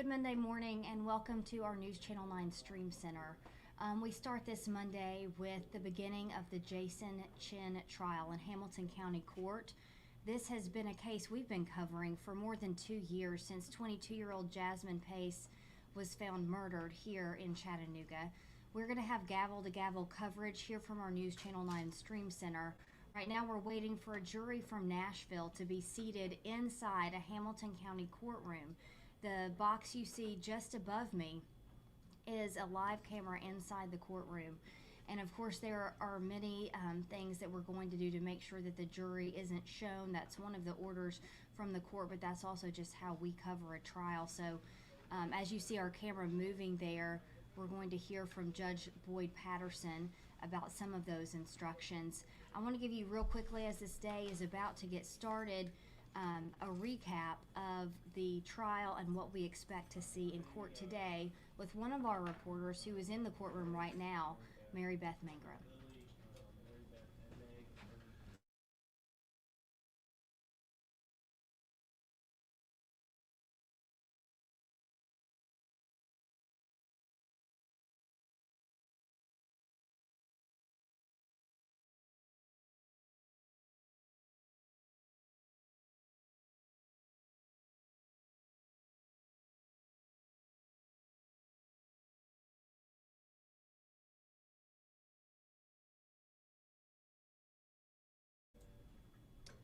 Good Monday morning and welcome to our News Channel 9 Stream Center. We start this Monday with the beginning of the Chen trial in Hamilton County Court. This has been a case we've been covering for more than 2 years since 22-year-old Jasmine Pace was found murdered here in Chattanooga. We're going to have gavel-to-gavel coverage here from our News Channel 9 Stream Center. Right now we're waiting for a jury from Nashville to be seated inside a Hamilton County courtroom. The box you see just above me is a live camera inside the courtroom. And of course there are many things that we're going to do to make sure that the jury isn't shown. That's one of the orders from the court, but that's also just how we cover a trial. So as you see our camera moving there, we're going to hear from Judge Boyd Patterson about some of those instructions. I want to give you real quickly, as this day is about to get started, a recap of the trial and what we expect to see in court today with one of our reporters who is in the courtroom right now, Mary Beth Mangrum.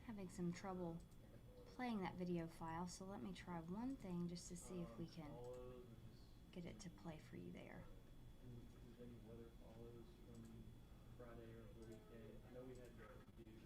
Having some trouble playing that video file, so let me try one thing just to see if we can get it to play for you there. Is any weather follows from Friday or the weekend? I know we had to do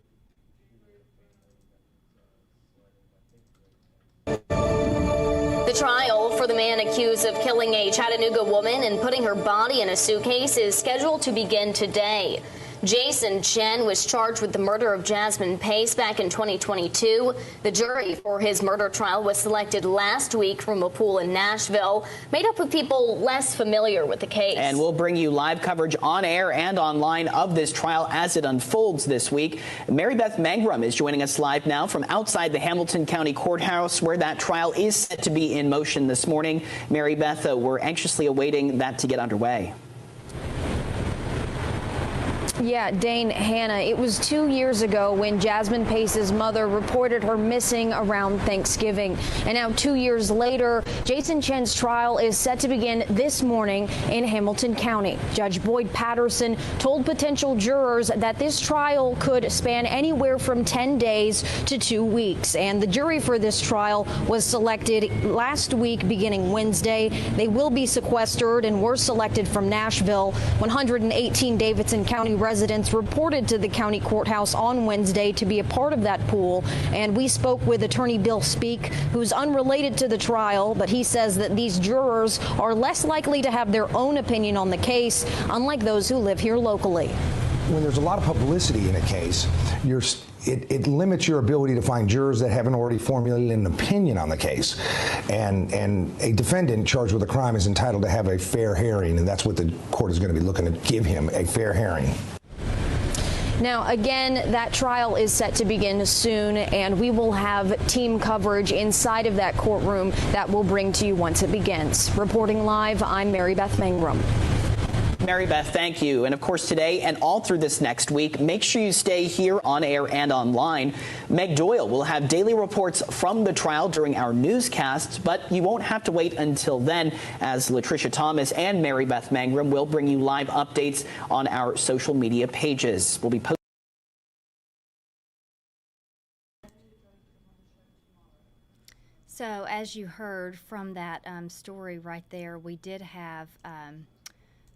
The trial for the man accused of killing a Chattanooga woman and putting her body in a suitcase is scheduled to begin today. Chen was charged with the murder of Jasmine Pace back in 2022. The jury for his murder trial was selected last week from a pool in Nashville, made up of people less familiar with the case. And we'll bring you live coverage on air and online of this trial as it unfolds this week. Mary Beth Mangrum is joining us live now from outside the Hamilton County Courthouse, where that trial is set to be in motion this morning. Mary Beth, we're anxiously awaiting that to get underway. Yeah, Dane, Hannah, it was 2 years ago when Jasmine Pace's mother reported her missing around Thanksgiving. And now 2 years later, Chen's trial is set to begin this morning in Hamilton County. Judge Boyd Patterson told potential jurors that this trial could span anywhere from 10 days to 2 weeks. And the jury for this trial was selected last week beginning Wednesday. They will be sequestered and were selected from Nashville. 118 Davidson County residents reported to the county courthouse on Wednesday to be a part of that pool, and we spoke with attorney Bill Speak, who's unrelated to the trial, but he says that these jurors are less likely to have their own opinion on the case, unlike those who live here locally. When there's a lot of publicity in a case, it limits your ability to find jurors that haven't already formulated an opinion on the case. And a defendant charged with a crime is entitled to have a fair hearing, and that's what the court is going to be looking to give him, a fair hearing. Now, again, that trial is set to begin soon, and we will have team coverage inside of that courtroom that we'll bring to you once it begins. Reporting live, I'm Mary Beth Mangrum. Mary Beth, thank you. And of course, today and all through this next week, make sure you stay here on air and online. Meg Doyle will have daily reports from the trial during our newscasts, but you won't have to wait until then, as Latricia Thomas and Mary Beth Mangrum will bring you live updates on our social media pages. We'll be posting. So as you heard from that story right there, we did have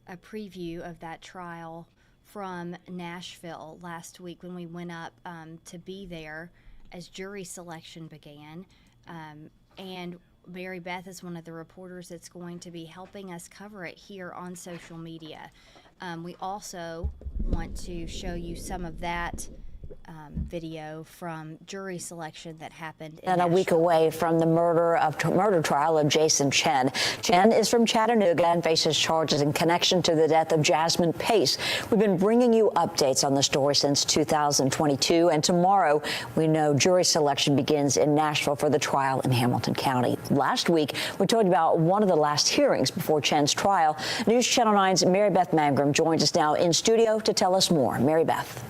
a preview of that trial from Nashville last week when we went up to be there as jury selection began. And Mary Beth is one of the reporters that's going to be helping us cover it here on social media. We also want to show you some of that video from jury selection that happened in And a week Nashville. away from the murder trial of Jason Chen. Chen is from Chattanooga and faces charges in connection to the death of Jasmine Pace. We've been bringing you updates on the story since 2022, and tomorrow we know jury selection begins in Nashville for the trial in Hamilton County. Last week, we told you about one of the last hearings before Chen's trial. News Channel 9's Mary Beth Mangrum joins us now in studio to tell us more. Mary Beth.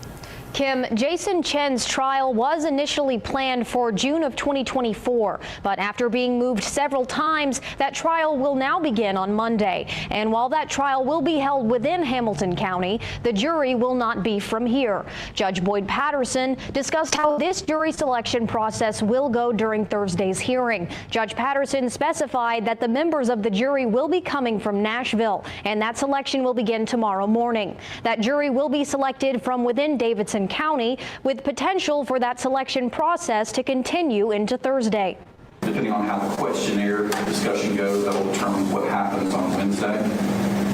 Kim, Jason Chen's trial was initially planned for June of 2024, but after being moved several times, that trial will now begin on Monday. And while that trial will be held within Hamilton County, the jury will not be from here. Judge Boyd Patterson discussed how this jury selection process will go during Thursday's hearing. Judge Patterson specified that the members of the jury will be coming from Nashville, and that selection will begin tomorrow morning. That jury will be selected from within Davidson County, with potential for that selection process to continue into Thursday. Depending on how the questionnaire discussion goes, that will determine what happens on Wednesday.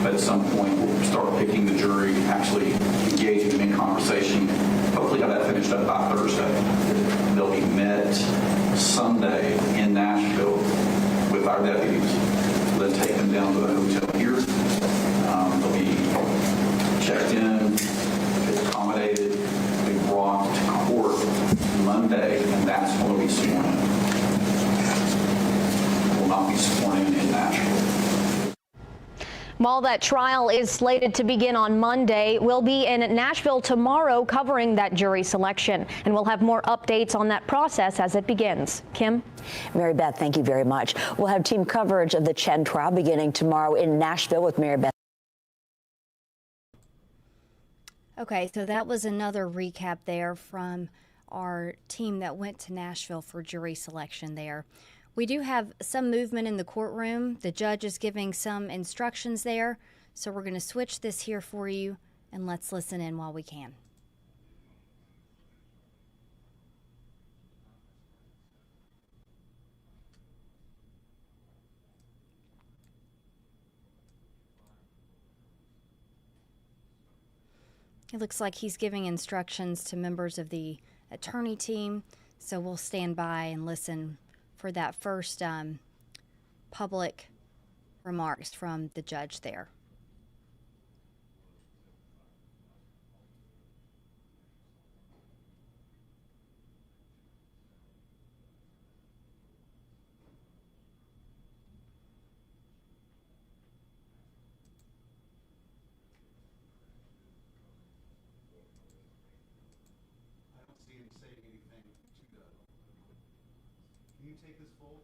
But at some point, we'll start picking the jury, actually engaging them in conversation. Hopefully have that finished up by Thursday. They'll be met Sunday in Nashville with our deputies. We'll then take them down to the hotel here. They'll be checked in, accommodated, be brought to court Monday, and that's when we'll be sworn in. Will not be sworn in Nashville. While that trial is slated to begin on Monday, we'll be in Nashville tomorrow covering that jury selection, and we'll have more updates on that process as it begins. Kim? Mary Beth, thank you very much. We'll have team coverage of the Chen trial beginning tomorrow in Nashville with Mary Beth. Okay, so that was another recap there from our team that went to Nashville for jury selection there. We do have some movement in the courtroom. The judge is giving some instructions there, so we're going to switch this here for you, and let's listen in while we can. It looks like he's giving instructions to members of the attorney team, so we'll stand by and listen for that first public remarks from the judge there. Can you take this full?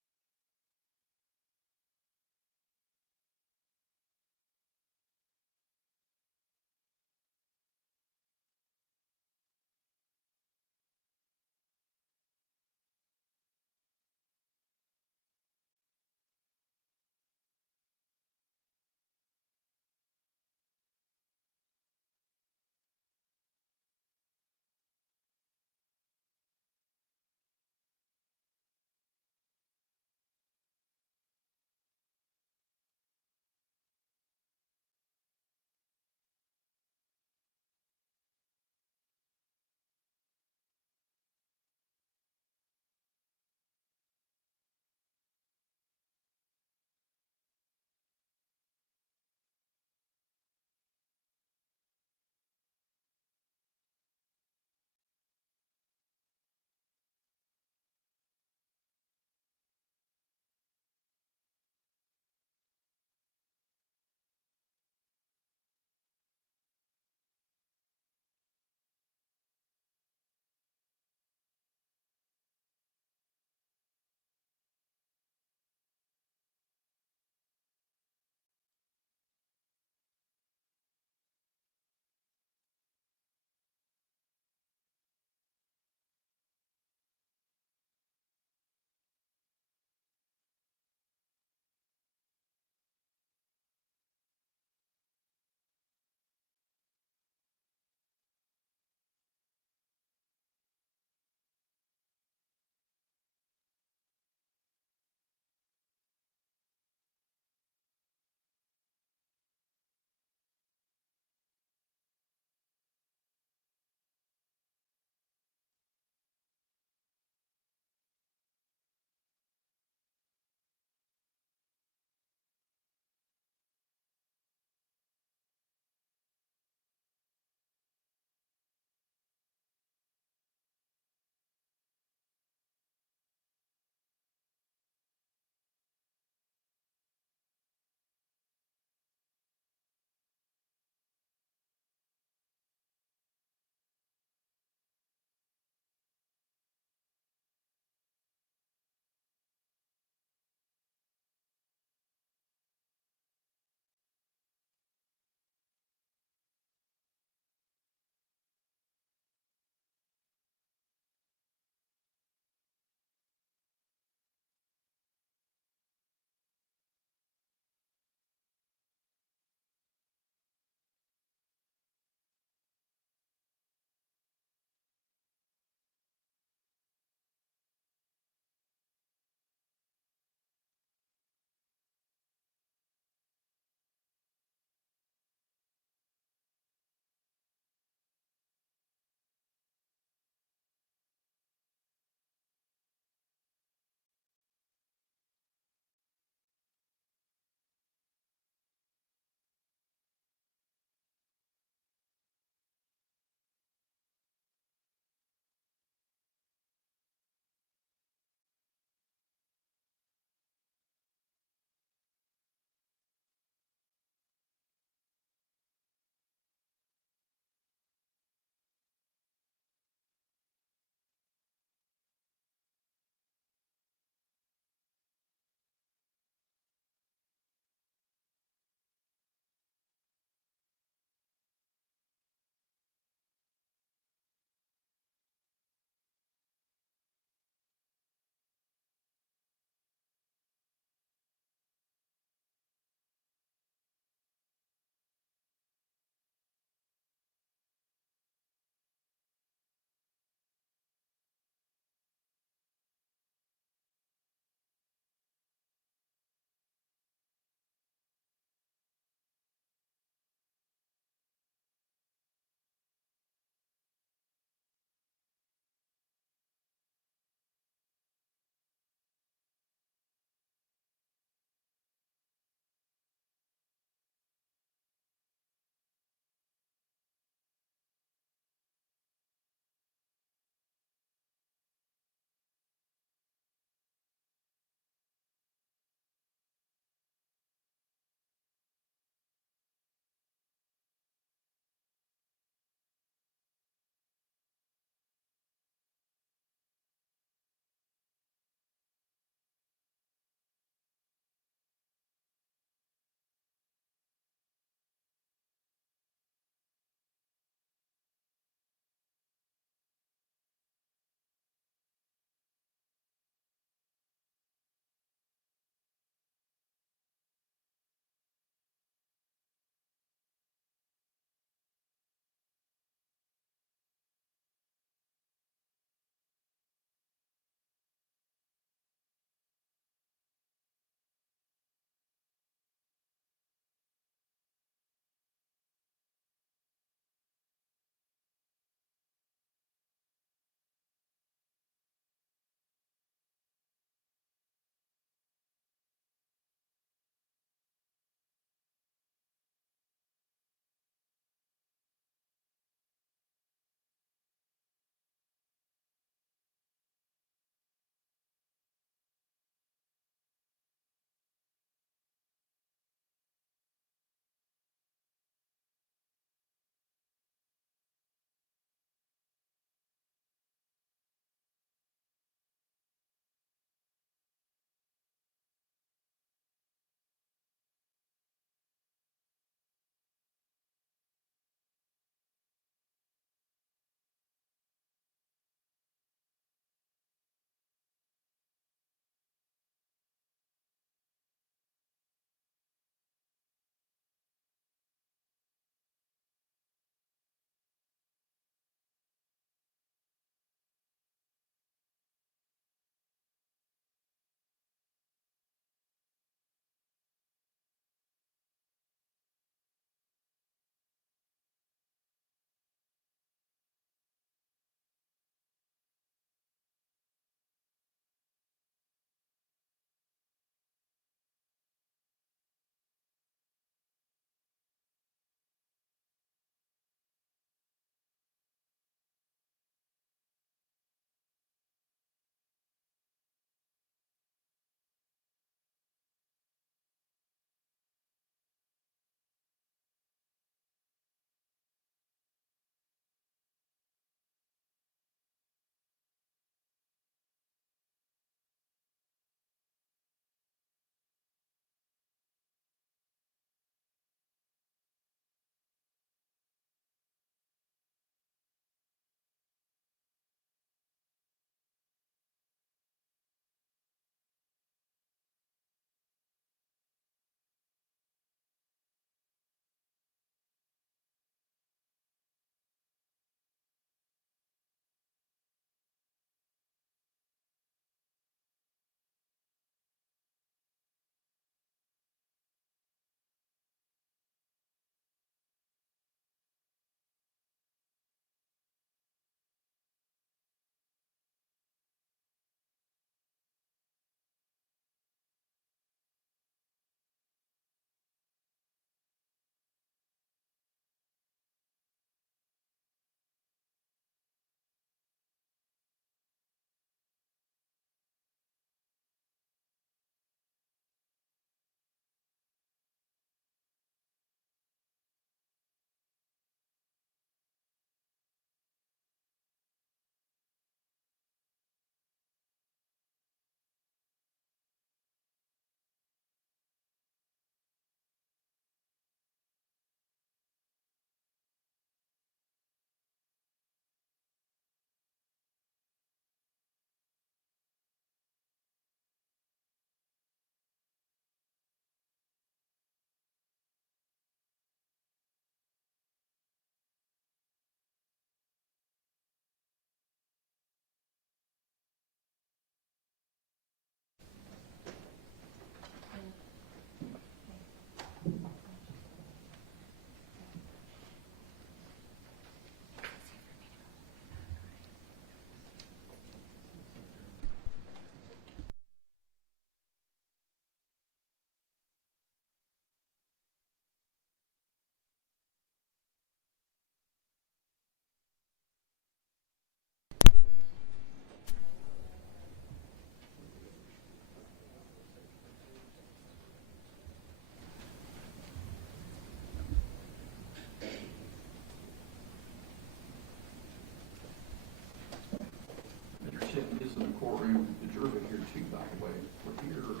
courtroom. The jurors are here too, by the way. We're here to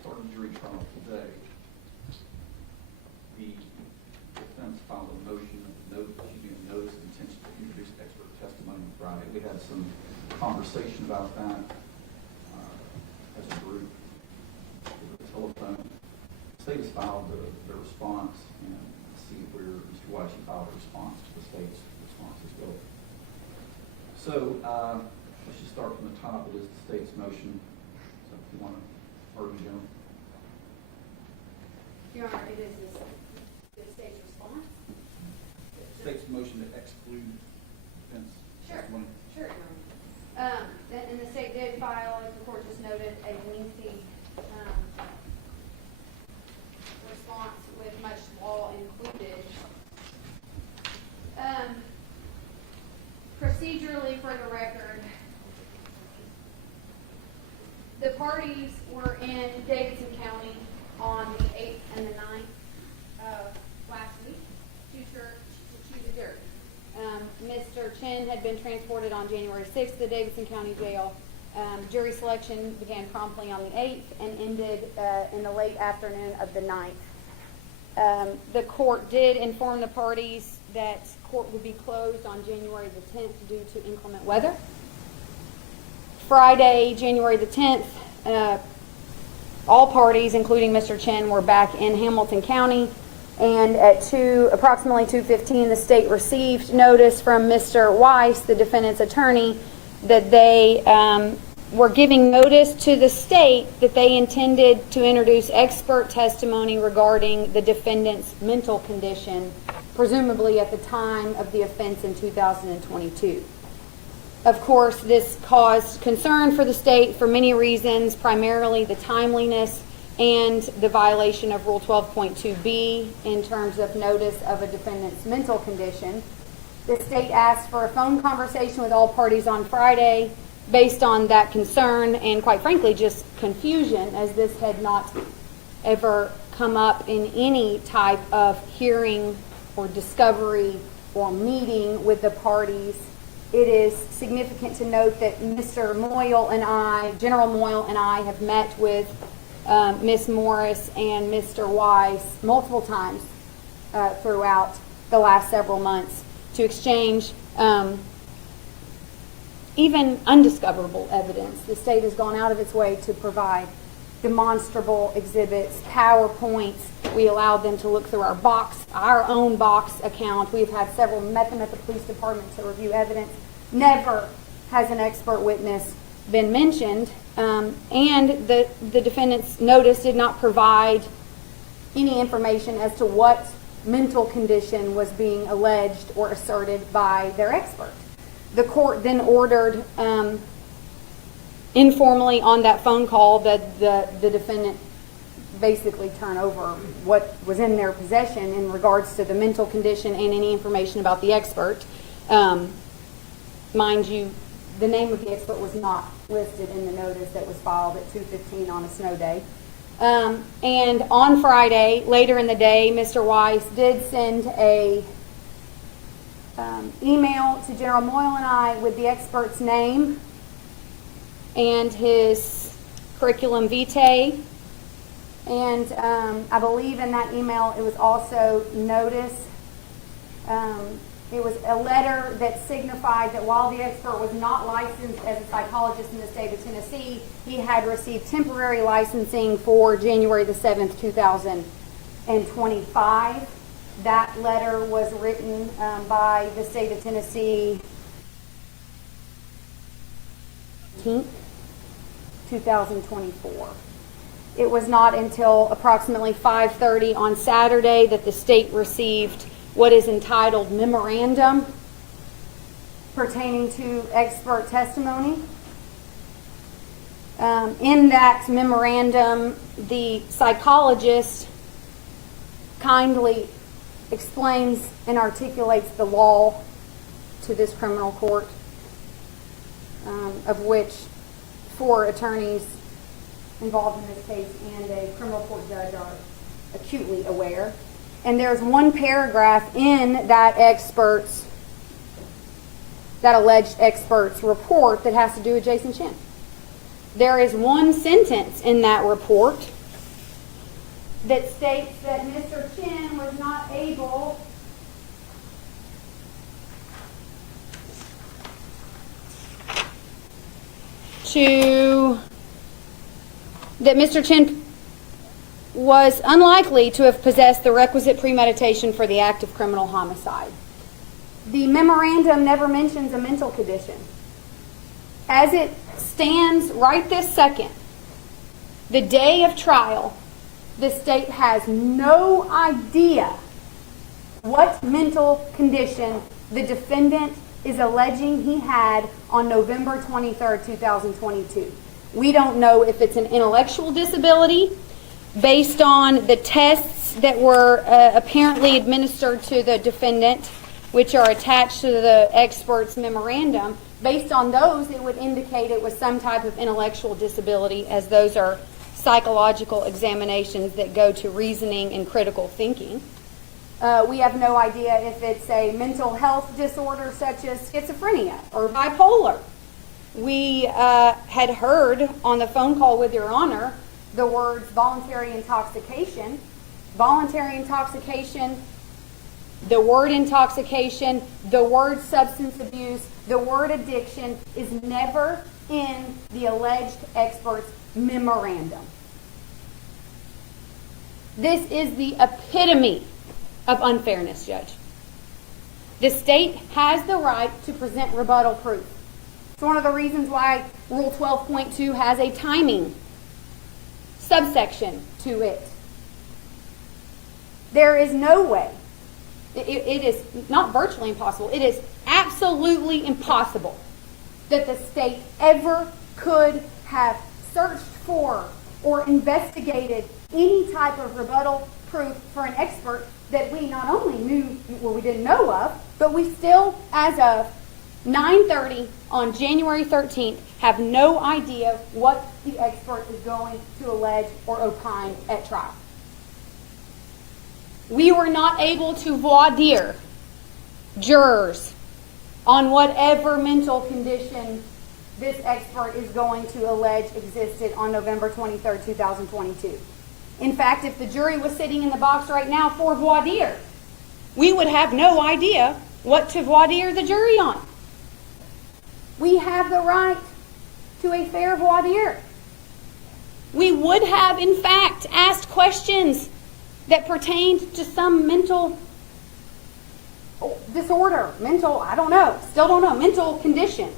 start a jury trial today. The defense filed a motion, notice of intention to introduce expert testimony on Friday. We had some conversation about that as a group over the telephone. The state has filed the response, and see where Mr. Weiss filed a response to the state's response as well. So let's just start from the top. It is the state's motion. So if you want to argue, gentlemen. Your Honor, it is the state's response. State's motion to exclude defense testimony. Sure, Your Honor. And the state did file, as the court just noted, a lengthy response with much law included. Procedurally, for the record, the parties were in Davidson County on the 8th and the 9th of last week to choose a jury. Mr. Chen had been transported on January 6th to the Davidson County Jail. Jury selection began promptly on the 8th and ended in the late afternoon of the 9th. The court did inform the parties that court would be closed on January the 10th due to inclement weather. Friday, January the 10th, all parties, including Mr. Chen, were back in Hamilton County, and at approximately 2:15, the state received notice from Mr. Weiss, the defendant's attorney, that they were giving notice to the state that they intended to introduce expert testimony regarding the defendant's mental condition, presumably at the time of the offense in 2022. Of course, this caused concern for the state for many reasons, primarily the timeliness and the violation of Rule 12.2b in terms of notice of a defendant's mental condition. The state asked for a phone conversation with all parties on Friday based on that concern and, quite frankly, just confusion, as this had not ever come up in any type of hearing or discovery or meeting with the parties. It is significant to note that Mr. Moyle and I, General Moyle and I, have met with Ms. Morris and Mr. Weiss multiple times throughout the last several months to exchange even undiscoverable evidence. The state has gone out of its way to provide demonstrable exhibits, PowerPoints. We allowed them to look through our own box account. We've had several met them at the police department to review evidence. Never has an expert witness been mentioned, and the defendant's notice did not provide any information as to what mental condition was being alleged or asserted by their expert. The court then ordered informally on that phone call that the defendant basically turn over what was in their possession in regards to the mental condition and any information about the expert. Mind you, the name of the expert was not listed in the notice that was filed at 2:15 on a snow day. And on Friday, later in the day, Mr. Weiss did send a email to General Moyle and I with the expert's name and his curriculum vitae. And I believe in that email it was also notice. It was a letter that signified that while the expert was not licensed as a psychologist in the state of Tennessee, he had received temporary licensing for January the 7th, 2025. That letter was written by the state of Tennessee 2024. It was not until approximately 5:30 on Saturday that the state received what is entitled memorandum pertaining to expert testimony. In that memorandum, the psychologist kindly explains and articulates the law to this criminal court, of which 4 attorneys involved in this case and a criminal court judge are acutely aware. And there's one paragraph in that expert's that alleged expert's report that has to do with Jason Chen. There is one sentence in that report that states that Mr. Chen was not able that Mr. Chen was unlikely to have possessed the requisite premeditation for the act of criminal homicide. The memorandum never mentions a mental condition. As it stands right this second, the day of trial, the state has no idea what mental condition the defendant is alleging he had on November 23rd, 2022. We don't know if it's an intellectual disability based on the tests that were apparently administered to the defendant, which are attached to the expert's memorandum. Based on those, it would indicate it was some type of intellectual disability, as those are psychological examinations that go to reasoning and critical thinking. We have no idea if it's a mental health disorder such as schizophrenia or bipolar. We had heard on the phone call with Your Honor the words voluntary intoxication. Voluntary intoxication, the word intoxication, the word substance abuse, the word addiction is never in the alleged expert's memorandum. This is the epitome of unfairness, Judge. The state has the right to present rebuttal proof. It's one of the reasons why Rule 12.2 has a timing subsection to it. There is no way, it is not virtually impossible, it is absolutely impossible that the state ever could have searched for or investigated any type of rebuttal proof for an expert that we not only knew, well, we didn't know of, but we still, as of 9:30 on January 13th, have no idea what the expert is going to allege or opine at trial. We were not able to voir dire jurors on whatever mental condition this expert is going to allege existed on November 23rd, 2022. In fact, if the jury was sitting in the box right now for voir dire, we would have no idea what to voir dire the jury on. We have the right to a fair voir dire. We would have, in fact, asked questions that pertained to some mental disorder, mental, I don't know, still don't know, mental condition,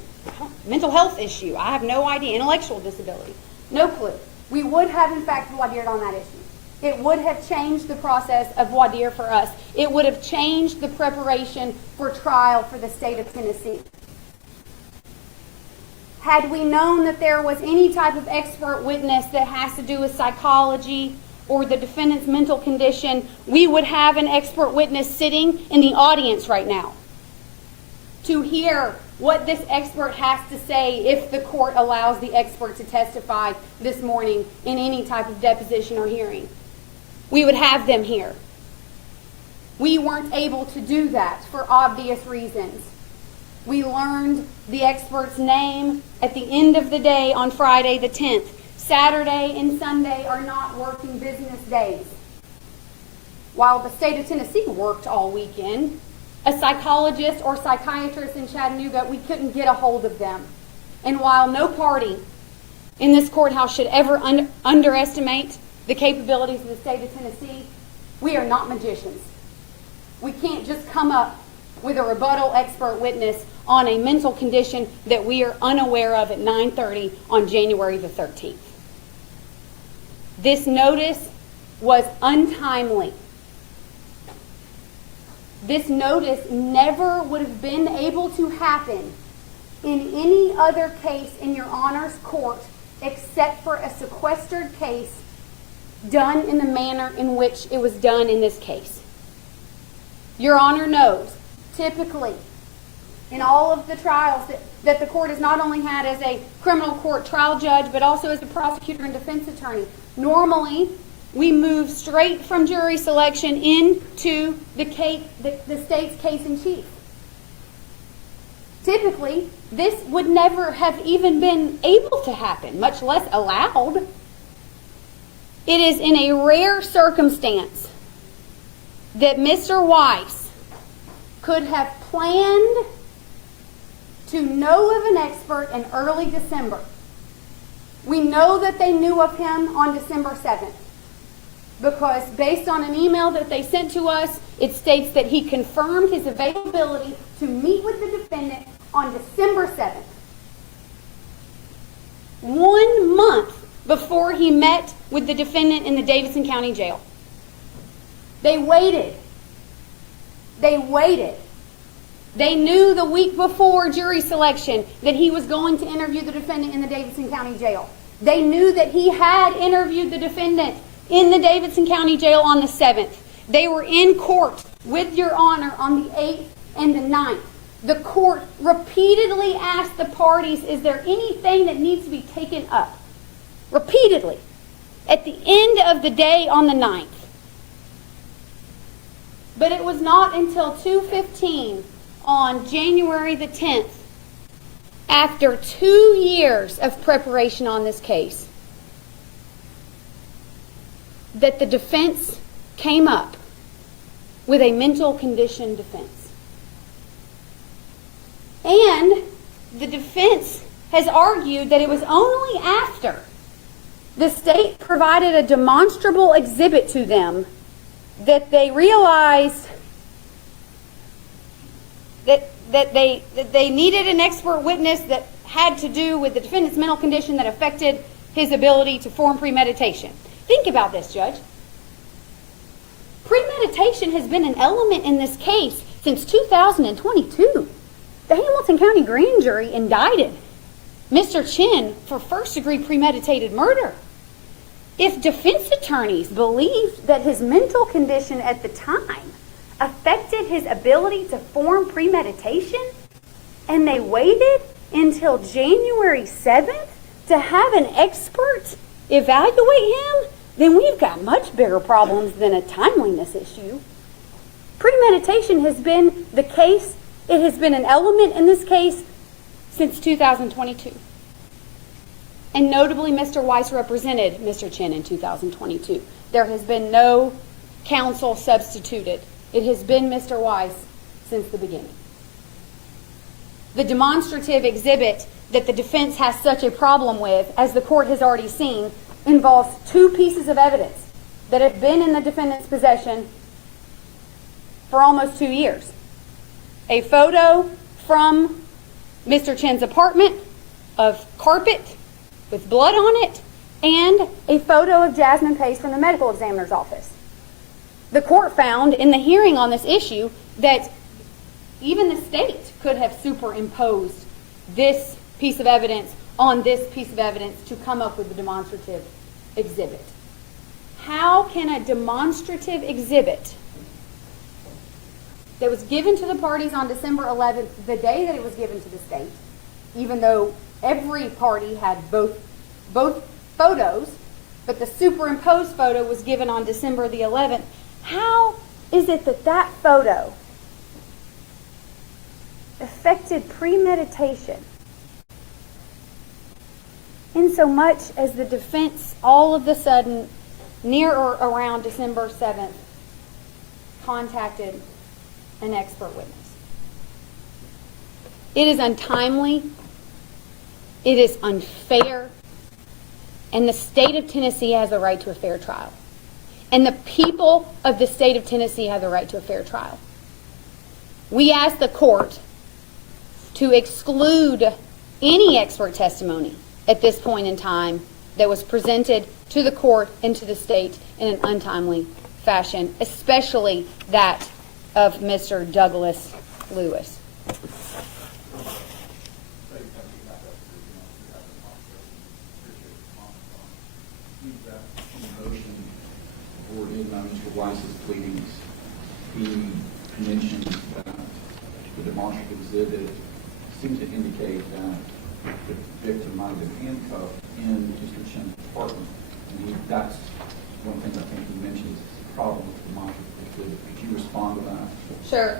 mental health issue, I have no idea, intellectual disability, no clue. We would have, in fact, voir dired on that issue. It would have changed the process of voir dire for us. It would have changed the preparation for trial for the state of Tennessee. Had we known that there was any type of expert witness that has to do with psychology or the defendant's mental condition, we would have an expert witness sitting in the audience right now to hear what this expert has to say if the court allows the expert to testify this morning in any type of deposition or hearing. We would have them here. We weren't able to do that for obvious reasons. We learned the expert's name at the end of the day on Friday the 10th. Saturday and Sunday are not working business days. While the state of Tennessee worked all weekend, a psychologist or psychiatrist in Chattanooga, we couldn't get a hold of them. And while no party in this courthouse should ever underestimate the capabilities of the state of Tennessee, we are not magicians. We can't just come up with a rebuttal expert witness on a mental condition that we are unaware of at 9:30 on January the 13th. This notice was untimely. This notice never would have been able to happen in any other case in Your Honor's court except for a sequestered case done in the manner in which it was done in this case. Your Honor knows, typically, in all of the trials that the court has not only had as a criminal court trial judge, but also as a prosecutor and defense attorney, normally we move straight from jury selection into the state's case in chief. Typically, this would never have even been able to happen, much less allowed. It is in a rare circumstance that Mr. Weiss could have planned to know of an expert in early December. We know that they knew of him on December 7th because based on an email that they sent to us, it states that he confirmed his availability to meet with the defendant on December 7th. 1 month before he met with the defendant in the Davidson County Jail. They waited. They waited. They knew the week before jury selection that he was going to interview the defendant in the Davidson County Jail. They knew that he had interviewed the defendant in the Davidson County Jail on the 7th. They were in court with Your Honor on the 8th and the 9th. The court repeatedly asked the parties, is there anything that needs to be taken up? Repeatedly. At the end of the day on the 9th. But it was not until 2:15 on January the 10th, after 2 years of preparation on this case, that the defense came up with a mental condition defense. And the defense has argued that it was only after the state provided a demonstrable exhibit to them that they realized that they needed an expert witness that had to do with the defendant's mental condition that affected his ability to form premeditation. Think about this, Judge. Premeditation has been an element in this case since 2022. The Hamilton County Grand Jury indicted Mr. Chen for first-degree premeditated murder. If defense attorneys believed that his mental condition at the time affected his ability to form premeditation, and they waited until January 7th to have an expert evaluate him, then we've got much bigger problems than a timeliness issue. Premeditation has been the case. It has been an element in this case since 2022. And notably, Mr. Weiss represented Mr. Chen in 2022. There has been no counsel substituted. It has been Mr. Weiss since the beginning. The demonstrative exhibit that the defense has such a problem with, as the court has already seen, involves 2 pieces of evidence that have been in the defendant's possession for almost 2 years. A photo from Mr. Chen's apartment of carpet with blood on it, and a photo of Jasmine Pace from the medical examiner's office. The court found in the hearing on this issue that even the state could have superimposed this piece of evidence on this piece of evidence to come up with a demonstrative exhibit. How can a demonstrative exhibit that was given to the parties on December 11th, the day that it was given to the state, even though every party had both photos, but the superimposed photo was given on December the 11th, how is it that that photo affected premeditation in so much as the defense all of a sudden, near or around December 7th, contacted an expert witness? It is untimely. It is unfair. And the state of Tennessee has the right to a fair trial. And the people of the state of Tennessee have the right to a fair trial. We ask the court to exclude any expert testimony at this point in time that was presented to the court and to the state in an untimely fashion, especially that of Mr. Douglas Lewis. Mr. Weiss's pleadings, he mentioned that the demonstrative exhibit seems to indicate that the victim might have been handcuffed in Mr. Chen's apartment. And that's one thing I think he mentioned is the problem with the demonstrative exhibit. Could you respond to that? Sure.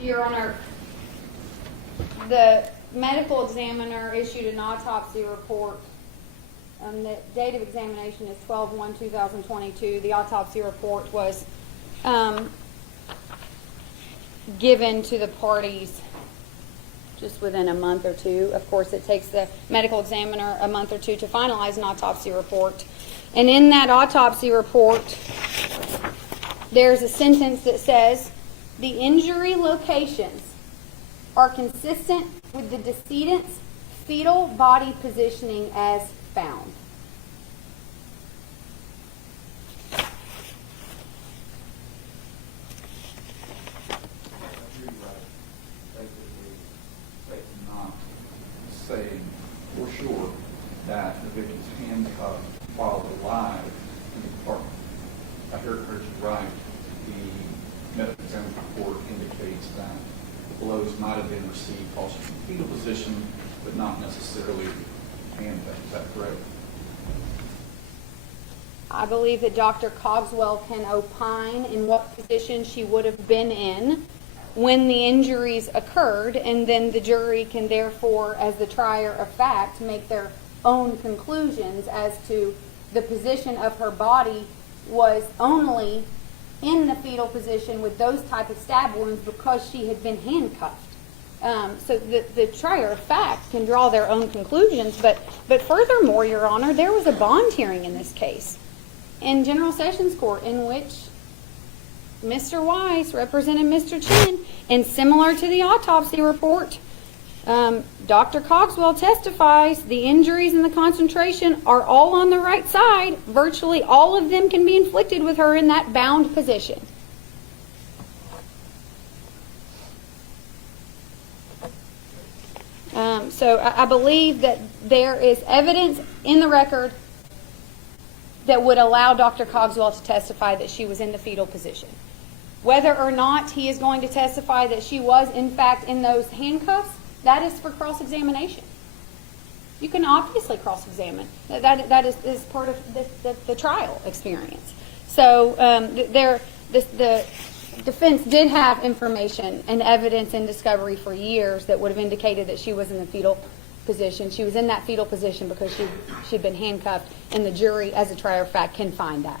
Your Honor, the medical examiner issued an autopsy report. The date of examination is 12/1/2022. The autopsy report was given to the parties just within a month or two. Of course, it takes the medical examiner a month or two to finalize an autopsy report. And in that autopsy report, there's a sentence that says, the injury locations are consistent with the decedent's fetal body positioning as found. Saying for sure that the victim's handcuffed while alive in the apartment. I heard you right. The medical examiner's report indicates that the blows might have been received also from fetal position, but not necessarily handcuffed. Is that correct? I believe that Dr. Cogswell can opine in what position she would have been in when the injuries occurred, and then the jury can therefore, as the trier of fact, make their own conclusions as to the position of her body was only in the fetal position with those type of stab wounds because she had been handcuffed. So the trier of fact can draw their own conclusions, but furthermore, Your Honor, there was a bond hearing in this case in General Sessions Court in which Mr. Weiss represented Mr. Chen, and similar to the autopsy report, Dr. Cogswell testifies the injuries and the concentration are all on the right side. Virtually all of them can be inflicted with her in that bound position. So I believe that there is evidence in the record that would allow Dr. Cogswell to testify that she was in the fetal position. Whether or not he is going to testify that she was, in fact, in those handcuffs, that is for cross-examination. You can obviously cross-examine. That is part of the trial experience. So the defense did have information and evidence in discovery for years that would have indicated that she was in the fetal position. She was in that fetal position because she'd been handcuffed, and the jury, as a trier of fact, can find that.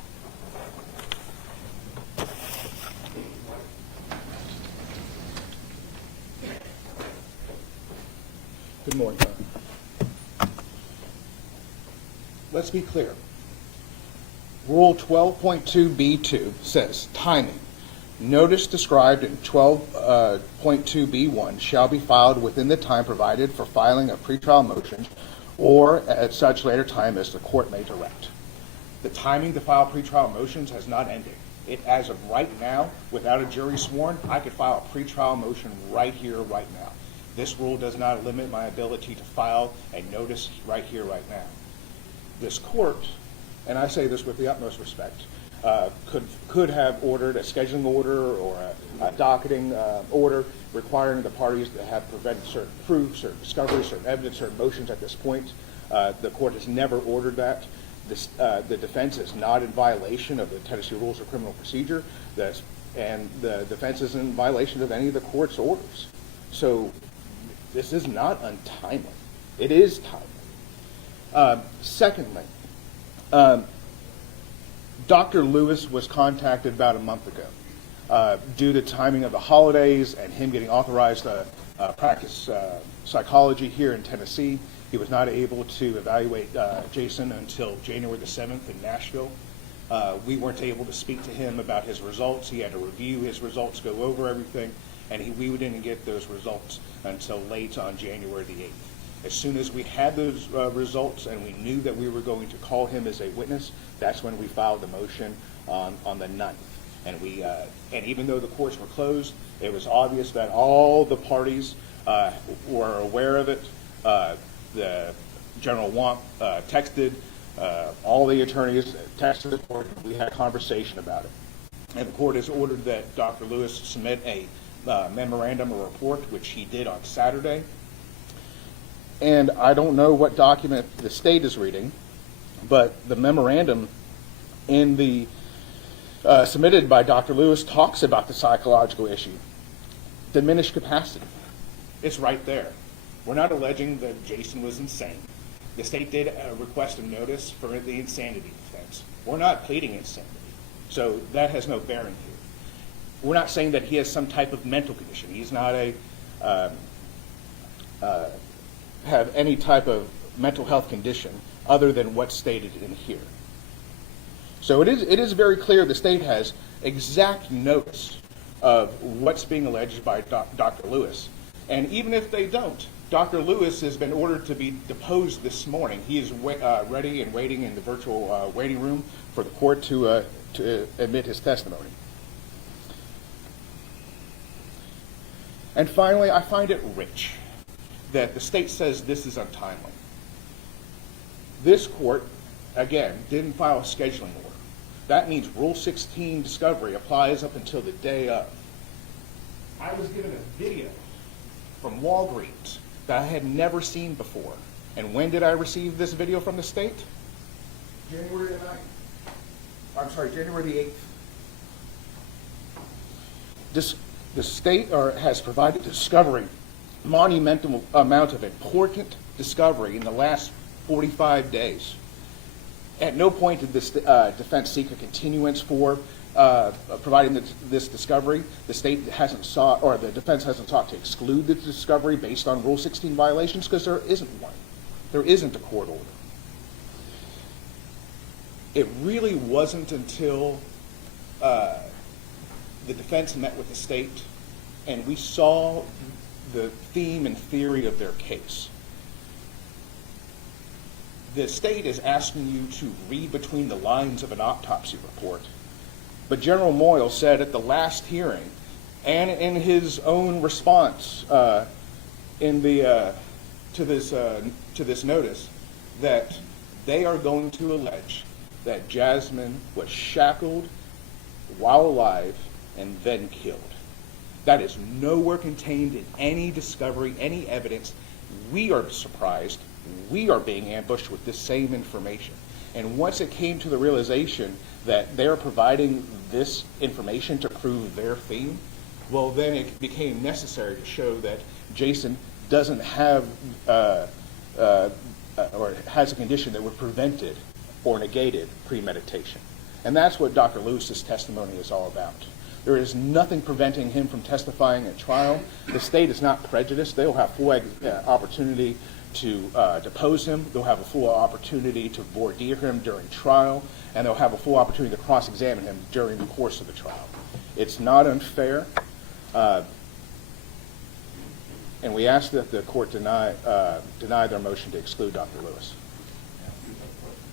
Good morning. Let's be clear. Rule 12.2b2 says timing. Notice described in 12.2b1 shall be filed within the time provided for filing a pretrial motion or at such later time as the court may direct. The timing to file pretrial motions has not ended. As of right now, without a jury sworn, I could file a pretrial motion right here, right now. This rule does not limit my ability to file a notice right here, right now. This court, and I say this with the utmost respect, could have ordered a scheduling order or a docketing order requiring the parties to have prevented certain proofs, certain discoveries, certain evidence, certain motions at this point. The court has never ordered that. The defense is not in violation of the Tennessee Rules of Criminal Procedure, and the defense is in violation of any of the court's orders. So this is not untimely. It is timely. Secondly, Dr. Lewis was contacted about a month ago due to timing of the holidays and him getting authorized to practice psychology here in Tennessee. He was not able to evaluate Jason until January the 7th in Nashville. We weren't able to speak to him about his results. He had to review his results, go over everything, and we didn't get those results until late on January the 8th. As soon as we had those results and we knew that we were going to call him as a witness, that's when we filed the motion on the 9th. And even though the courts were closed, it was obvious that all the parties were aware of it. The General Wamp texted, all the attorneys texted the court. We had a conversation about it. And the court has ordered that Dr. Lewis submit a memorandum or report, which he did on Saturday. And I don't know what document the state is reading, but the memorandum in the submitted by Dr. Lewis talks about the psychological issue. diminished capacity. It's right there. We're not alleging that Jason was insane. The state did request a notice for the insanity defense. We're not pleading insanity, so that has no bearing here. We're not saying that he has some type of mental condition. He's not have any type of mental health condition other than what's stated in here. So it is very clear the state has exact notice of what's being alleged by Dr. Lewis. And even if they don't, Dr. Lewis has been ordered to be deposed this morning. He is ready and waiting in the virtual waiting room for the court to admit his testimony. And finally, I find it rich that the state says this is untimely. This court, again, didn't file a scheduling order. That means Rule 16 discovery applies up until the day of. I was given a video from Walgreens that I had never seen before. And when did I receive this video from the state? January the 9th. I'm sorry, January the 8th. The state has provided discovery, monumental amount of important discovery in the last 45 days. At no point did this defense seek a continuance for providing this discovery. The state hasn't sought, or the defense hasn't sought to exclude the discovery based on Rule 16 violations because there isn't one. There isn't a court order. It really wasn't until the defense met with the state and we saw the theme and theory of their case. The state is asking you to read between the lines of an autopsy report. But General Moyle said at the last hearing, and in his own response to this notice, that they are going to allege that Jasmine was shackled while alive and then killed. That is nowhere contained in any discovery, any evidence. We are surprised. We are being ambushed with this same information. And once it came to the realization that they're providing this information to prove their theme, well, then it became necessary to show that Jason doesn't have or has a condition that would prevent it or negated premeditation. And that's what Dr. Lewis's testimony is all about. There is nothing preventing him from testifying at trial. The state is not prejudiced. They will have full opportunity to depose him. They'll have a full opportunity to voir dire him during trial, and they'll have a full opportunity to cross-examine him during the course of the trial. It's not unfair, and we ask that the court deny their motion to exclude Dr. Lewis.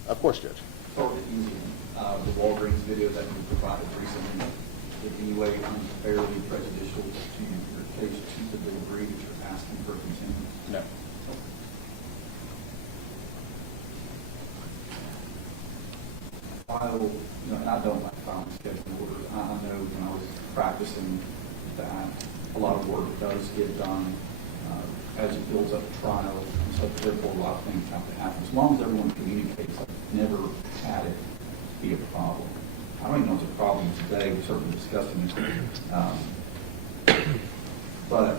Of course, Judge. Start with easy. The Walgreens video that you provided recently, in any way unfairly prejudicial to your case to the degree that you're asking for continuance? No. File, and I don't like filing scheduling orders. I know when I was practicing that a lot of work does get done as it builds up to trial, and so therefore a lot of things have to happen. As long as everyone communicates, I've never had it be a problem. I don't even know if it's a problem today. We're certainly discussing it. But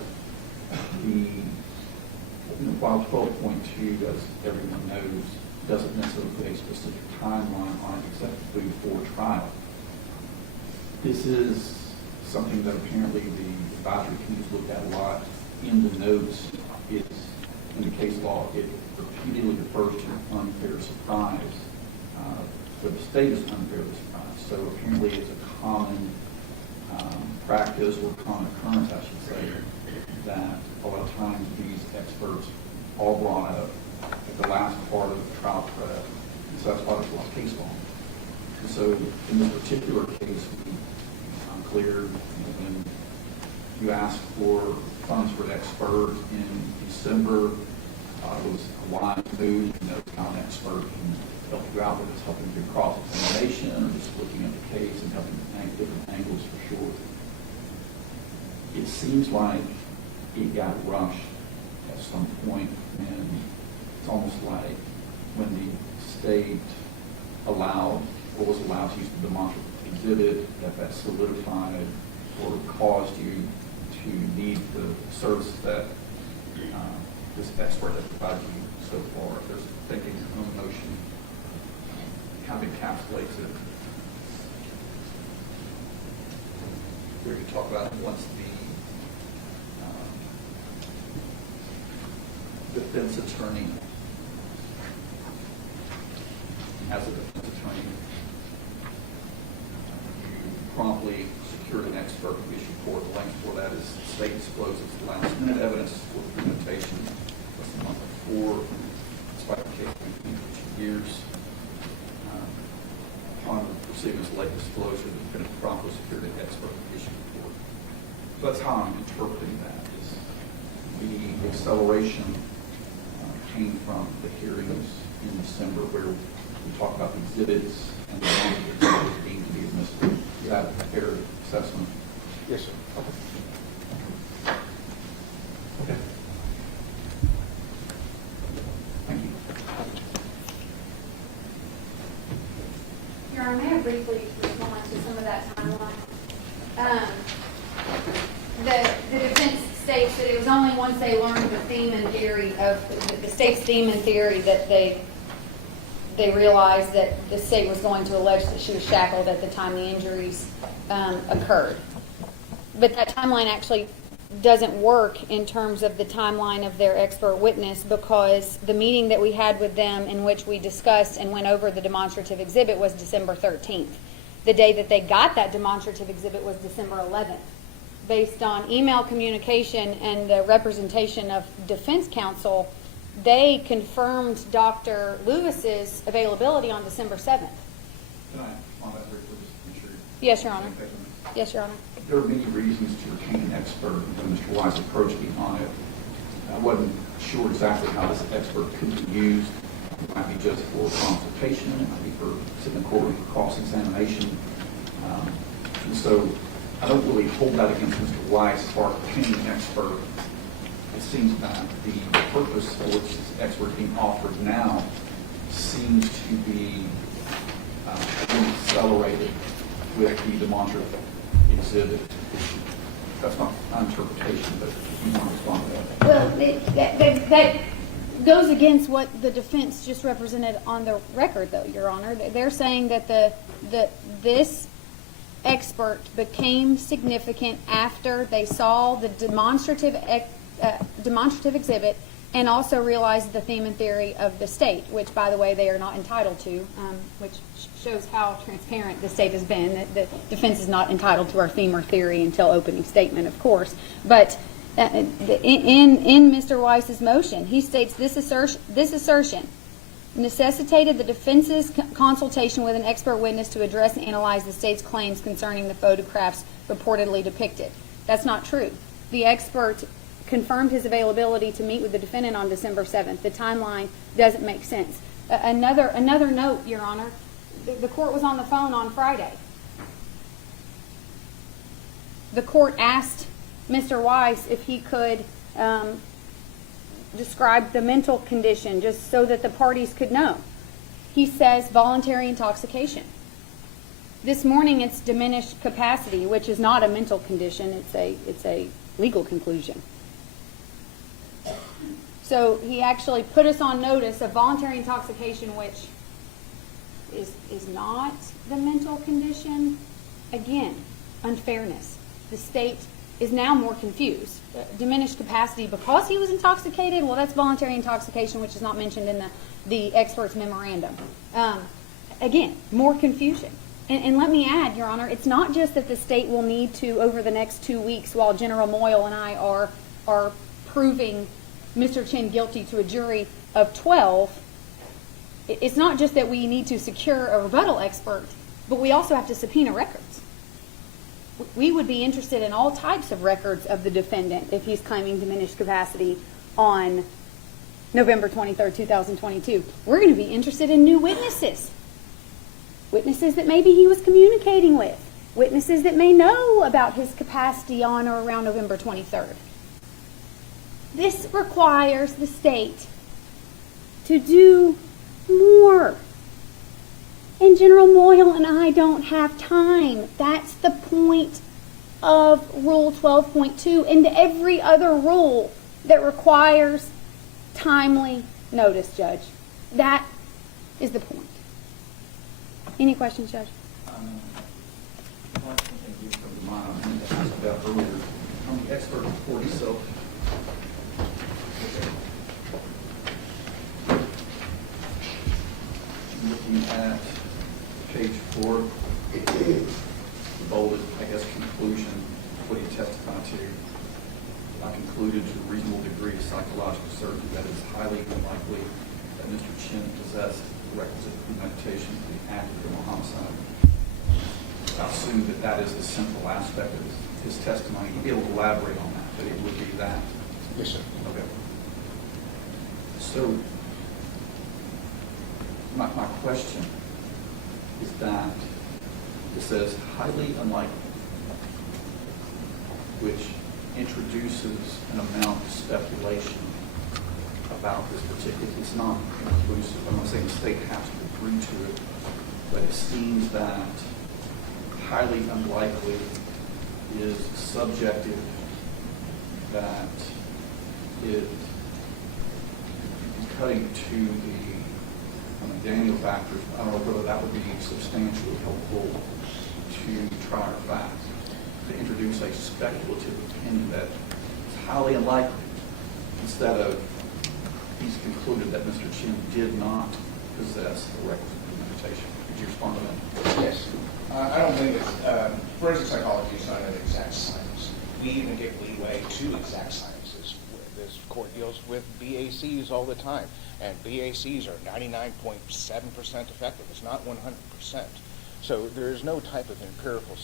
while 12.2, as everyone knows, doesn't necessarily put a specific timeline on it except before trial. This is something that apparently the advisory committee's looked at a lot. In the notes, in the case law, it repeatedly refers to unfair surprise. But the state is unfairly surprised. So apparently it's a common practice or common occurrence, I should say, that a lot of times these experts all brought up at the last part of the trial prep. And so that's why there's a lot of case law. And so in this particular case, I'm clear when you asked for funds for the expert in December, it was a wise move. You know, how an expert can help you out with this, helping you cross-examination or just looking at the case and helping different angles for sure. It seems like it got rushed at some point, and it's almost like when the state allowed or was allowed to use the demonstrative exhibit, that solidified or caused you to need the services that this expert has provided you so far. If there's thinking your own motion, kind of encapsulates it. We could talk about it once the defense attorney, as a defense attorney, you promptly secured an expert who issued court. The length for that is state discloses the last minute evidence for documentation less than a month before, despite the case being for 2 years. Upon receiving this late disclosure, the defendant promptly secured an expert who issued court. So that's how I'm interpreting that. Is the acceleration came from the hearings in December where we talked about the exhibits and the exhibits deemed to be admissible. Is that a fair assessment? Yes, sir. Okay. Thank you. Your Honor, may I briefly respond to some of that timeline? The defense states that it was only once they learned the theme and theory of the state's theme and theory that they realized that the state was going to allege that she was shackled at the time the injuries occurred. But that timeline actually doesn't work in terms of the timeline of their expert witness, because the meeting that we had with them in which we discussed and went over the demonstrative exhibit was December 13th. The day that they got that demonstrative exhibit was December 11th. Based on email communication and the representation of defense counsel, they confirmed Dr. Lewis's availability on December 7th. Can I respond to that briefly? Just make sure. Yes, Your Honor. Yes, Your Honor. There are many reasons to retain an expert. When Mr. Wise approached me on it, I wasn't sure exactly how this expert could be used. It might be just for consultation, it might be for sitting in the courtroom for cross-examination. And so I don't really hold that against Mr. Wise as far as retaining an expert. It seems that the purpose for which this expert being offered now seems to be accelerated with the demonstrative exhibit issue. That's not my interpretation, but if you want to respond to that. Well, that goes against what the defense just represented on the record, though, Your Honor. They're saying that this expert became significant after they saw the demonstrative exhibit and also realized the theme and theory of the state, which, by the way, they are not entitled to, which shows how transparent the state has been. The defense is not entitled to our theme or theory until opening statement, of course. But in Mr. Weiss's motion, he states this assertion necessitated the defense's consultation with an expert witness to address and analyze the state's claims concerning the photographs purportedly depicted. That's not true. The expert confirmed his availability to meet with the defendant on December 7th. The timeline doesn't make sense. Another note, Your Honor, the court was on the phone on Friday. The court asked Mr. Weiss if he could describe the mental condition just so that the parties could know. He says voluntary intoxication. This morning it's diminished capacity, which is not a mental condition, it's a legal conclusion. So he actually put us on notice of voluntary intoxication, which is not the mental condition. Again, unfairness. The state is now more confused. Diminished capacity because he was intoxicated, well, that's voluntary intoxication, which is not mentioned in the expert's memorandum. Again, more confusion. And let me add, Your Honor, it's not just that the state will need to, over the next 2 weeks, while General Moyle and I are proving Mr. Chen guilty to a jury of 12, it's not just that we need to secure a rebuttal expert, but we also have to subpoena records. We would be interested in all types of records of the defendant if he's claiming diminished capacity on November 23rd, 2022. We're going to be interested in new witnesses. Witnesses that maybe he was communicating with. Witnesses that may know about his capacity on or around November 23rd. This requires the state to do more. And General Moyle and I don't have time. That's the point of Rule 12.2 and every other rule that requires timely notice, Judge. That is the point. Any questions, Judge? One thing you come to mind, I wanted to ask about earlier, on the expert report itself. Looking at page 4, the bolded, I guess, conclusion, what he testified to. I concluded to a reasonable degree of psychological certainty that it is highly unlikely that Mr. Chen possessed the requisite premeditation for the act of criminal homicide. I assume that that is the central aspect of his testimony. You'll be able to elaborate on that, but it would be that. Yes, sir. Okay. So, my question is that it says highly unlikely, which introduces an amount of speculation about this particular. It's not conclusive. I'm not saying the state has to agree to it, but it seems that highly unlikely is subjective, that it cutting to the Daniel factors. I don't know whether that would be substantially helpful to try our facts, to introduce a speculative opinion that it's highly unlikely, instead of he's concluded that Mr. Chen did not possess the requisite premeditation. Could you respond to that? Yes. I don't think that forensic psychology is not an exact science. We even give leeway to exact sciences. This court deals with BACs all the time, and BACs are 99.7% effective. It's not 100%. So there is no type of empirical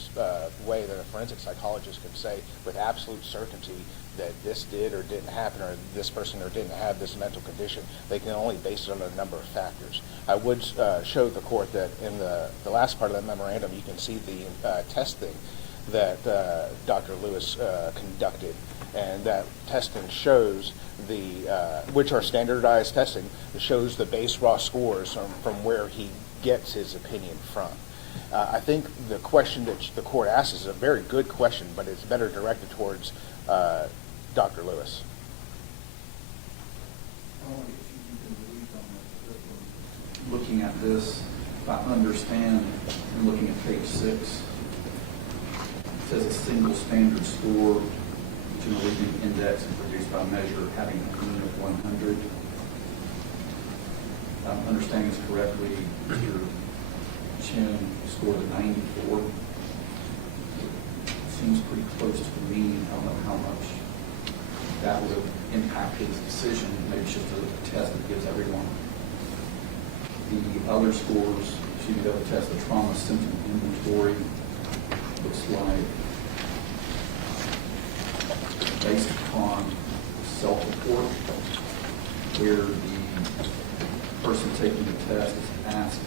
way that a forensic psychologist can say with absolute certainty that this did or didn't happen, or this person or didn't have this mental condition. They can only base it on a number of factors. I would show the court that in the last part of that memorandum, you can see the testing that Dr. Lewis conducted, and that testing shows which are standardized testing, that shows the base raw scores from where he gets his opinion from. I think the question that the court asks is a very good question, but it's better directed towards Dr. Lewis. Looking at this, if I understand, and looking at page 6, it says a single standard score, generally index and produced by measure having a mean of 100. If I'm understanding this correctly, Mr. Chen scored a 94. It seems pretty close to the mean. I don't know how much that would have impacted his decision. Maybe it's just a test that gives everyone. The other scores, so you be able to test the trauma symptom inventory, looks like based upon self-report, where the person taking the test is asked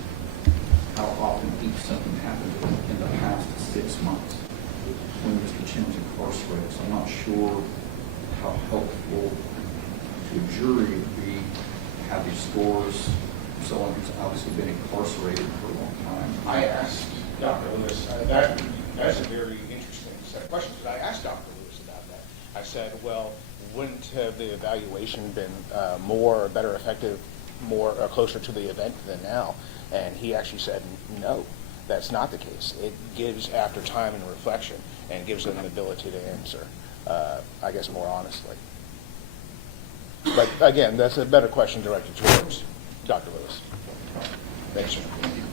how often each symptom happened in the past 6 months when Mr. Chen was incarcerated. So I'm not sure how helpful to a jury would be to have these scores from someone who's obviously been incarcerated for a long time. I asked Dr. Lewis, that's a very interesting set of questions, but I asked Dr. Lewis about that. I said, well, wouldn't have the evaluation been more or better effective, more closer to the event than now? And he actually said, no, that's not the case. It gives, after time and reflection, and gives them an ability to answer, I guess, more honestly. But again, that's a better question directed towards Dr. Lewis. Thanks, sir. Thank you.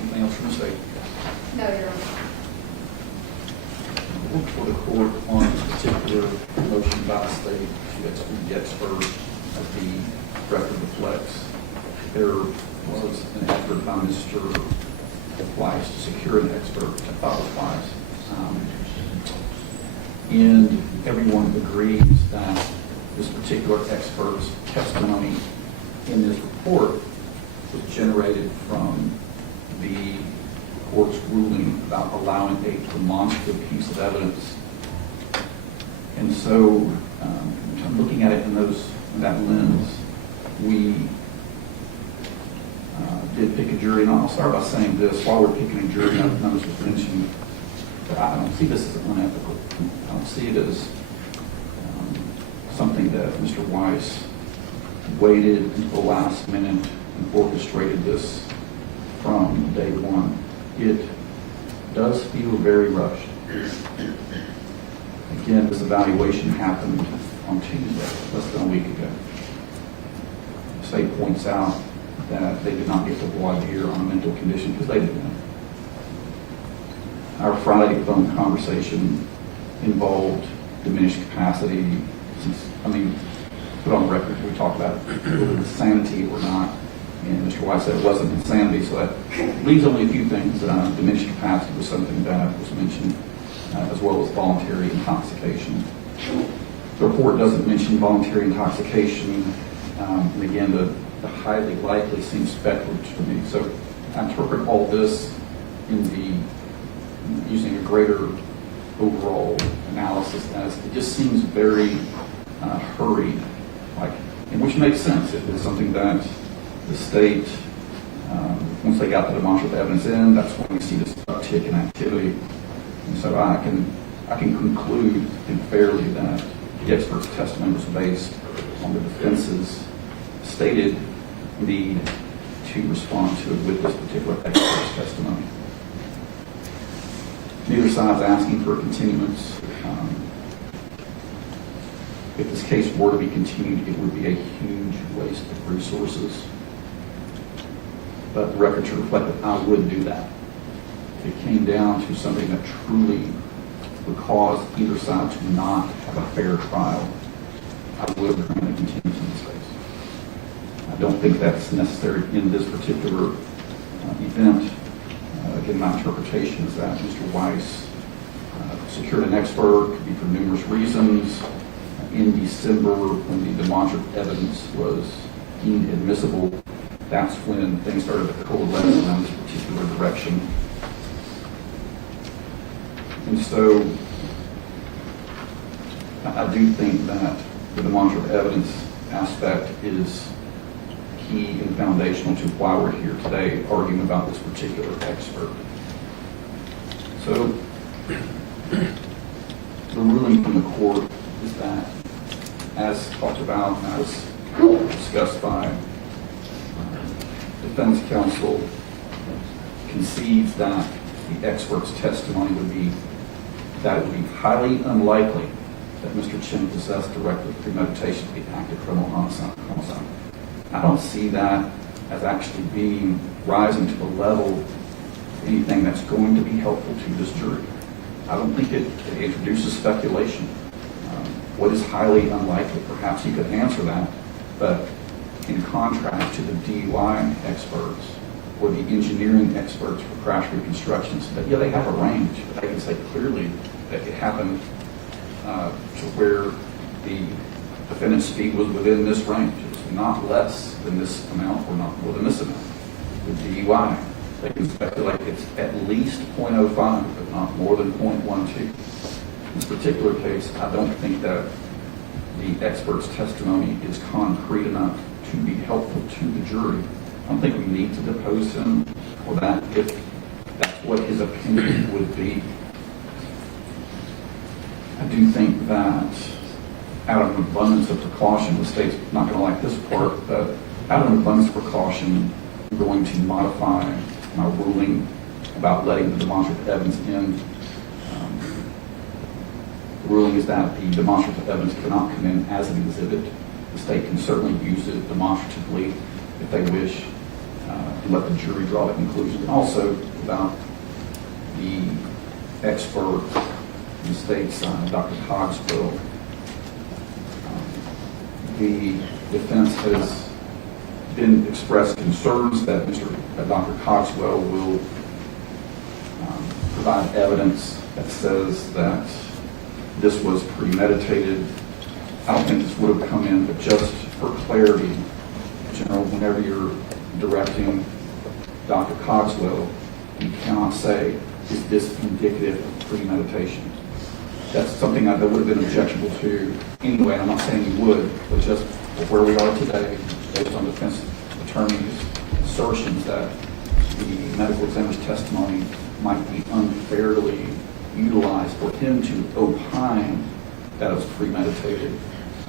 Anything else from the state? No, Your Honor. For the court on this particular motion by the state to exclude the expert as the record reflects, there was an effort by Mr. Weiss to secure an expert, I thought was Weiss. And everyone agrees that this particular expert's testimony in this report was generated from the court's ruling about allowing a demonstrative piece of evidence. And so, looking at it in that lens, we did pick a jury. And I'll start by saying this: while we're picking a jury, I know this was mentioned, But I don't see this as unethical. I don't see it as something that Mr. Weiss waited until the last minute and orchestrated this from day one. It does feel very rushed. Again, this evaluation happened on Tuesday, less than a week ago. The state points out that they did not get the voir dire on a mental condition because they didn't know. Our Friday phone conversation involved diminished capacity. Put on record, we talked about whether it was insanity or not, and Mr. Weiss said it wasn't insanity, so that leaves only a few things. Diminished capacity was something that was mentioned, as well as voluntary intoxication. The report doesn't mention voluntary intoxication, and again, the highly likely seems speculative to me. So I interpret all this using a greater overall analysis as it just seems very hurried, and which makes sense. It was something that the state, once they got the demonstrative evidence in, that's when we see this uptick in activity. And so I can conclude fairly that the expert's testimony was based on the defense's stated need to respond to it with this particular expert's testimony. Neither side's asking for a continuance. If this case were to be continued, it would be a huge waste of resources. But the record should reflect that I would do that. If it came down to something that truly would cause either side to not have a fair trial, I would grant a continuance in this case. I don't think that's necessary in this particular event. Again, my interpretation is that Mr. Weiss secured an expert, could be for numerous reasons. In December, when the demonstrative evidence was deemed admissible, that's when things started to coalesce around this particular direction. And so I do think that the demonstrative evidence aspect is key and foundational to why we're here today arguing about this particular expert. So the ruling from the court is that, as talked about, as discussed by defense counsel, concedes that the expert's testimony would be that it would be highly unlikely that Mr. Chen possessed directly premeditation to the act of criminal homicide. I don't see that as actually rising to the level of anything that's going to be helpful to this jury. I don't think it introduces speculation. What is highly unlikely? Perhaps he could answer that, but in contrast to the DUI experts or the engineering experts for crash reconstructions, that they have a range, but they can say clearly that it happened to where the defendant's speed was within this range. It was not less than this amount or not more than this amount. With DUI, they can speculate it's at least 0.05, but not more than 0.12. In this particular case, I don't think that the expert's testimony is concrete enough to be helpful to the jury. I don't think we need to depose him, or that if that's what his opinion would be. I do think that out of an abundance of precaution, the state's not going to like this part, but out of an abundance of precaution, I'm going to modify my ruling about letting the demonstrative evidence in. The ruling is that the demonstrative evidence cannot come in as an exhibit. The state can certainly use it demonstratively if they wish, and let the jury draw the conclusion. And also about the expert in the state's Dr. Cogswell. The defense has been expressed concerns that Dr. Cogswell will provide evidence that says that this was premeditated. I don't think this would have come in, but just for clarity, General, whenever you're directing Dr. Cogswell, you cannot say, is this indicative of premeditation? That's something that would have been objectionable to anyway, and I'm not saying you would, but just where we are today, based on defense attorneys' assertions that the medical examiner's testimony might be unfairly wise for him to opine that it was premeditated.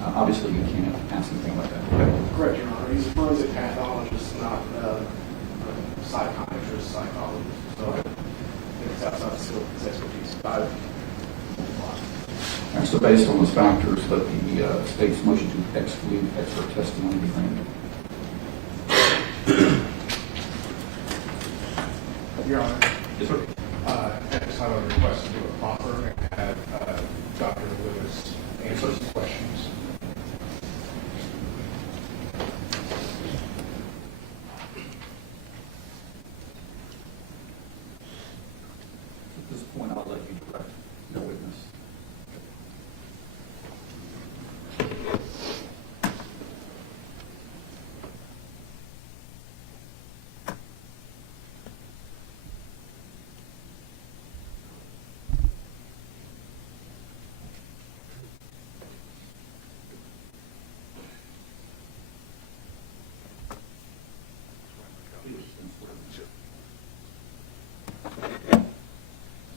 Obviously, you can't ask anything like that. Okay? Correct, Your Honor. He's a forensic pathologist, not a psychiatrist, psychologist. So I think it's outside the scope of his expertise. And so based on those factors, let the state's motion to exclude expert testimony be granted. Your Honor. Yes, sir. At this time, I would request to do a proffer and have Dr. Lewis answer some questions. At this point, I'll let you direct the witness.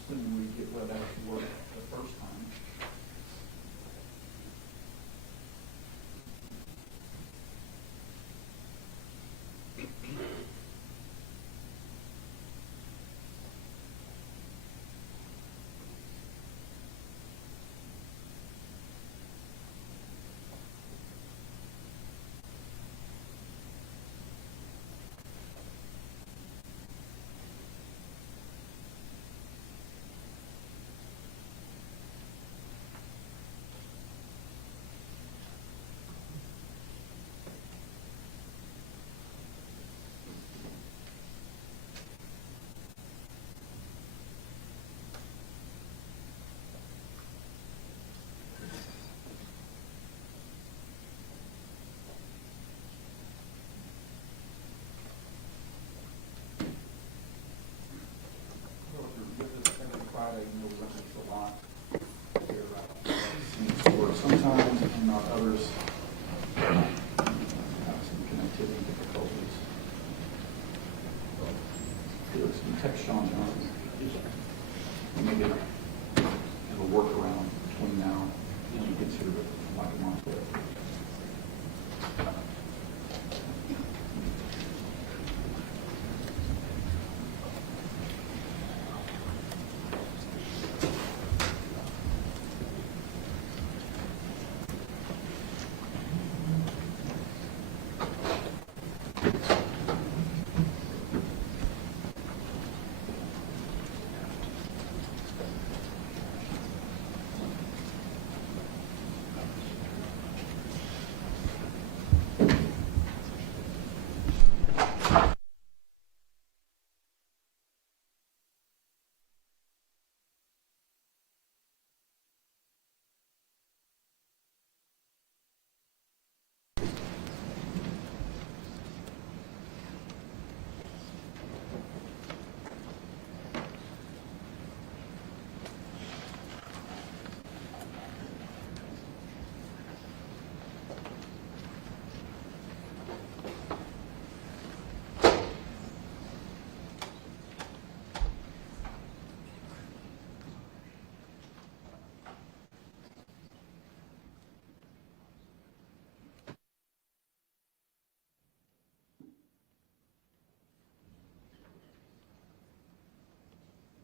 Assuming we get let out to work the first time. Friday, you know, we run into a lot here, or sometimes, and not others, have some connectivity difficulties. Good, so you text Sean Johnson. Maybe have a workaround between now and he gets here like a month later.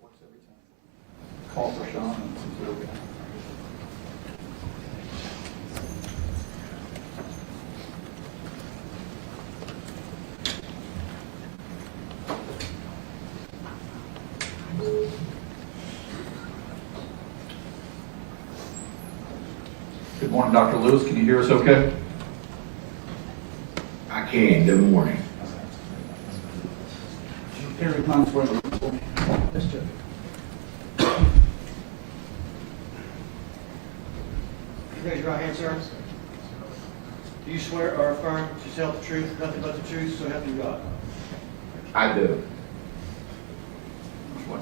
Works every time. Call for Sean and see if they're okay. Good morning, Dr. Lewis. Can you hear us okay? I can. Good morning. Every time for me. Yes, Jeff. Raise your right hand, sir. Do you swear or affirm to tell the truth, nothing but the truth, so help you God? I do. Which one?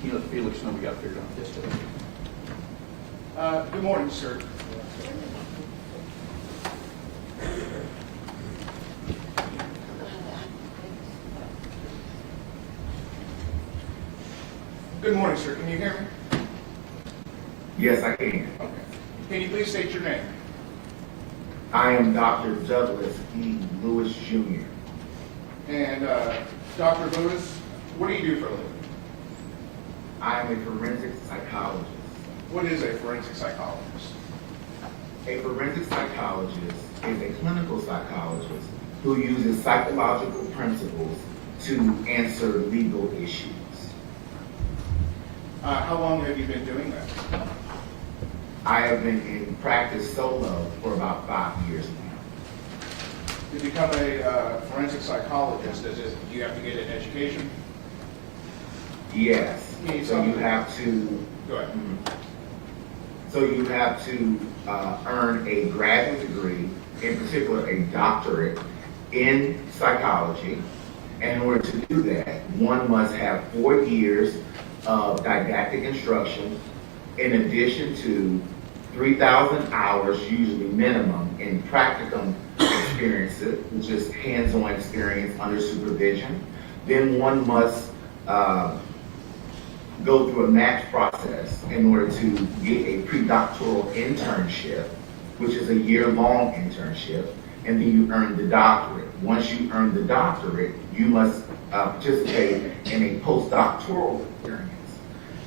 Can you let Felix know we got figured out? Yes, Jeff. Good morning, sir. Good morning, sir. Can you hear me? Yes, I can. Okay. Can you please state your name? I am Dr. Douglas E. Lewis Jr. And Dr. Lewis, what do you do for a living? I am a forensic psychologist. What is a forensic psychologist? A forensic psychologist is a clinical psychologist who uses psychological principles to answer legal issues. How long have you been doing that? I have been in practice solo for about 5 years now. To become a forensic psychologist, do you have to get an education? Yes. So you have to. Go ahead. So you have to earn a graduate degree, in particular a doctorate in psychology. And in order to do that, one must have 4 years of didactic instruction, in addition to 3,000 hours, usually minimum, in practicum experiences, which is hands-on experience under supervision. Then one must go through a match process in order to get a pre-doctoral internship, which is a year-long internship, and then you earn the doctorate. Once you earn the doctorate, you must participate in a postdoctoral experience,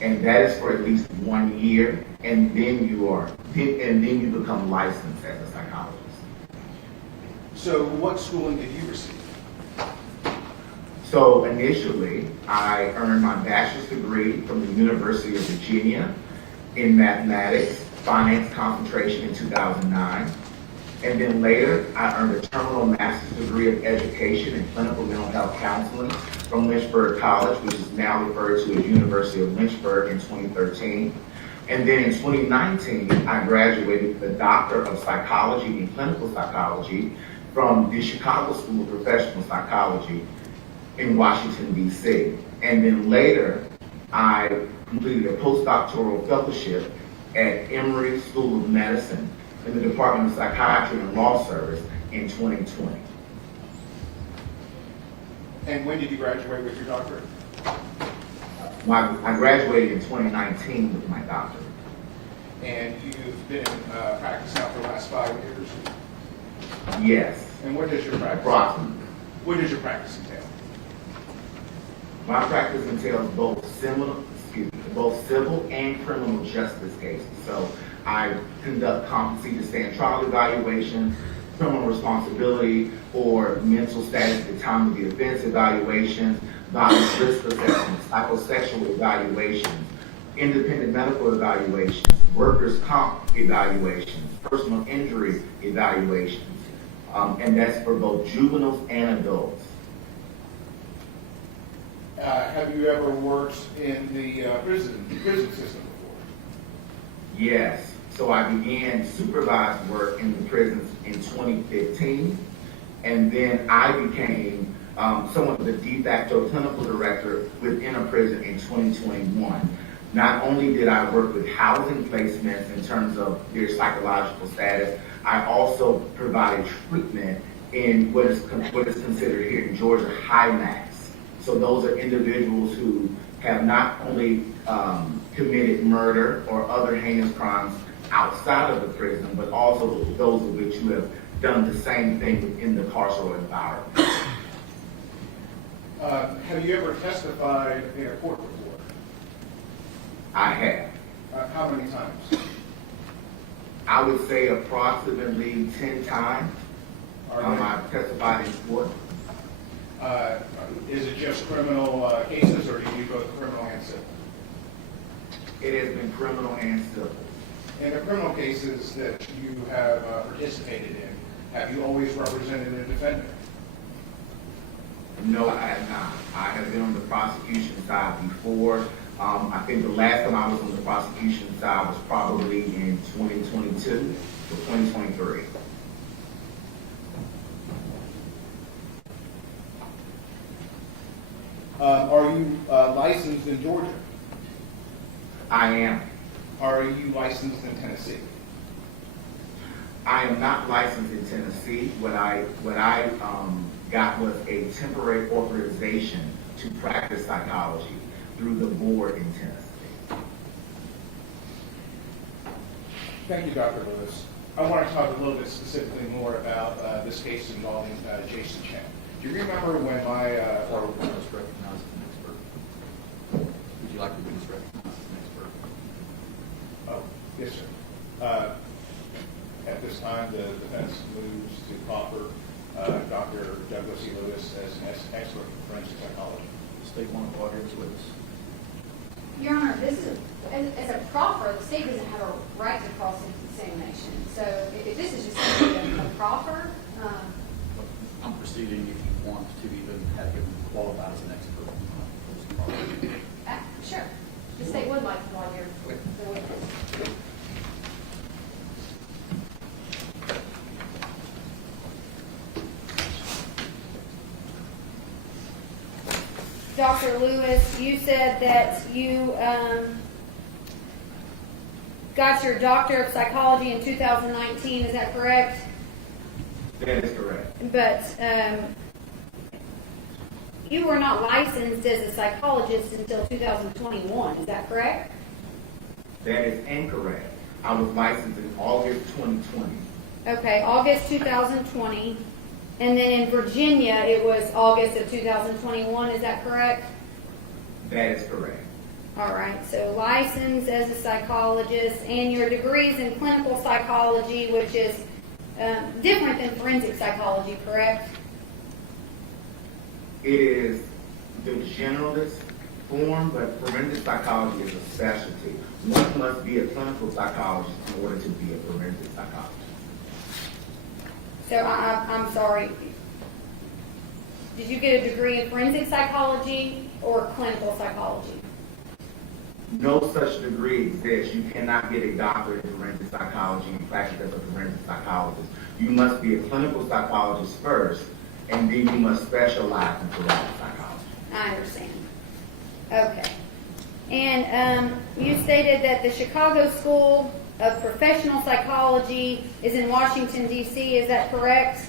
and that is for at least 1 year, and then you become licensed as a psychologist. So what schooling did you receive? So initially, I earned my bachelor's degree from the University of Virginia in mathematics, finance concentration in 2009. And then later, I earned a terminal master's degree of education in clinical mental health counseling from Lynchburg College, which is now referred to as University of Lynchburg, in 2013. And then in 2019, I graduated with a Doctor of Psychology in Clinical Psychology from the Chicago School of Professional Psychology in Washington, D.C. And then later, I completed a postdoctoral fellowship at Emory School of Medicine in the Department of Psychiatry and Law Service in 2020. And when did you graduate with your doctorate? I graduated in 2019 with my doctorate. And you've been in practice now for the last 5 years? Yes. And what does your practice? Approximately. What does your practice entail? My practice entails both civil and criminal justice cases. So I conduct competency to stand trial evaluation, criminal responsibility or mental status at the time of the offense evaluation, violence risk assessment, psychosexual evaluations, independent medical evaluations, workers' comp evaluations, personal injury evaluations, and that's for both juveniles and adults. Have you ever worked in the prison system before? Yes. So I began supervised work in the prisons in 2015, and then I became somewhat of the de facto clinical director within a prison in 2021. Not only did I work with housing placements in terms of their psychological status, I also provided treatment in what is considered here in Georgia high max. So those are individuals who have not only committed murder or other heinous crimes outside of the prison, but also those of which who have done the same thing within the carceral environment. Have you ever testified in a court before? I have. How many times? I would say approximately 10 times. I've testified in court. Is it just criminal cases, or do you do both criminal and civil? It has been criminal and civil. In the criminal cases that you have participated in, have you always represented a defendant? No, I have not. I have been on the prosecution side before. I think the last time I was on the prosecution side was probably in 2022 or 2023. Are you licensed in Georgia? I am. Are you licensed in Tennessee? I am not licensed in Tennessee. What I got was a temporary authorization to practice psychology. through the board in Tennessee. Thank you, Dr. Lewis. I want to talk a little bit specifically more about this case involving Jason Chen. Do you remember when my witness recognized as an expert? Would you like the witness recognized as an expert? Oh, yes, sir. At this time, the defense moves to proffer Dr. Douglas E. Lewis as an expert in forensic psychology. The state wanted to audience witness. Your Honor, this is, as a proffer, the state doesn't have a right to cross-examination. So if this is just simply a proffer, I'm proceeding if you want to even have him qualified as an expert. sure. The state would like to lawyer the witness. Dr. Lewis, you said that you got your doctor of psychology in 2019. Is that correct? That is correct. But you were not licensed as a psychologist until 2021. Is that correct? That is incorrect. I was licensed in August 2020. Okay, August 2020. And then in Virginia, it was August of 2021. Is that correct? That is correct. All right, so licensed as a psychologist, and your degrees in clinical psychology, which is different than forensic psychology, correct? It is the generalist form, but forensic psychology is a specialty. One must be a clinical psychologist in order to be a forensic psychologist. So I'm sorry. Did you get a degree in forensic psychology or clinical psychology? No such degree exists. You cannot get a doctorate in forensic psychology and practice as a forensic psychologist. You must be a clinical psychologist first, and then you must specialize in forensic psychology. I understand. Okay. And you stated that the Chicago School of Professional Psychology is in Washington, D.C. Is that correct?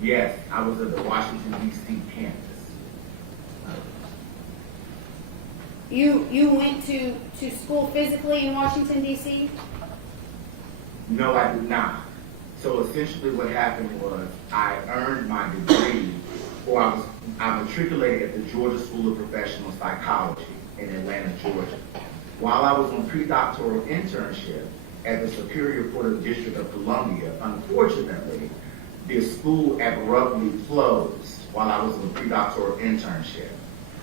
Yes, I was at the Washington, D.C. campus. You went to school physically in Washington, D.C.? No, I did not. So essentially what happened was I earned my degree, or I matriculated at the Georgia School of Professional Psychology in Atlanta, Georgia. While I was on pre-doctoral internship at the Superior Court of the District of Columbia, unfortunately, the school abruptly closed while I was on pre-doctoral internship.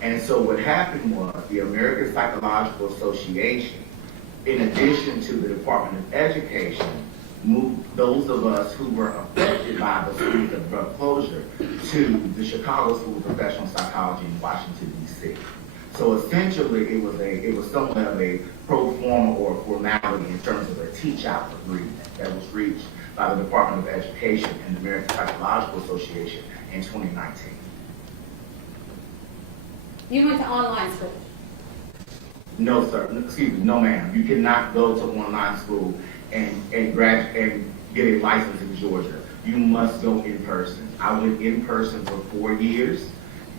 And so what happened was the American Psychological Association, in addition to the Department of Education, moved those of us who were affected by the school's abrupt closure to the Chicago School of Professional Psychology in Washington, D.C. So essentially, it was somewhat of a pro forma or formality in terms of a teach-out agreement that was reached by the Department of Education and the American Psychological Association in 2019. You went to online school? No, sir. Excuse me. No, ma'am. You cannot go to online school and graduate and get a license in Georgia. You must go in person. I went in person for 4 years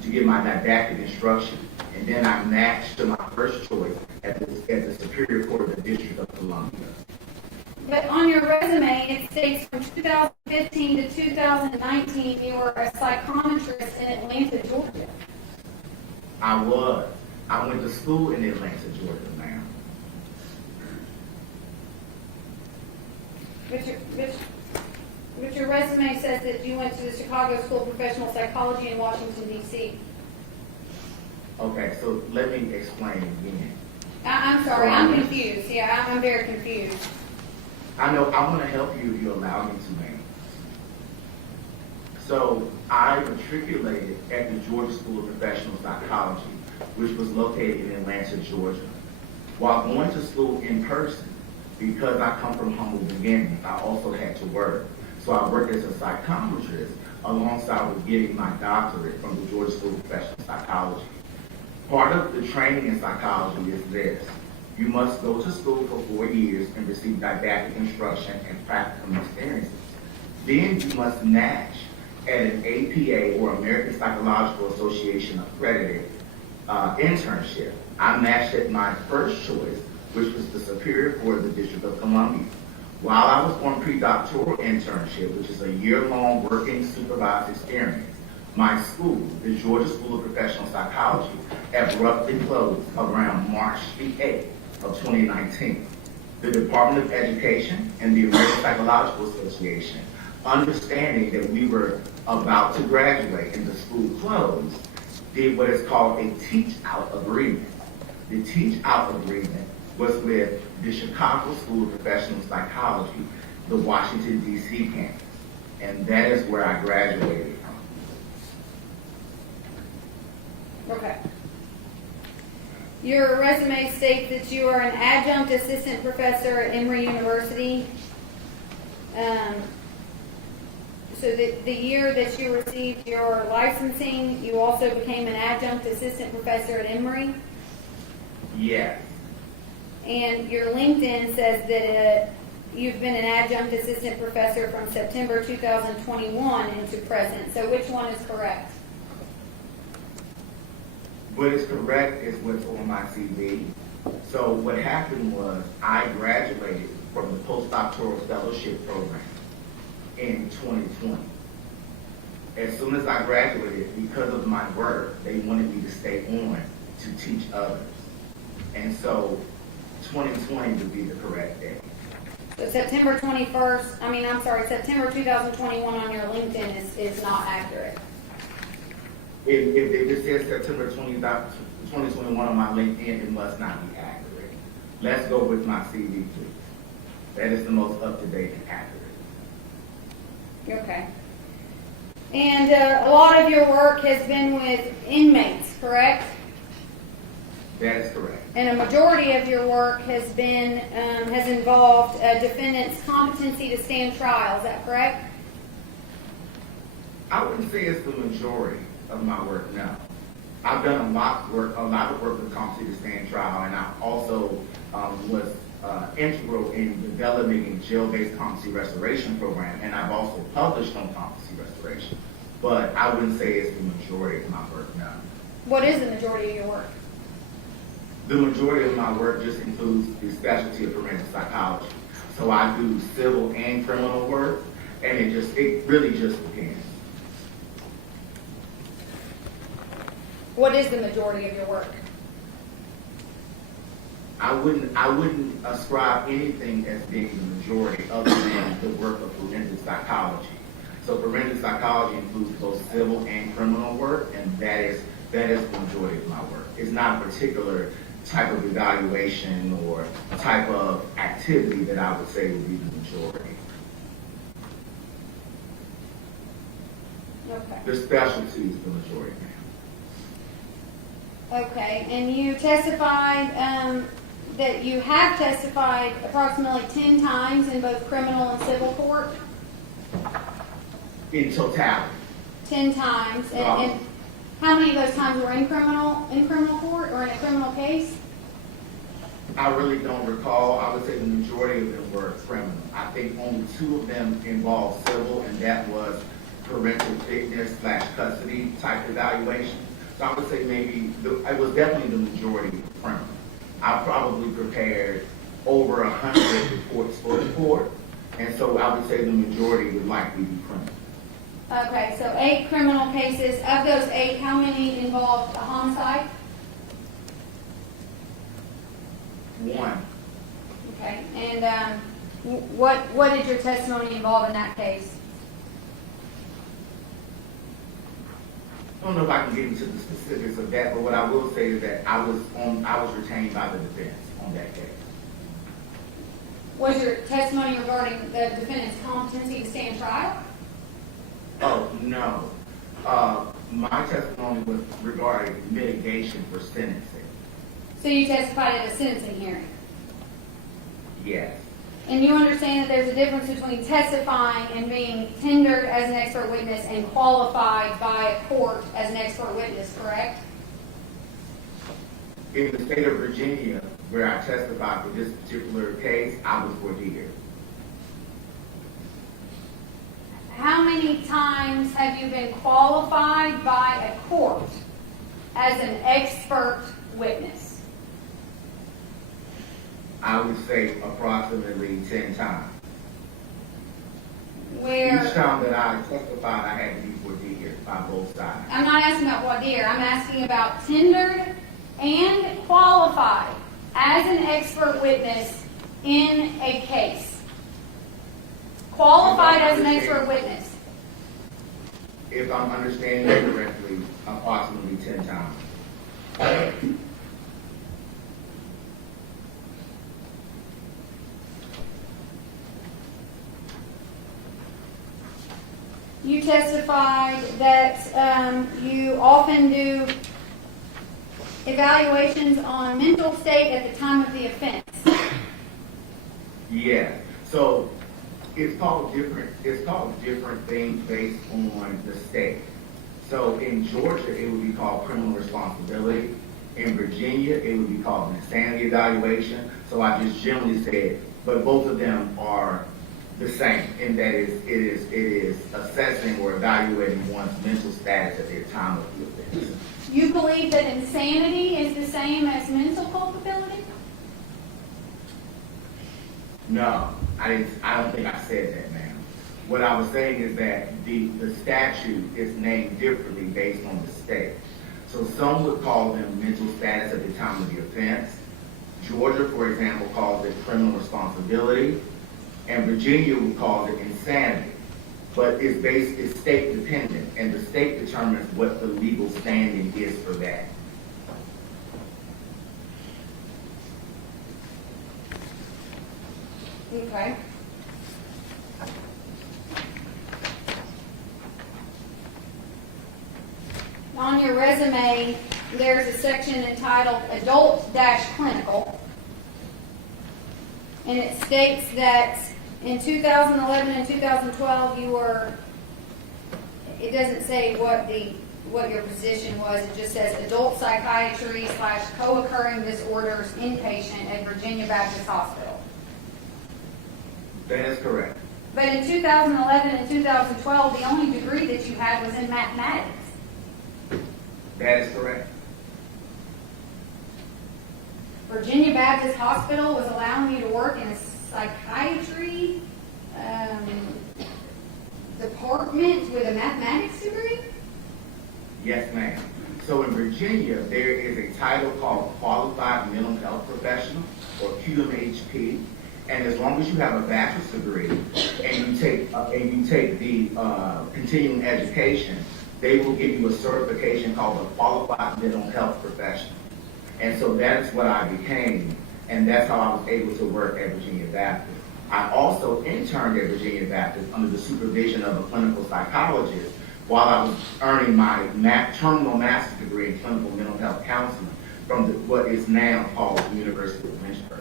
to get my didactic instruction, and then I matched to my first choice at the Superior Court of the District of Columbia. But on your resume, it states from 2015 to 2019, you were a psychometrist in Atlanta, Georgia. I was. I went to school in Atlanta, Georgia, ma'am. But your resume says that you went to the Chicago School of Professional Psychology in Washington, D.C. Okay, so let me explain again. I'm sorry, I'm confused. Yeah, I'm very confused. I know, I want to help you if you allow me to, ma'am. So I matriculated at the Georgia School of Professional Psychology, which was located in Atlanta, Georgia. While going to school in person, because I come from humble beginnings, I also had to work. So I worked as a psychometrist alongside with getting my doctorate from the Georgia School of Professional Psychology. Part of the training in psychology is this. You must go to school for 4 years and receive didactic instruction and practical experiences. Then you must match at an APA or American Psychological Association accredited internship. I matched at my first choice, which was the Superior Court of the District of Columbia. While I was on pre-doctoral internship, which is a year-long working supervised experience, my school, the Georgia School of Professional Psychology, abruptly closed around March the 8th of 2019. The Department of Education and the American Psychological Association, understanding that we were about to graduate and the school closed, did what is called a teach-out agreement. The teach-out agreement was with the Chicago School of Professional Psychology, the Washington, D.C. campus. And that is where I graduated from. Okay. Your resume states that you are an adjunct assistant professor at Emory University. So the year that you received your licensing, you also became an adjunct assistant professor at Emory? Yes. And your LinkedIn says that you've been an adjunct assistant professor from September 2021 into present. So which one is correct? What is correct is what's on my CV. So what happened was I graduated from the postdoctoral fellowship program in 2020. As soon as I graduated, because of my work, they wanted me to stay on to teach others. And so 2020 would be the correct date. So September 2021 on your LinkedIn is not accurate. If it says September 2021 on my LinkedIn, it must not be accurate. Let's go with my CV, please. That is the most up-to-date and accurate. Okay. And a lot of your work has been with inmates, correct? That is correct. And a majority of your work has been has involved defendants' competency to stand trial. Is that correct? I wouldn't say it's the majority of my work, no. I've done a lot of work with competency to stand trial, and I also was integral in developing a jail-based competency restoration program, and I've also published on competency restoration. But I wouldn't say it's the majority of my work, no. What is the majority of your work? The majority of my work just includes the specialty of forensic psychology. So I do civil and criminal work, and it really just depends. What is the majority of your work? I wouldn't ascribe anything as being the majority other than the work of forensic psychology. So forensic psychology includes both civil and criminal work, and that is the majority of my work. It's not a particular type of evaluation or type of activity that I would say would be the majority. Okay. The specialty is the majority, ma'am. Okay, and you testified that you have testified approximately 10 times in both criminal and civil court? In totality. 10 times. And how many of those times were in criminal court or in a criminal case? I really don't recall. I would say the majority of them were criminal. I think only 2 of them involved civil, and that was parental fitness / custody type evaluation. So I would say maybe, it was definitely the majority criminal. I probably prepared over 100 reports for the court, and so I would say the majority would likely be criminal. Okay, so 8 criminal cases. Of those 8, how many involved a homicide? 1. Okay, and what did your testimony involve in that case? I don't know if I can get into the specifics of that, but what I will say is that I was retained by the defense on that case. Was your testimony regarding the defendant's competency to stand trial? Oh, no. My testimony was regarding mitigation for sentencing. So you testified at a sentencing hearing? Yes. And you understand that there's a difference between testifying and being tendered as an expert witness and qualified by a court as an expert witness, correct? In the state of Virginia, where I testified for this particular case, I was voir dire. How many times have you been qualified by a court as an expert witness? I would say approximately 10 times. Where? Each time that I testified, I had to be voir dire by both sides. I'm not asking about voir dire. I'm asking about tendered and qualified as an expert witness in a case. Qualified as an expert witness. If I'm understanding it correctly, approximately 10 times. You testified that you often do evaluations on mental state at the time of the offense. Yeah. So it's called different things based on the state. So in Georgia, it would be called criminal responsibility. In Virginia, it would be called an insanity evaluation. So I just generally said, but both of them are the same in that it is assessing or evaluating one's mental status at their time of the offense. You believe that insanity is the same as mental culpability? No, I don't think I said that, ma'am. What I was saying is that the statute is named differently based on the state. So some would call them mental status at the time of the offense. Georgia, for example, calls it criminal responsibility, and Virginia would call it insanity. But it's state dependent, and the state determines what the legal standing is for that. Okay. On your resume, there's a section entitled Adult-Clinical, and it states that in 2011 and 2012 you were, it doesn't say what your position was, it just says adult psychiatry / co-occurring disorders inpatient at Virginia Baptist Hospital. That is correct. But in 2011 and 2012, the only degree that you had was in mathematics. That is correct. Virginia Baptist Hospital was allowing you to work in a psychiatry department with a mathematics degree? Yes, ma'am. So in Virginia, there is a title called Qualified Mental Health Professional, or QMHP. And as long as you have a bachelor's degree and you take the continuing education, they will give you a certification called a Qualified Mental Health Professional. And so that's what I became, and that's how I was able to work at Virginia Baptist. I also interned at Virginia Baptist under the supervision of a clinical psychologist while I was earning my terminal master's degree in clinical mental health counseling from what is now called the University of Lynchburg.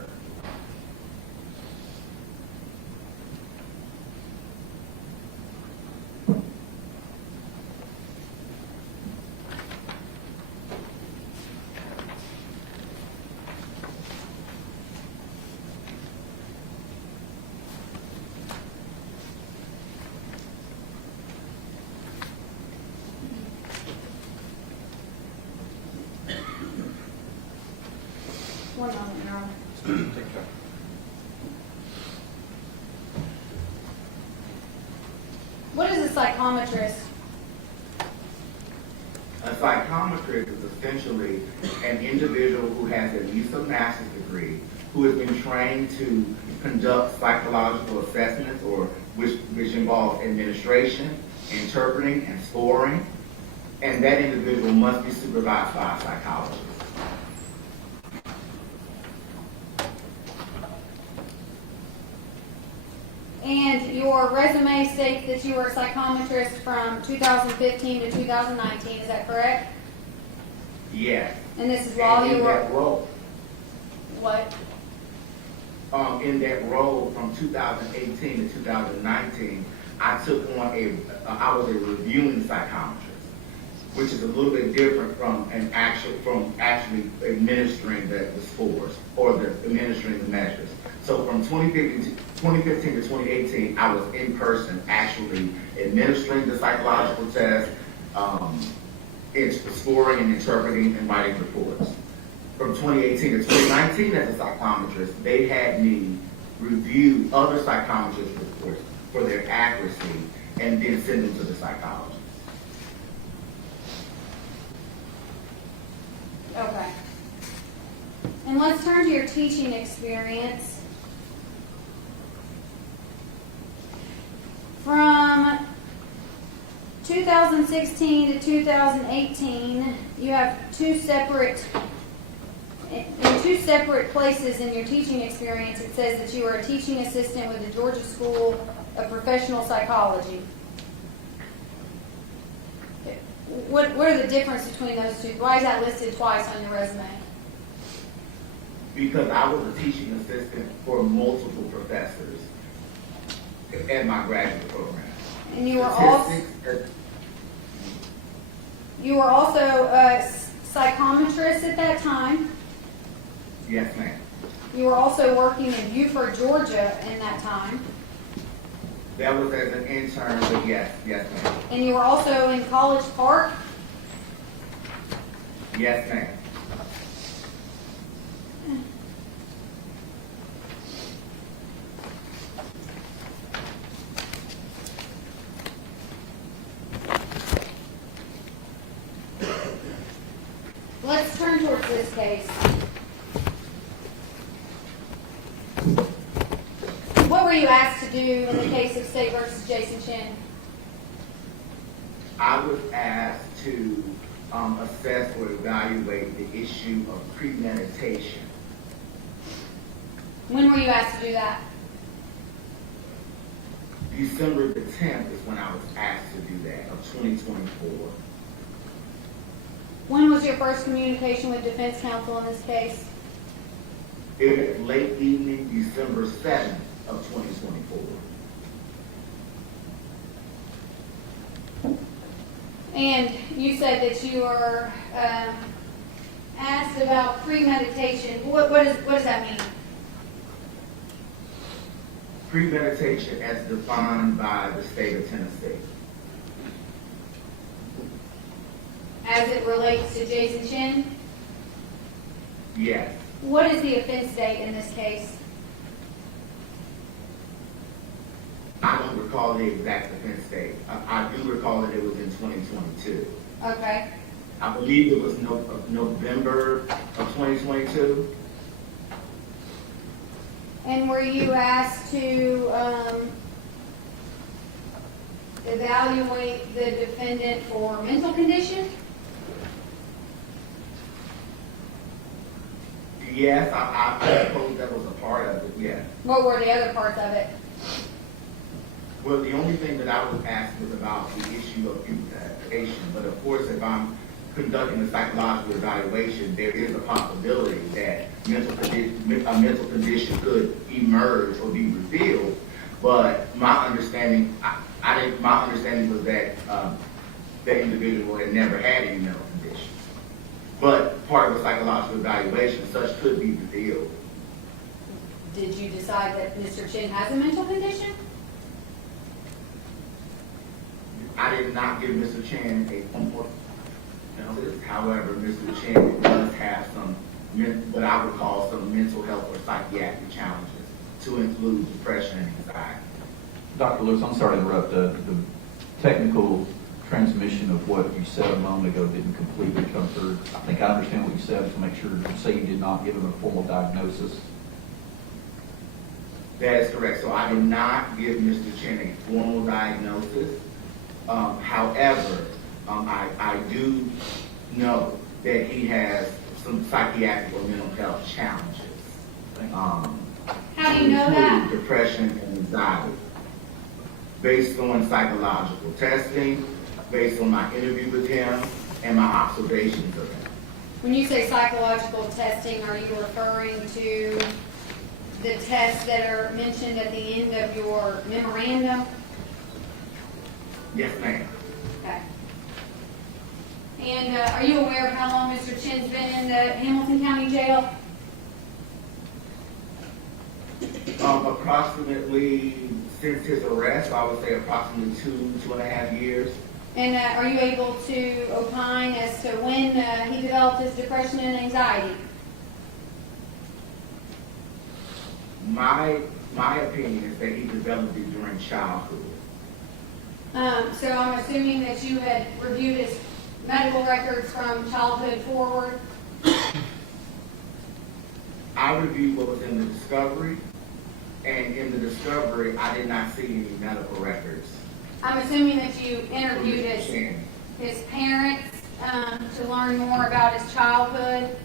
One moment, Your Honor. What is a psychometrist? A psychometrist is essentially an individual who has at least a master's degree, who has been trained to conduct psychological assessments, or which involves administration, interpreting, and scoring, and that individual must be supervised by a psychologist. And your resume states that you were a psychometrist from 2015 to 2019, is that correct? Yes. And this is while you were... In that role. What? In that role from 2018 to 2019, I took on I was a reviewing psychometrist, which is a little bit different from actually administering the scores or administering the measures. So from 2015 to 2018, I was in person actually administering the psychological test, in scoring and interpreting and writing reports. From 2018 to 2019 as a psychometrist, they had me review other psychometrist reports for their accuracy and then send them to the psychologist. Okay. And let's turn to your teaching experience. From 2016 to 2018, you have in two separate places in your teaching experience, it says that you were a teaching assistant with the Georgia School of Professional Psychology. What are the differences between those two? Why is that listed twice on your resume? Because I was a teaching assistant for multiple professors at my graduate program. And you were also a psychometrist at that time. Yes, ma'am. You were also working in Beaufort, Georgia in that time. That was as an intern, but yes, ma'am. And you were also in College Park. Yes, ma'am. Let's turn towards this case. What were you asked to do in the case of State versus Jason Chen? I was asked to assess or evaluate the issue of premeditation. When were you asked to do that? December the 10th is when I was asked to do that, of 2024. When was your first communication with defense counsel in this case? It was late evening, December 7th of 2024. And you said that you were asked about premeditation. What does that mean? Premeditation as defined by the state of Tennessee. As it relates to Jason Chen? Yes. What is the offense date in this case? I don't recall the exact offense date. I do recall that it was in 2022. Okay. I believe it was November of 2022. And were you asked to evaluate the defendant for mental condition? Yes, I suppose that was a part of it, yes. What were the other parts of it? Well, the only thing that I was asked was about the issue of premeditation. But of course, if I'm conducting a psychological evaluation, there is a possibility that a mental condition could emerge or be revealed. But my understanding, my understanding was that that individual had never had any mental condition. But part of a psychological evaluation, such could be revealed. Did you decide that Mr. Chen has a mental condition? I did not give Mr. Chen a formal diagnosis. However, Mr. Chen does have some, what I would call some mental health or psychiatric challenges, to include depression and anxiety. Dr. Lewis, I'm sorry to interrupt. The technical transmission of what you said a moment ago didn't completely come through. I think I understand what you said, to make sure you say you did not give him a formal diagnosis. That is correct. So I did not give Mr. Chen a formal diagnosis. However, I do know that he has some psychiatric or mental health challenges. How do you know that? Depression and anxiety. Based on psychological testing, based on my interview with him, and my observations of him. When you say psychological testing, are you referring to the tests that are mentioned at the end of your memorandum? Yes, ma'am. Okay. And are you aware of how long Mr. Chen's been in the Hamilton County Jail? Approximately, since his arrest, I would say approximately 2.5 years. And are you able to opine as to when he developed his depression and anxiety? My opinion is that he developed it during childhood. So I'm assuming that you had reviewed his medical records from childhood forward. I reviewed what was in the discovery, and in the discovery, I did not see any medical records. I'm assuming that you interviewed his parents to learn more about his childhood.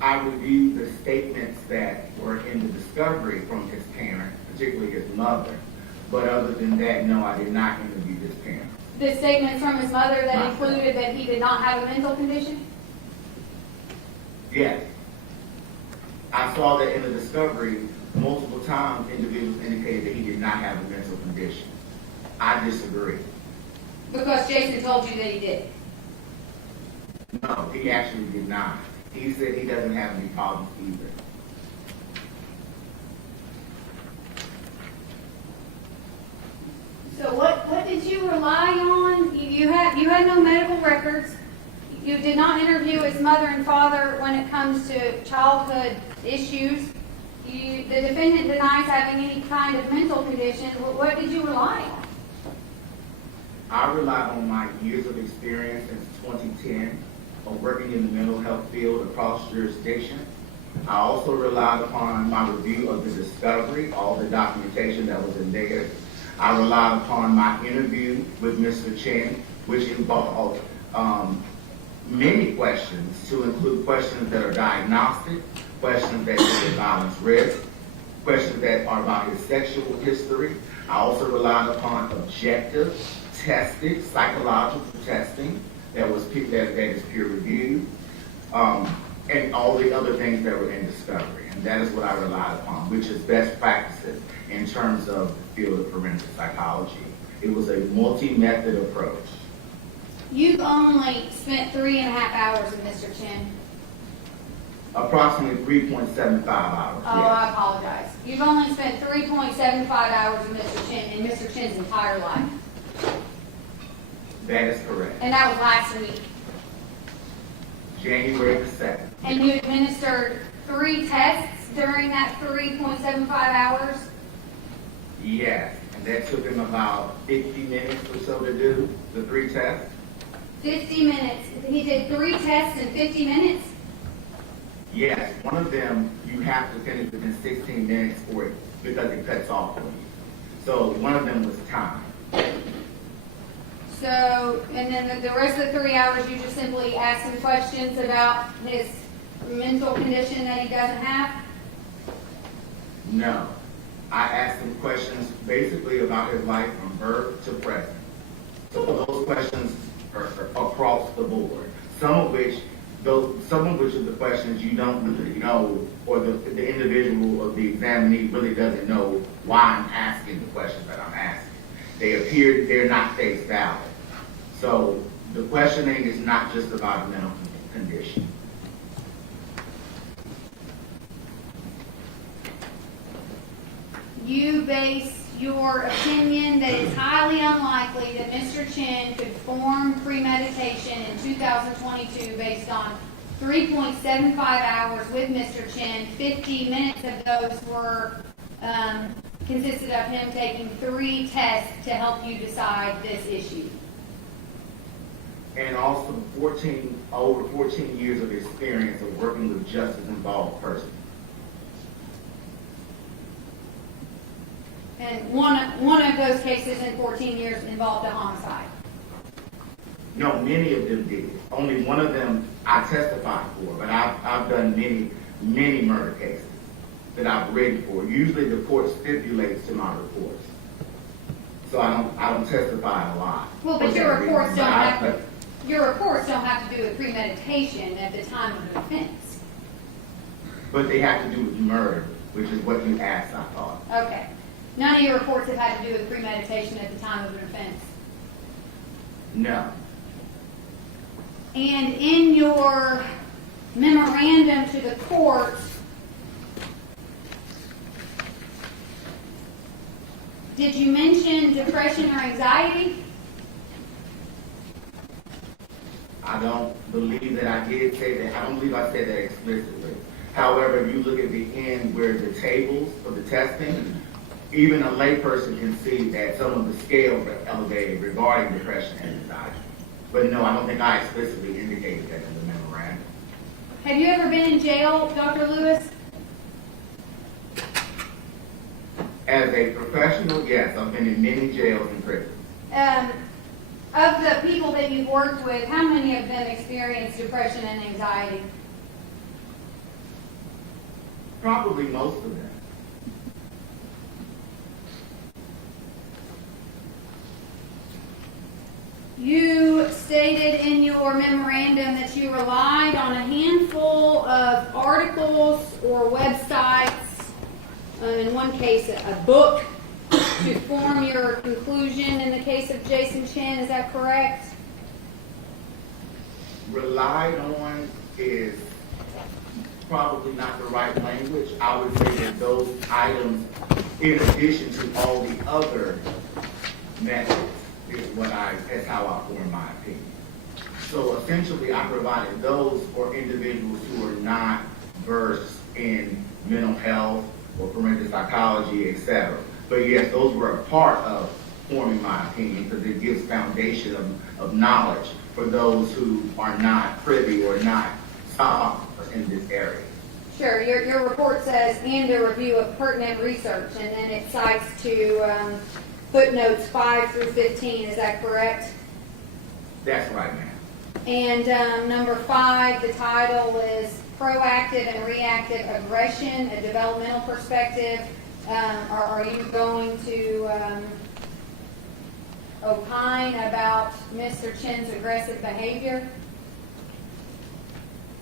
I reviewed the statements that were in the discovery from his parents, particularly his mother. But other than that, no, I did not interview his parents. The statements from his mother that included that he did not have a mental condition? Yes. I saw that in the discovery, multiple times individuals indicated that he did not have a mental condition. I disagree. Because Jason told you that he did? No, he actually did not. He said he doesn't have any problems either. So what did you rely on? You had no medical records. You did not interview his mother and father when it comes to childhood issues. The defendant denies having any kind of mental condition. What did you rely on? I relied on my years of experience since 2010 of working in the mental health field across jurisdiction. I also relied upon my review of the discovery, all the documentation that was in there. I relied upon my interview with Mr. Chen, which involved many questions, to include questions that are diagnostic, questions that deal with violence risk, questions that are about his sexual history. I also relied upon objective, tested, psychological testing that is peer reviewed, and all the other things that were in discovery. And that is what I relied upon, which is best practices in terms of the field of forensic psychology. It was a multi-method approach. You've only spent 3.5 hours with Mr. Chen. Approximately 3.75 hours. Oh, yes. I apologize. You've only spent 3.75 hours with Mr. Chen in Mr. Chen's entire life. That is correct. And that was last week. January the 2nd. And you administered 3 tests during that 3.75 hours? Yes, and that took him about 50 minutes or so to do, the 3 tests. 50 minutes. He did 3 tests in 50 minutes? Yes, one of them you have to finish within 16 minutes for it because it cuts off on you. So one of them was time. So, and then the rest of the 3 hours, you just simply asked him questions about his mental condition that he doesn't have? No. I asked him questions basically about his life from birth to present. So those questions are across the board. Some of which of the questions you don't really know, or the individual or the examinee really doesn't know why I'm asking the questions that I'm asking. They're not face valid. So the questioning is not just about a mental condition. You base your opinion that it's highly unlikely that Mr. Chen could form premeditation in 2022 based on 3.75 hours with Mr. Chen. 50 minutes of those were consisted of him taking 3 tests to help you decide this issue. And also over 14 years of experience of working with justice-involved persons. And one of those cases in 14 years involved a homicide. No, many of them did. Only one of them I testified for, but I've done many murder cases that I've written for. Usually the court stipulates to my reports, so I don't testify a lot. Well, but your reports don't have to do with premeditation at the time of the offense. But they have to do with murder, which is what you asked, I thought. Okay. None of your reports have had to do with premeditation at the time of an offense. No. And in your memorandum to the court, Did you mention depression or anxiety? I don't believe that I did say that. I don't believe I said that explicitly. However, if you look at the end where the tables for the testing, even a layperson can see that some of the scales are elevated regarding depression and anxiety. But no, I don't think I explicitly indicated that in the memorandum. Have you ever been in jail, Dr. Lewis? As a professional, yes, I've been in many jails and prisons. Of the people that you've worked with, how many of them experienced depression and anxiety? Probably most of them. You stated in your memorandum that you relied on a handful of articles or websites, in one case a book, to form your conclusion in the case of Jason Chen. Is that correct? Relied on is probably not the right language. I would say that those items, in addition to all the other methods, is how I form my opinion. So essentially, I provided those for individuals who are not versed in mental health or forensic psychology, etc. But yes, those were a part of forming my opinion because it gives foundation of knowledge for those who are not privy or not scholars in this area. Sure. Your report says, and a review of pertinent research, and then it cites to footnotes 5 through 15. Is that correct? That's right, ma'am. And number 5, the title is Proactive and Reactive Aggression, a Developmental Perspective. Are you going to opine about Mr. Chen's aggressive behavior?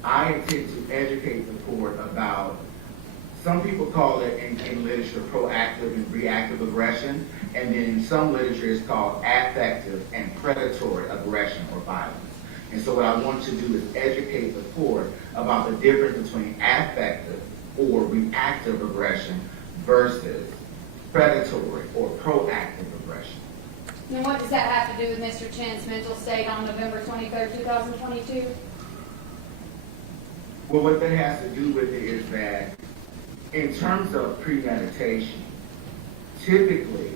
I intend to educate the court about, some people call it in literature proactive and reactive aggression, and then in some literature it's called affective and predatory aggression or violence. And so what I want to do is educate the court about the difference between affective or reactive aggression versus predatory or proactive aggression. And what does that have to do with Mr. Chen's mental state on November 23rd, 2022? Well, what that has to do with it is that in terms of premeditation, typically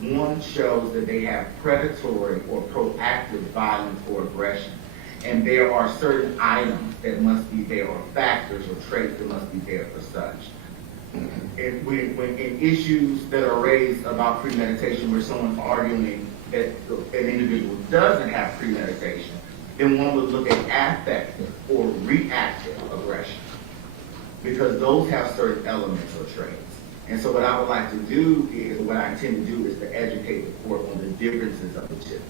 one shows that they have predatory or proactive violence or aggression. And there are certain items that must be there, or factors or traits that must be there for such. And when in issues that are raised about premeditation where someone's arguing that an individual doesn't have premeditation, then one would look at affective or reactive aggression, because those have certain elements or traits. And so what I would like to do is, what I intend to do is to educate the court on the differences of the two.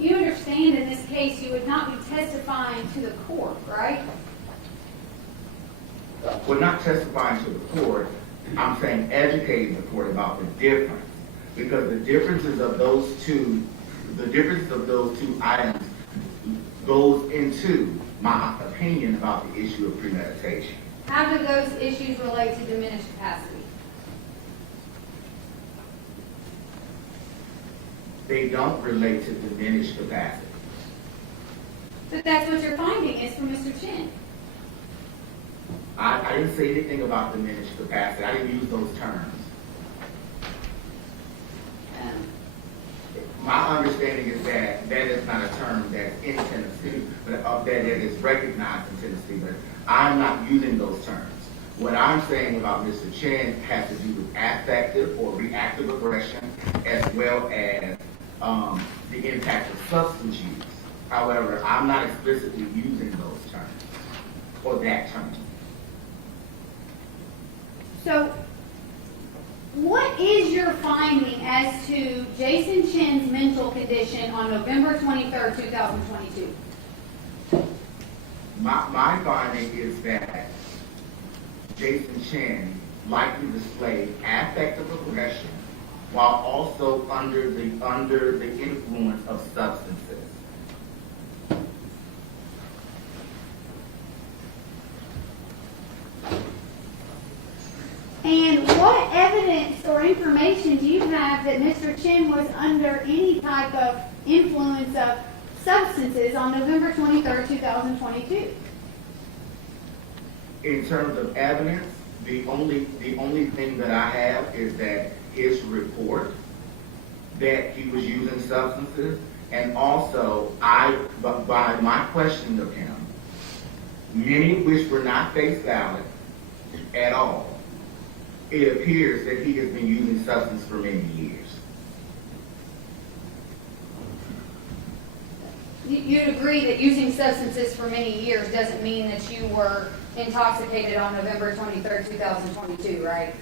You understand in this case you would not be testifying to the court, right? We're not testifying to the court. I'm saying educating the court about the difference, because the differences of those two items goes into my opinion about the issue of premeditation. How do those issues relate to diminished capacity? They don't relate to diminished capacity. But that's what your finding is from Mr. Chen. I didn't say anything about diminished capacity. I didn't use those terms. My understanding is that that is not a term that's in Tennessee, but that it is recognized in Tennessee, but I'm not using those terms. What I'm saying about Mr. Chen has to do with affective or reactive aggression, as well as the impact of substance use. However, I'm not explicitly using those terms, or that term. So, what is your finding as to Jason Chen's mental condition on November 23rd, 2022? My finding is that Jason Chen likely displayed affective aggression while also under the influence of substances. And what evidence or information do you have that Mr. Chen was under any type of influence of substances on November 23rd, 2022? In terms of evidence, the only thing that I have is that his report that he was using substances, and also by my questioning of him, many of which were not face valid at all, it appears that he has been using substance for many years. You'd agree that using substances for many years doesn't mean that you were intoxicated on November 23rd, 2022, right?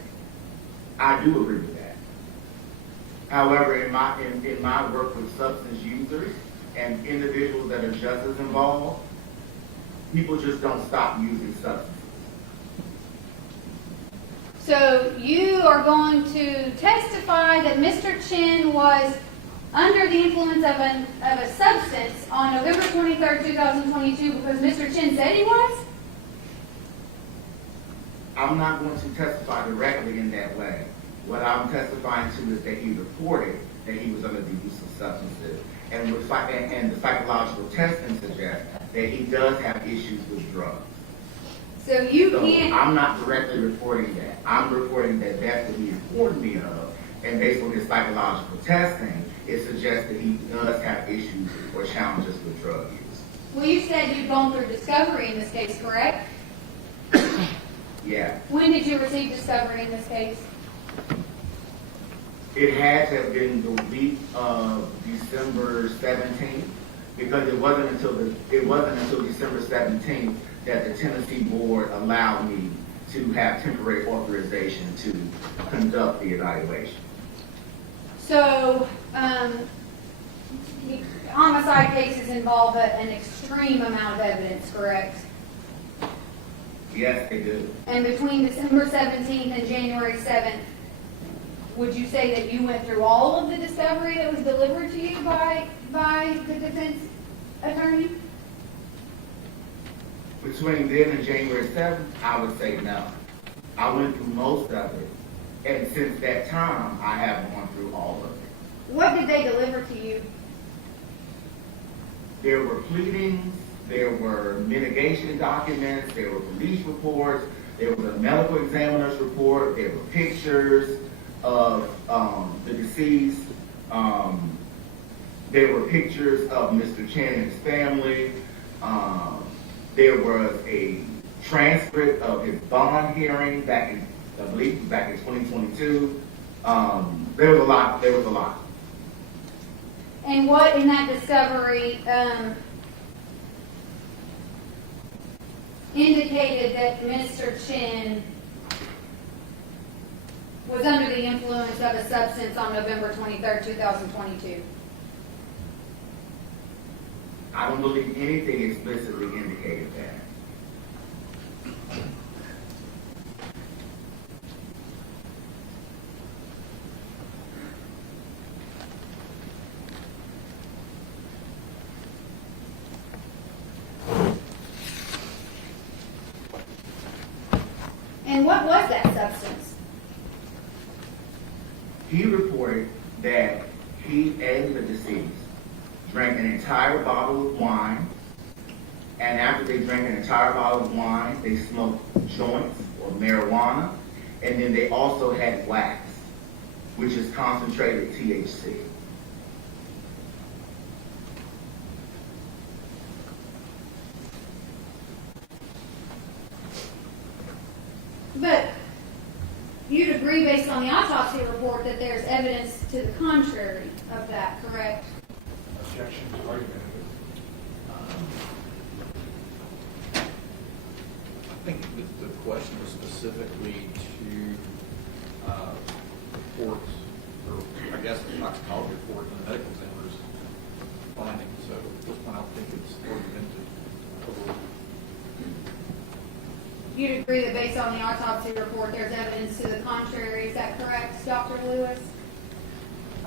I do agree with that. However, in my work with substance users and individuals that are just as involved, people just don't stop using substances. So you are going to testify that Mr. Chen was under the influence of a substance on November 23rd, 2022 because Mr. Chen said he was? I'm not going to testify directly in that way. What I'm testifying to is that he reported that he was under the use of substances. And the psychological testing suggests that he does have issues with drugs. So you can't... I'm not directly reporting that. I'm reporting that that's what he informed me of. And based on his psychological testing, it suggests that he does have issues or challenges with drug use. Well, you said you'd gone through discovery in this case, correct? Yeah. When did you receive discovery in this case? It had to have been the week of December 17th, because it wasn't until December 17th that the Tennessee board allowed me to have temporary authorization to conduct the evaluation. So, homicide cases involve an extreme amount of evidence, correct? Yes, they do. And between December 17th and January 7th, would you say that you went through all of the discovery that was delivered to you by the defense attorney? Between then and January 7th, I would say no. I went through most of it. And since that time, I haven't gone through all of it. What did they deliver to you? There were pleadings, there were mitigation documents, there were police reports, there was a medical examiner's report, there were pictures of the deceased, there were pictures of Mr. Chen and his family, there was a transcript of his bond hearing back in, I believe, back in 2022. There was a lot. And what in that discovery indicated that Mr. Chen was under the influence of a substance on November 23rd, 2022? I don't believe anything explicitly indicated that. And what was that substance? He reported that he and the deceased drank an entire bottle of wine, and after they drank an entire bottle of wine, they smoked joints or marijuana, and then they also had wax, which is concentrated THC. But you'd agree based on the autopsy report that there's evidence to the contrary of that, correct? Objection to argument. I think the question was specifically to reports, or I guess the toxicology report and the medical examiner's findings. So at this point, I don't think it's argumentative. You'd agree that based on the autopsy report, there's evidence to the contrary. Is that correct, Dr. Lewis?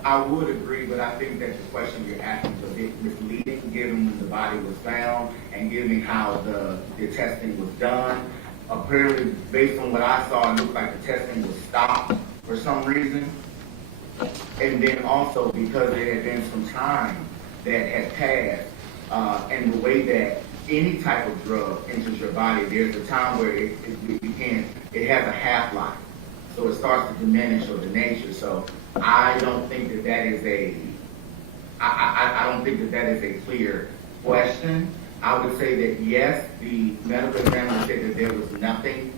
I would agree, but I think that the question you're asking is a bit misleading, given when the body was found and given how the testing was done. apparently, based on what I saw, it looked like the testing was stopped for some reason. And then also because there had been some time that had passed, and the way that any type of drug enters your body, there's a time where it has a half-life. So it starts to diminish or the nature. So I don't think that that is I don't think that that is a clear question. I would say that yes, the medical examiner said that there was nothing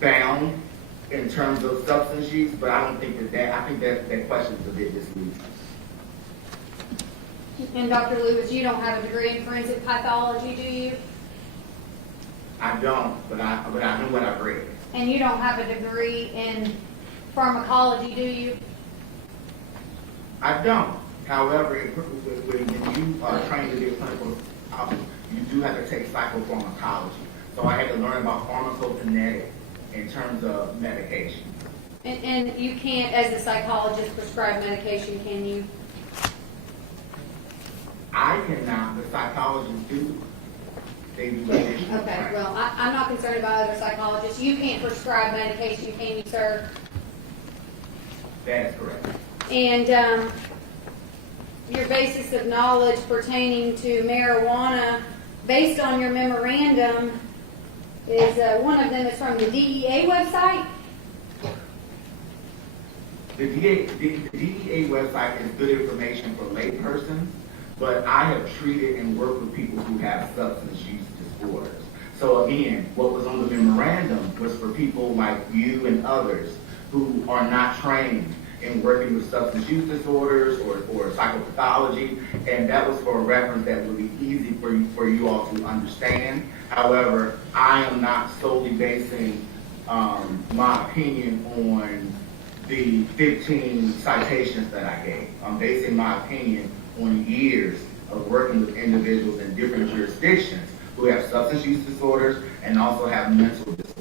found in terms of substance use, but I don't think I think that question is a bit misleading. And Dr. Lewis, you don't have a degree in forensic pathology, do you? I don't, but I know what I've read. And you don't have a degree in pharmacology, do you? I don't. However, when you are trained to be a clinical officer, you do have to take psychopharmacology. So I had to learn about pharmacokinetics in terms of medication. And you can't, as a psychologist, prescribe medication, can you? I cannot, but psychologists do. They do additional Okay, training. well, I'm not concerned about other psychologists. You can't prescribe medication, can you, sir? That is correct. And your basis of knowledge pertaining to marijuana, based on your memorandum, is one of them is from the DEA website? The DEA website is good information for laypersons, but I have treated and worked with people who have substance use disorders. So again, what was on the memorandum was for people like you and others who are not trained in working with substance use disorders or psychopathology, and that was for a reference that would be easy for you all to understand. However, I am not solely basing my opinion on the 15 citations that I gave. I'm basing my opinion on years of working with individuals in different jurisdictions who have substance use disorders and also have mental disorders.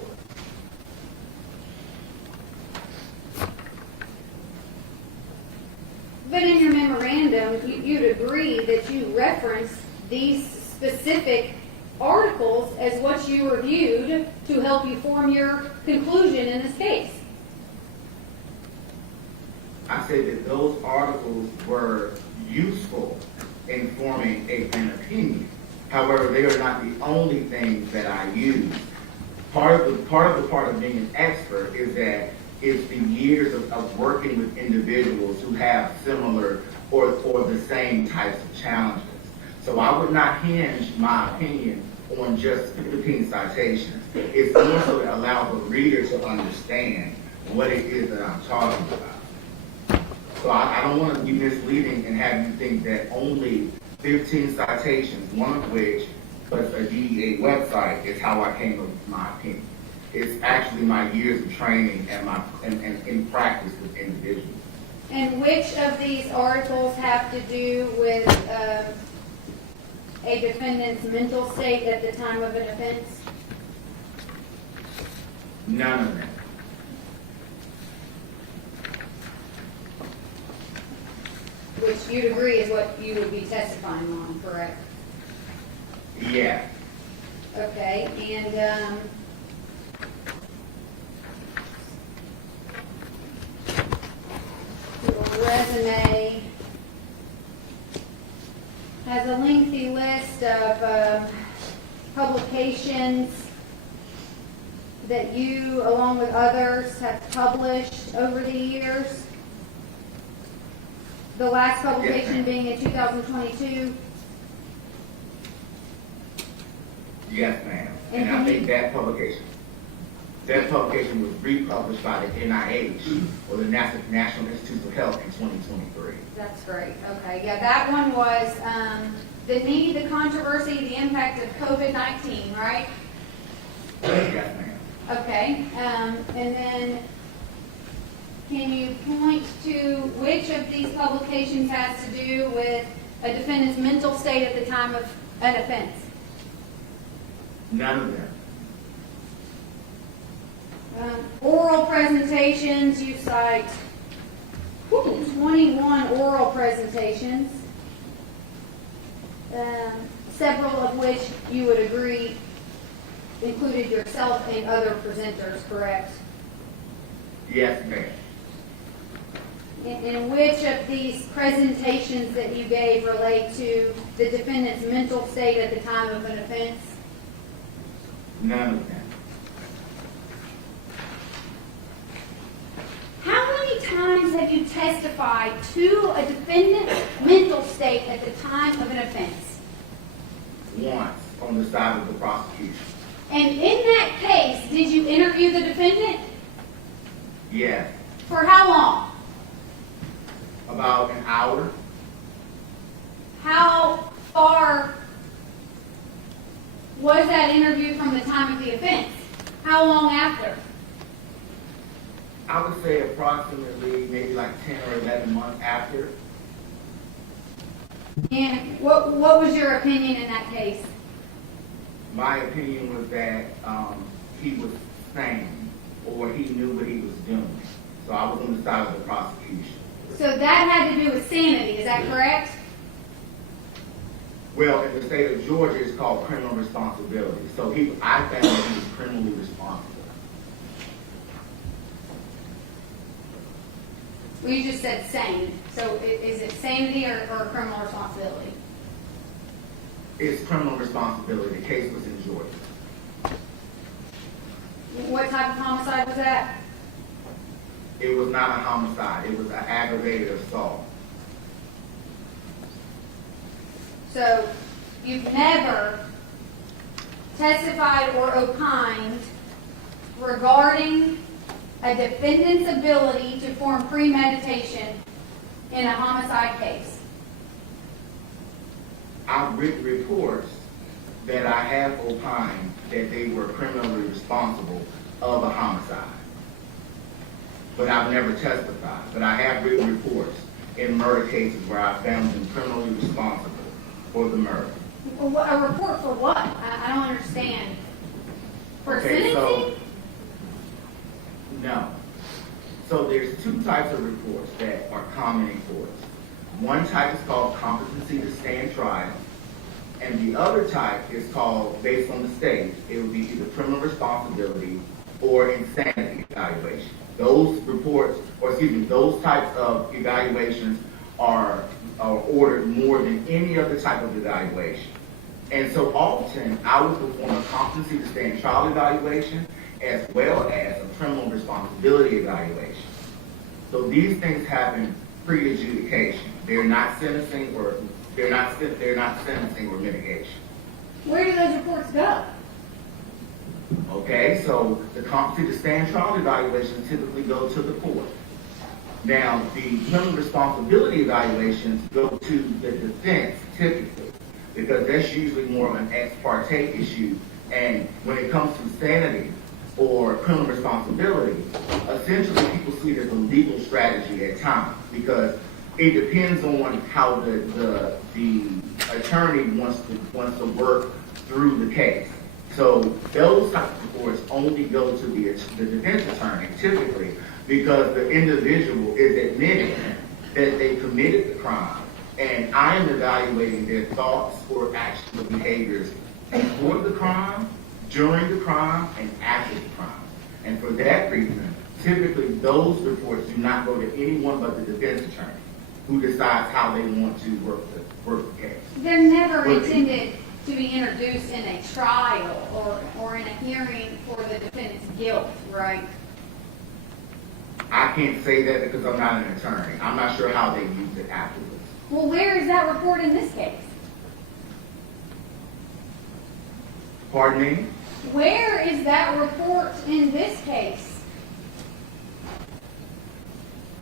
But in your memorandum, you'd agree that you referenced these specific articles as what you reviewed to help you form your conclusion in this case. I said that those articles were useful in forming an opinion. However, they are not the only things that I use. Part of being an expert is that it's the years of working with individuals who have similar or the same types of challenges. So I would not hinge my opinion on just 15 citations. It's more so to allow the reader to understand what it is that I'm talking about. So I don't want to be misleading and have you think that only 15 citations, one of which was a DEA website, is how I came up with my opinion. It's actually my years of training and in practice with individuals. And which of these articles have to do with a defendant's mental state at the time of an offense? None of them. Which you'd agree is what you would be testifying on, correct? Yeah. Okay, and your resume has a lengthy list of publications that you, along with others, have published over the years. The last publication being in 2022. Yes, ma'am. And I think that publication was republished by the NIH, or the National Institutes of Health, in 2023. That's great. Okay. Yeah, that one was the need, the controversy, the impact of COVID-19, right? Yes, ma'am. Okay. And then can you point to which of these publications has to do with a defendant's mental state at the time of an offense? None of them. Oral presentations, you cite 21 oral presentations, several of which you would agree included yourself and other presenters, correct? Yes, ma'am. And which of these presentations that you gave relate to the defendant's mental state at the time of an offense? None of them. How many times have you testified to a defendant's mental state at the time of an offense? Once, on the side of the prosecution. And in that case, did you interview the defendant? Yes. For how long? About an hour. How far was that interview from the time of the offense? How long after? I would say approximately maybe like 10 or 11 months after. And what was your opinion in that case? My opinion was that he was sane, or he knew what he was doing. So I was on the side of the prosecution. So that had to do with sanity, is that correct? Well, in the state of Georgia, it's called criminal responsibility. So I found that he was criminally responsible. Well, you just said sane. So is it sanity or criminal responsibility? It's criminal responsibility. The case was in Georgia. What type of homicide was that? It was not a homicide. It was an aggravated assault. So you've never testified or opined regarding a defendant's ability to form premeditation in a homicide case? I've written reports that I have opined that they were criminally responsible of a homicide. But I've never testified. But I have written reports in murder cases where I found them criminally responsible for the murder. Well, a report for what? I don't understand. For Okay, sentencing? so, no. So there's two types of reports that are common in courts. One type is called competency to stand trial, and the other type is called, based on the state, it would be either criminal responsibility or insanity evaluation. Those reports, or excuse me, those types of evaluations are ordered more than any other type of evaluation. And so often, I would perform a competency to stand trial evaluation as well as a criminal responsibility evaluation. So these things happen pre-adjudication. They're not sentencing or mitigation. Where do those reports go? Okay, so the competency to stand trial evaluations typically go to the court. Now, the criminal responsibility evaluations go to the defense typically, because that's usually more of an ex parte issue. And when it comes to sanity or criminal responsibility, essentially people see it as a legal strategy at times, because it depends on how the attorney wants to work through the case. So those types of reports only go to the defense attorney typically, because the individual is admitting that they committed the crime, and I am evaluating their thoughts or actual behaviors before the crime, during the crime, and after the crime. And for that reason, typically those reports do not go to anyone but the defense attorney, who decides how they want to work the case. They're never intended to be introduced in a trial or in a hearing for the defendant's guilt, right? I can't say that because I'm not an attorney. I'm not sure how they use it afterwards. Well, where is that report in this case? Pardon me? Where is that report in this case?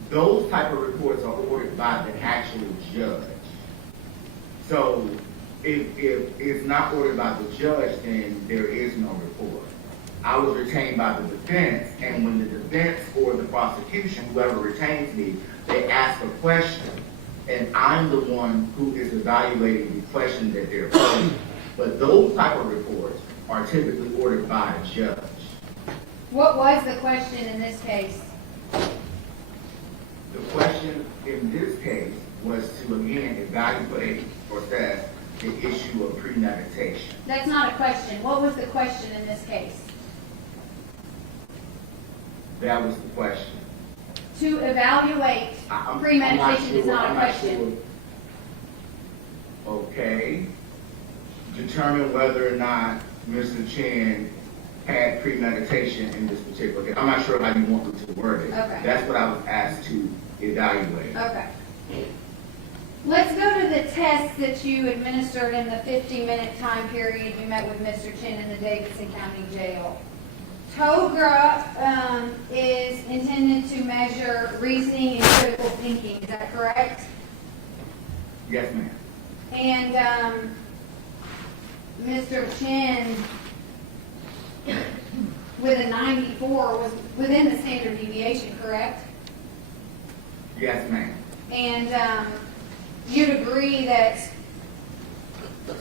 Those type of reports are ordered by the actual judge. So if it's not ordered by the judge, then there is no report. I was retained by the defense, and when the defense or the prosecution, whoever retains me, they ask a question, and I'm the one who is evaluating the question that they're posing. But those type of reports are typically ordered by a judge. What was the question in this case? The question in this case was to, again, evaluate or assess the issue of premeditation. That's not a question. What was the question in this case? That was the question. To evaluate premeditation is not a question. Sure. Okay. Determine whether or not Mr. Chen had premeditation in this particular case. I'm not sure how you want me to word it. Okay. That's what I was asked to evaluate. Okay. Let's go to the test that you administered in the 50-minute time period you met with Mr. Chen in the Davidson County Jail. TOGRA is intended to measure reasoning and critical thinking. Is that correct? Yes, ma'am. And Mr. Chen, with a 94, was within the standard deviation, correct? Yes, ma'am. And you'd agree that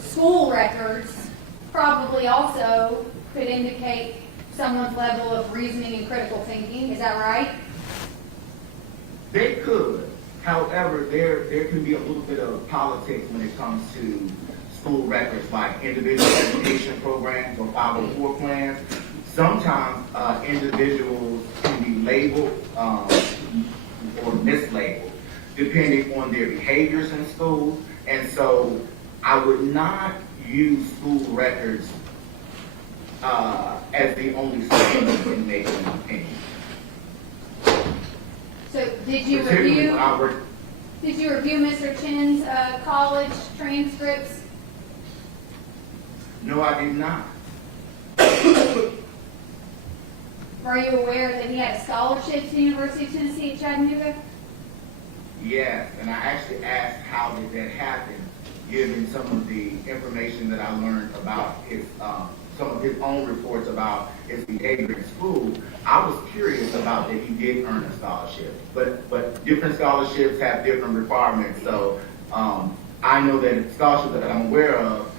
school records probably also could indicate someone's level of reasoning and critical thinking. Is that right? They could. However, there can be a little bit of politics when it comes to school records, like individual education programs or 504 plans. Sometimes individuals can be labeled or mislabeled depending on their behaviors in school. And so I would not use school records as the only standard in making an opinion. So did you review Mr. Chen's college transcripts? No, I did not. Are you aware that he had a scholarship to the University of Tennessee at Chattanooga? Yes, and I actually asked how did that happen, given some of the information that I learned about his, some of his own reports about his behavior in school. I was curious about that he did earn a scholarship, but different scholarships have different requirements. So I know that a scholarship that I'm aware of,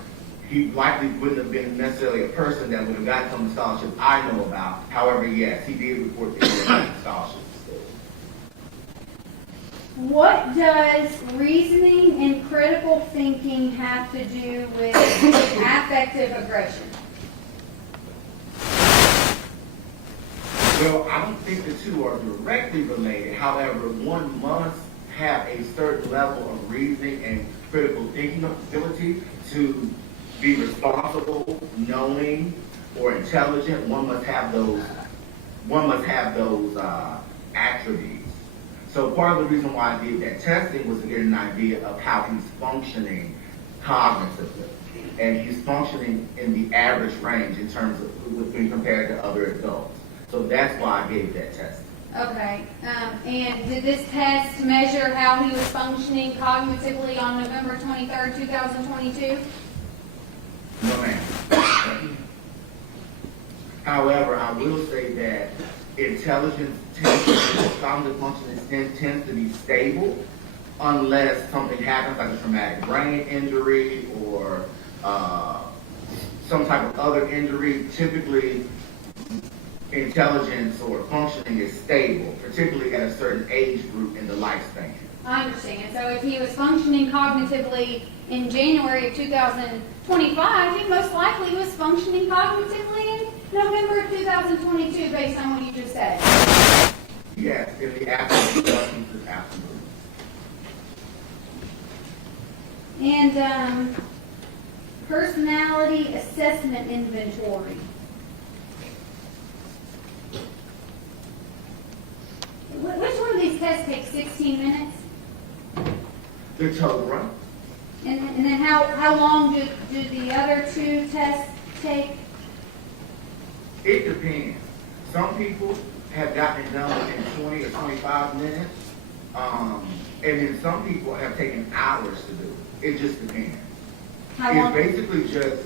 he likely wouldn't have been necessarily a person that would have gotten some of the scholarships I know about. However, yes, he did report that he had gotten scholarships. What does reasoning and critical thinking have to do with affective aggression? Well, I don't think the two are directly related. However, one must have a certain level of reasoning and critical thinking ability to be responsible, knowing, or intelligent. One must have those attributes. So part of the reason why I did that testing was to get an idea of how he's functioning cognitively. And he's functioning in the average range in terms of when compared to other adults. So that's why I gave that test. Okay. And did this test measure how he was functioning cognitively on November 23rd, 2022? No, ma'am. However, I will say that intelligence cognitive functioning tends to be stable unless something happens like a traumatic brain injury or some type of other injury. Typically, intelligence or functioning is stable, particularly at a certain age group in the lifespan. I understand. So if he was functioning cognitively in January of 2025, he most likely was functioning cognitively in November of 2022 based on what you just said. Yes, in the absence of substances, absolutely. And personality assessment inventory. Which one of these tests takes 16 minutes? The TOGRA. And then how long do the other two tests take? It depends. Some people have gotten it done in 20 or 25 minutes, and then some people have taken hours to do it. It just depends. It's basically just,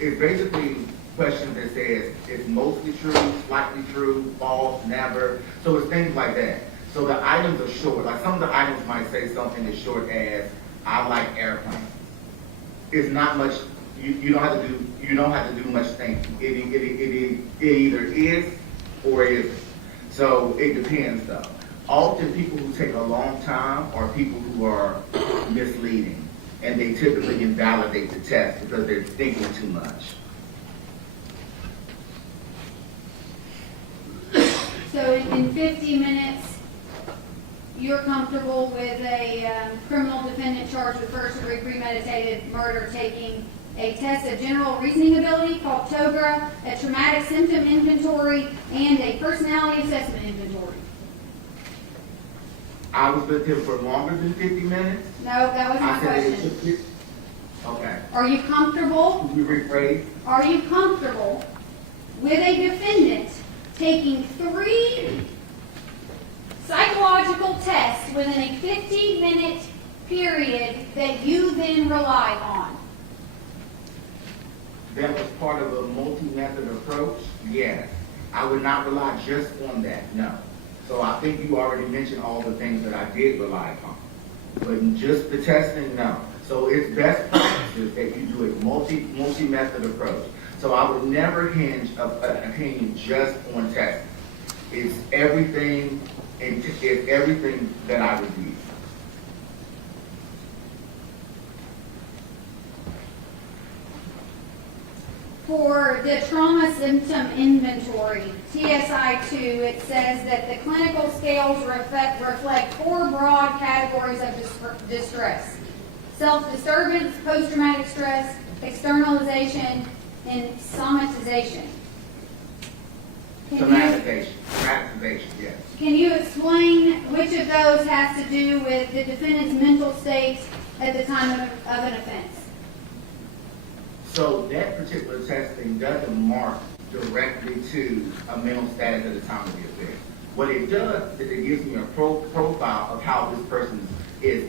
it's basically questions that says it's mostly true, slightly true, false, never. So it's things like that. So the items are short. Like some of the items might say something as short as I like airplanes. It's not much. You don't have to do much thinking. It either is or isn't. So it depends though. Often people who take a long time are people who are misleading. and they typically invalidate the test because they're thinking too much. So in 50 minutes, you're comfortable with a criminal defendant charged with first-degree premeditated murder taking a test of general reasoning ability called TOGRA, a traumatic symptom inventory, and a personality assessment inventory? I was with him for longer than 50 minutes. No, that was my I said it question. took okay. Are you comfortable? Can you rephrase? Are you comfortable with a defendant taking 3 psychological tests within a 50-minute period that you then rely on? That was part of a multi-method approach? Yes. I would not rely just on that, no. So I think you already mentioned all the things that I did rely upon. But just the testing, no. So it's best practices that you do a multi-method approach. So I would never hinge an opinion just on testing. It's everything, and it's everything that I review. For the trauma symptom inventory, TSI-2, it says that the clinical scales reflect 4 broad categories of distress: self-disturbance, post-traumatic stress, externalization, and somatization. Somatization, yes. Can you explain which of those has to do with the defendant's mental state at the time of an offense? So that particular testing doesn't mark directly to a mental status at the time of the offense. What it does is it gives me a profile of how this person is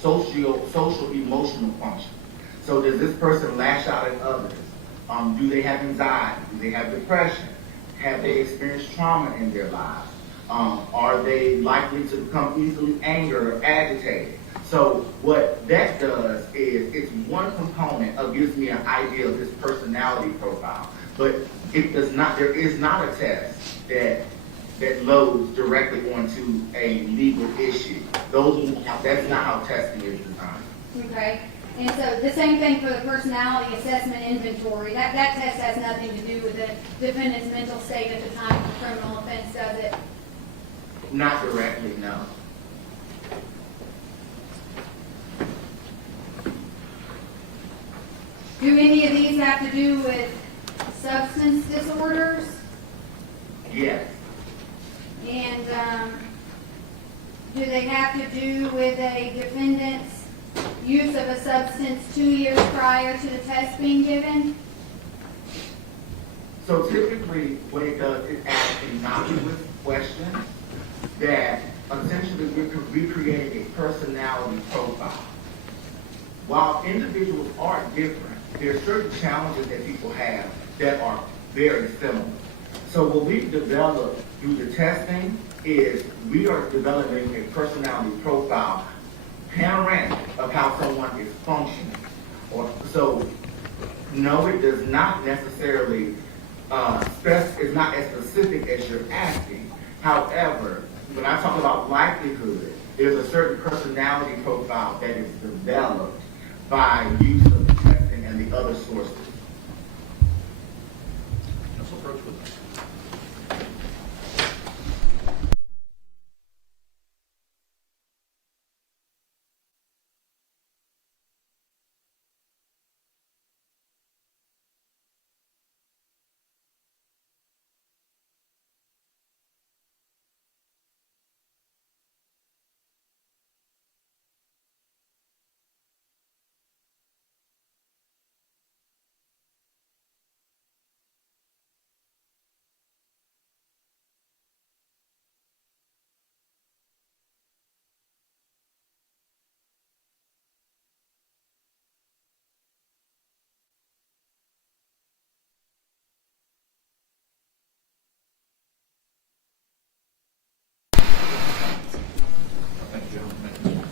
social emotional function. So does this person lash out at others? Do they have anxiety? Do they have depression? Have they experienced trauma in their lives? Are they likely to become easily angered or agitated? So what that does is it's one component of gives me an idea of his personality profile, but it does not. There is not a test that loads directly onto a legal issue. That's not how testing is designed. Okay. And so the same thing for the personality assessment inventory. That test has nothing to do with the defendant's mental state at the time of the criminal offense, does it? Not directly, no. Do any of these have to do with substance disorders? Yes. And do they have to do with a defendant's use of a substance 2 years prior to the test being given? So typically what it does is ask innocuous questions that essentially we're recreating a personality profile. While individuals are different, there are certain challenges that people have that are very similar. So what we've developed through the testing is we are developing a personality profile panoramic of how someone is functioning. So no, it does not necessarily it's not as specific as you're asking. However, when I talk about likelihood, there's a certain personality profile that is developed by use of the testing and the other sources. Let's approach with this. Thank you, gentlemen.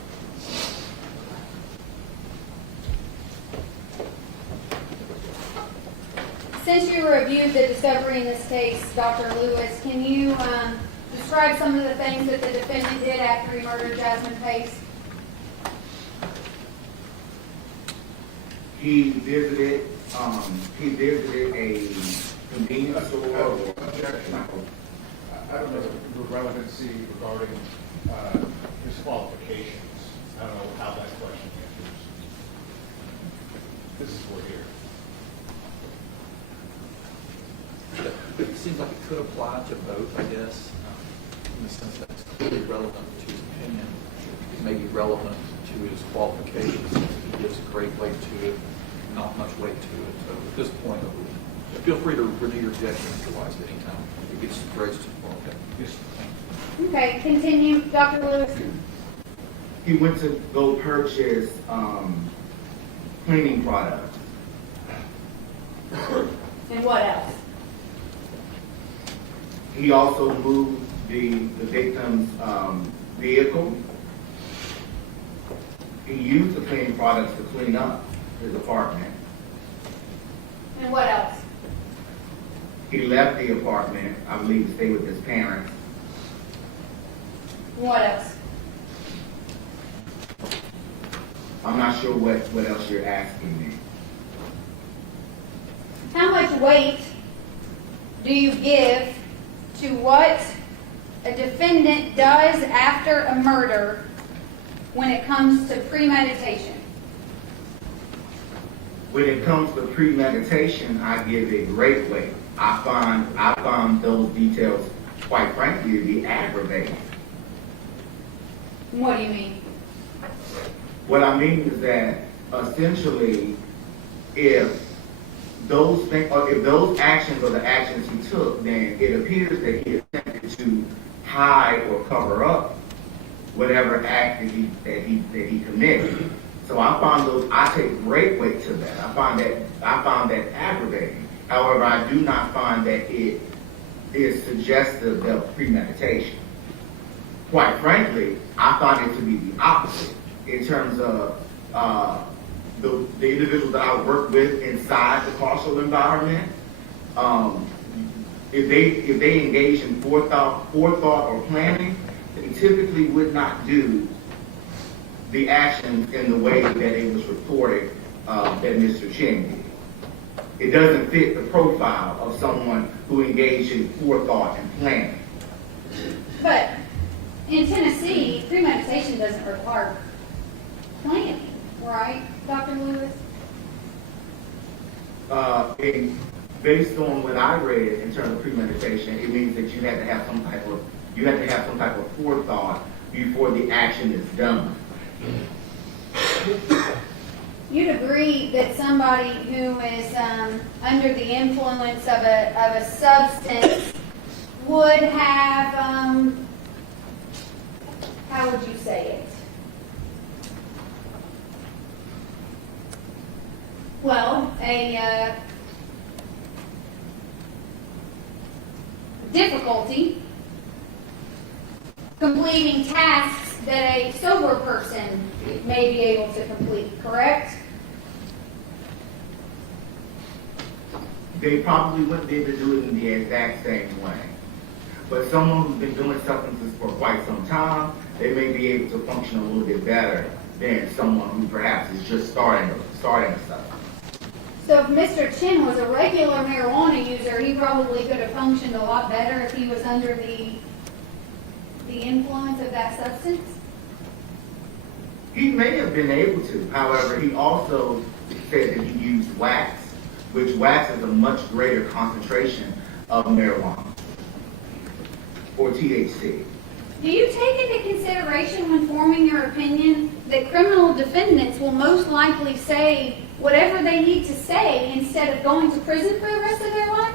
Since you reviewed the discovery in this case, Dr. Lewis, can you describe some of the things that the defendant did after he murdered Jasmine Pace? He visited a convenience store. I don't know the relevancy regarding his qualifications. I don't know how that question answers. This is what we're here. It seems like it could apply to both, I guess, in the sense that it's clearly relevant to his opinion. It may be relevant to his qualifications. He gives great weight to it, not much weight to it. So at this point, feel free to renew your objection, Mr. Weiss, at any time. It gets raised to the point. Yes. Okay, continue, Dr. Lewis. He went to go purchase cleaning products. And what else? He also moved the victim's vehicle. He used the cleaning products to clean up his apartment. And what else? He left the apartment, I believe, to stay with his parents. What else? I'm not sure what else you're asking me. How much weight do you give to what a defendant does after a murder when it comes to premeditation? When it comes to premeditation, I give it great weight. I find those details, quite frankly, to be aggravating. What do you mean? What I mean is that essentially, if those actions are the actions he took, then it appears that he attempted to hide or cover up whatever act that he committed. So I take great weight to that. I found that aggravating. However, I do not find that it is suggestive of premeditation. Quite frankly, I find it to be the opposite in terms of the individuals that I work with inside the carceral environment. If they engage in forethought or planning, they typically would not do the actions in the way that it was reported that Mr. Chen did. It doesn't fit the profile of someone who engaged in forethought and planning. But in Tennessee, premeditation doesn't require planning, right, Dr. Lewis? Based on what I read in terms of premeditation, it means that you have to have some type of forethought before the action is done. You'd agree that somebody who is under the influence of a substance would have, how would you say it? Well, a difficulty completing tasks that a sober person may be able to complete, correct? They probably wouldn't be able to do it in the exact same way. But someone who's been doing substances for quite some time, they may be able to function a little bit better than someone who perhaps is just starting a substance. So if Mr. Chen was a regular marijuana user, he probably could have functioned a lot better if he was under the influence of that substance? He may have been able to. However, he also said that he used wax, which wax is a much greater concentration of marijuana or THC. Do you take into consideration when forming your opinion that criminal defendants will most likely say whatever they need to say instead of going to prison for the rest of their life?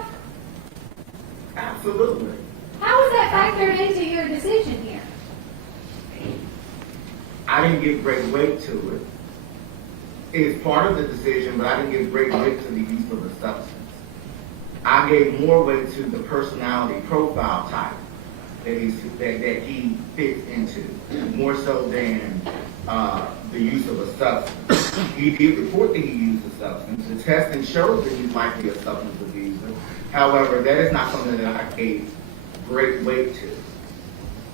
Absolutely. How is that factored into your decision here? I didn't give great weight to it. It's part of the decision, but I didn't give great weight to the use of the substance. I gave more weight to the personality profile type that he fits into, more so than the use of a substance. He did report that he used a substance. The testing shows that he might be a substance abuser. However, that is not something that I gave great weight to.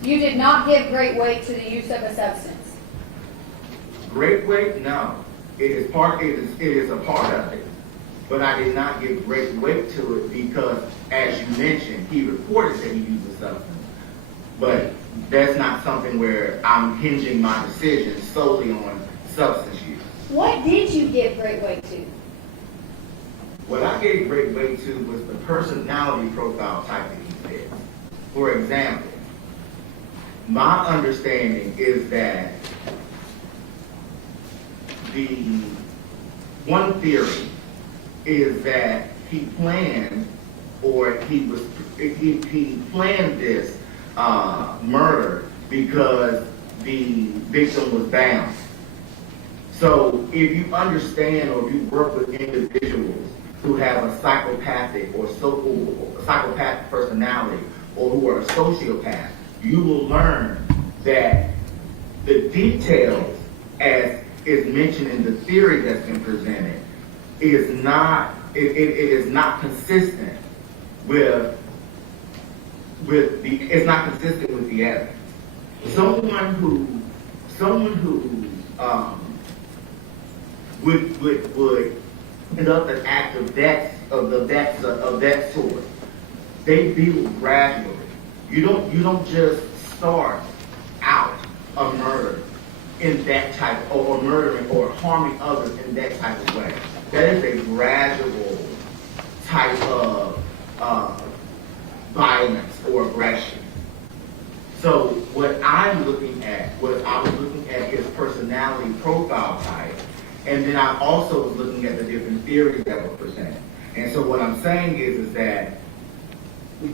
You did not give great weight to the use of a substance. Great weight? No. It is a part of it, but I did not give great weight to it because, as you mentioned, he reported that he used the substance. But that's not something where I'm hinging my decision solely on substance use. What did you give great weight to? What I gave great weight to was the personality profile type that he said. For example, my understanding is that the one theory is that he planned, or he planned this murder because the victim was bound. So if you understand, or if you work with individuals who have a psychopathic or psychopathic personality, or who are a sociopath, you will learn that the details, as is mentioned in the theory that's been presented, is not consistent with the evidence. Someone who would conduct an act of that sort, they build gradually. You don't just start out a murder in that type, or murdering or harming others in that type of way. That is a gradual type of violence or aggression. So what I was looking at his personality profile type, and then I also was looking at the different theories that were presented. And so what I'm saying is that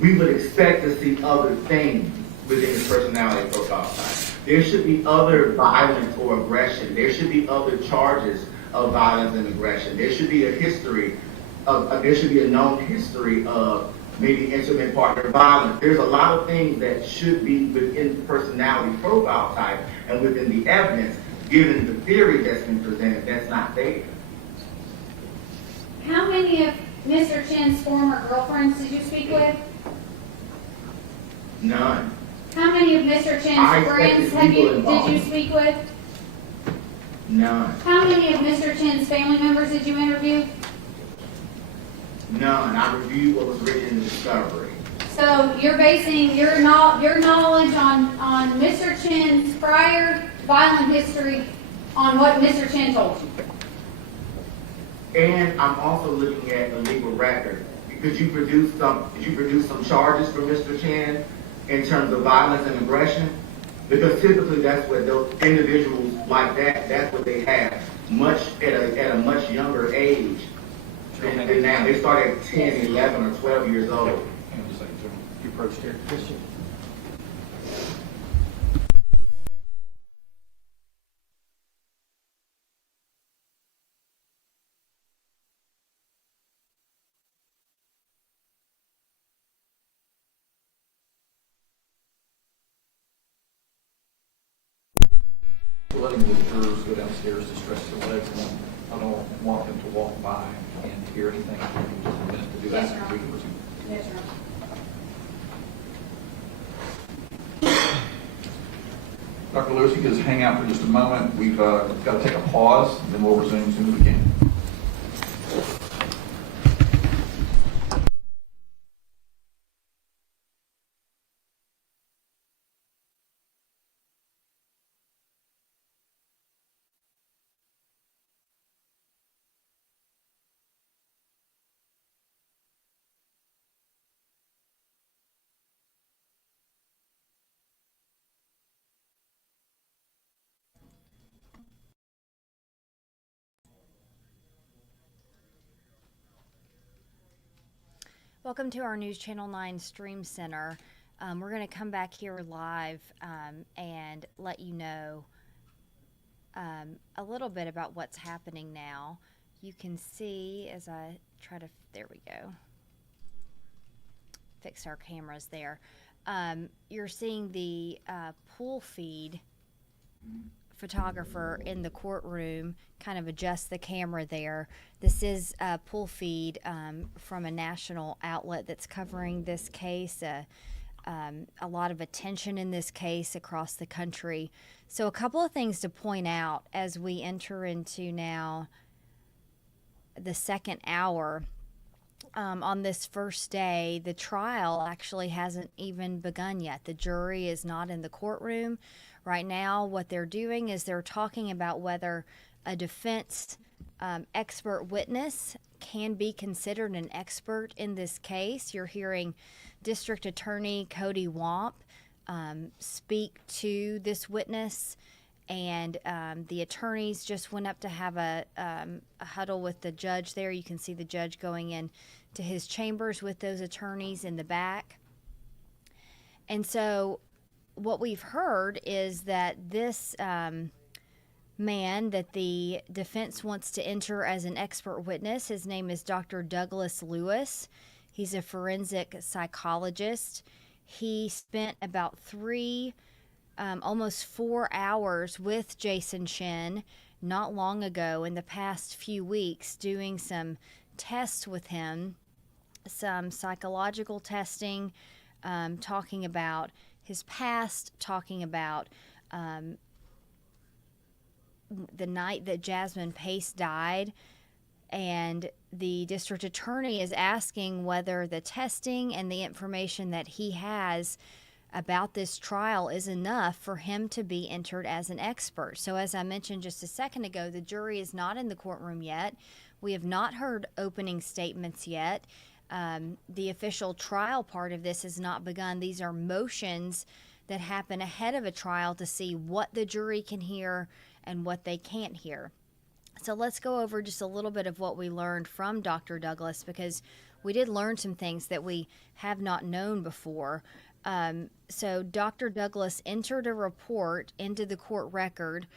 we would expect to see other things within his personality profile type. There should be other violence or aggression. There should be other charges of violence and aggression. There should be a known history of maybe intimate partner violence. There's a lot of things that should be within the personality profile type and within the evidence, given the theory that's been presented, that's not there. How many of Mr. Chen's former girlfriends did you speak with? None. How many of Mr. Chen's friends did you speak with? None. How many of Mr. Chen's family members did you interview? None. I reviewed what was written in the discovery. So you're basing your knowledge on Mr. Chen's prior violent history on what Mr. Chen told you? And I'm also looking at the legal record. Did you produce some charges for Mr. Chen in terms of violence and aggression? Because typically that's what those individuals like that's what they have at a much younger age than now. They start at 10, 11, or 12 years old. Hang on just a second, gentlemen. You approached here. Christian. Letting the jurors go downstairs to stretch their legs, and I don't want them to walk by and hear anything. Just a minute to do that. Yes, Your Honor. We can proceed. Yes, Your Honor. Dr. Lewis, you can just hang out for just a moment. We've got to take a pause, and then we'll resume as soon as we can. Welcome to our News Channel 9 Stream Center. We're going to come back here live and let you know a little bit about what's happening now. You can see as I try to, there we go, fix our cameras there. You're seeing the pool feed photographer in the courtroom kind of adjust the camera there. This is a pool feed from a national outlet that's covering this case. a lot of attention in this case across the country. So a couple of things to point out as we enter into now the second hour. On this first day, the trial actually hasn't even begun yet. The jury is not in the courtroom. Right now, what they're doing is they're talking about whether a defense expert witness can be considered an expert in this case. You're hearing District Attorney Cody Wamp speak to this witness, and the attorneys just went up to have a huddle with the judge there. You can see the judge going in to his chambers with those attorneys in the back. And so what we've heard is that this man that the defense wants to enter as an expert witness, his name is Dr. Douglas Lewis. He's a forensic psychologist. He spent about almost 4 hours with Jason Chen not long ago in the past few weeks, doing some tests with him, some psychological testing, talking about his past, talking about the night that Jasmine Pace died. And the district attorney is asking whether the testing and the information that he has about this trial is enough for him to be entered as an expert. So as I mentioned just a second ago, the jury is not in the courtroom yet. We have not heard opening statements yet. The official trial part of this has not begun. These are motions that happen ahead of a trial to see what the jury can hear and what they can't hear. So let's go over just a little bit of what we learned from Dr. Douglas, because we did learn some things that we have not known before. So Dr. Douglas entered a report into the court record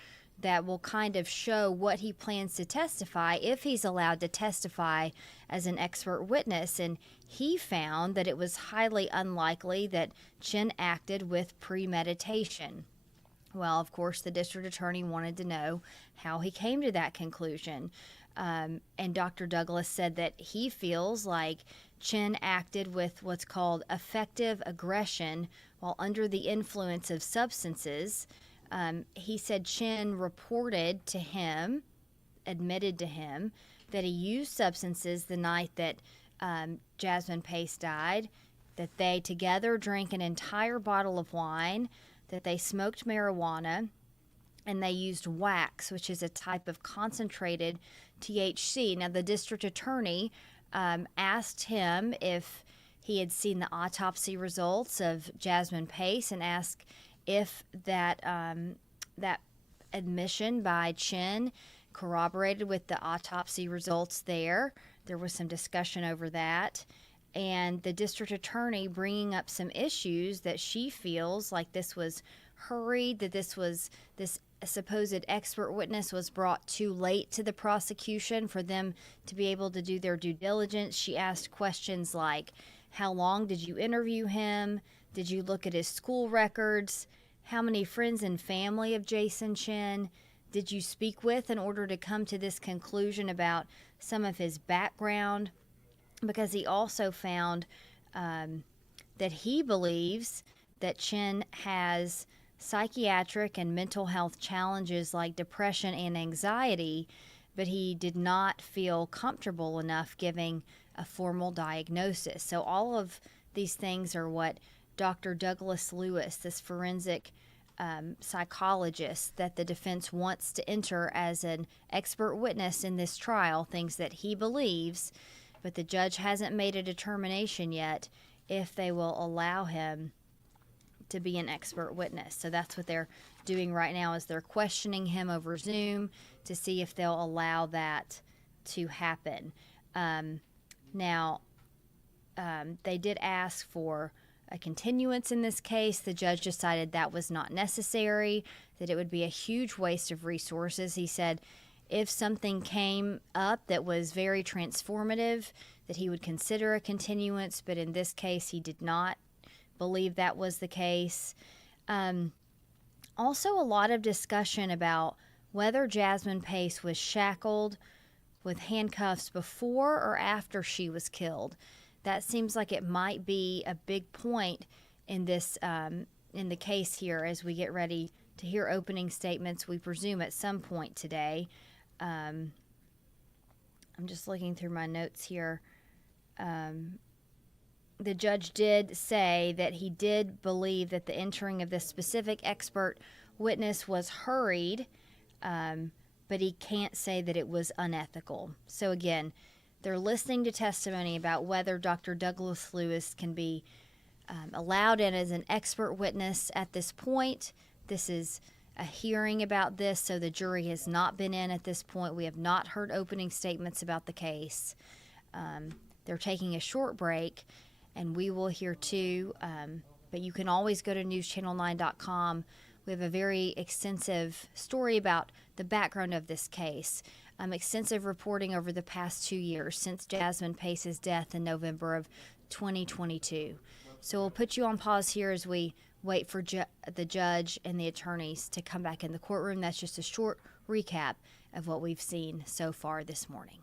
that will kind of show what he plans to testify if he's allowed to testify as an expert witness. And he found that it was highly unlikely that Chen acted with premeditation. Well, of course, the district attorney wanted to know how he came to that conclusion. And Dr. Douglas said that he feels like Chen acted with what's called affective aggression while under the influence of substances. He said Chen reported to him, admitted to him, that he used substances the night that Jasmine Pace died, that they together drank an entire bottle of wine, that they smoked marijuana, and they used wax, which is a type of concentrated THC. Now, the district attorney asked him if he had seen the autopsy results of Jasmine Pace and asked if that admission by Chen corroborated with the autopsy results there. There was some discussion over that. And the district attorney bringing up some issues that she feels like this was hurried, that this supposed expert witness was brought too late to the prosecution for them to be able to do their due diligence. She asked questions like, how long did you interview him? Did you look at his school records? How many friends and family of Jason Chen did you speak with in order to come to this conclusion about some of his background? Because he also found that he believes that Chen has psychiatric and mental health challenges like depression and anxiety, but he did not feel comfortable enough giving a formal diagnosis. So all of these things are what Dr. Douglas Lewis, this forensic psychologist that the defense wants to enter as an expert witness in this trial, things that he believes, but the judge hasn't made a determination yet if they will allow him to be an expert witness. So that's what they're doing right now, is they're questioning him over Zoom to see if they'll allow that to happen. They did ask for a continuance in this case. The judge decided that was not necessary, that it would be a huge waste of resources. He said if something came up that was very transformative, that he would consider a continuance, but in this case he did not believe that was the case. Also, a lot of discussion about whether Jasmine Pace was shackled with handcuffs before or after she was killed. That seems like it might be a big point in this in the case here as we get ready to hear opening statements, we presume at some point today. I'm just looking through my notes here. The judge did say that he did believe that the entering of this specific expert witness was hurried, but he can't say that it was unethical. So again, they're listening to testimony about whether Dr. Douglas Lewis can be allowed in as an expert witness at this point. This is a hearing about this, so the jury has not been in at this point. We have not heard opening statements about the case. They're taking a short break, and we will hear too. But you can always go to NewsChannel9.com. We have a very extensive story about the background of this case. Extensive reporting over the past 2 years since Jasmine Pace's death in November of 2022. So we'll put you on pause here as we wait for the judge and the attorneys to come back in the courtroom. That's just a short recap of what we've seen so far this morning.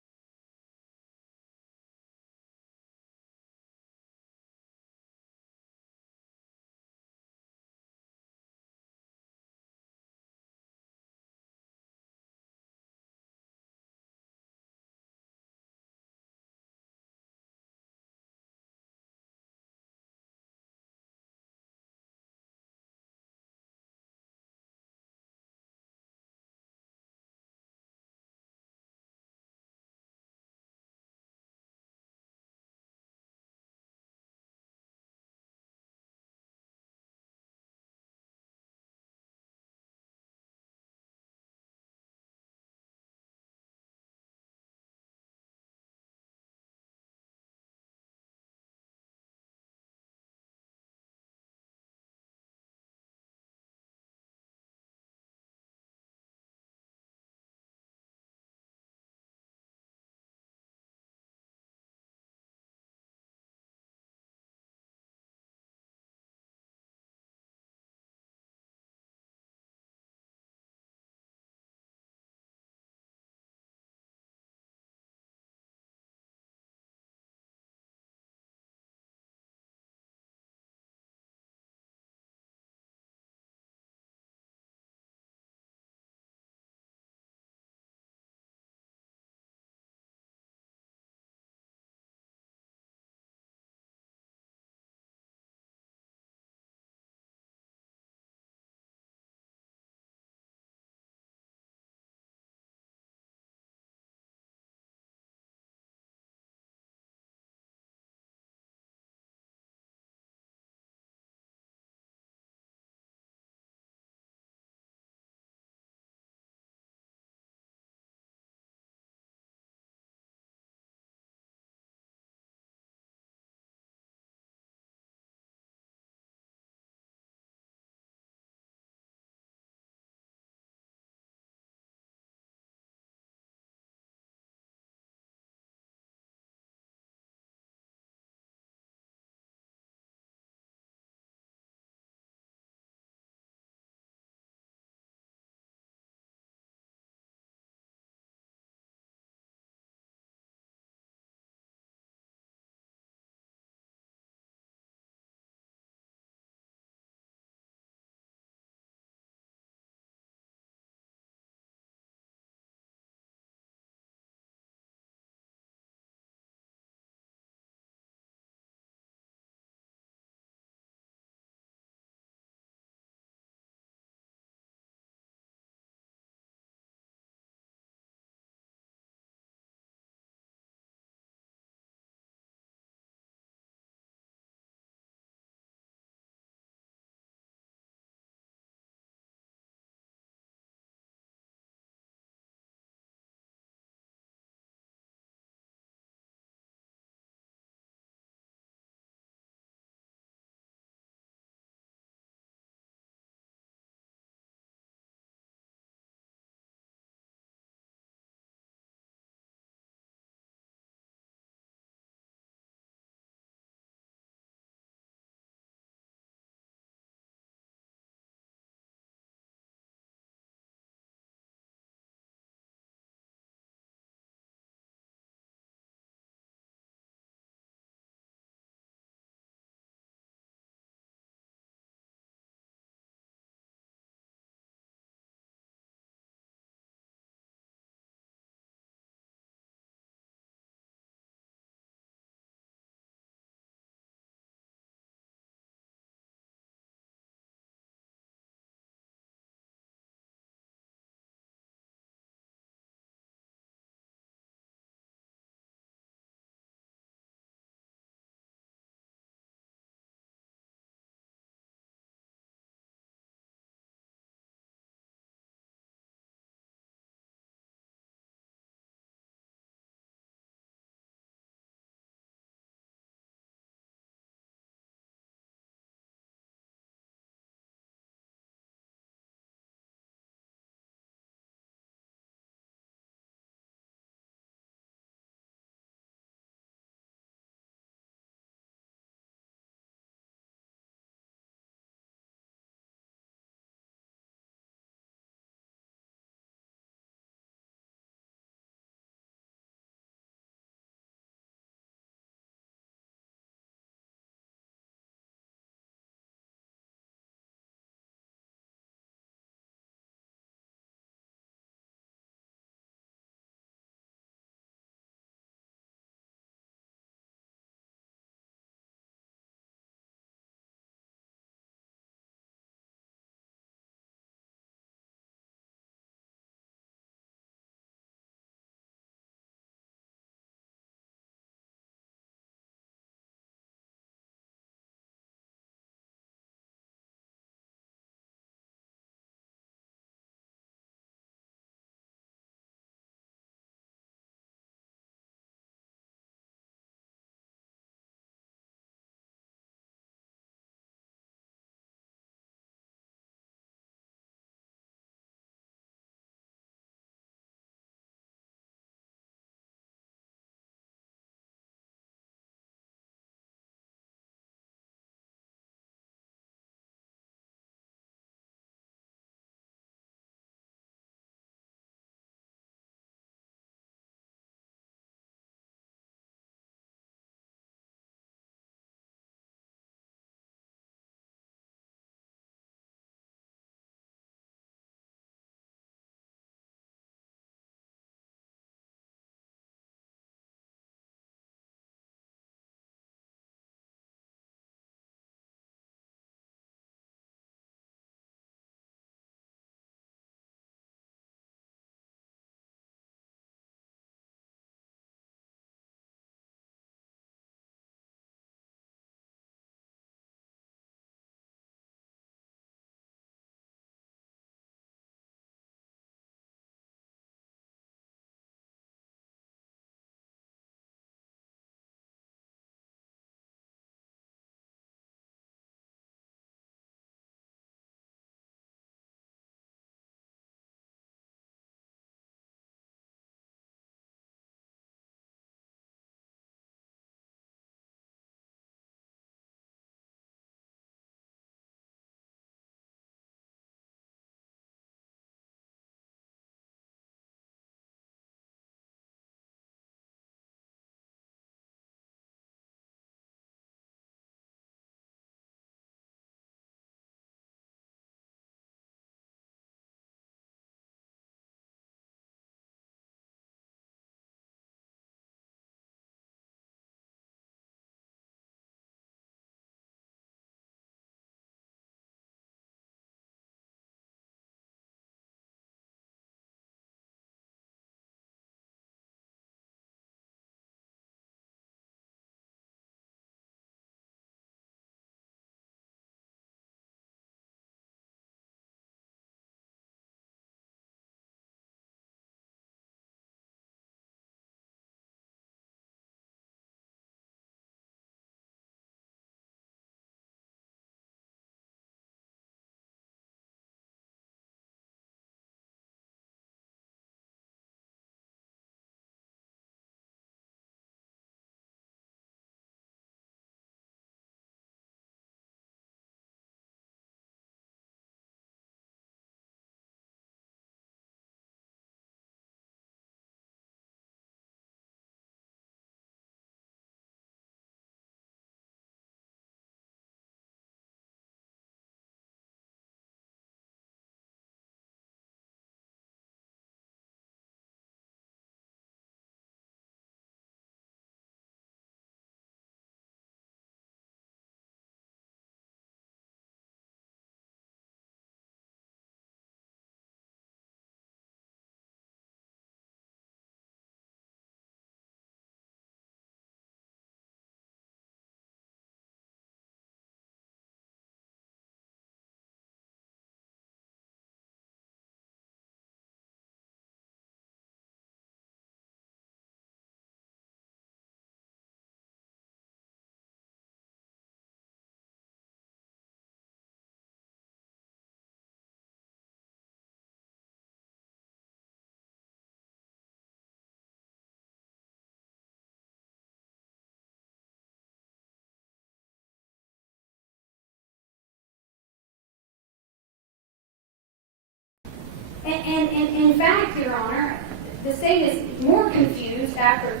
And in fact, Your Honor, the state is more confused after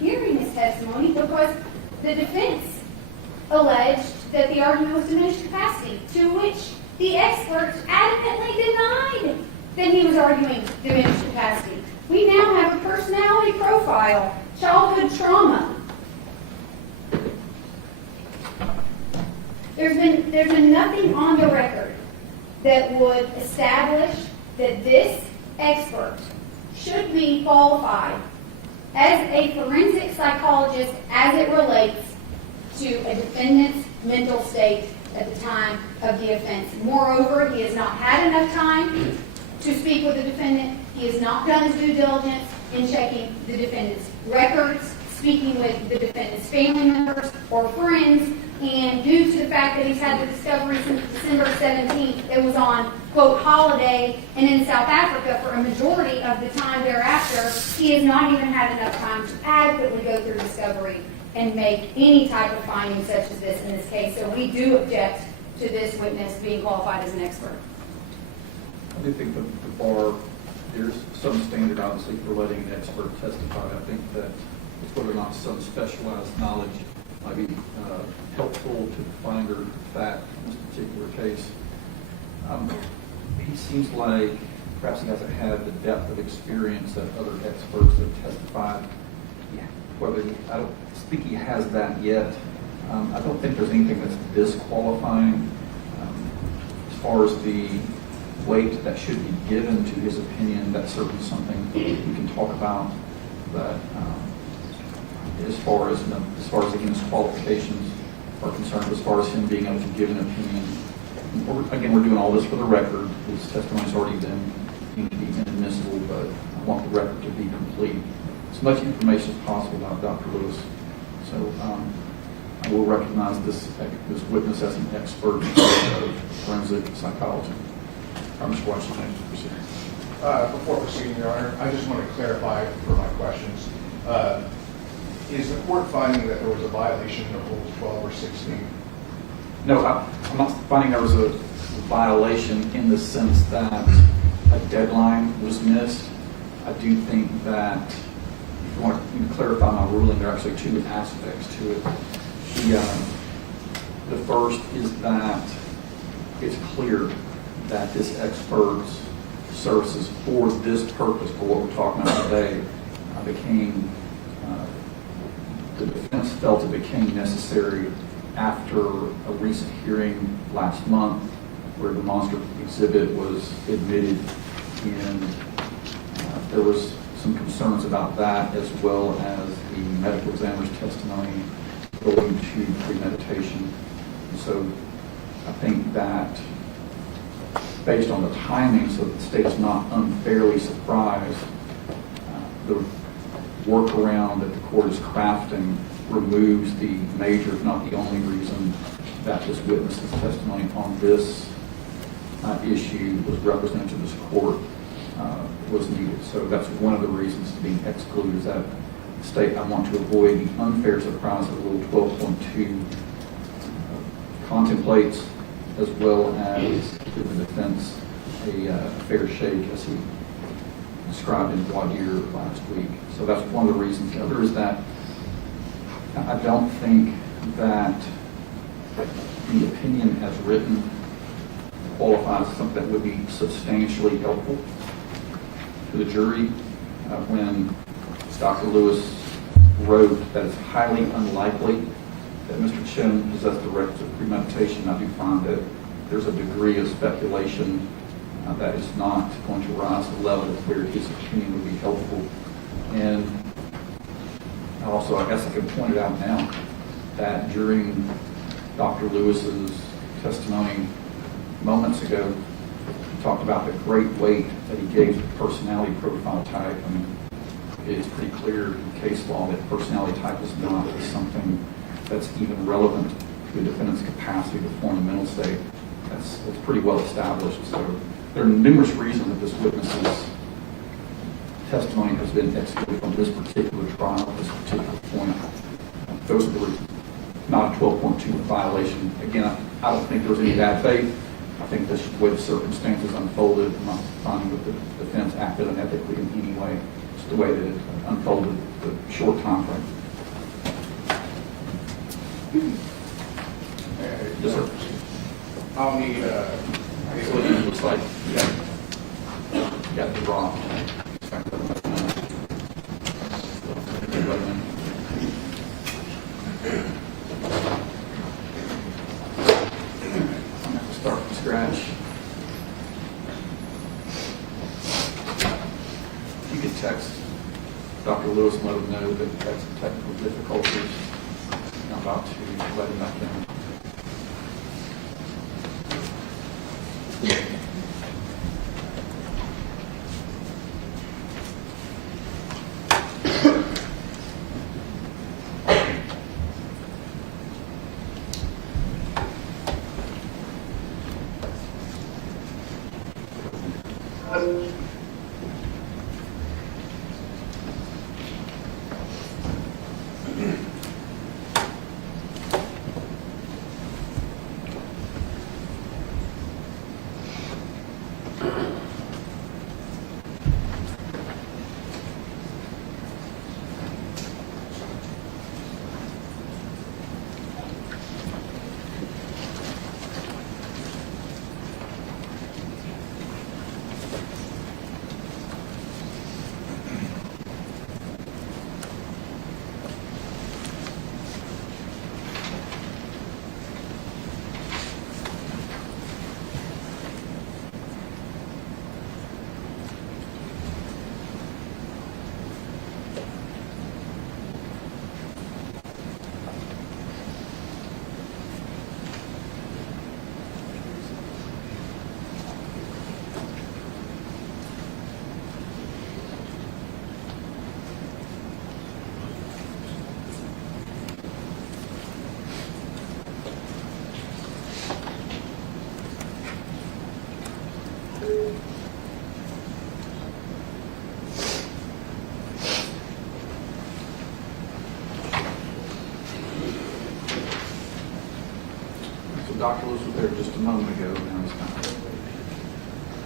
hearing his testimony because the defense alleged that the argument was diminished capacity, to which the experts adamantly denied that he was arguing diminished capacity. We now have a personality profile, childhood trauma. There's been nothing on the record that would establish that this expert should be qualified as a forensic psychologist as it relates to a defendant's mental state at the time of the offense. Moreover, he has not had enough time to speak with the defendant. He has not done his due diligence in checking the defendant's records, speaking with the defendant's family members or friends, and due to the fact that he's had the discovery since December 17th, it was on, quote, holiday and in South Africa for a majority of the time thereafter, he has not even had enough time to adequately go through discovery and make any type of finding such as this in this case. So we do object to this witness being qualified as an expert. I do think the bar, there's some standard obviously for letting an expert testify. I think that it's whether or not some specialized knowledge might be helpful to the finder of fact in this particular case. He seems like perhaps he hasn't had the depth of experience that other experts have testified. Whether I don't think he has that yet. I don't think there's anything that's disqualifying as far as the weight that should be given to his opinion. That's certainly something we can talk about. But as far as again his qualifications are concerned, as far as him being able to give an opinion, we're doing all this for the record. His testimony's already been deemed to be inadmissible, but I want the record to be complete. As much information as possible about Dr. Lewis. So I will recognize this witness as an expert in forensic psychology. Mr. Washington, thank you for proceeding. Before proceeding, Your Honor, I just want to clarify for my questions. Is the court finding that there was a violation of Rules 12 or 16? No, I'm not finding there was a violation in the sense that a deadline was missed. I do think that, if you want to clarify my ruling, there are actually two aspects to it. The first is that it's clear that this expert's services for this purpose, for what we're talking about today, the defense felt it became necessary after a recent hearing last month where the monster exhibit was admitted, and there was some concerns about that, as well as the medical examiner's testimony going to premeditation. So I think that based on the timing, so that the state is not unfairly surprised, the workaround that the court is crafting removes the major, if not the only reason that this witness's testimony on this issue was represented to this court was needed. So that's one of the reasons being excluded, is that the state, I want to avoid the unfair surprise that Rule 12.2 contemplates, as well as give the defense a fair shake, as he described in voir dire last week. So that's one of the reasons. The other is that I don't think that the opinion as written qualifies as something that would be substantially helpful to the jury. When Dr. Lewis wrote that it's highly unlikely that Mr. Chen possessed the records of premeditation, I do find that there's a degree of speculation that is not going to rise to the level where his opinion would be helpful. And also, I guess I can point it out now, that during Dr. Lewis's testimony moments ago, he talked about the great weight that he gave to the personality profile type. I mean, it's pretty clear in case law that personality type is not something that's even relevant to the defendant's capacity to form a mental state. It's pretty well established. So there are numerous reasons that this witness's testimony has been excluded from this particular trial, this particular point. Those are the reasons. Not a 12.2 violation. Again, I don't think there was any bad faith. I think the way the circumstances unfolded, I'm not finding that the defense acted unethically in any way. It's the way that it unfolded, the short time frame. Yes, sir. I'll need, I guess, So it looks like you got the wrong. Start from scratch. You could text Dr. Lewis and let him know that that's some technical difficulties. I'm about to let him back in. Dr. Lewis was there just a moment ago. Now he's not.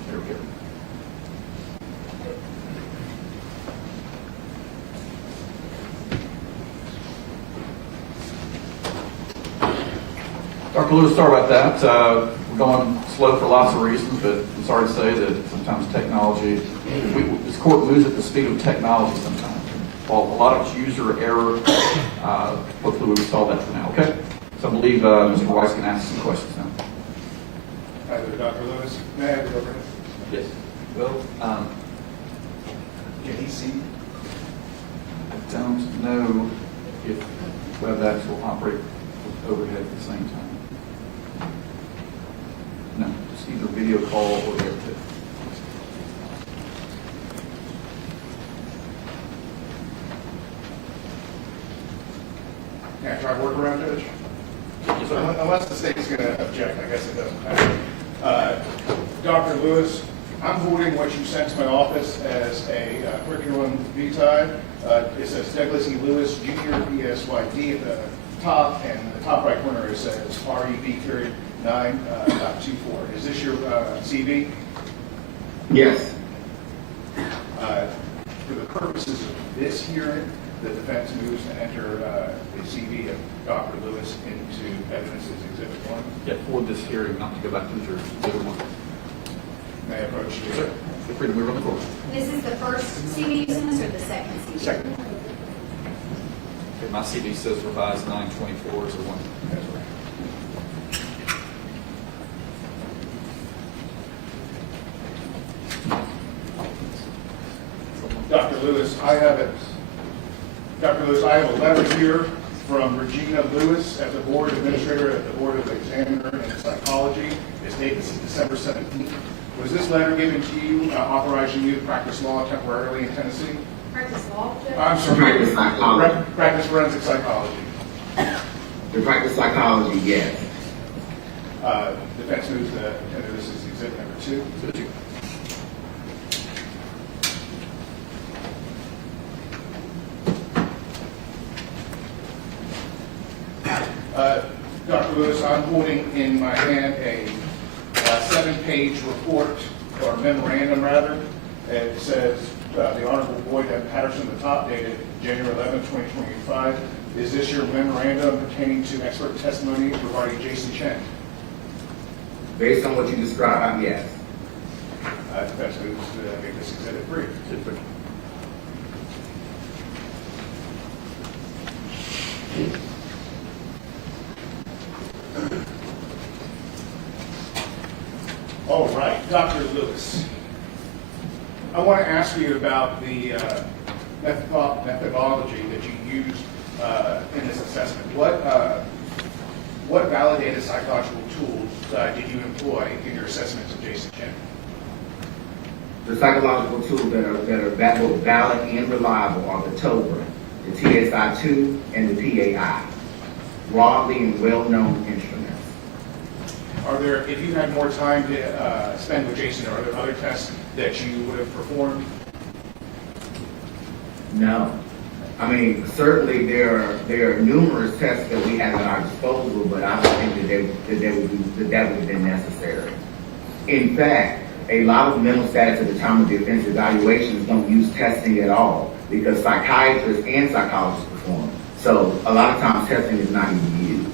There we go. Dr. Lewis, sorry about that. We're going slow for lots of reasons, but I'm sorry to say that sometimes technology, this court moves at the speed of technology sometimes. While a lot of it's user error, hopefully we'll solve that for now, okay? So I believe Mr. Weiss can ask some questions now. Hi there, Dr. Lewis. May I have your overhead? Yes. Well, Can he see? I don't know if WebEx will operate with overhead at the same time. No, just either video call or AirTip. Can I try work around, Judge? Yes, sir. Unless the state's going to object, I guess it doesn't matter. Dr. Lewis, I'm forwarding what you sent to my office as a curriculum vitae. It says Douglas E. Lewis, Jr., ESYD at the top, and in the top right corner it says REB:9.24. Is this your CV? Yes. For the purposes of this hearing, the defense moves to enter the CV of Dr. Lewis into evidence as Exhibit 1. Yeah, for this hearing, not to go back to the jury. Exhibit 1. May I approach you? Sir, feel free to move on the court. This is the first CV you sent us or the second CV? Second. Okay, my CV says revised 924 is the one. That's right. Dr. Lewis, I have a letter here from Regina Lewis as the board administrator at the Board of Examiner in Psychology. It's dated December 17th. Was this letter given to you authorizing you to practice law temporarily in Tennessee? Practice law? I'm sorry. Practice psychology. Practice forensic psychology. To practice psychology, yes. Defense moves to enter this as exhibit number 2. Exhibit 2. Dr. Lewis, I'm holding in my hand a 7-page report, or memorandum rather. It says, the Honorable Boyd M. Patterson, the top, dated January 11, 2025. Is this your memorandum pertaining to expert testimony regarding Jason Chen? Based on what you described, yes. That's good. I think this is Exhibit 3. All right, Dr. Lewis. I want to ask you about the methodology that you used in this assessment. What validated psychological tools did you employ in your assessments of Jason Chen? The psychological tools that are both valid and reliable are the TOBRA, the TSI-2, and the PAI, broadly and well-known instruments. Are there, if you had more time to spend with Jason, are there other tests that you would have performed? No. I mean, certainly there are numerous tests that we have at our disposal, but I don't think that would have been necessary. In fact, a lot of mental status at the time of the offense evaluations don't use testing at all because psychiatrists and psychologists perform. So a lot of times testing is not even used.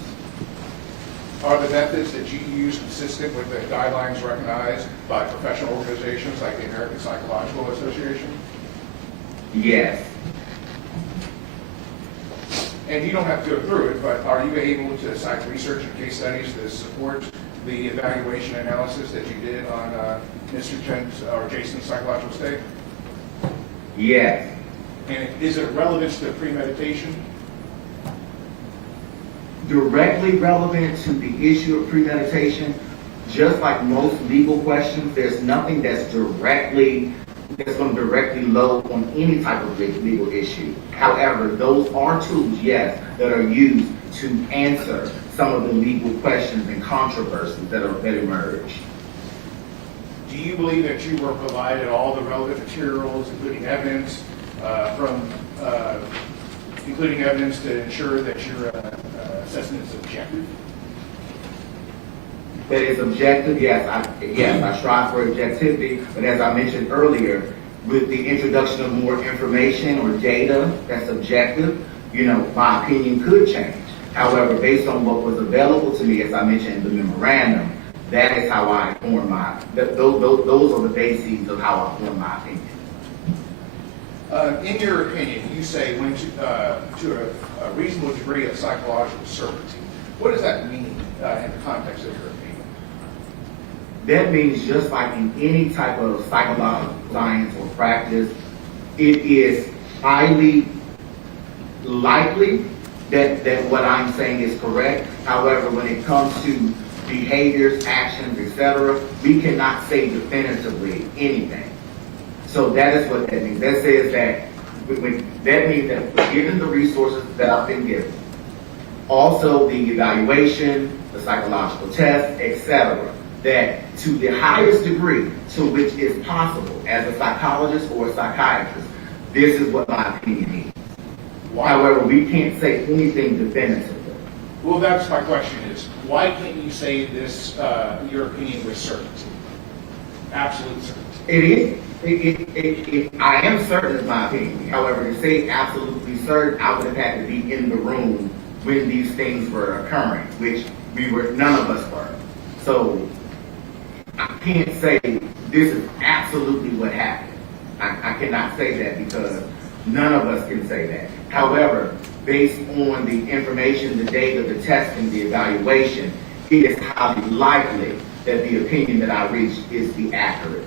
Are the methods that you use consistent with the guidelines recognized by professional organizations like the American Psychological Association? Yes. And you don't have to go through it, but are you able to cite research and case studies that support the evaluation analysis that you did on Mr. Chen's or Jason's psychological state? Yes. And is it relevant to premeditation? Directly relevant to the issue of premeditation, just like most legal questions, there's nothing that's going to directly load on any type of legal issue. However, those are tools, yes, that are used to answer some of the legal questions and controversies that emerge. Do you believe that you were provided all the relevant materials, including evidence to ensure that your assessment is objective? That is objective, yes. I strive for objectivity, but as I mentioned earlier, with the introduction of more information or data that's objective, my opinion could change. However, based on what was available to me, as I mentioned in the memorandum, that is how I form those are the bases of how I form my opinion. In your opinion, you say when to a reasonable degree of psychological certainty. What does that mean in the context of your opinion? That means just like in any type of psychological science or practice, it is highly likely that what I'm saying is correct. However, when it comes to behaviors, actions, etc., we cannot say definitively anything. So that is what that means. That says that that means that given the resources that I've been given, also the evaluation, the psychological test, etc., that to the highest degree to which is possible as a psychologist or a psychiatrist, this is what my opinion means. However, we can't say anything definitively. Well, that's my question is, why can't you say this, your opinion with certainty? Absolute certainty. It is. I am certain of my opinion. However, to say absolutely certain, I would have had to be in the room when these things were occurring, which none of us were. So I can't say this is absolutely what happened. I cannot say that because none of us can say that. However, based on the information, the data, the testing, the evaluation, it is highly likely that the opinion that I reached is the accurate.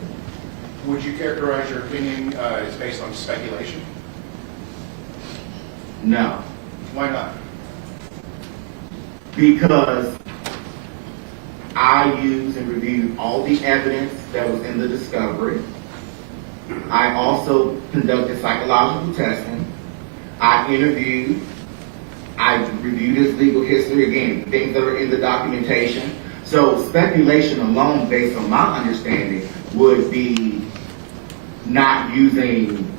Would you characterize your opinion as based on speculation? No. Why not? Because I used and reviewed all the evidence that was in the discovery. I also conducted psychological testing. I interviewed. I reviewed his legal history, again, things that are in the documentation. So speculation alone, based on my understanding, would be not using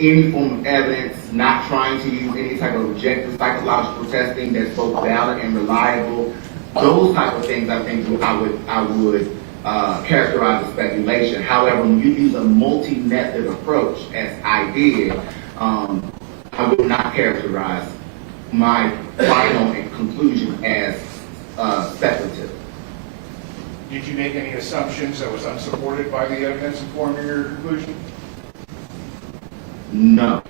any form of evidence, not trying to use any type of objective psychological testing that's both valid and reliable. Those type of things, I think, I would characterized as speculation. However, when you use a multi-method approach, as I did, I would not characterize my final conclusion as speculative. Did you make any assumptions that was unsupported by the evidence informing your conclusion? No.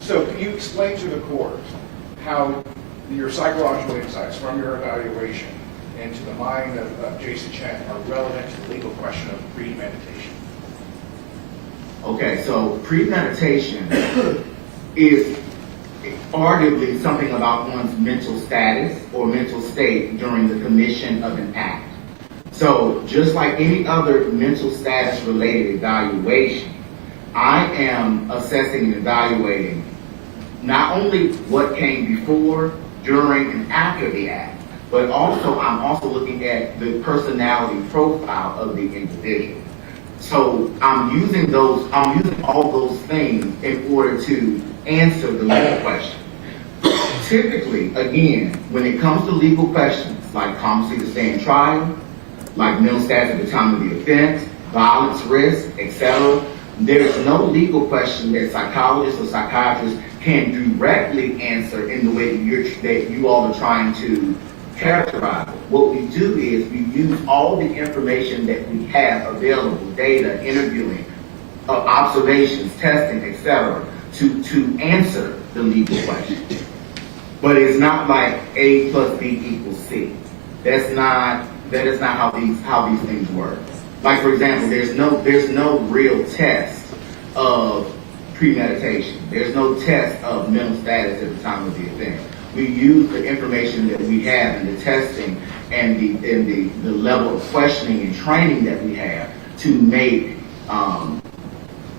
So can you explain to the court how your psychological insights from your evaluation into the mind of Jason Chen are relevant to the legal question of premeditation? Okay, so premeditation is arguably something about one's mental status or mental state during the commission of an act. So just like any other mental status related evaluation, I am assessing and evaluating not only what came before, during, and after the act, but also I'm also looking at the personality profile of the individual. So I'm using all those things in order to answer the legal question. Typically, again, when it comes to legal questions like competency to stand trial, like mental status at the time of the offense, violence risk, etc., there's no legal question that psychologists or psychiatrists can directly answer in the way that you all are trying to characterize it. What we do is we use all the information that we have available, data, interviewing, observations, testing, etc., to answer the legal question. But it's not like A plus B equals C. That is not how these things work. Like, for example, there's no real test of premeditation. There's no test of mental status at the time of the offense. We use the information that we have and the testing and the level of questioning and training that we have to make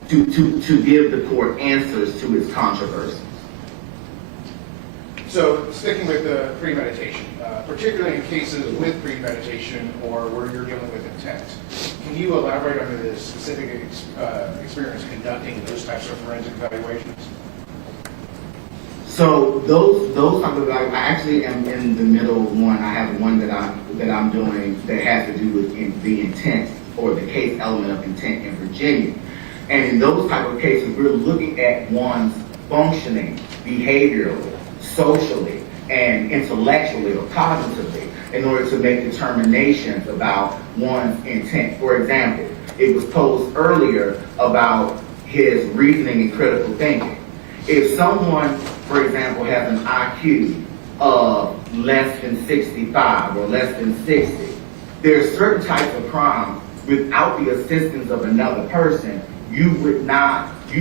to give the court answers to its controversies. So sticking with the premeditation, particularly in cases with premeditation or where you're dealing with intent, can you elaborate on the specific experience conducting those types of forensic evaluations? So those type of evaluations, I actually am in the middle of one. I have one that I'm doing that has to do with the intent or the case element of intent in Virginia. And in those type of cases, we're looking at one's functioning behaviorally, socially, and intellectually or cognitively in order to make determinations about one's intent. For example, it was posed earlier about his reasoning and critical thinking. If someone, for example, has an IQ of less than 65 or less than 60, there are certain types of crimes without the assistance of another person you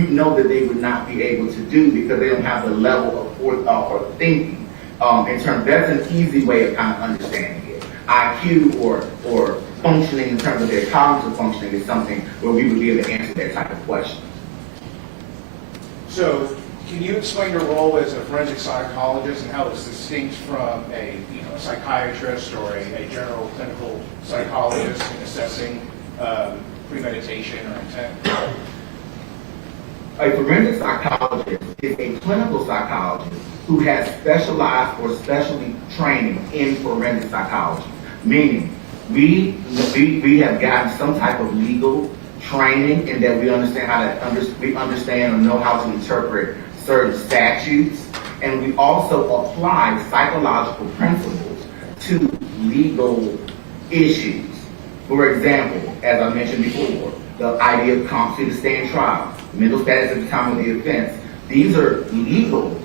know that they would not be able to do because they don't have the level of forethought or thinking. In terms, that's an easy way of kind of understanding it. IQ or functioning in terms of their cognitive functioning is something where we would be able to answer that type of question. So, can you explain your role as a forensic psychologist and how it's distinct from a psychiatrist or a general clinical psychologist in assessing premeditation or intent? A forensic psychologist is a clinical psychologist who has specialized or specialty training in forensic psychology, meaning we have gotten some type of legal training in that we understand or know how to interpret certain statutes, and we also apply psychological principles to legal issues. For example, as I mentioned before, the idea of competency to stand trial, mental status at the time of the offense. These are legal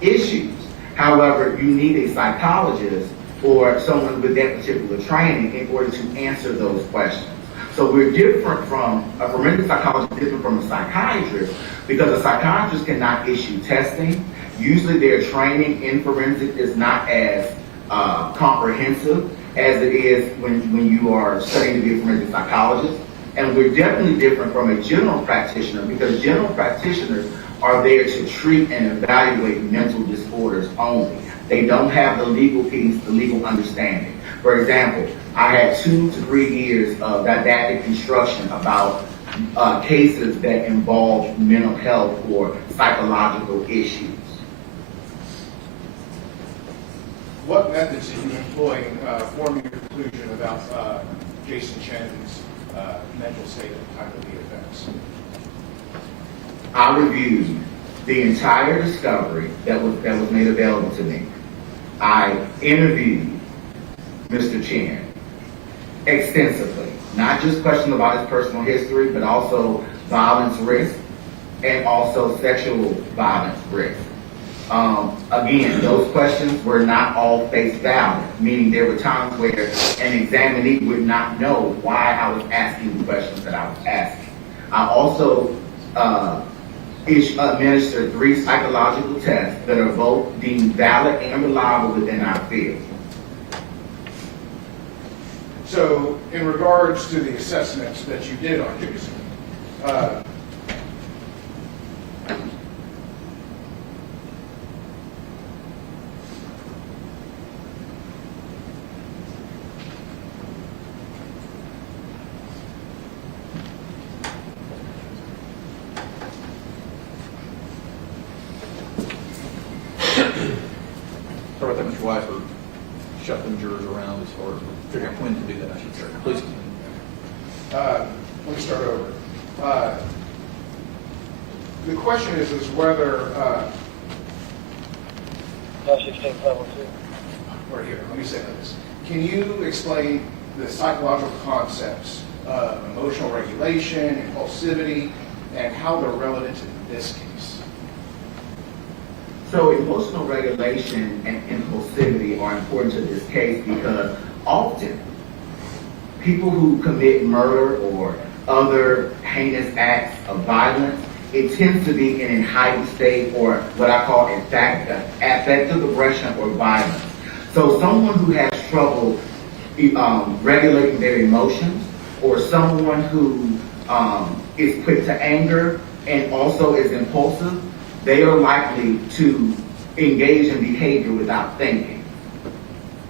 issues. However, you need a psychologist or someone with that particular training in order to answer those questions. So we're different from, a forensic psychologist is different from a psychiatrist because a psychiatrist cannot issue testing. Usually their training in forensic is not as comprehensive as it is when you are studying to be a forensic psychologist. And we're definitely different from a general practitioner because general practitioners are there to treat and evaluate mental disorders only. They don't have the legal piece, the legal understanding. For example, I had 2 to 3 years of didactic instruction about cases that involve mental health or psychological issues. what methods did you employ in forming your conclusion about Jason Chen's mental state at the time of the offense? I reviewed the entire discovery that was made available to me. I interviewed Mr. Chen extensively, not just questions about his personal history, but also violence risk and also sexual violence risk. Again, those questions were not all face valid, meaning there were times where an examinee would not know why I was asking the questions that I was asking. I also administered 3 psychological tests that are both deemed valid and reliable within our field. So, in regards to the assessments that you did on Jason, Sorry about that, Mr. Weiss, or shut them jurors around as far as figuring out when to do that, I should say. Please continue. let me start over. The question is whether, right here, let me say this. Can you explain the psychological concepts of emotional regulation, impulsivity, and how they're relevant in this case? So emotional regulation and impulsivity are important to this case because often people who commit murder or other heinous acts of violence, it tends to be in a heightened state or what I call affective aggression or violence. So someone who has trouble regulating their emotions, or someone who is quick to anger and also is impulsive, they are likely to engage in behavior without thinking.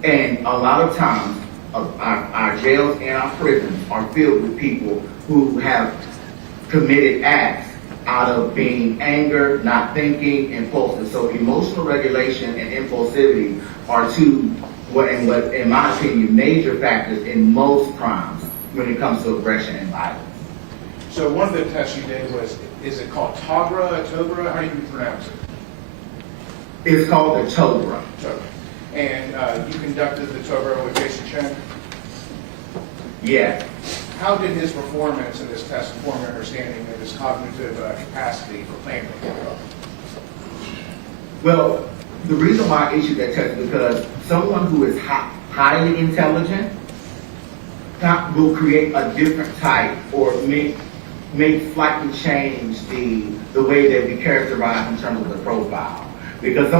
And a lot of times, our jails and our prisons are filled with people who have committed acts out of being anger, not thinking, impulsive. So emotional regulation and impulsivity are two, in my opinion, major factors in most crimes when it comes to aggression and violence. So one of the tests you did was, is it called TOBRA? How do you pronounce it? It's called the TOBRA. And you conducted the TOBRA with Jason Chen? Yes. How did his performance in this test inform your understanding of his cognitive capacity for planning? Well, the reason why I issued that test is because someone who is highly intelligent will create a different type or may slightly change the way that we characterize in terms of the profile. Because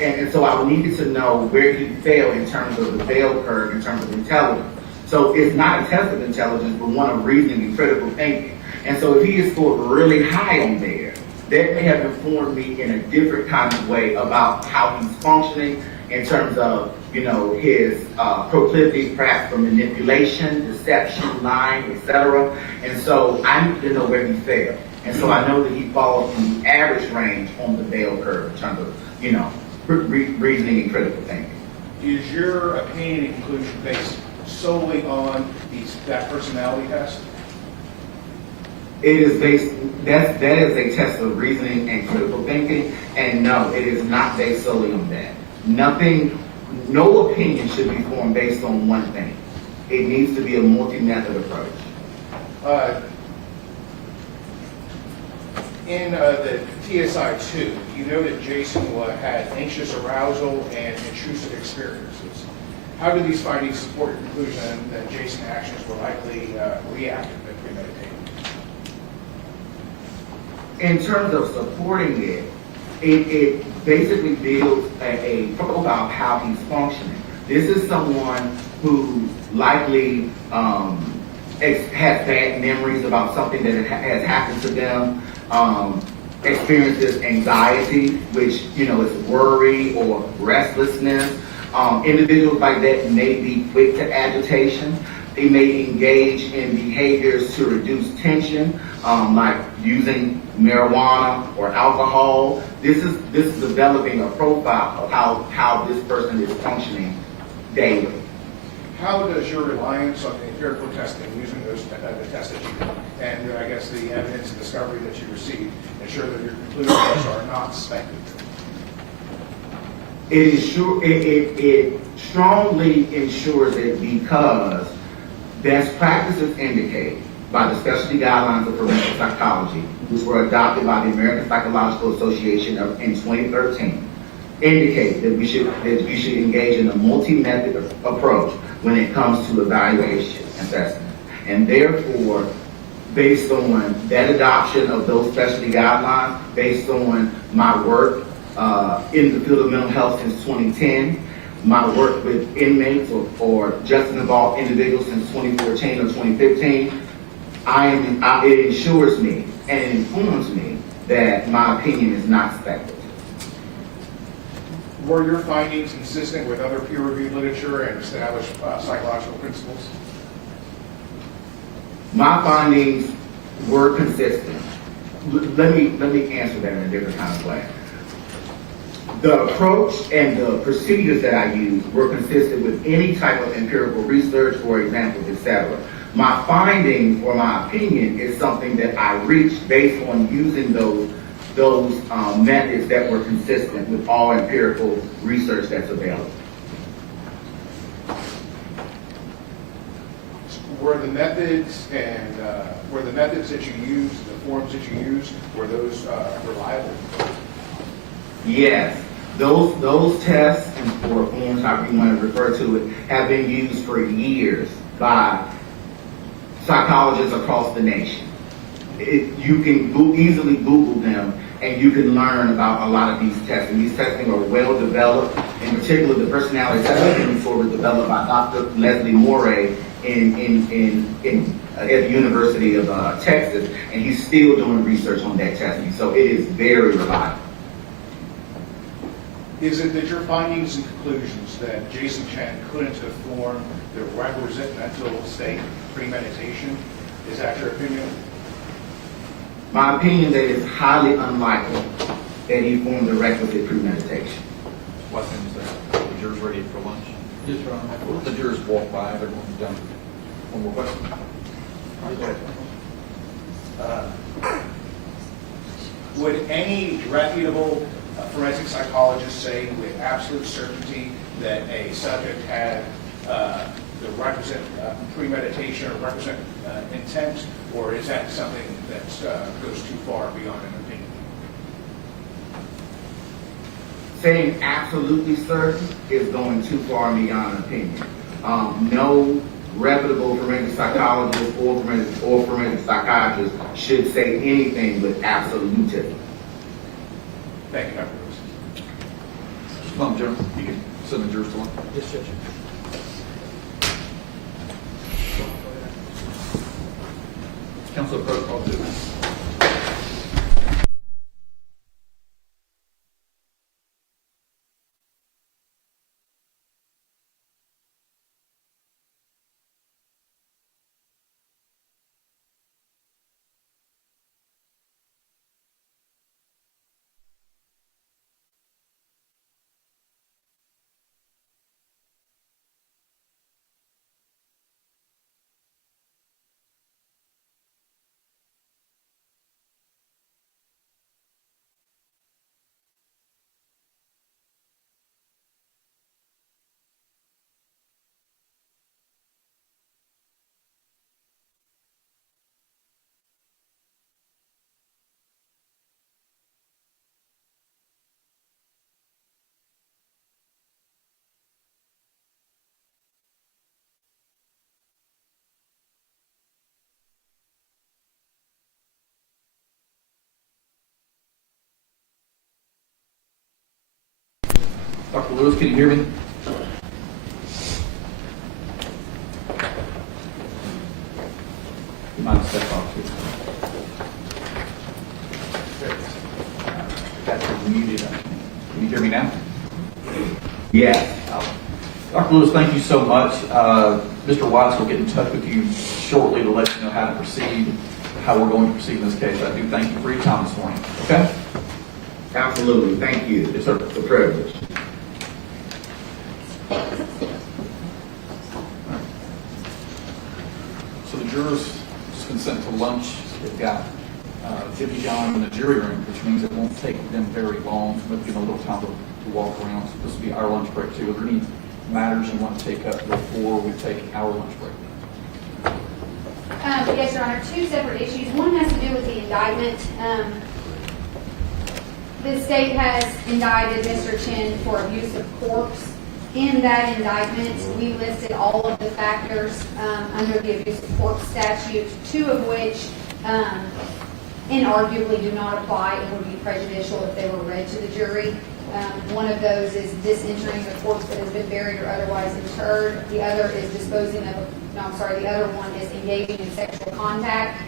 and so I needed to know where he fell in terms of the bell curve, in terms of intelligence. So it's not a test of intelligence, but one of reasoning and critical thinking. And so if he is scored really high on there, that may have informed me in a different kind of way about how he's functioning in terms of, his proclivities perhaps for manipulation, deception, lying, etc. And so I need to know where he failed. And so I know that he falls in the average range on the bell curve in terms of, reasoning and critical thinking. Is your opinion and conclusion based solely on that personality test? It is that is a test of reasoning and critical thinking, and no, it is not based solely on that. No opinion should be formed based on one thing. It needs to be a multi-method approach. In the TSI-2, you know that Jason had anxious arousal and intrusive experiences. How do these findings support your conclusion that Jason's actions were likely reactive and premeditated? In terms of supporting it basically builds a profile of how he's functioning. This is someone who likely has bad memories about something that has happened to them, experiences anxiety, which is worry or restlessness. Individuals like that may be quick to agitation. They may engage in behaviors to reduce tension, like using marijuana or alcohol. This is developing a profile of how this person is functioning daily. How does your reliance on the empirical testing, using those the tests that you do, and I guess the evidence and discovery that you received, ensure that your conclusions are not speculative? It strongly ensures it because best practices indicate by the specialty guidelines of forensic psychology, which were adopted by the American Psychological Association in 2013, indicate that we should engage in a multi-method approach when it comes to evaluation assessment. And therefore, based on that adoption of those specialty guidelines, based on my work in the field of mental health since 2010, my work with inmates or justice involved individuals since 2014 or 2015, it ensures me and it informs me that my opinion is not speculative. Were your findings consistent with other peer-reviewed literature and established psychological principles? My findings were consistent. Let me answer that in a different kind of way. The approach and the procedures that I used were consistent with any type of empirical research, for example, etc. My findings or my opinion is something that I reached based on using those methods that were consistent with all empirical research that's available. Were the methods that you used, the forms that you used, were those reliable? Yes, those tests and or forms, however you want to refer to it, have been used for years by psychologists across the nation. You can easily Google them and you can learn about a lot of these tests. And these testing are well developed. In particular, the personality testing report was developed by Dr. Leslie Morey at the University of Texas, and he's still doing research on that testing. So it is very reliable. Is it that your findings and conclusions that Jason Chen couldn't have formed the requisite mental state premeditation? Is that your opinion? My opinion that it's highly unlikely that he formed the requisite premeditation. What thing is that? The jurors ready for lunch? Yes, Your Honor. The jurors walk by, they're going to be done. One more question. Would any reputable forensic psychologist say with absolute certainty that a subject had the requisite premeditation or requisite intent, or is that something that goes too far beyond an opinion? Saying absolutely certain is going too far beyond an opinion. No reputable forensic psychologist or forensic psychiatrist should say anything with absolutism. Thank you, Dr. Lewis. Mom, Jones, you can send the jurors to lunch. Yes, Judge. Council protocol 2. Dr. Lewis, can you hear me? You mind step off here? That's muted. Can you hear me now? Yes. Dr. Lewis, thank you so much. Mr. Watts will get in touch with you shortly to let you know how to proceed, how we're going to proceed in this case. I do thank you for your time this morning. Okay? Absolutely. Thank you. Yes, sir. The privilege. So the jurors just been sent to lunch. They've got Jimmy John in the jury room, which means it won't take them very long. So we'll give them a little time to walk around. So this will be our lunch break too. Are there any matters you want to take up before we take our lunch break? Yes, Your Honor, two separate issues. One has to do with the indictment. The state has indicted Mr. Chen for abuse of corpse. In that indictment, we listed all of the factors under the abuse of corpse statute, two of which inarguably do not apply and would be prejudicial if they were read to the jury. One of those is disinterring the corpse that has been buried or otherwise interred. The other is disposing of, the other one is engaging in sexual contact.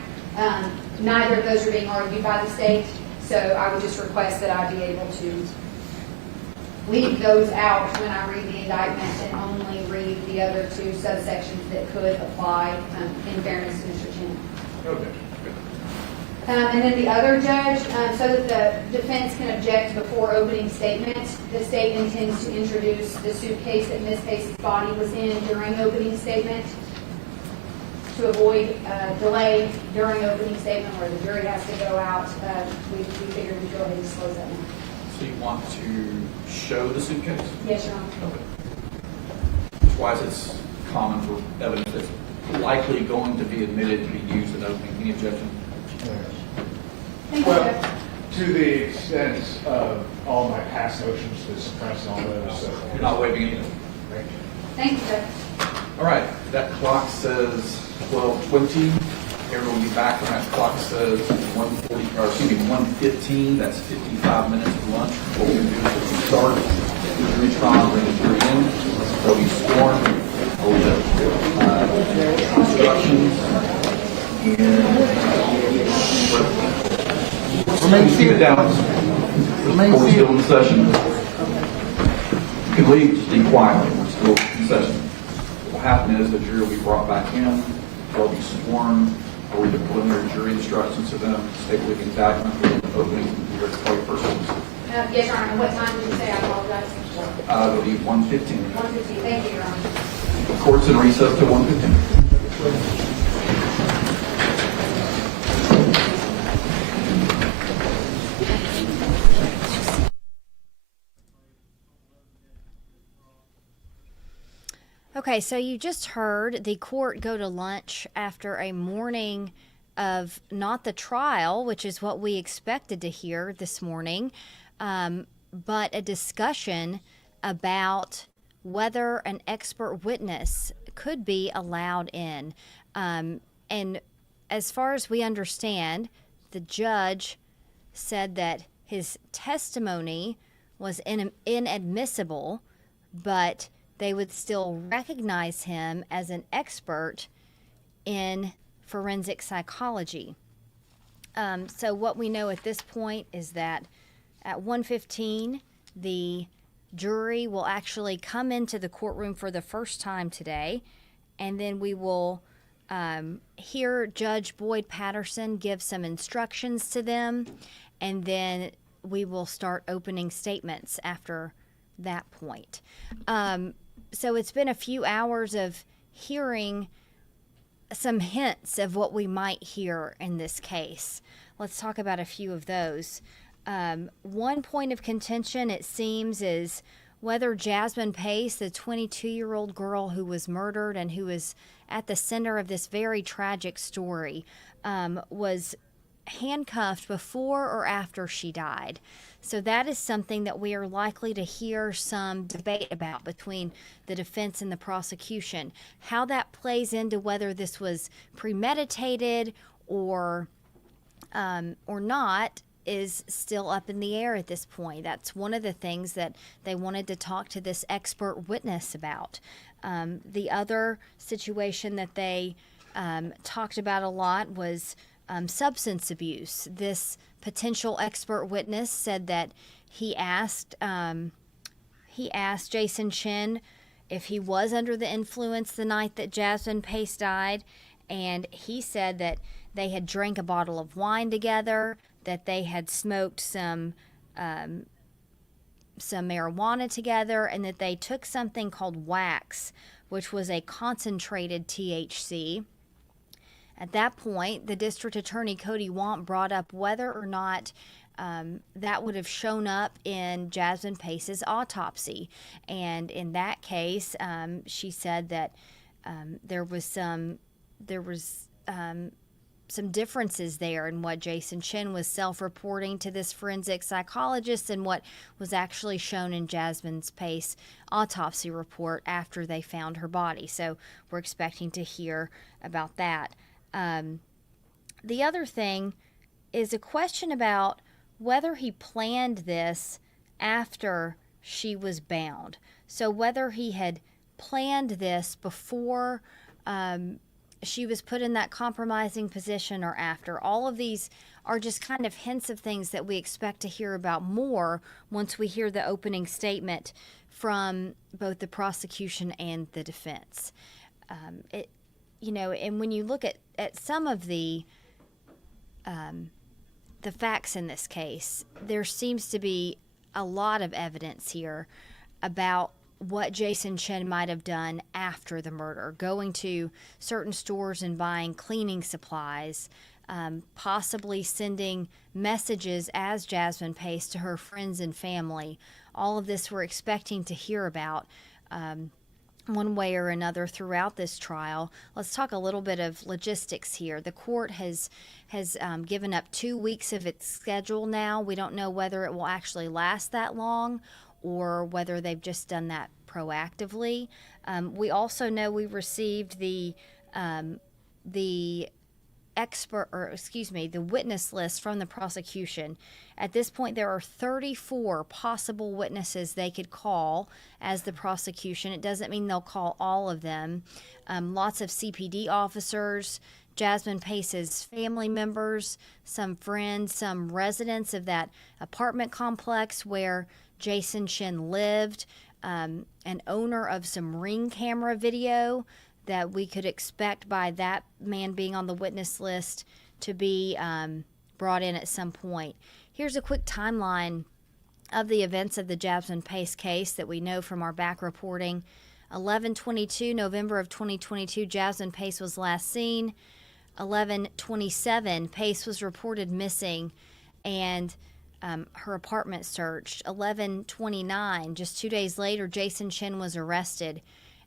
Neither of those are being argued by the state, so I would just request that I be able to leave those out when I read the indictment and only read the other two subsections that could apply in fairness to Mr. Chen. Okay. And then the other judge, so that the defense can object before opening statement, the state intends to introduce the suitcase that Ms. Pace's body was in during opening statement to avoid delay during opening statement where the jury has to go out. We figured we'd go ahead and disclose that now. So you want to show the suitcase? Yes, Your Honor. Okay. Why is it common for evidence that's likely going to be admitted to be used in opening? Any objection? Thank you, Well, Judge. to the extent of all my past motions to suppress all those. So. You're not waiving anything. Thank you. Thank you, Judge. All right, that clock says 12:20. Everyone will be back when that clock says 1:15. That's 55 minutes of lunch. What we're going to do is we'll start the jury trial, bring the jury in. They'll be sworn. We'll get instructions and keep it down. We're still in session. You can leave, just be quiet. We're still in session. What will happen is the jury will be brought back in. They'll be sworn. I'll read the preliminary jury instructions to them. State with the indictment, opening your persons. Yes, Your Honor. And what time did you say? I apologize. It'll be 1:15. 1:15. Thank you, Your Honor. The court's in recess to 1:15. Okay, so you just heard the court go to lunch after a morning of not the trial, which is what we expected to hear this morning, but a discussion about whether an expert witness could be allowed in. And as far as we understand, the judge said that his testimony was inadmissible, but they would still recognize him as an expert in forensic psychology. So what we know at this point is that at 1:15, the jury will actually come into the courtroom for the first time today, and then we will hear Judge Boyd Patterson give some instructions to them, and then we will start opening statements after that point. So it's been a few hours of hearing some hints of what we might hear in this case. Let's talk about a few of those. One point of contention, it seems, is whether Jasmine Pace, the 22-year-old girl who was murdered and who is at the center of this very tragic story, was handcuffed before or after she died. So that is something that we are likely to hear some debate about between the defense and the prosecution. How that plays into whether this was premeditated or not is still up in the air at this point. That's one of the things that they wanted to talk to this expert witness about. The other situation that they talked about a lot was substance abuse. This potential expert witness said that he asked Jason Chen if he was under the influence the night that Jasmine Pace died. And he said that they had drank a bottle of wine together, that they had smoked some marijuana together, and that they took something called wax, which was a concentrated THC. At that point, the district attorney, Cody Want, brought up whether or not that would have shown up in Jasmine Pace's autopsy. And in that case, she said that there was some differences there in what Jason Chen was self-reporting to this forensic psychologist and what was actually shown in Jasmine Pace's autopsy report after they found her body. So we're expecting to hear about that. The other thing is a question about whether he planned this after she was bound. So whether he had planned this before she was put in that compromising position or after. All of these are just kind of hints of things that we expect to hear about more once we hear the opening statement from both the prosecution and the defense. And when you look at some of the facts in this case, there seems to be a lot of evidence here about what Jason Chen might have done after the murder, going to certain stores and buying cleaning supplies, possibly sending messages as Jasmine Pace to her friends and family. All of this we're expecting to hear about one way or another throughout this trial. Let's talk a little bit of logistics here. The court has given up 2 weeks of its schedule now. We don't know whether it will actually last that long or whether they've just done that proactively. We also know we received the witness list from the prosecution. At this point, there are 34 possible witnesses they could call as the prosecution. It doesn't mean they'll call all of them. Lots of CPD officers, Jasmine Pace's family members, some friends, some residents of that apartment complex where Jason Chen lived, an owner of some Ring camera video that we could expect by that man being on the witness list to be brought in at some point. Here's a quick timeline of the events of the Jasmine Pace case that we know from our back reporting. 11/22, November of 2022, Jasmine Pace was last seen. 11/27, Pace was reported missing and her apartment searched. 11/29, just 2 days later, Jason Chen was arrested.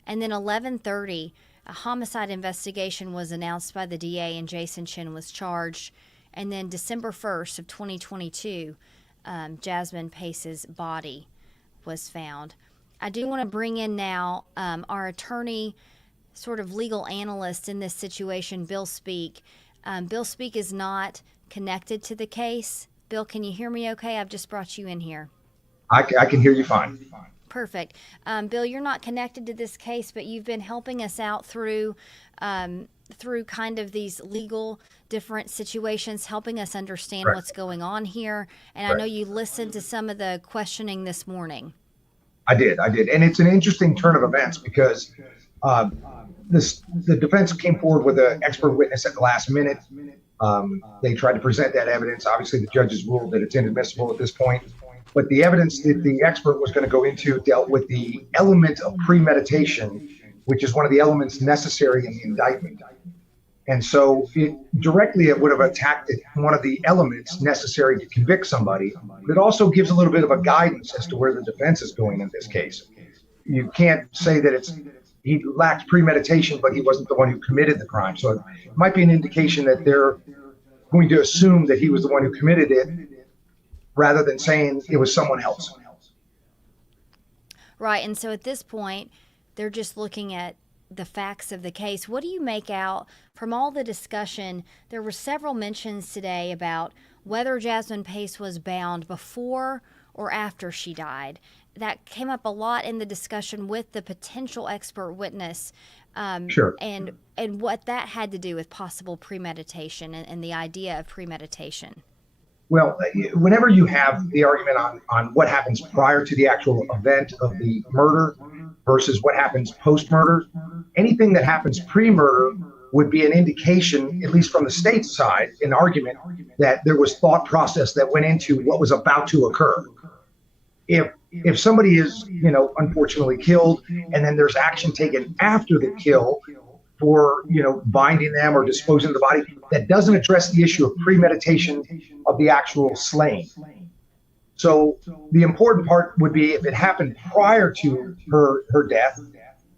And then 11/30, a homicide investigation was announced by the DA and Jason Chen was charged. And then December 1st of 2022, Jasmine Pace's body was found. I do want to bring in now our attorney, sort of legal analyst in this situation, Bill Speak. Bill Speak is not connected to the case. Bill, can you hear me okay? I've just brought you in here. I can hear you fine. Perfect. Bill, you're not connected to this case, but you've been helping us out through kind of these legal different situations, helping us understand what's going on here. And I know you listened to some of the questioning this morning. I did. And it's an interesting turn of events because the defense came forward with an expert witness at the last minute. They tried to present that evidence. Obviously, the judges ruled that it's inadmissible at this point. But the evidence that the expert was going to go into dealt with the element of premeditation, which is one of the elements necessary in the indictment. And so it would have attacked one of the elements necessary to convict somebody. But it also gives a little bit of a guidance as to where the defense is going in this case. You can't say that he lacked premeditation, but he wasn't the one who committed the crime. So it might be an indication that they're going to assume that he was the one who committed it rather than saying it was someone else. Right. And so at this point, they're just looking at the facts of the case. What do you make out from all the discussion? There were several mentions today about whether Jasmine Pace was bound before or after she died. That came up a lot in the discussion with the potential expert witness. Sure. And what that had to do with possible premeditation and the idea of premeditation. Well, whenever you have the argument on what happens prior to the actual event of the murder, versus what happens post-murder. Anything that happens pre-murder would be an indication, at least from the state side, an argument that there was thought process that went into what was about to occur. If somebody is, unfortunately killed, and then there's action taken after the kill for, binding them or disposing of the body, that doesn't address the issue of premeditation of the actual slaying. So the important part would be if it happened prior to her death,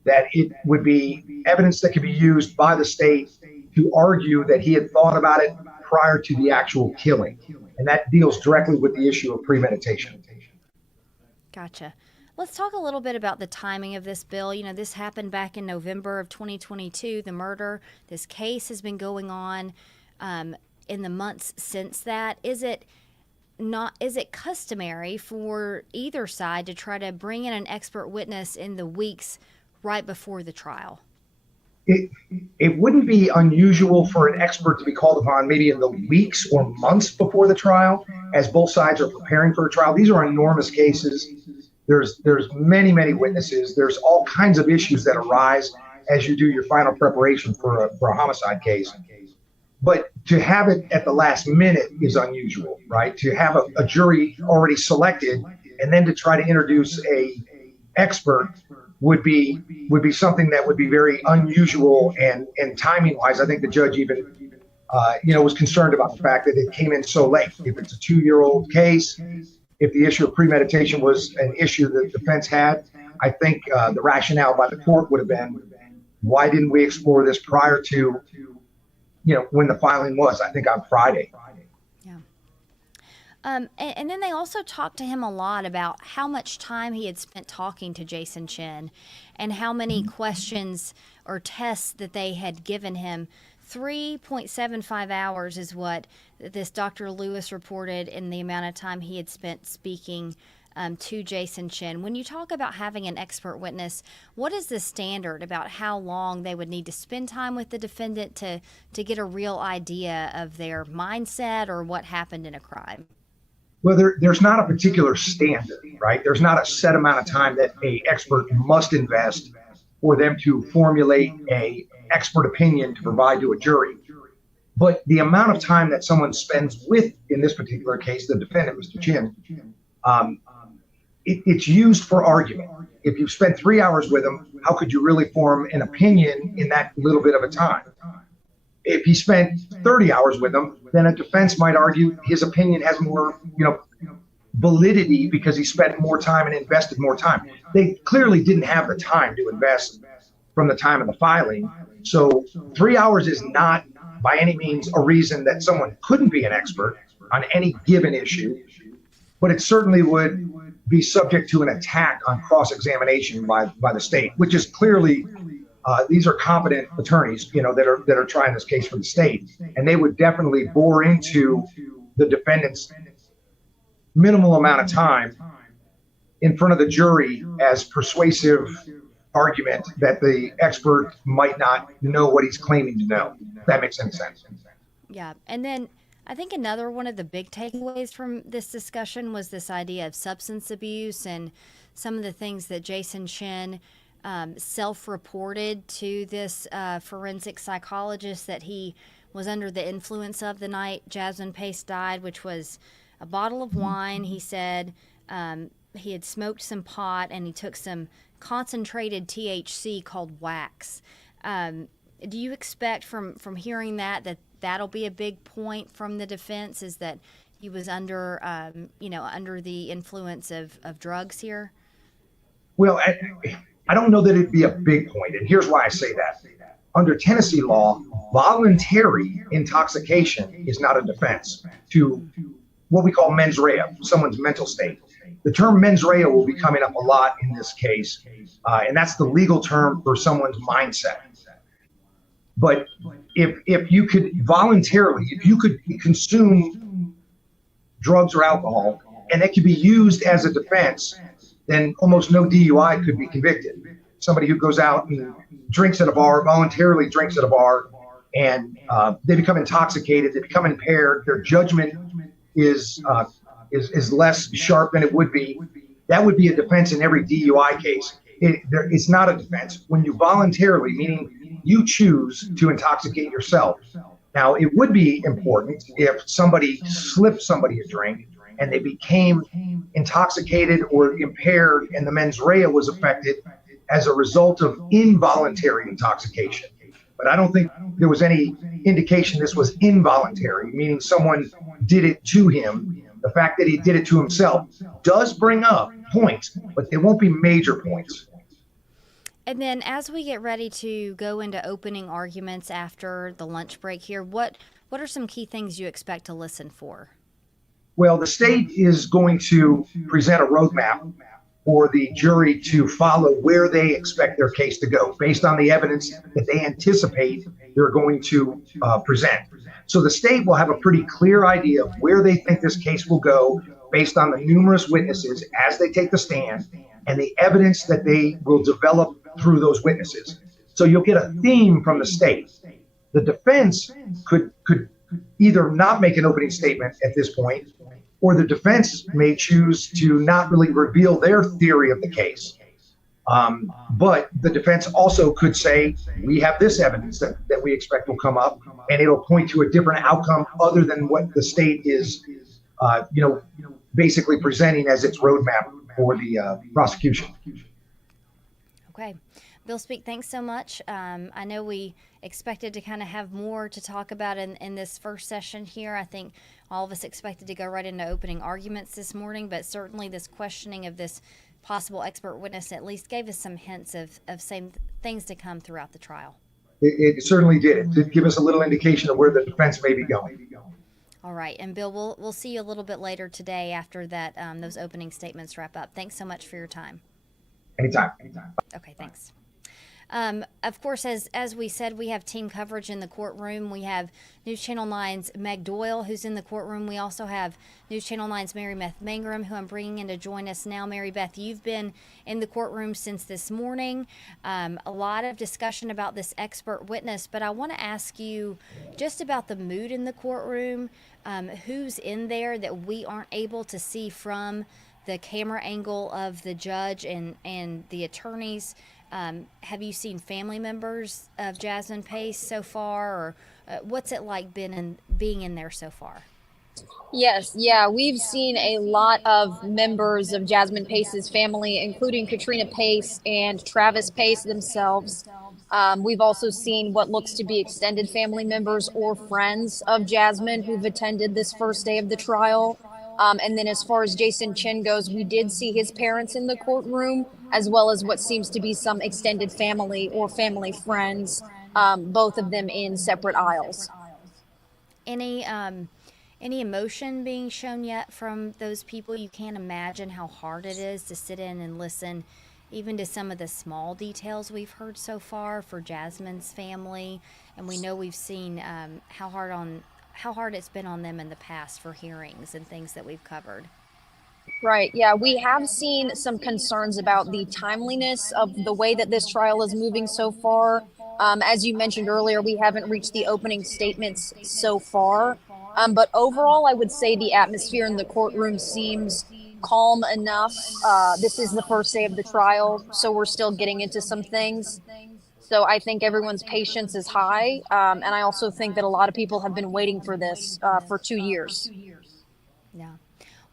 that it would be evidence that could be used by the state to argue that he had thought about it prior to the actual killing. And that deals directly with the issue of premeditation. Gotcha. Let's talk a little bit about the timing of this bill. This happened back in November of 2022, the murder. This case has been going on in the months since that. Is it customary for either side to try to bring in an expert witness in the weeks right before the trial? It wouldn't be unusual for an expert to be called upon maybe in the weeks or months before the trial, as both sides are preparing for a trial. These are enormous cases. There's many, many witnesses. There's all kinds of issues that arise as you do your final preparation for a homicide case. But to have it at the last minute is unusual, right? To have a jury already selected and then to try to introduce a expert would be something that would be very unusual, and timing wise, I think the judge even was concerned about the fact that it came in so late. If it's a 2-year-old case, if the issue of premeditation was an issue that the defense had, I think the rationale by the court would have been, why didn't we explore this prior to, when the filing was, I think on Friday. And then they also talked to him a lot about how much time he had spent talking to Jason Chen and how many questions or tests that they had given him. 3.75 hours is what this Dr. Lewis reported in the amount of time he had spent speaking to Jason Chen. When you talk about having an expert witness, what is the standard about how long they would need to spend time with the defendant to get a real idea of their mindset or what happened in a crime? Well, there's not a particular standard, right? There's not a set amount of time that an expert must invest for them to formulate a expert opinion to provide to a jury. But the amount of time that someone spends with, in this particular case, the defendant, Mr. Chen, it's used for argument. If you've spent 3 hours with him, how could you really form an opinion in that little bit of a time? If he spent 30 hours with him, then a defense might argue his opinion has more, validity because he spent more time and invested more time. They clearly didn't have the time to invest from the time of the filing. So 3 hours is not by any means a reason that someone couldn't be an expert on any given issue, but it certainly would be subject to an attack on cross-examination by the state, which is clearly these are competent attorneys, that are trying this case for the state, and they would definitely bore into the defendant's minimal amount of time in front of the jury as persuasive argument that the expert might not know what he's claiming to know. If that makes any sense. Yeah, and then I think another one of the big takeaways from this discussion was this idea of substance abuse and some of the things that Jason Chen self-reported to this forensic psychologist that he was under the influence of the night Jasmine Pace died, which was a bottle of wine. He said he had smoked some pot and he took some concentrated THC called wax. Do you expect from hearing that'll be a big point from the defense, is that he was under the influence of drugs here? Well, I don't know that it'd be a big point, and here's why I say that. Under Tennessee law, voluntary intoxication is not a defense to what we call mens rea, someone's mental state. The term mens rea will be coming up a lot in this case, and that's the legal term for someone's mindset. But if you could voluntarily, if you could consume drugs or alcohol, and that could be used as a defense, then almost no DUI could be convicted. Somebody who goes out and drinks at a bar, voluntarily drinks at a bar, and they become intoxicated, they become impaired, their judgment is less sharp than it would be. That would be a defense in every DUI case. it's not a defense. When you voluntarily, meaning you choose to intoxicate yourself. Now, it would be important if somebody slipped somebody a drink and they became intoxicated or impaired and the mens rea was affected as a result of involuntary intoxication. But I don't think there was any indication this was involuntary, meaning someone did it to him. The fact that he did it to himself does bring up points, but they won't be major points. And then as we get ready to go into opening arguments after the lunch break here, what are some key things you expect to listen for? Well, the state is going to present a roadmap for the jury to follow where they expect their case to go based on the evidence that they anticipate they're going to present. So the state will have a pretty clear idea of where they think this case will go based on the numerous witnesses as they take the stand and the evidence that they will develop through those witnesses. So you'll get a theme from the state. The defense could either not make an opening statement at this point, or the defense may choose to not really reveal their theory of the case. But the defense also could say, we have this evidence that we expect will come up, and it'll point to a different outcome other than what the state is, basically presenting as its roadmap for the prosecution. Okay. Bill Speak, thanks so much. I know we expected to kind of have more to talk about in this first session here. I think all of us expected to go right into opening arguments this morning, but certainly this questioning of this possible expert witness at least gave us some hints of same things to come throughout the trial. It certainly did. It did give us a little indication of where the defense may be going. All right. And Bill, we'll see you a little bit later today after that those opening statements wrap up. Thanks so much for your time. Anytime. Okay, thanks. Of course, as we said, we have team coverage in the courtroom. We have News Channel 9's Meg Doyle, who's in the courtroom. We also have News Channel 9's Mary Beth Mangrum, who I'm bringing in to join us now. Mary Beth, you've been in the courtroom since this morning. A lot of discussion about this expert witness, but I want to ask you just about the mood in the courtroom. Who's in there that we aren't able to see from the camera angle of the judge and the attorneys? Have you seen family members of Jasmine Pace so far, or what's it like being in there so far? Yes, yeah, we've seen a lot of members of Jasmine Pace's family, including Katrina Pace and Travis Pace themselves. We've also seen what looks to be extended family members or friends of Jasmine who've attended this first day of the trial. And then as far as Jason Chen goes, we did see his parents in the courtroom, as well as what seems to be some extended family or family friends, both of them in separate aisles. Any emotion being shown yet from those people? You can't imagine how hard it is to sit in and listen even to some of the small details we've heard so far for Jasmine's family. And we know we've seen how hard it's been on them in the past for hearings and things that we've covered. Right. Yeah, we have seen some concerns about the timeliness of the way that this trial is moving so far. As you mentioned earlier, we haven't reached the opening statements so far. But overall, I would say the atmosphere in the courtroom seems calm enough. This is the first day of the trial, so we're still getting into some things. So I think everyone's patience is high. And I also think that a lot of people have been waiting for this for 2 years. Yeah.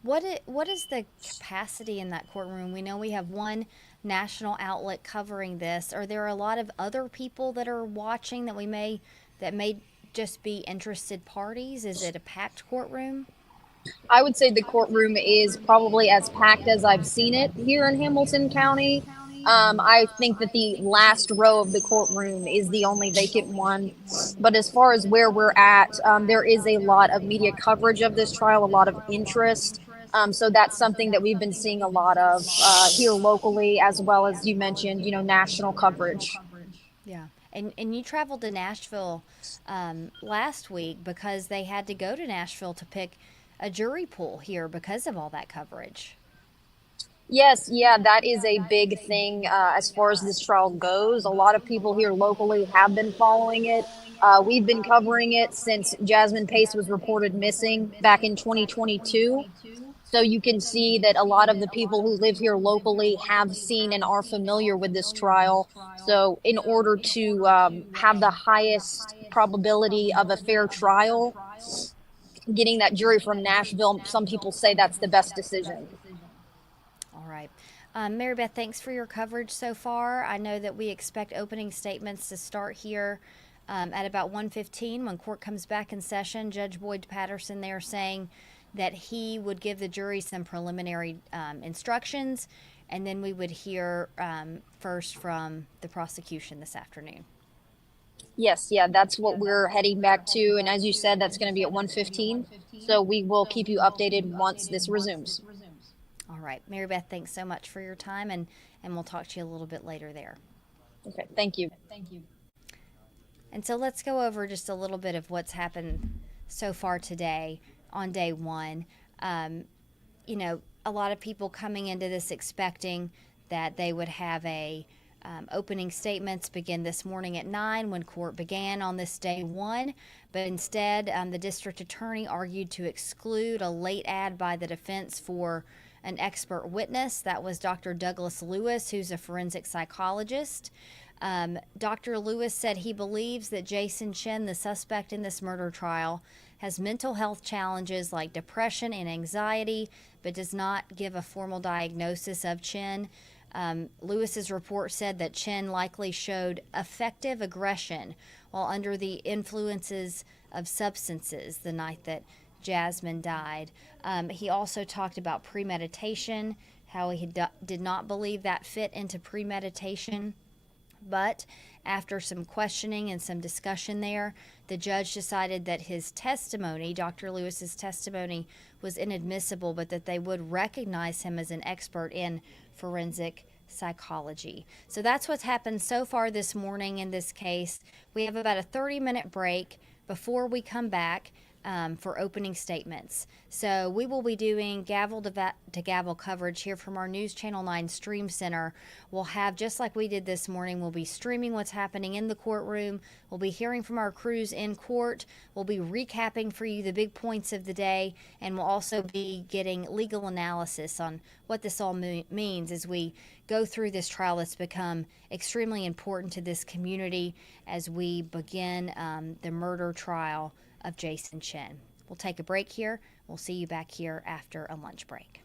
What is the capacity in that courtroom? We know we have one national outlet covering this. Are there a lot of other people that are watching that may just be interested parties? Is it a packed courtroom? I would say the courtroom is probably as packed as I've seen it here in Hamilton County. I think that the last row of the courtroom is the only vacant one. But as far as where we're at, there is a lot of media coverage of this trial, a lot of interest. So that's something that we've been seeing a lot of here locally, as well as you mentioned, national coverage. Yeah. And you traveled to Nashville last week because they had to go to Nashville to pick a jury pool here because of all that coverage. Yes, yeah, that is a big thing as far as this trial goes. A lot of people here locally have been following it. We've been covering it since Jasmine Pace was reported missing back in 2022. So you can see that a lot of the people who live here locally have seen and are familiar with this trial. So in order to have the highest probability of a fair trial, getting that jury from Nashville, some people say that's the best decision. All right. Mary Beth, thanks for your coverage so far. I know that we expect opening statements to start here at about 1:15 when court comes back in session. Judge Boyd Patterson there saying that he would give the jury some preliminary instructions, and then we would hear first from the prosecution this afternoon. Yes, yeah, that's what we're heading back to. And as you said, that's going to be at 1:15. So we will keep you updated once this resumes. All right. Mary Beth, thanks so much for your time, and we'll talk to you a little bit later there. Okay, thank you. And so let's go over just a little bit of what's happened so far today on day one. You know, a lot of people coming into this expecting that they would have a opening statements begin this morning at 9 when court began on this day one, but instead the district attorney argued to exclude a late ad by the defense for an expert witness. That was Dr. Douglas Lewis, who's a forensic psychologist. Dr. Lewis said he believes that Jason Chen, the suspect in this murder trial, has mental health challenges like depression and anxiety, but does not give a formal diagnosis of Chen. Lewis's report said that Chen likely showed affective aggression while under the influences of substances the night that Jasmine died. He also talked about premeditation, how he did not believe that fit into premeditation. But after some questioning and some discussion there, the judge decided that his testimony, Dr. Lewis's testimony, was inadmissible, but that they would recognize him as an expert in forensic psychology. So that's what's happened so far this morning in this case. We have about a 30-minute break before we come back for opening statements. So we will be doing gavel to gavel coverage here from our News Channel 9 Stream Center. We'll have, just like we did this morning, we'll be streaming what's happening in the courtroom. We'll be hearing from our crews in court. We'll be recapping for you the big points of the day, and we'll also be getting legal analysis on what this all means as we go through this trial that's become extremely important to this community as we begin the murder trial of Jason Chen. We'll take a break here. We'll see you back here after a lunch break.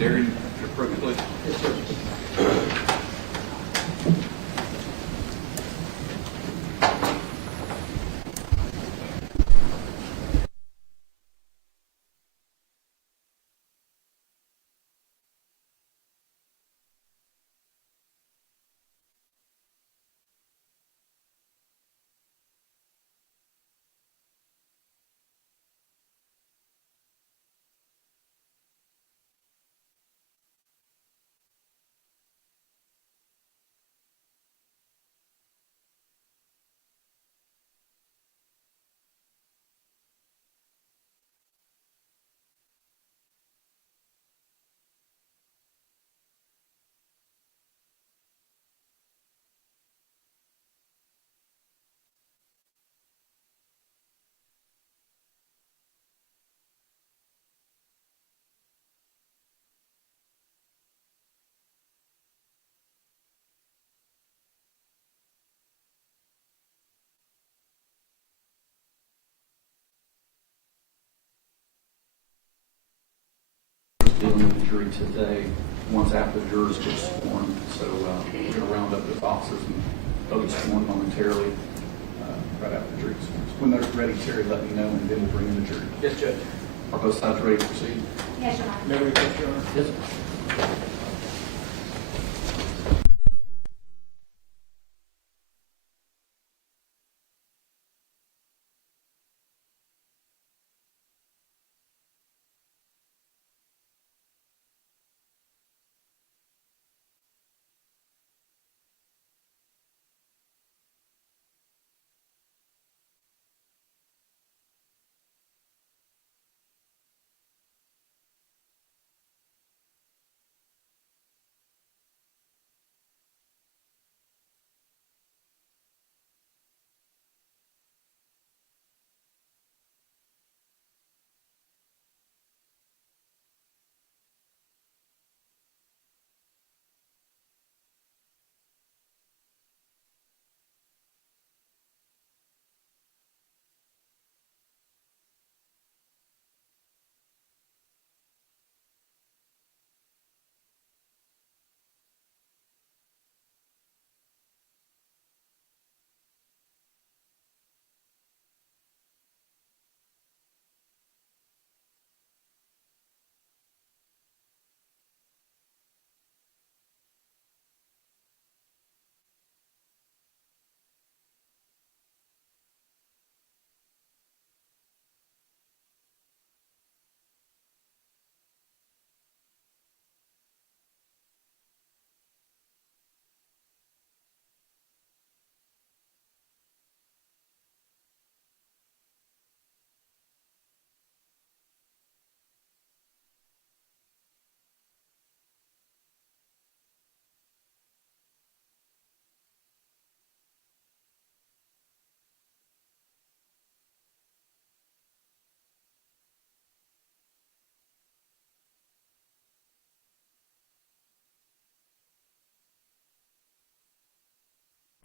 Darren, approach, please. Yes, sir. Dealing with the jury today, once after the jurors get sworn. So we're going to round up those officers and they'll get sworn momentarily right after the jury is sworn. So when they're ready, Terry, let me know, and then we'll bring in the jury. Yes, Judge. Are both sides ready to proceed? Yes, Your Honor. May we request, Your Honor? Yes, sir.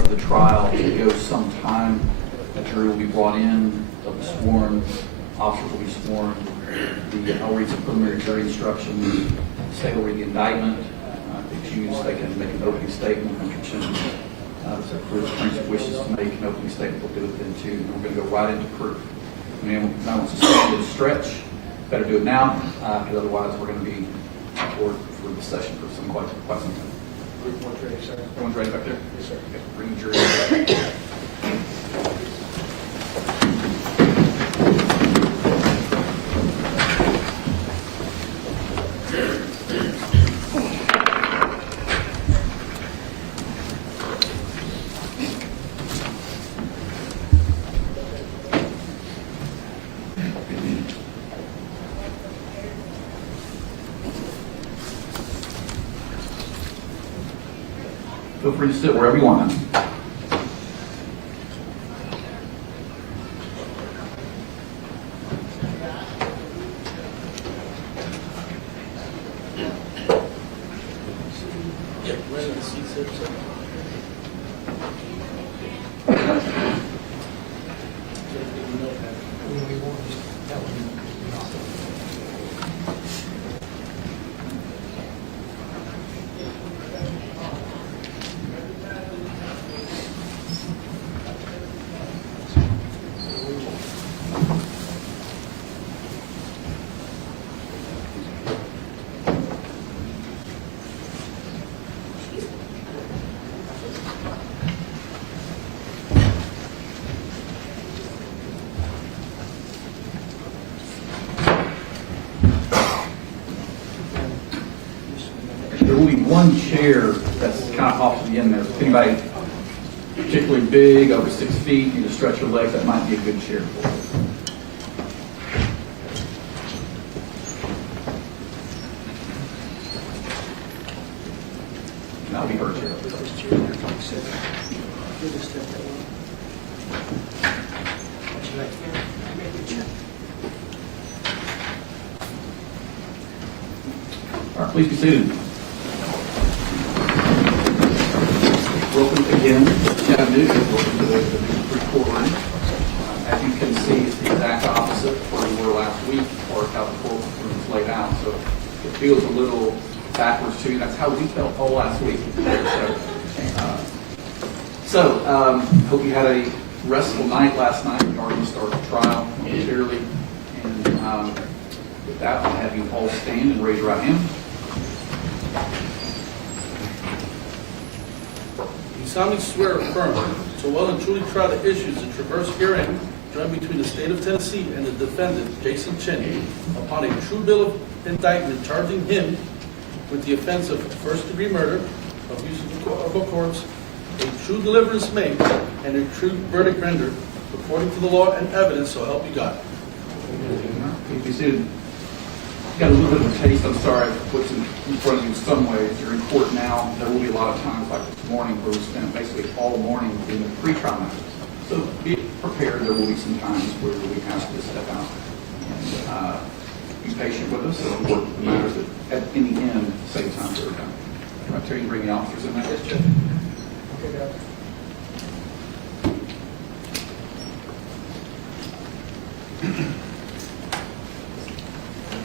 The trial goes some time. A jury will be brought in, they'll be sworn, officers will be sworn. I'll read some preliminary jury instructions. State will read the indictment. If they choose, they can make an opening statement. Mr. Chen, so if the plaintiff wishes to make an opening statement, we'll do it then too. And we're going to go right into proof. If anyone wants to stand and stretch, better do it now, because otherwise we're going to be bored for the session for quite some time. Group one's ready, sir. Everyone's ready back there? Yes, sir. Okay, bring the jury back. Feel free to sit wherever you want. one chair that's kind of off to the end there. If anybody particularly big, over 6 feet, you just stretch your legs, that might be a good chair for you. That'll be her chair. All right, please be seated. Welcome again to Chattanooga. Welcome to the courtroom. As you can see, it's the exact opposite of where we were last week, or how the courtroom is laid out. So it feels a little backwards too. That's how we felt all last week. Hope you had a restful night last night. We already started the trial momentarily. And with that, I'll have you all stand and raise your right hand. You solemnly swear or affirm to well and truly try the issues that traverse herein, joined between the state of Tennessee and the defendant, Jason Chen, upon a true bill of indictment charging him with the offense of first-degree murder, of use of a corpse, a true deliverance made, and a true verdict rendered, according to the law and evidence, so help you God. Please be seated. Got a little bit of a taste, I'm sorry, of what's in front of you in some ways. You're in court now. There will be a lot of times like this morning where we spent basically all morning in the pre-trial matters. So be prepared. There will be some times where we have to step out and be patient with us. So work the matters that in the end save time for everyone. Can I tell you to bring the officers in there? Yes, Chen. Okay, guys.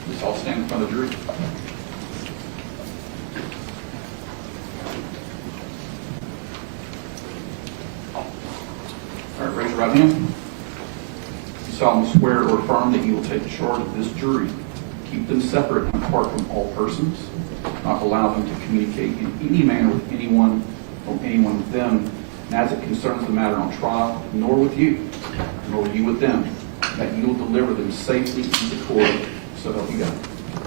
Let's all stand in front of the jury. All right, raise your right hand. You solemnly swear or affirm that you will take charge of this jury, keep them separate and apart from all persons, not allow them to communicate in any manner with anyone or anyone with them, and as it concerns the matter on trial, nor with you, nor you with them, that you will deliver them safely to the court, so help you God.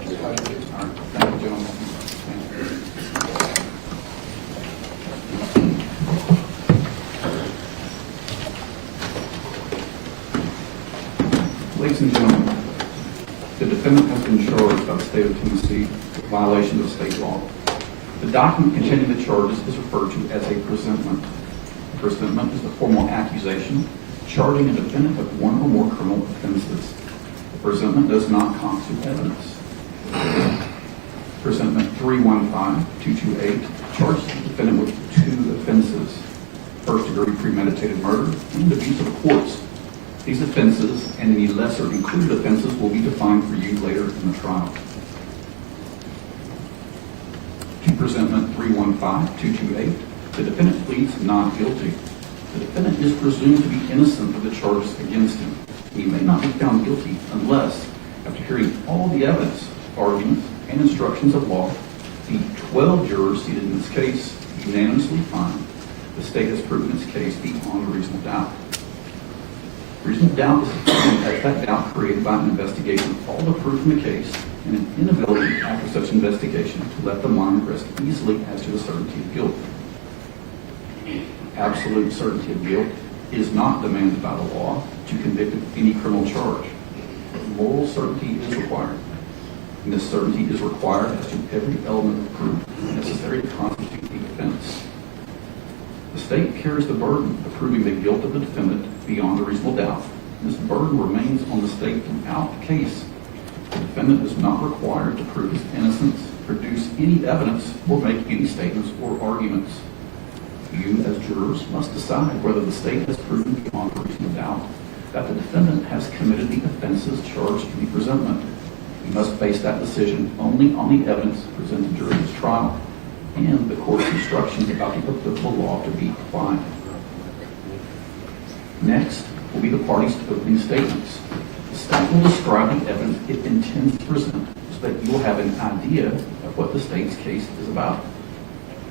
All right, thank you, gentlemen. Ladies and gentlemen, the defendant has been charged by the state of Tennessee with violation of state law. The document containing the charges is referred to as a presentment. A presentment is the formal accusation charging a defendant of one or more criminal offenses. The presentment does not constitute evidence. Presentment 315-228 charges the defendant with 2 offenses: first-degree premeditated murder and abuse of the courts. These offenses and any lesser included offenses will be defined for you later in the trial. To presentment 315-228, the defendant pleads not guilty. The defendant is presumed to be innocent of the charges against him. He may not be found guilty unless, after hearing all the evidence, arguments, and instructions of law, the 12 jurors seated in this case unanimously find the state has proven its case beyond a reasonable doubt. Reasonable doubt is defined as that doubt created by an investigation of all the proof in the case and an inability after such investigation to let the mind rest easily as to the certainty of guilt. Absolute certainty of guilt is not demanded by the law to convict of any criminal charge. But moral certainty is required. And this certainty is required as to every element of proof necessary to constitute the offense. The state carries the burden of proving the guilt of the defendant beyond a reasonable doubt. And this burden remains on the state throughout the case. The defendant is not required to prove his innocence, produce any evidence, or make any statements or arguments. You, as jurors, must decide whether the state has proven beyond a reasonable doubt that the defendant has committed the offenses charged in the presentment. You must base that decision only on the evidence presented during this trial and the court's instructions about the applicable law to be applied. Next will be the parties' opening statements. The state will describe the evidence it intends to present so that you will have an idea of what the state's case is about.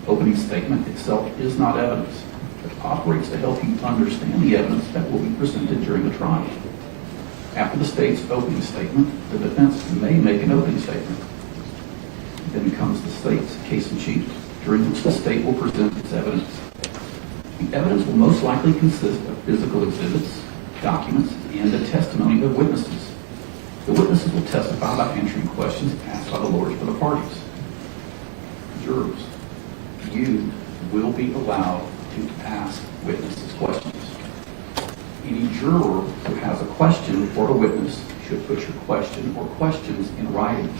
Opening statement itself is not evidence. It operates to help you understand the evidence that will be presented during the trial. After the state's opening statement, the defense may make an opening statement. Then comes the state's case in chief during which the state will present its evidence. The evidence will most likely consist of physical exhibits, documents, and the testimony of witnesses. The witnesses will testify by answering questions asked by the lawyers for the parties. Jurors, you will be allowed to ask witnesses questions. Any juror who has a question for a witness should put your question or questions in writing.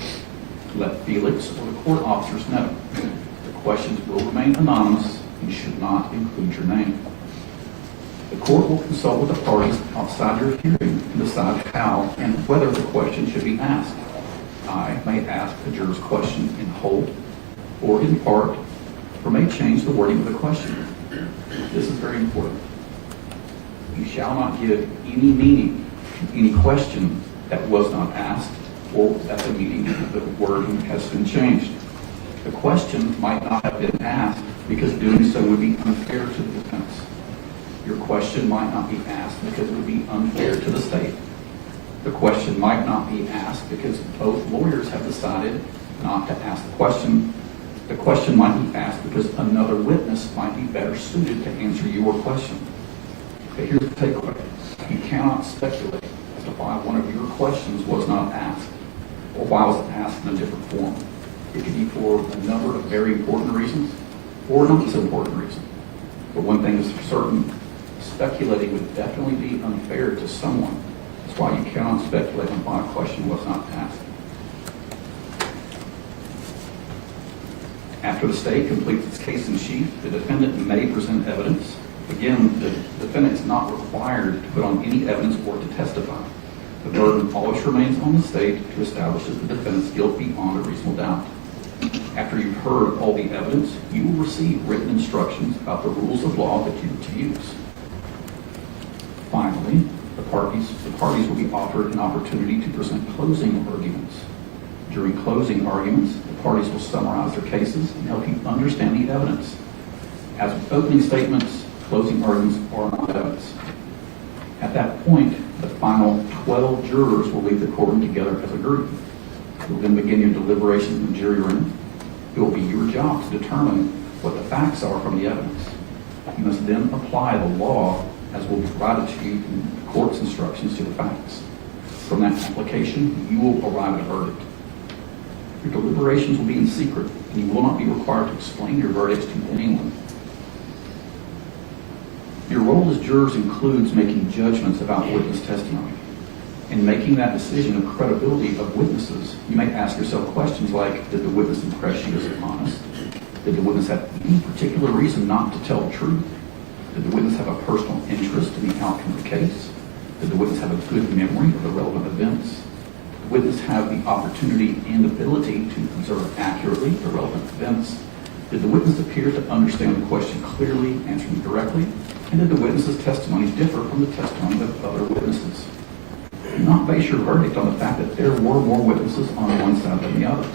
Let Felix or the court officers know. The questions will remain anonymous and should not include your name. The court will consult with the parties outside your hearing and decide how and whether the question should be asked. I may ask the juror's question in whole or in part, or may change the wording of the question. This is very important. You shall not give any meaning to any question that was not asked or that the meaning of the wording has been changed. The question might not have been asked because doing so would be unfair to the defense. Your question might not be asked because it would be unfair to the state. The question might not be asked because both lawyers have decided not to ask the question. The question might be asked because another witness might be better suited to answer your question. Okay, here's the takeaway. You cannot speculate as to why one of your questions was not asked or why it was asked in a different form. It could be for a number of very important reasons or not so important reasons. But one thing is for certain, speculating would definitely be unfair to someone. That's why you cannot speculate on why a question was not asked. After the state completes its case in chief, the defendant may present evidence. Again, the defendant is not required to put on any evidence or to testify. The burden always remains on the state to establish that the defendant's guilt beyond a reasonable doubt. After you've heard all the evidence, you will receive written instructions about the rules of law that you are to use. Finally, the parties will be offered an opportunity to present closing arguments. During closing arguments, the parties will summarize their cases and help you understand the evidence. As with opening statements, closing arguments are not evidence. At that point, the final 12 jurors will leave the courtroom together as a group. You'll then begin your deliberations in the jury room. It will be your job to determine what the facts are from the evidence. You must then apply the law as will be provided to you in the court's instructions to the facts. From that application, you will arrive at a verdict. Your deliberations will be in secret, and you will not be required to explain your verdicts to anyone. Your role as jurors includes making judgments about witness testimony. In making that decision of credibility of witnesses, you may ask yourself questions like, did the witness impress you as honest? Did the witness have any particular reason not to tell the truth? Did the witness have a personal interest in the outcome of the case? Did the witness have a good memory of the relevant events? Did the witness have the opportunity and ability to observe accurately the relevant events? Did the witness appear to understand the question clearly, answering directly? And did the witness's testimony differ from the testimony of other witnesses? Do not base your verdict on the fact that there were more witnesses on one side than the other.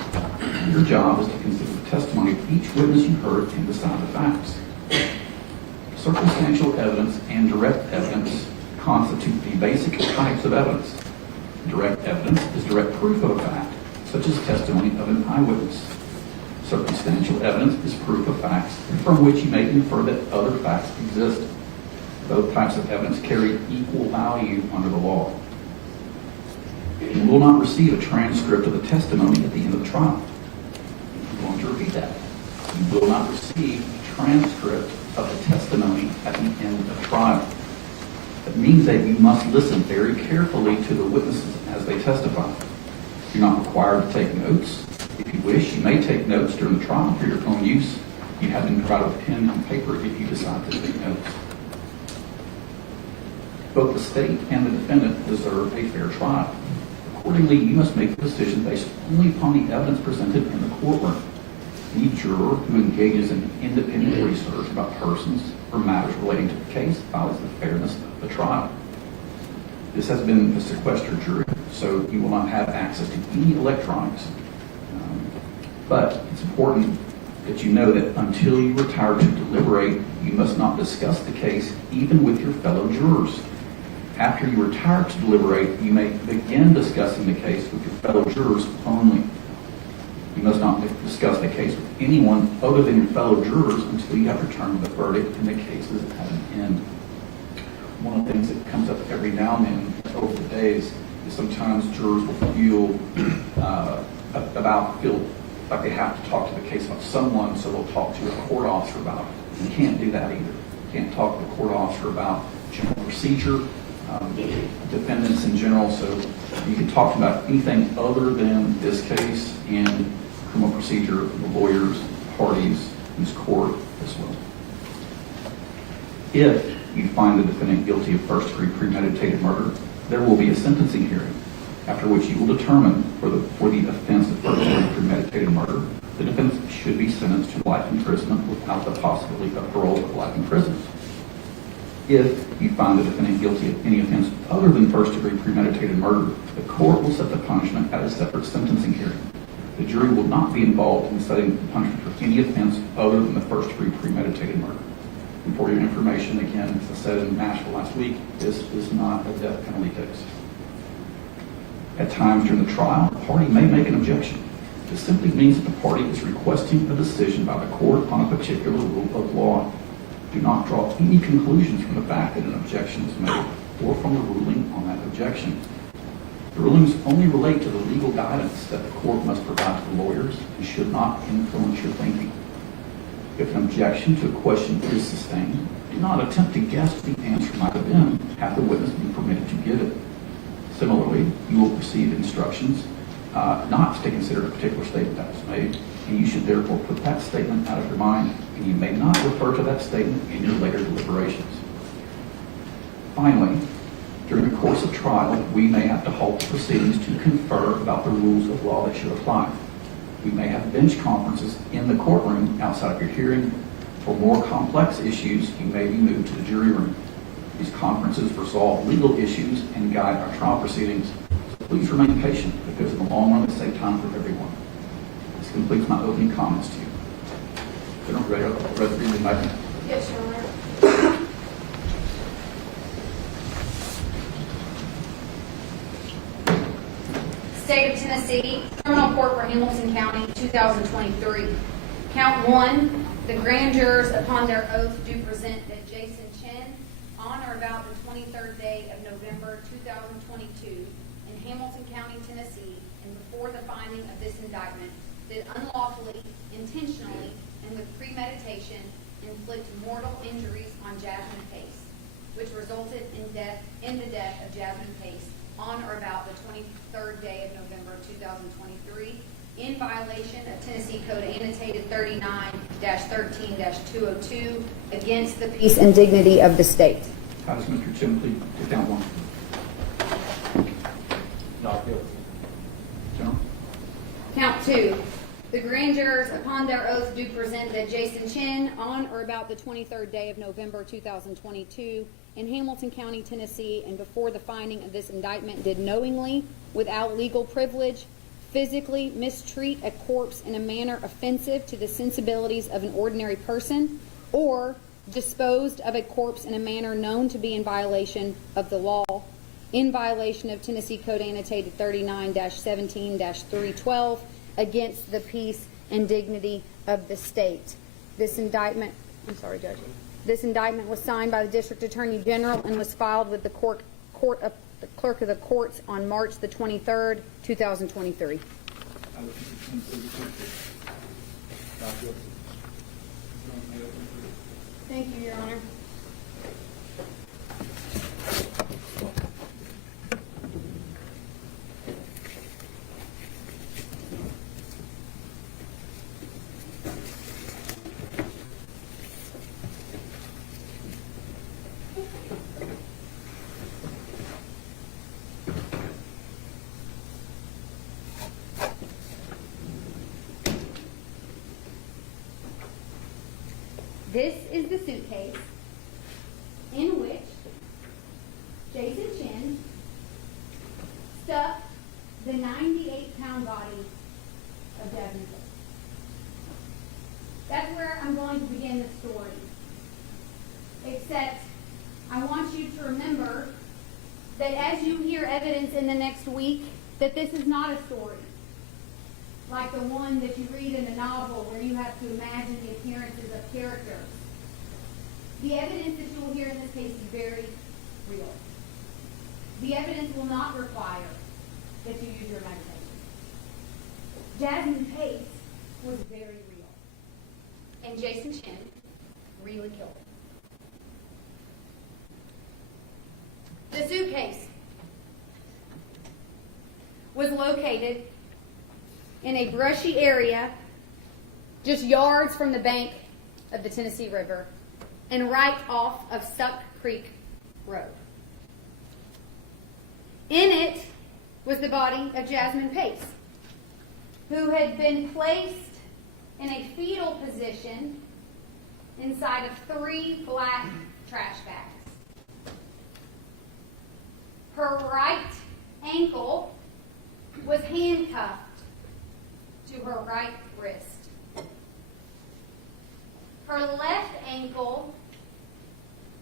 Your job is to consider the testimony of each witness you heard and decide the facts. Circumstantial evidence and direct evidence constitute the basic types of evidence. Direct evidence is direct proof of a fact, such as testimony of an eyewitness. Circumstantial evidence is proof of facts from which you may infer that other facts exist. Both types of evidence carry equal value under the law. You will not receive a transcript of the testimony at the end of the trial. I'm going to repeat that. You will not receive a transcript of the testimony at the end of the trial. That means that you must listen very carefully to the witnesses as they testify. You're not required to take notes. If you wish, you may take notes during the trial for your own use. You have been provided with pen and paper if you decide to take notes. Both the state and the defendant deserve a fair trial. Accordingly, you must make the decision based only upon the evidence presented in the courtroom. Any juror who engages in independent research about persons or matters relating to the case violates the fairness of the trial. This has been a sequestered jury, so you will not have access to any electronics. But it's important that you know that until you retire to deliberate, you must not discuss the case even with your fellow jurors. After you retire to deliberate, you may begin discussing the case with your fellow jurors only. You must not discuss the case with anyone other than your fellow jurors until you have returned the verdict and the case is at an end. One of the things that comes up every now and then over the days is sometimes jurors will feel like they have to talk to the case about someone, so they'll talk to a court officer about it. You can't do that either. You can't talk to the court officer about general procedure, defendants in general, so you can talk about anything other than this case and criminal procedure, the lawyers, parties, and this court as well. If you find the defendant guilty of first-degree premeditated murder, there will be a sentencing hearing, after which you will determine for the offense of first-degree premeditated murder, the defendant should be sentenced to life imprisonment without the possibility of parole of life imprisonment. If you find the defendant guilty of any offense other than first-degree premeditated murder, the court will set the punishment at a separate sentencing hearing. The jury will not be involved in setting the punishment for any offense other than the first-degree premeditated murder. And for your information, again, as I said in Nashville last week, this is not a death penalty case. At times during the trial, the party may make an objection. This simply means that the party is requesting a decision by the court on a particular rule of law. Do not draw any conclusions from the fact that an objection is made or from the ruling on that objection. The rulings only relate to the legal guidance that the court must provide to the lawyers and should not influence your thinking. If an objection to a question is sustained, do not attempt to guess what the answer might have been had the witness been permitted to give it. Similarly, you will receive instructions not to consider a particular statement that was made, and you should therefore put that statement out of your mind, and you may not refer to that statement in your later deliberations. Finally, during the course of trial, we may have to halt the proceedings to confer about the rules of law that should apply. We may have bench conferences in the courtroom outside of your hearing. For more complex issues, you may be moved to the jury room. These conferences resolve legal issues and guide our trial proceedings. So please remain patient, because in the long run, it saves time for everyone. This completes my opening comments to you. General, ready to read the indictment? Yes, Your Honor. State of Tennessee, Criminal Court for Hamilton County, 2023. Count 1, the grand jurors upon their oath do present that Jason Chen, on or about the 23rd day of November 2022, in Hamilton County, Tennessee, and before the finding of this indictment, did unlawfully, intentionally, and with premeditation inflict mortal injuries on Jasmine Pace, which resulted in the death of Jasmine Pace on or about the 23rd day of November 2023, in violation of Tennessee Code Annotated 39-13-202, against the peace and dignity of the state. How does Mr. Chen plead to count 1? Not guilty. General? Count 2. The grand jurors upon their oath do present that Jason Chen, on or about the 23rd day of November 2022, in Hamilton County, Tennessee, and before the finding of this indictment, did knowingly, without legal privilege, physically mistreat a corpse in a manner offensive to the sensibilities of an ordinary person, or disposed of a corpse in a manner known to be in violation of the law, in violation of Tennessee Code Annotated 39-17-312, against the peace and dignity of the state. This indictment, Judge. This indictment was signed by the District Attorney General and was filed with the the Clerk of the Courts on March the 23rd, 2023. Thank you, Your Honor. This is the suitcase in which Jason Chen stuffed the 98-pound body of Jasmine. That's where I'm going to begin the story. Except I want you to remember that as you hear evidence in the next week, that this is not a story. like the one that you read in the novel where you have to imagine the appearances of characters. The evidence that you will hear in this case is very real. The evidence will not require that you use your imagination. Jasmine Pace was very real. And Jason Chen really killed her. The suitcase was located in a brushy area just yards from the bank of the Tennessee River and right off of Suck Creek Road. In it was the body of Jasmine Pace, who had been placed in a fetal position inside of 3 black trash bags. Her right ankle was handcuffed to her right wrist. Her left ankle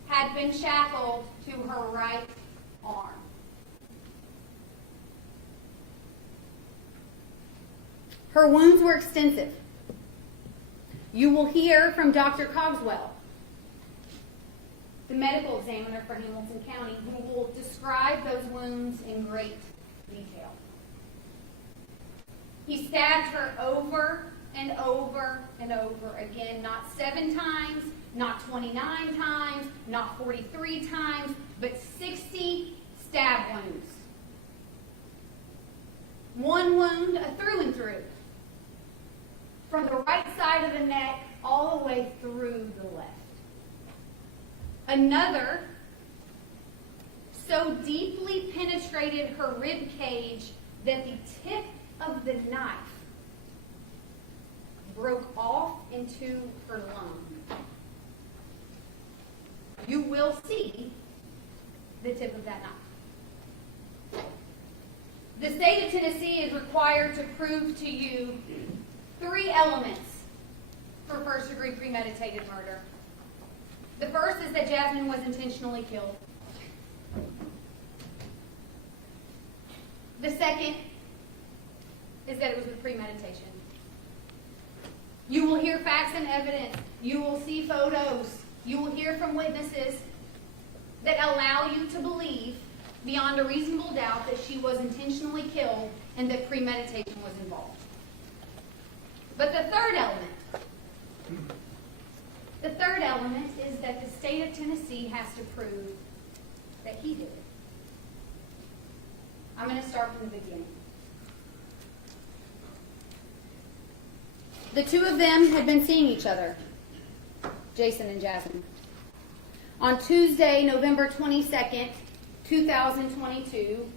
had been shackled to her right arm. Her wounds were extensive. You will hear from Dr. Cogswell, the medical examiner for Hamilton County, who will describe those wounds in great detail. He stabbed her over and over and over again, not 7 times, not 29 times, not 43 times, but 60 stab wounds. One wound, a through and through, from the right side of the neck all the way through the left. Another so deeply penetrated her rib cage that the tip of the knife broke off into her lung. You will see the tip of that knife. The state of Tennessee is required to prove to you 3 elements for first-degree premeditated murder. The first is that Jasmine was intentionally killed. The second is that it was with premeditation. You will hear facts and evidence. You will see photos. You will hear from witnesses that allow you to believe beyond a reasonable doubt that she was intentionally killed and that premeditation was involved. But the third element is that the state of Tennessee has to prove that he did it. I'm going to start from the beginning. The two of them had been seeing each other, Jason and Jasmine. On Tuesday, November 22nd, 2022,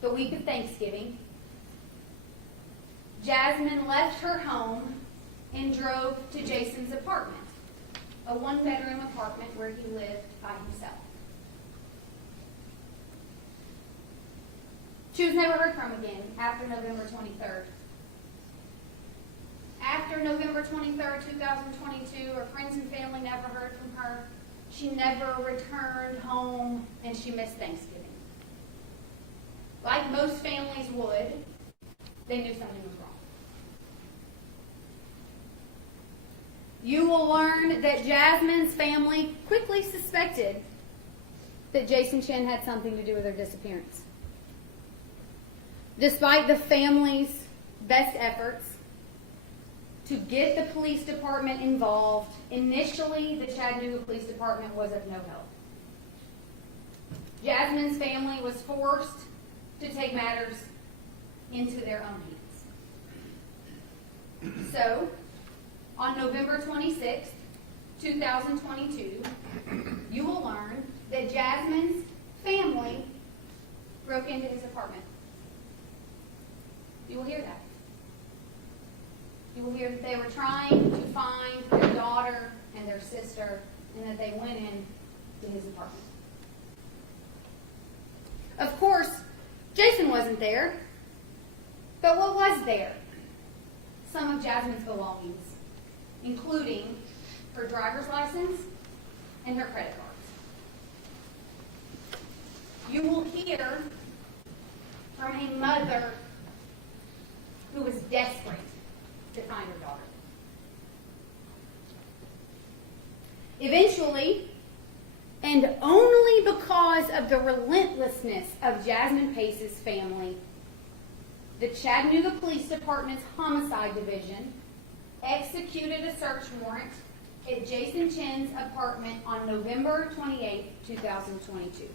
the week of Thanksgiving, Jasmine left her home and drove to Jason's apartment, a 1-bedroom apartment where he lived by himself. She was never heard from again after November 23rd. After November 23rd, 2022, her friends and family never heard from her. She never returned home, and she missed Thanksgiving. Like most families would, they knew something was wrong. You will learn that Jasmine's family quickly suspected that Jason Chen had something to do with her disappearance. Despite the family's best efforts to get the police department involved, initially the Chattanooga Police Department was of no help. Jasmine's family was forced to take matters into their own hands. So, on November 26th, 2022, you will learn that Jasmine's family broke into his apartment. You will hear that. You will hear that they were trying to find their daughter and their sister, and that they went in to his apartment. Of course, Jason wasn't there. But what was there? Some of Jasmine's belongings, including her driver's license and her credit cards. You will hear from a mother who was desperate to find her daughter. Eventually, and only because of the relentlessness of Jasmine Pace's family, the Chattanooga Police Department's Homicide Division executed a search warrant at Jason Chen's apartment on November 28, 2022.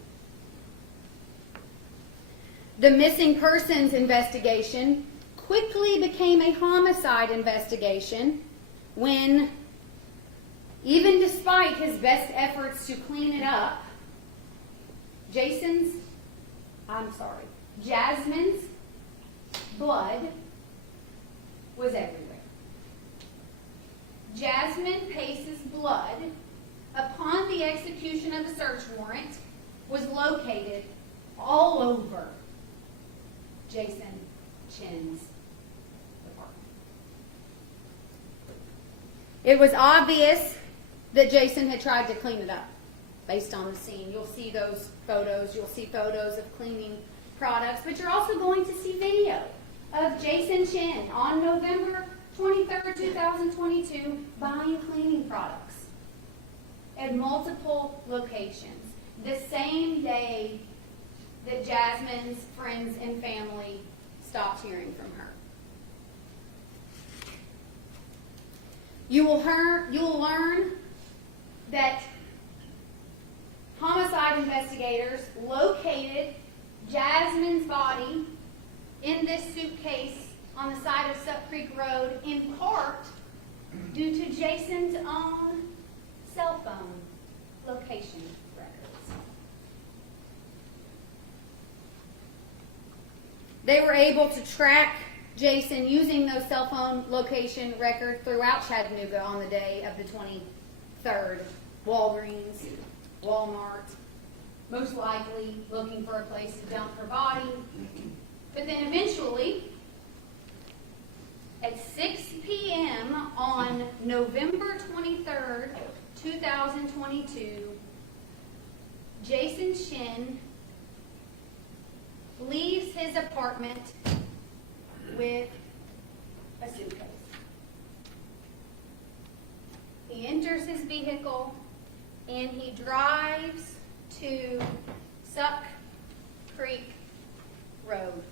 The missing persons investigation quickly became a homicide investigation when, even despite his best efforts to clean it up, Jasmine's blood was everywhere. Jasmine Pace's blood, upon the execution of the search warrant, was located all over Jason Chen's apartment. It was obvious that Jason had tried to clean it up based on the scene. You'll see those photos. You'll see photos of cleaning products, but you're also going to see video of Jason Chen on November 23rd, 2022, buying cleaning products at multiple locations the same day that Jasmine's friends and family stopped hearing from her. You will learn that homicide investigators located Jasmine's body in this suitcase on the side of Sup Creek Road, in part due to Jason's own cell phone location records. They were able to track Jason using those cell phone location records throughout Chattanooga on the day of the 23rd. Walgreens, Walmart, most likely looking for a place to dump her body. But then eventually, at 6 p.m. on November 23rd, 2022, Jason Chen leaves his apartment with a suitcase. He enters his vehicle and he drives to Suck Creek Road.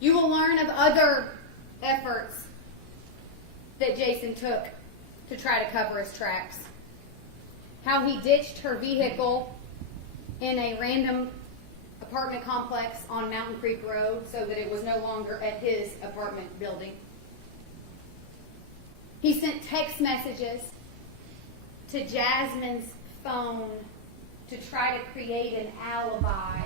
You will learn of other efforts that Jason took to try to cover his tracks. How he ditched her vehicle in a random apartment complex on Mountain Creek Road so that it was no longer at his apartment building. He sent text messages to Jasmine's phone to try to create an alibi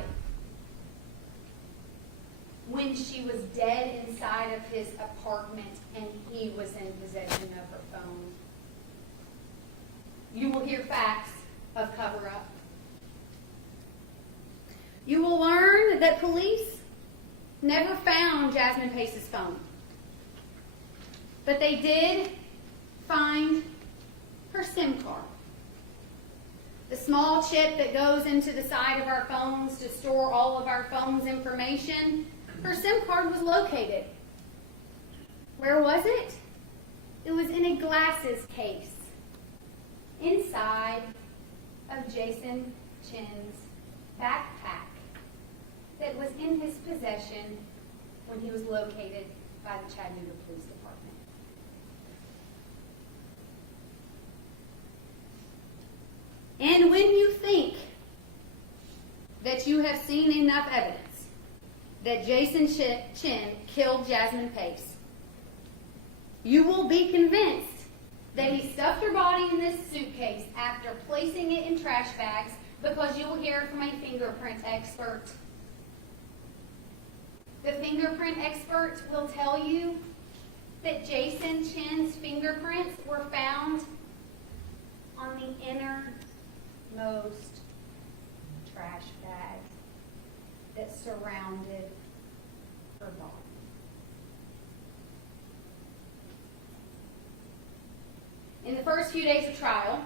when she was dead inside of his apartment and he was in possession of her phone. You will hear facts of cover-up. You will learn that police never found Jasmine Pace's phone. But they did find her SIM card. The small chip that goes into the side of our phones to store all of our phone's information, her SIM card was located. Where was it? It was in a glasses case inside of Jason Chen's backpack that was in his possession when he was located by the Chattanooga Police Department. And when you think that you have seen enough evidence that Jason Chen killed Jasmine Pace, you will be convinced that he stuffed her body in this suitcase after placing it in trash bags, because you will hear from a fingerprint expert. The fingerprint expert will tell you that Jason Chen's fingerprints were found on the innermost trash bag that surrounded her body. In the first few days of trial,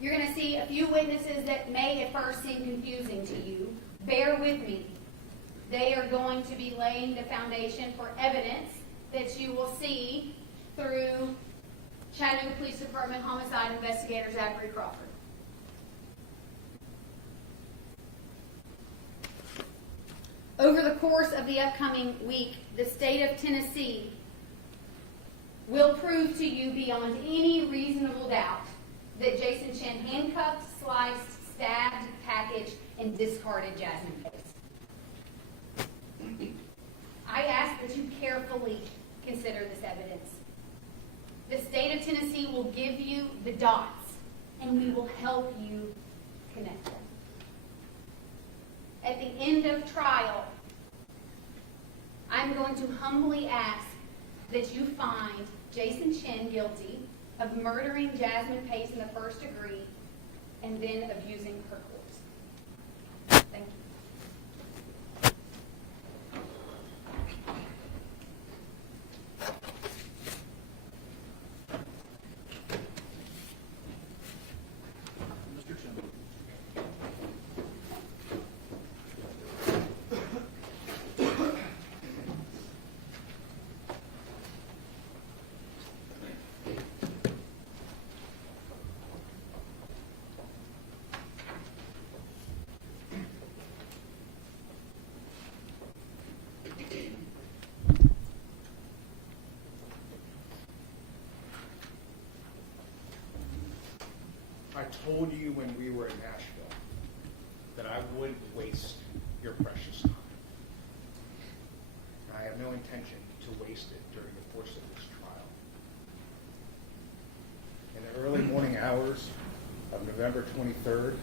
you're going to see a few witnesses that may at first seem confusing to you, bear with me. They are going to be laying the foundation for evidence that you will see through Chattanooga Police Department Homicide Investigator Zachary Crawford. Over the course of the upcoming week, the state of Tennessee will prove to you beyond any reasonable doubt that Jason Chen handcuffed, sliced, stabbed, packaged, and discarded Jasmine Pace. I ask that you carefully consider this evidence. The state of Tennessee will give you the dots, and we will help you connect them. At the end of trial, I'm going to humbly ask that you find Jason Chen guilty of murdering Jasmine Pace in the first degree and then of using her corpse. Thank you. I told you when we were in Nashville that I wouldn't waste your precious time. I have no intention to waste it during the course of this trial. In the early morning hours of November 23rd,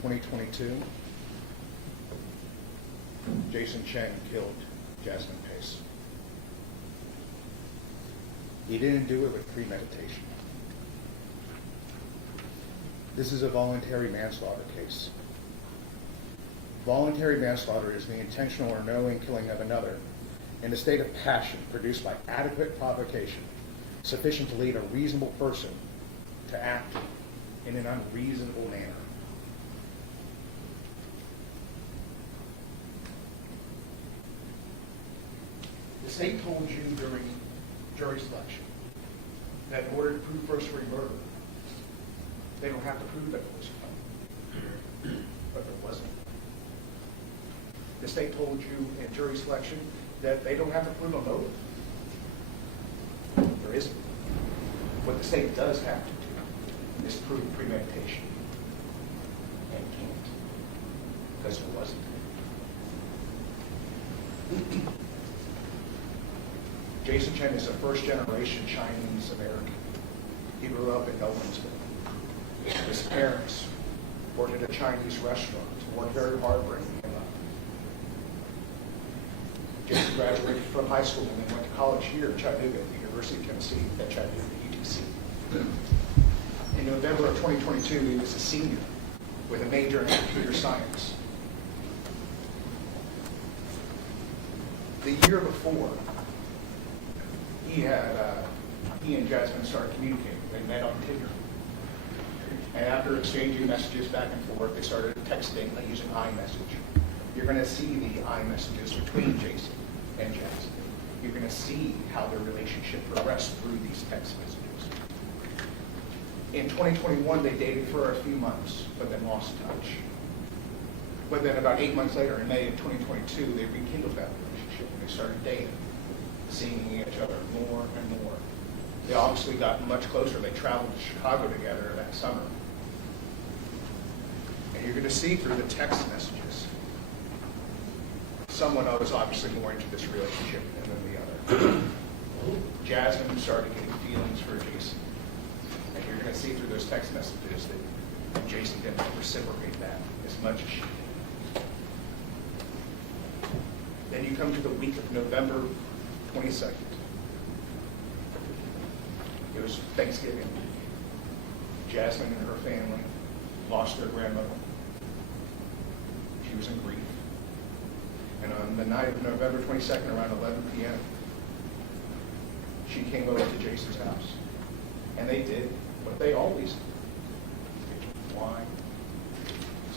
2022, Jason Chen killed Jasmine Pace. He didn't do it with premeditation. This is a voluntary manslaughter case. Voluntary manslaughter is the intentional or knowing killing of another in a state of passion produced by adequate provocation, sufficient to lead a reasonable person to act in an unreasonable manner. The state told you during jury selection that in order to prove first-degree murder, they don't have to prove that it was done, but there wasn't. The state told you in jury selection that they don't have to prove a motive. There isn't. What the state does have to do is prove premeditation, and can't, because there wasn't. Jason Chen is a first-generation Chinese American. He grew up in Nolensville. His parents worked at a Chinese restaurant, worked very hard bringing him up. Jason graduated from high school and then went to college here at Chattanooga, at the University of Tennessee, at Chattanooga, UTC. In November of 2022, he was a senior with a major in computer science. The year before, he and Jasmine started communicating. They met on Tinder. And after exchanging messages back and forth, they started texting using iMessage. You're going to see the iMessages between Jason and Jasmine. You're going to see how their relationship progressed through these text messages. In 2021, they dated for a few months, but then lost touch. But then about 8 months later, in May of 2022, they rekindled that relationship and they started dating, seeing each other more and more. They obviously got much closer. They traveled to Chicago together that summer. And you're going to see through the text messages, someone was obviously more into this relationship than the other. Jasmine started getting feelings for Jason. And you're going to see through those text messages that Jason didn't reciprocate that as much as she did. Then you come to the week of November 22nd. It was Thanksgiving. Jasmine and her family lost their grandmother. She was in grief. And on the night of November 22nd, around 11 p.m., she came over to Jason's house. And they did what they always do. Wine,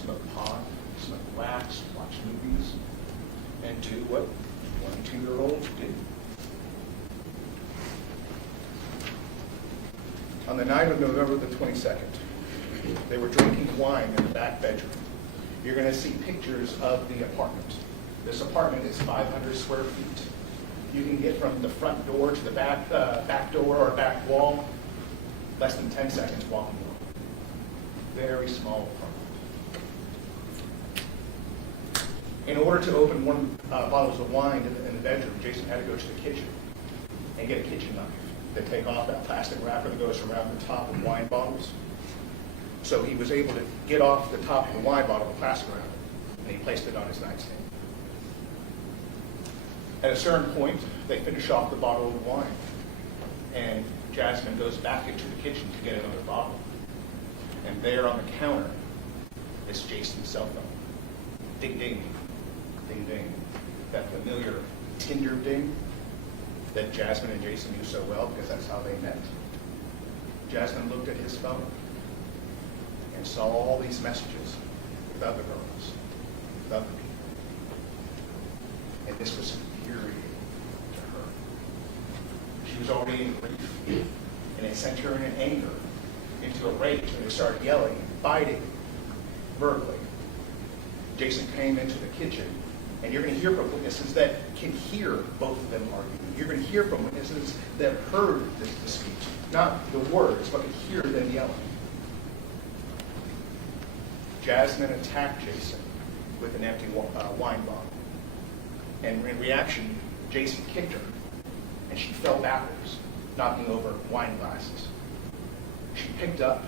smoke pot, smoke some relax, watch movies, and do what 22-year-olds do. On the night of November the 22nd, they were drinking wine in the back bedroom. You're going to see pictures of the apartment. This apartment is 500 square feet. You can get from the front door to the back door or back wall, less than 10 seconds walking along. Very small apartment. In order to open one bottles of wine in the bedroom, Jason had to go to the kitchen and get a kitchen knife. They take off that plastic wrapper that goes around the top of wine bottles. So he was able to get off the top of the wine bottle, the plastic wrapper, and he placed it on his nightstand. At a certain point, they finish off the bottle of wine, and Jasmine goes back into the kitchen to get another bottle. And there on the counter is Jason's cell phone. Ding, ding, ding, ding. That familiar Tinder ding that Jasmine and Jason knew so well because that's how they met. Jasmine looked at his phone and saw all these messages with other girls, with other people. And this was infuriating to her. She was already in grief, and it sent her in anger into a rage, and they started yelling and fighting verbally. Jason came into the kitchen, and you're going to hear from witnesses that can hear both of them arguing. You're going to hear from witnesses that heard this dispute, not the words, but could hear them yelling. Jasmine attacked Jason with an empty wine bottle. And in reaction, Jason kicked her, and she fell backwards, knocking over wine glasses. She picked up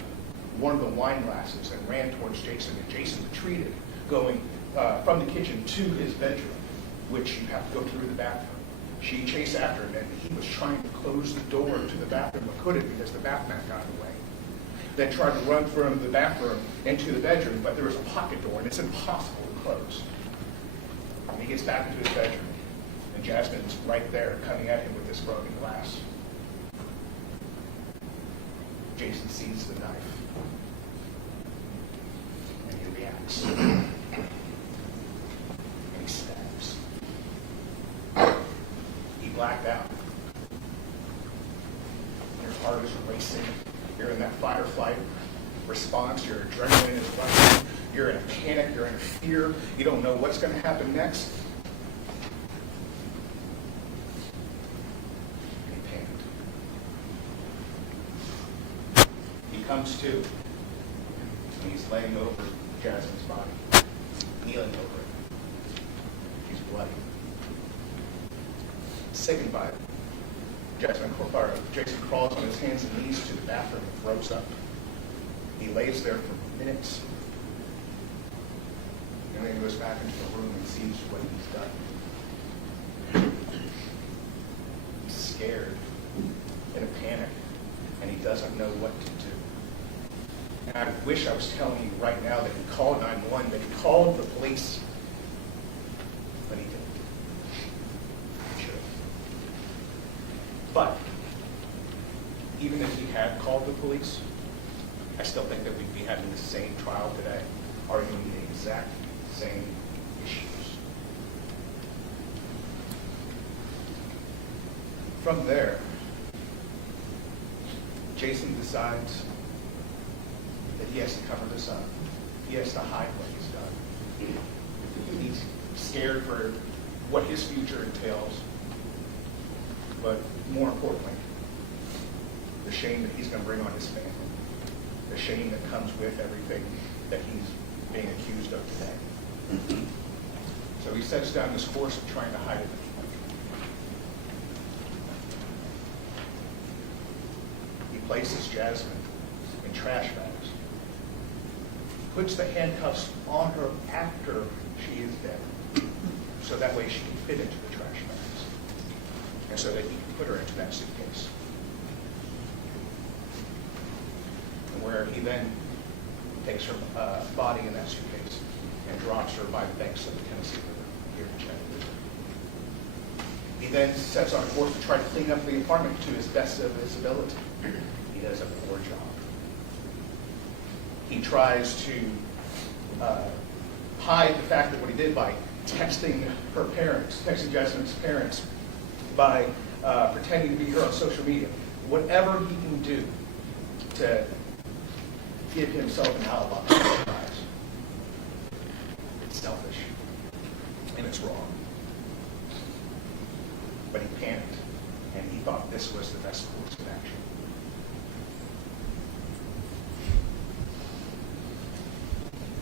one of the wine glasses and ran towards Jason, and Jason retreated, going from the kitchen to his bedroom, which you have to go through the bathroom. She chased after him, and he was trying to close the door to the bathroom, but couldn't because the bath mat got in the way. Then tried to run from the bathroom into the bedroom, but there was a pocket door, and it's impossible to close. And he gets back into his bedroom, and Jasmine's right there coming at him with this broken glass. Jason sees the knife, and he reacts. And he stabs. He blacked out. Your heart is racing. You're in that fight or flight response. Your adrenaline is running. You're in a panic. You're in a fear. You don't know what's going to happen next. And he panicked. He comes to, and he's laying over Jasmine's body, kneeling over it. She's bloody. Sickened by it, Jason crawls on his hands and knees to the bathroom and throws up. He lays there for minutes, and then he goes back into the room and sees what he's done. He's scared, in a panic, and he doesn't know what to do. And I wish I was telling you right now that he called 911, that he called the police, but he didn't. He should have. But even if he had called the police, I still think that we'd be having the same trial today, arguing the exact same issues. From there, Jason decides that he has to cover this up. He has to hide what he's done. He's scared for what his future entails, but more importantly, the shame that he's going to bring on his family, the shame that comes with everything that he's being accused of today. So he sets down this course of trying to hide it. He places Jasmine in trash bags, puts the handcuffs on her after she is dead, so that way she can fit into the trash bags, and so that he can put her into that suitcase. Where he then takes her body in that suitcase and drops her by the banks of the Tennessee River here in Chattanooga. He then sets on a course to try to clean up the apartment to his best of his ability. He does a poor job. He tries to hide the fact that what he did by texting her parents, texting Jasmine's parents, by pretending to be her on social media, whatever he can do to give himself an alibi. It's selfish and it's wrong. But he panicked and he thought this was the best course of action.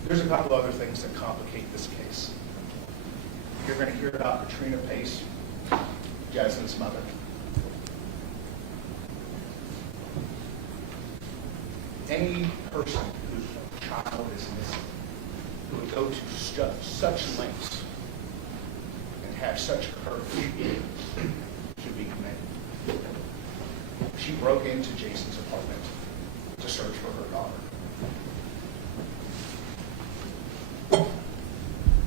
There's a couple other things that complicate this case. You're going to hear about Katrina Pace, Jasmine's mother. Any person whose child is missing who would go to such lengths and have such courage should be commended. She broke into Jason's apartment to search for her daughter.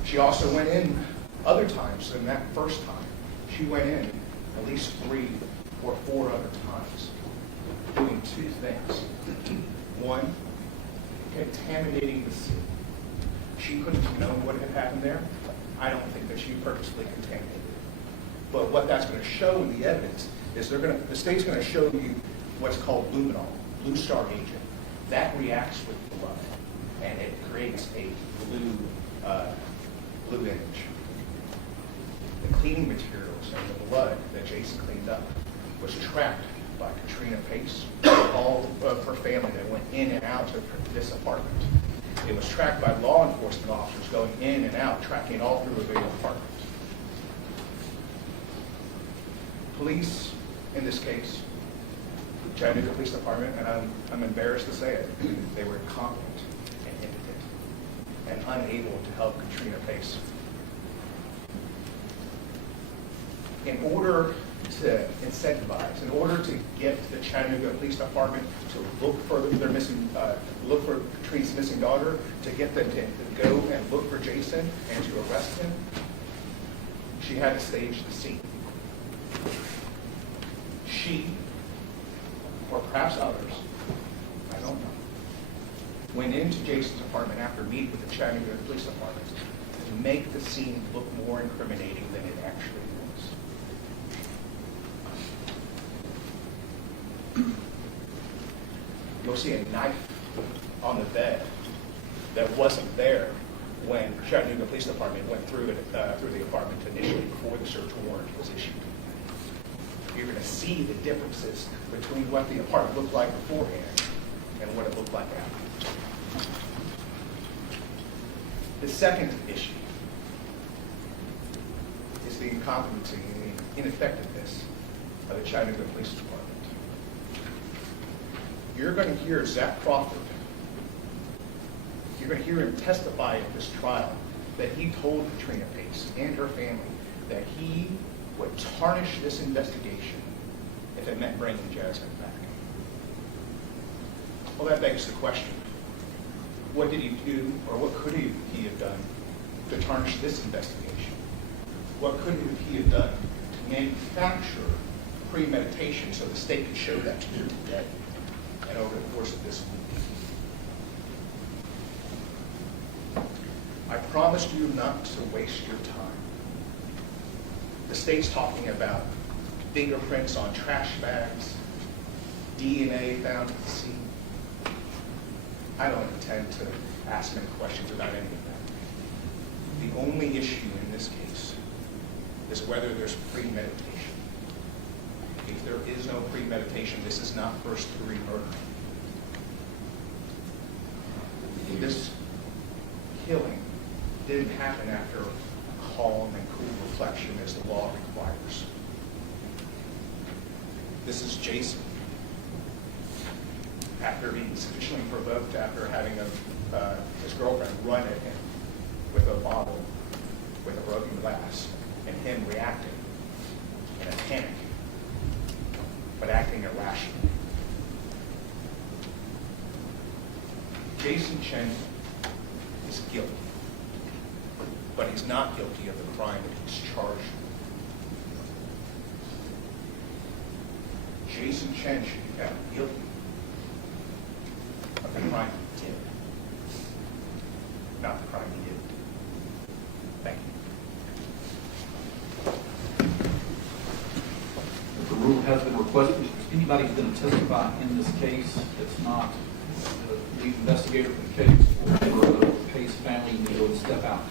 She also went in other times than that first time. She went in at least 3 or 4 other times doing 2 things. One, contaminating the scene. She couldn't have known what had happened there. I don't think that she purposely contaminated it. But what that's going to show in the evidence is the state's going to show you what's called luminol, blue star agent. That reacts with blood, and it creates a blue image. The cleaning materials and the blood that Jason cleaned up was tracked by Katrina Pace and all of her family that went in and out of this apartment. It was tracked by law enforcement officers going in and out, tracking all through the apartment. Police, in this case, Chattanooga Police Department, and I'm embarrassed to say it, they were incompetent and impotent and unable to help Katrina Pace. In order to incentivize, in order to get the Chattanooga Police Department to look for look for Katrina's missing daughter, to get them to go and look for Jason and to arrest him, she had to stage the scene. She, or perhaps others, I don't know, went into Jason's apartment after meeting with the Chattanooga Police Department to make the scene look more incriminating than it actually was. You'll see a knife on the bed that wasn't there when Chattanooga Police Department went through the apartment initially before the search warrant was issued. You're going to see the differences between what the apartment looked like beforehand and what it looked like after. The second issue is the incompetency and the ineffectiveness of the Chattanooga Police Department. You're going to hear Zach Crawford, you're going to hear him testify at this trial that he told Katrina Pace and her family that he would tarnish this investigation if it meant bringing Jasmine back. Well, that begs the question, what did he do, or what could he have done to tarnish this investigation? What could he have done to manufacture premeditation so the state could show that to you today and over the course of this week? I promised you not to waste your time. The state's talking about fingerprints on trash bags, DNA found at the scene. I don't intend to ask any questions about any of that. The only issue in this case is whether there's premeditation. If there is no premeditation, this is not first-degree murder. This killing didn't happen after calm and cool reflection as the law requires. This is Jason, after being sufficiently provoked, after having his girlfriend run at him with a bottle, with a broken glass, and him reacting in a panic, but acting irrationally. Jason Chen is guilty, but he's not guilty of the crime that he's charged with. Jason Chen should be found guilty of the crime he did, not the crime he didn't. anybody's going to testify in this case that's not the lead investigator for the case or the Pace family, you need to go and step out.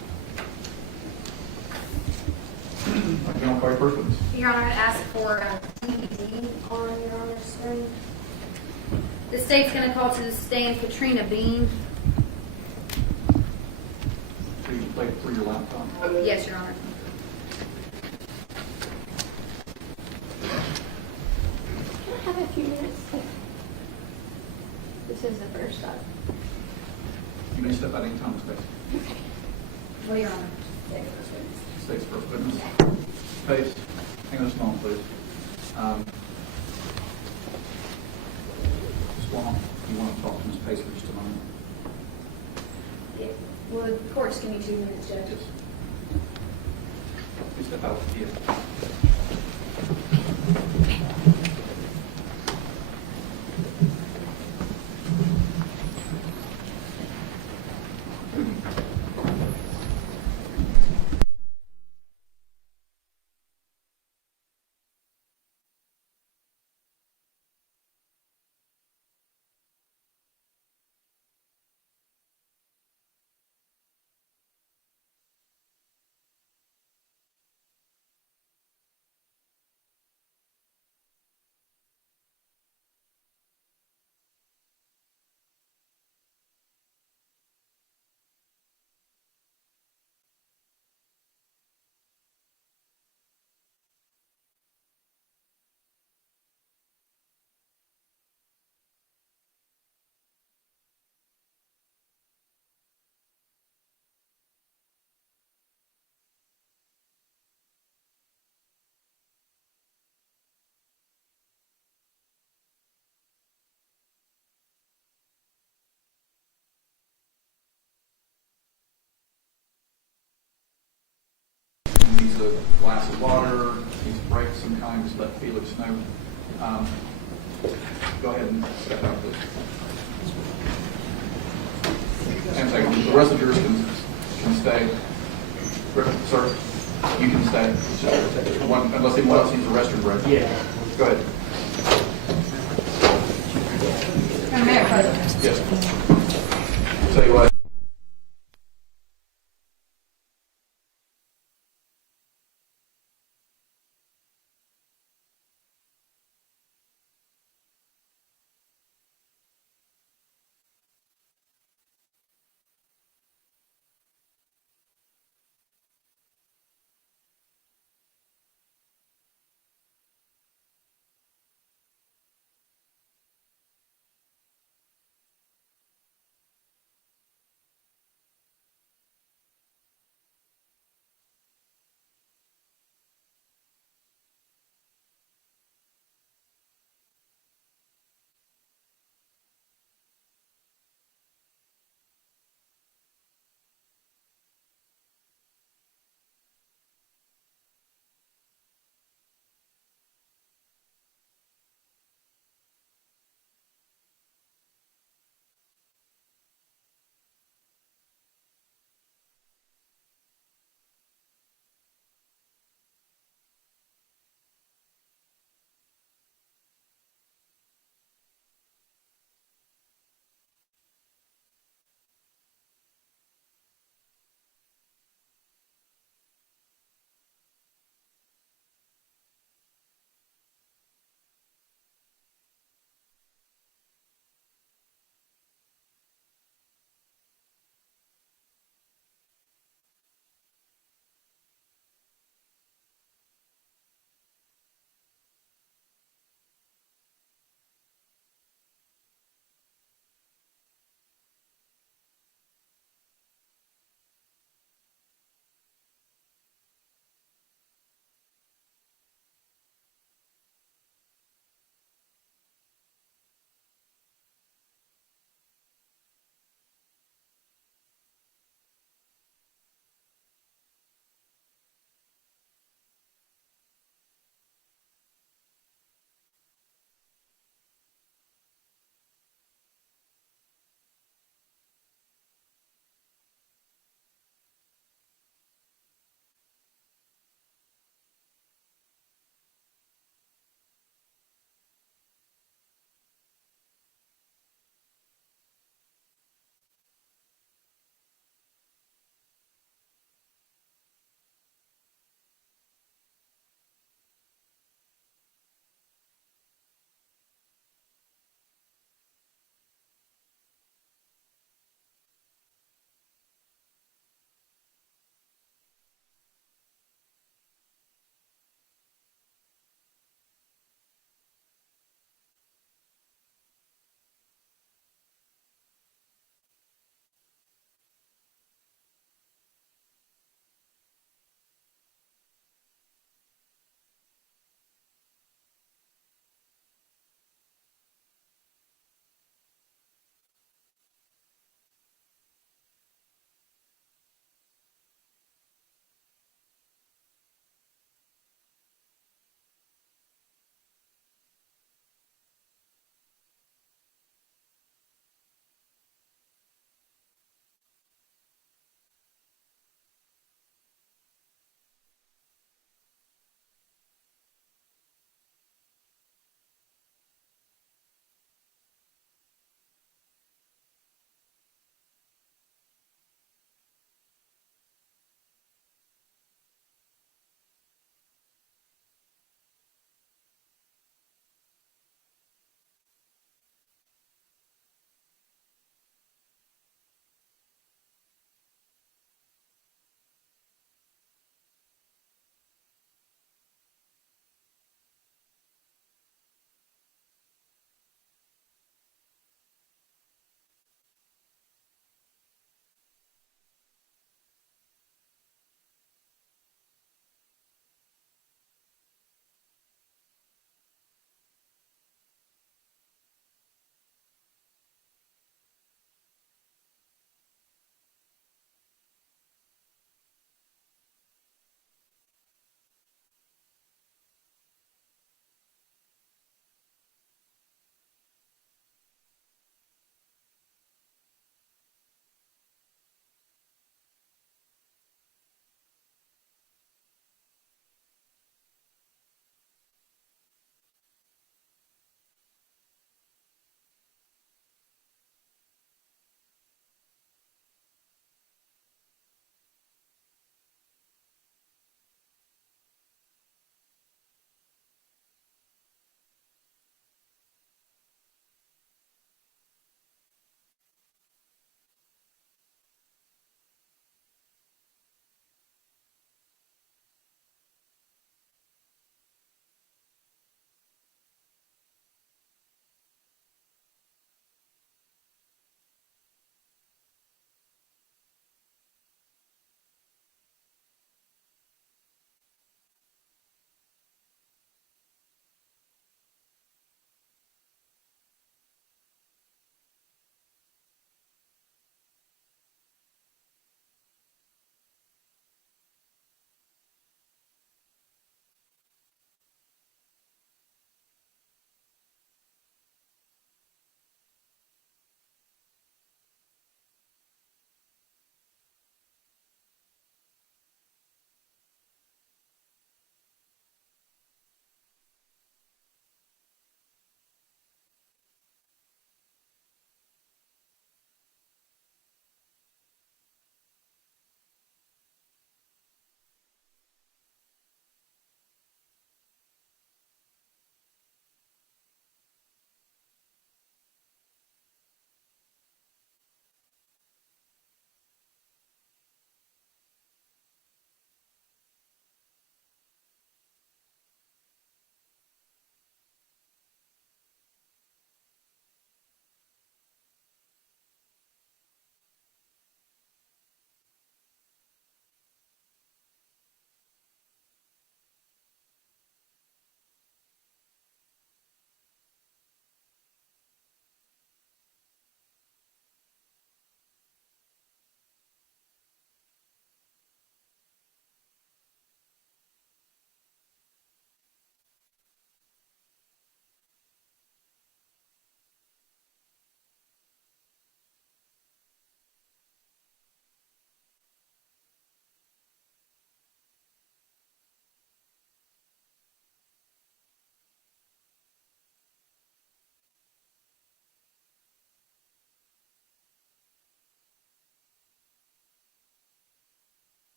General Clerk, first witness. Your Honor, I'd ask for a DVD on Your Honor's screen. The state's going to call to the stand Katrina Bean. So you can play it through your laptop. Yes, Your Honor. Can I have a few minutes? This is the first time. You may step out any time, Space. Well, Your Honor. State's first witness. Pace, hang on just a moment, please. Ms. Wong, you want to talk to Ms. Pace for just a moment? Well, the court just give me 2 minutes, Judge. Yes. Please step out. Yeah. Needs a glass of water, needs a break of some kind, just let Felix know. Go ahead and step out, please. And second, the rest of yours can stay. Sir, you can stay. Unless anyone else needs a restroom break. Yeah. Go ahead. Yes. Tell you what.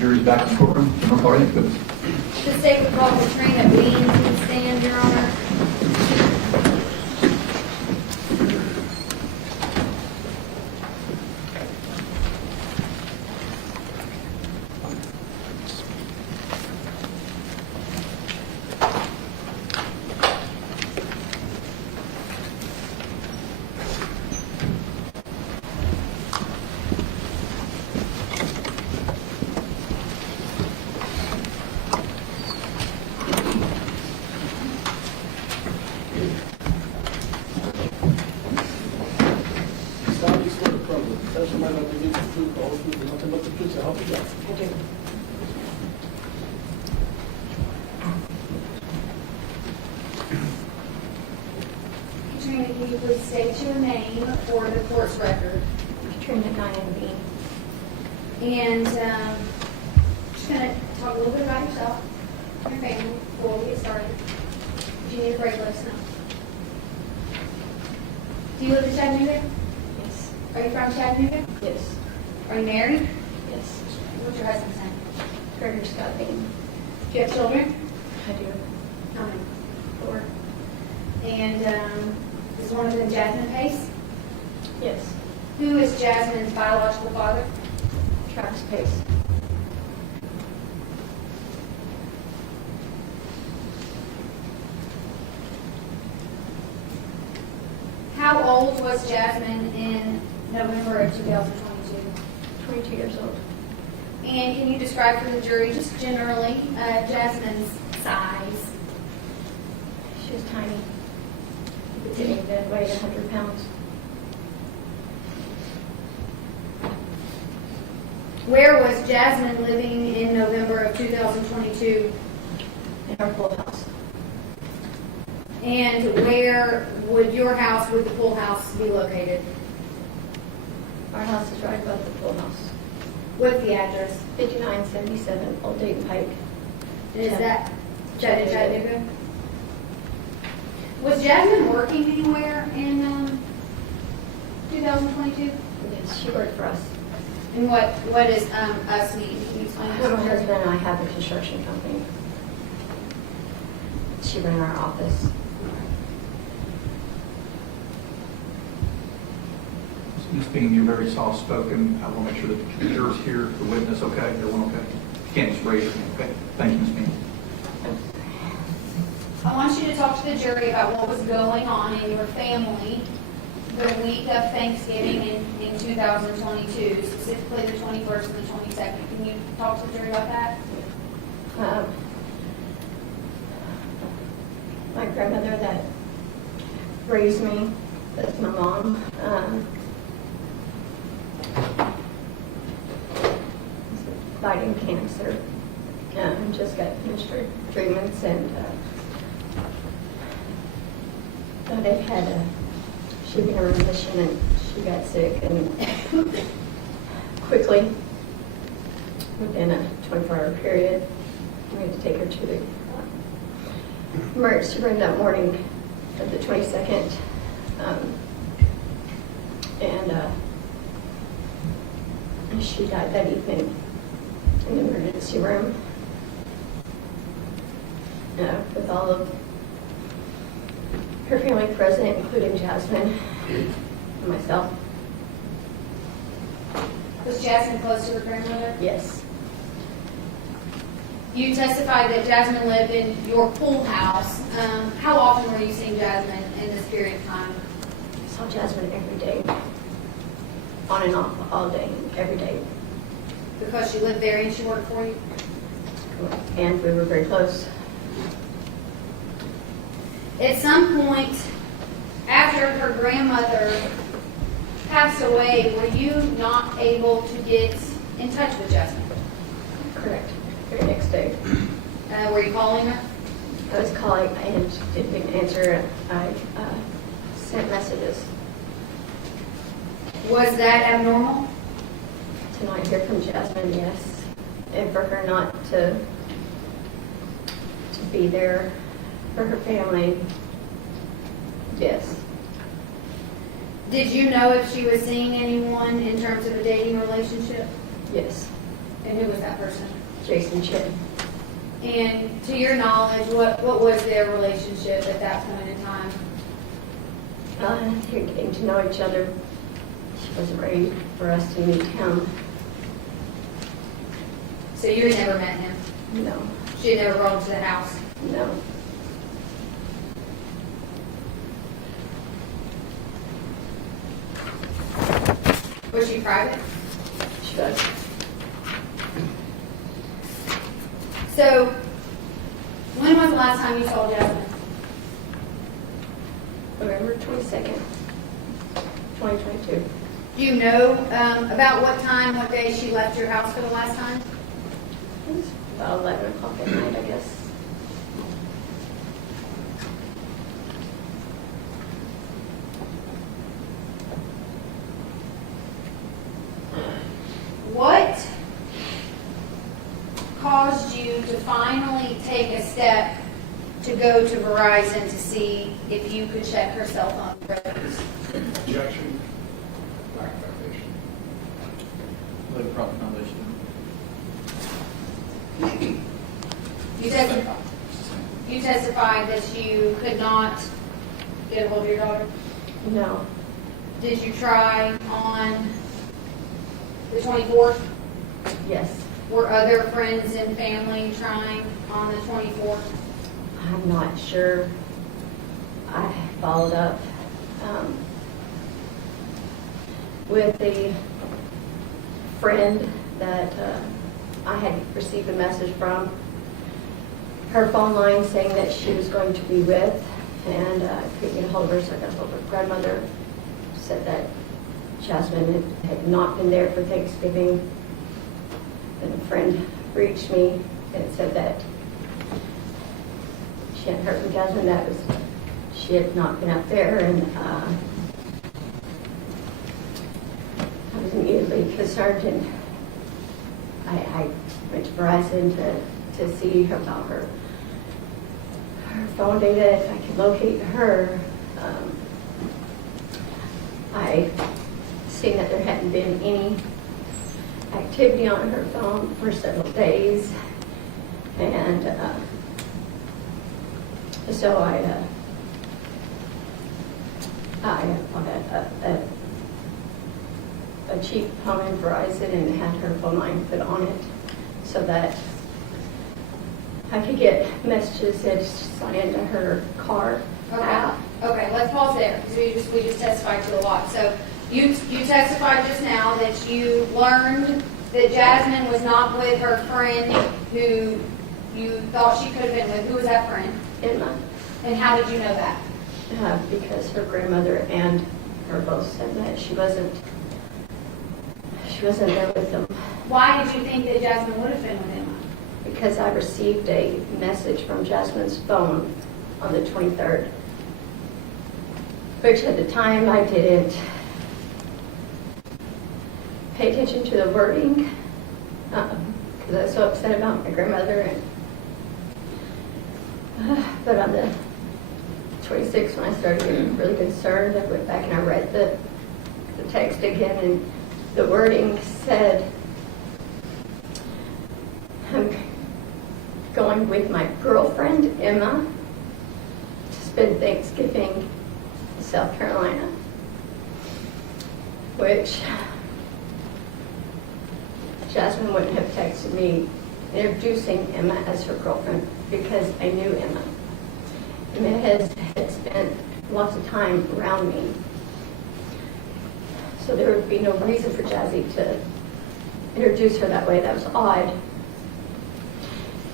Jury's back in the courtroom. General Carter, witness. The state would call Katrina Bean to stand, Your Honor. solemnly swear to affirm that the testimony I give is the truth, the whole truth, and nothing but the truth, so help me God. I do. Katrina, can you please state your name for the court's record? Katrina Diane Bean. And just going to talk a little bit about yourself, your family, before we get started. If you need a break, let us know. Do you live in Chattanooga? Yes. Are you from Chattanooga? Yes. Are you married? Yes. What's your husband's name? Gregory Scott Bean. Do you have children? I do. How many? 4. And is one of them Jasmine Pace? Yes. Who is Jasmine's biological father? Travis Pace. How old was Jasmine in November of 2022? 22 years old. And can you describe for the jury, just generally, Jasmine's size? She was tiny. Beginning that weighed 100 pounds. Where was Jasmine living in November of 2022? In her pool house. And where would your house, would the pool house be located? Our house is right above the pool house. What's the address? 5977 Old Dayton Pike. And is that Chattanooga? Was Jasmine working anywhere in 2022? Yes, she worked for us. And what does us mean? Can you explain Her that? husband and I have a construction company. She ran our office. Ms. Bean, you're very soft-spoken. I want to make sure that the jurors hear the witness, okay? Everyone okay? You can't just raise your hand, okay? Thank you, Ms. Bean. I want you to talk to the jury about what was going on in your family the week of Thanksgiving in 2022, specifically the 21st and the 22nd. Can you talk to the jury about that? My grandmother that raised me, that's my mom, fighting cancer, just got finished her treatments, and thought it had she'd been in remission, and she got sick, and quickly, within a 24-hour period, we had to take her to the emergency room that morning of the 22nd, and she died that evening in the emergency room with all of her family present, including Jasmine and myself. Was Jasmine close to her grandmother? Yes. You testified that Jasmine lived in your pool house. How often were you seeing Jasmine in this period of time? I saw Jasmine every day, on and off, all day, every day. Because she lived there and she worked for you? And we were very close. At some point after her grandmother passed away, were you not able to get in touch with Jasmine? Correct. Very next day. Were you calling her? I was calling and she didn't answer. I sent messages. Was that abnormal? To not hear from Jasmine, yes. And for her not to be there for her family, yes. Did you know if she was seeing anyone in terms of a dating relationship? Yes. And who was that person? Jason Chen. And to your knowledge, what was their relationship at that point in time? They're getting to know each other. She wasn't ready for us to meet him. So you had never met him? No. She had never gone to the house? No. Was she private? She was. So, when was the last time you saw Jasmine? November 22nd, 2022. Do you know about what time, what day she left your house for the last time? It was about 11 o'clock at night, I guess. What caused you to finally take a step to go to Verizon to see if you could check her cell phone records? Objection. Lack of foundation. Lay the proper foundation. You testified that you could not get a hold of your daughter? No. Did you try on the 24th? Yes. Were other friends and family trying on the 24th? I'm not sure. I followed up with a friend that I had received a message from. Her phone line saying that she was going to be with, and I couldn't get a hold of her, so I got a hold of her grandmother. Said that Jasmine had not been there for Thanksgiving. And a friend reached me and said that she hadn't heard from Jasmine, that she had not been up there, and I was immediately concerned, and I went to Verizon to see about her phone data, if I could locate her. I seen that there hadn't been any activity on her phone for several days, and so I bought a cheap phone in Verizon and had her phone line put on it so that I could get messages that sign into her car app. Okay, let's pause there, because we just testified to a lot. So you testified just now that you learned that Jasmine was not with her friend who you thought she could have been with. Who was that friend? Emma. And how did you know that? Because her grandmother and her both said that she wasn't there with them. Why did you think that Jasmine would have been with Emma? Because I received a message from Jasmine's phone on the 23rd, which at the time I didn't pay attention to the wording, because I was so upset about my grandmother. But on the 26th, when I started getting really concerned, I went back and I read the text again, and the wording said, I'm going with my girlfriend, Emma, to spend Thanksgiving in South Carolina, which Jasmine wouldn't have texted me introducing Emma as her girlfriend, because I knew Emma. Emma had spent lots of time around me. So there would be no reason for Jazzy to introduce her that way. That was odd.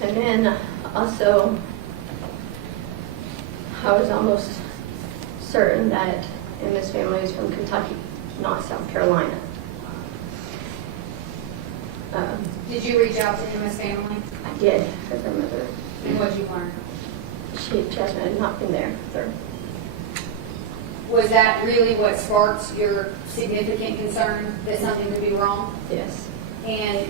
And then also, I was almost certain that Emma's family is from Kentucky, not South Carolina. Did you reach out to Emma's family? I did, her grandmother. And what did you learn? Jasmine had not been there with her. Was that really what sparked your significant concern that something could be wrong? Yes. And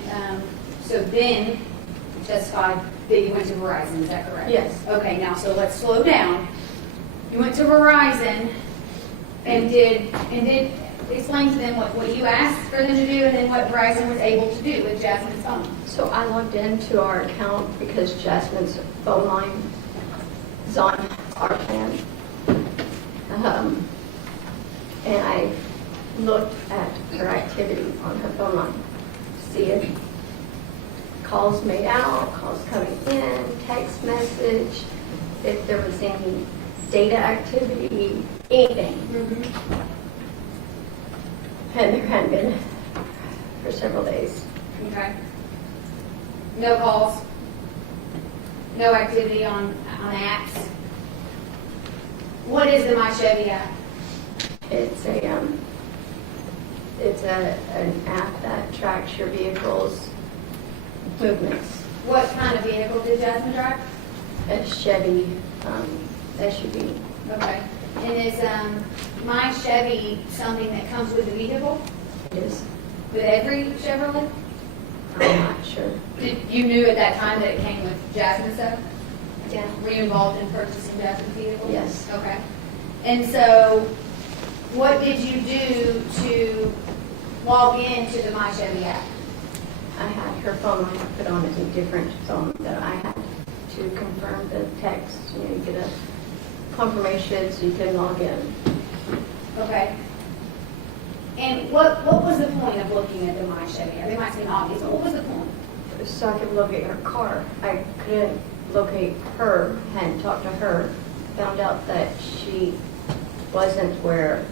so then you testified that you went to Verizon, is that correct? Yes. Okay, now so let's slow down. You went to Verizon and did explain to them what you asked for them to do and then what Verizon was able to do with Jasmine's phone. So I logged into our account because Jasmine's phone line is on our plan. And I looked at her activity on her phone line to see if calls made out, calls coming in, text message, if there was any data activity, anything. And there hadn't been for several days. Okay. No calls, no activity on apps. What is the My Chevy app? It's an app that tracks your vehicle's movements. What kind of vehicle did Jasmine drive? A Chevy SUV. Okay. And is My Chevy something that comes with the vehicle? It is. With every Chevrolet? I'm not sure. You knew at that time that it came with Jasmine's stuff? Yeah. Were you involved in purchasing Jasmine's vehicle? Yes. Okay. And so, what did you do to log into the My Chevy app? I had her phone line put on a different phone that I had to confirm the text. You get a confirmation so you can log in. Okay. And what was the point of looking at the My Chevy app? It might seem obvious, but what was the point? So I could locate her car. I couldn't locate her, hadn't talked to her. Found out that she wasn't where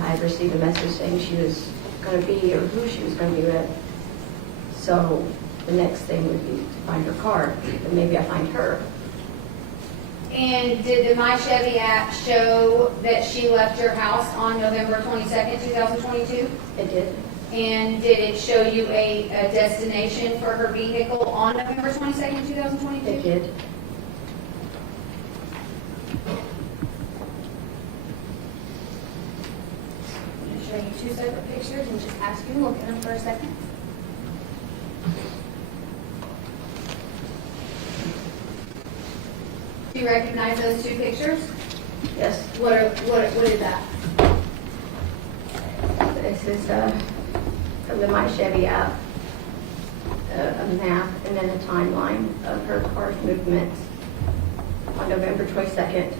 I had received a message saying she was going to be or who she was going to be with. So the next thing would be to find her car, and maybe I find her. And did the My Chevy app show that she left your house on November 22nd, 2022? It did. And did it show you a destination for her vehicle on November 22nd, 2022? It did. I'm going to show you two separate pictures and just ask you to look at them for a second. Do you recognize those two pictures? Yes. What is that? This is from the My Chevy app, a map and then a timeline of her car's movements on November 22nd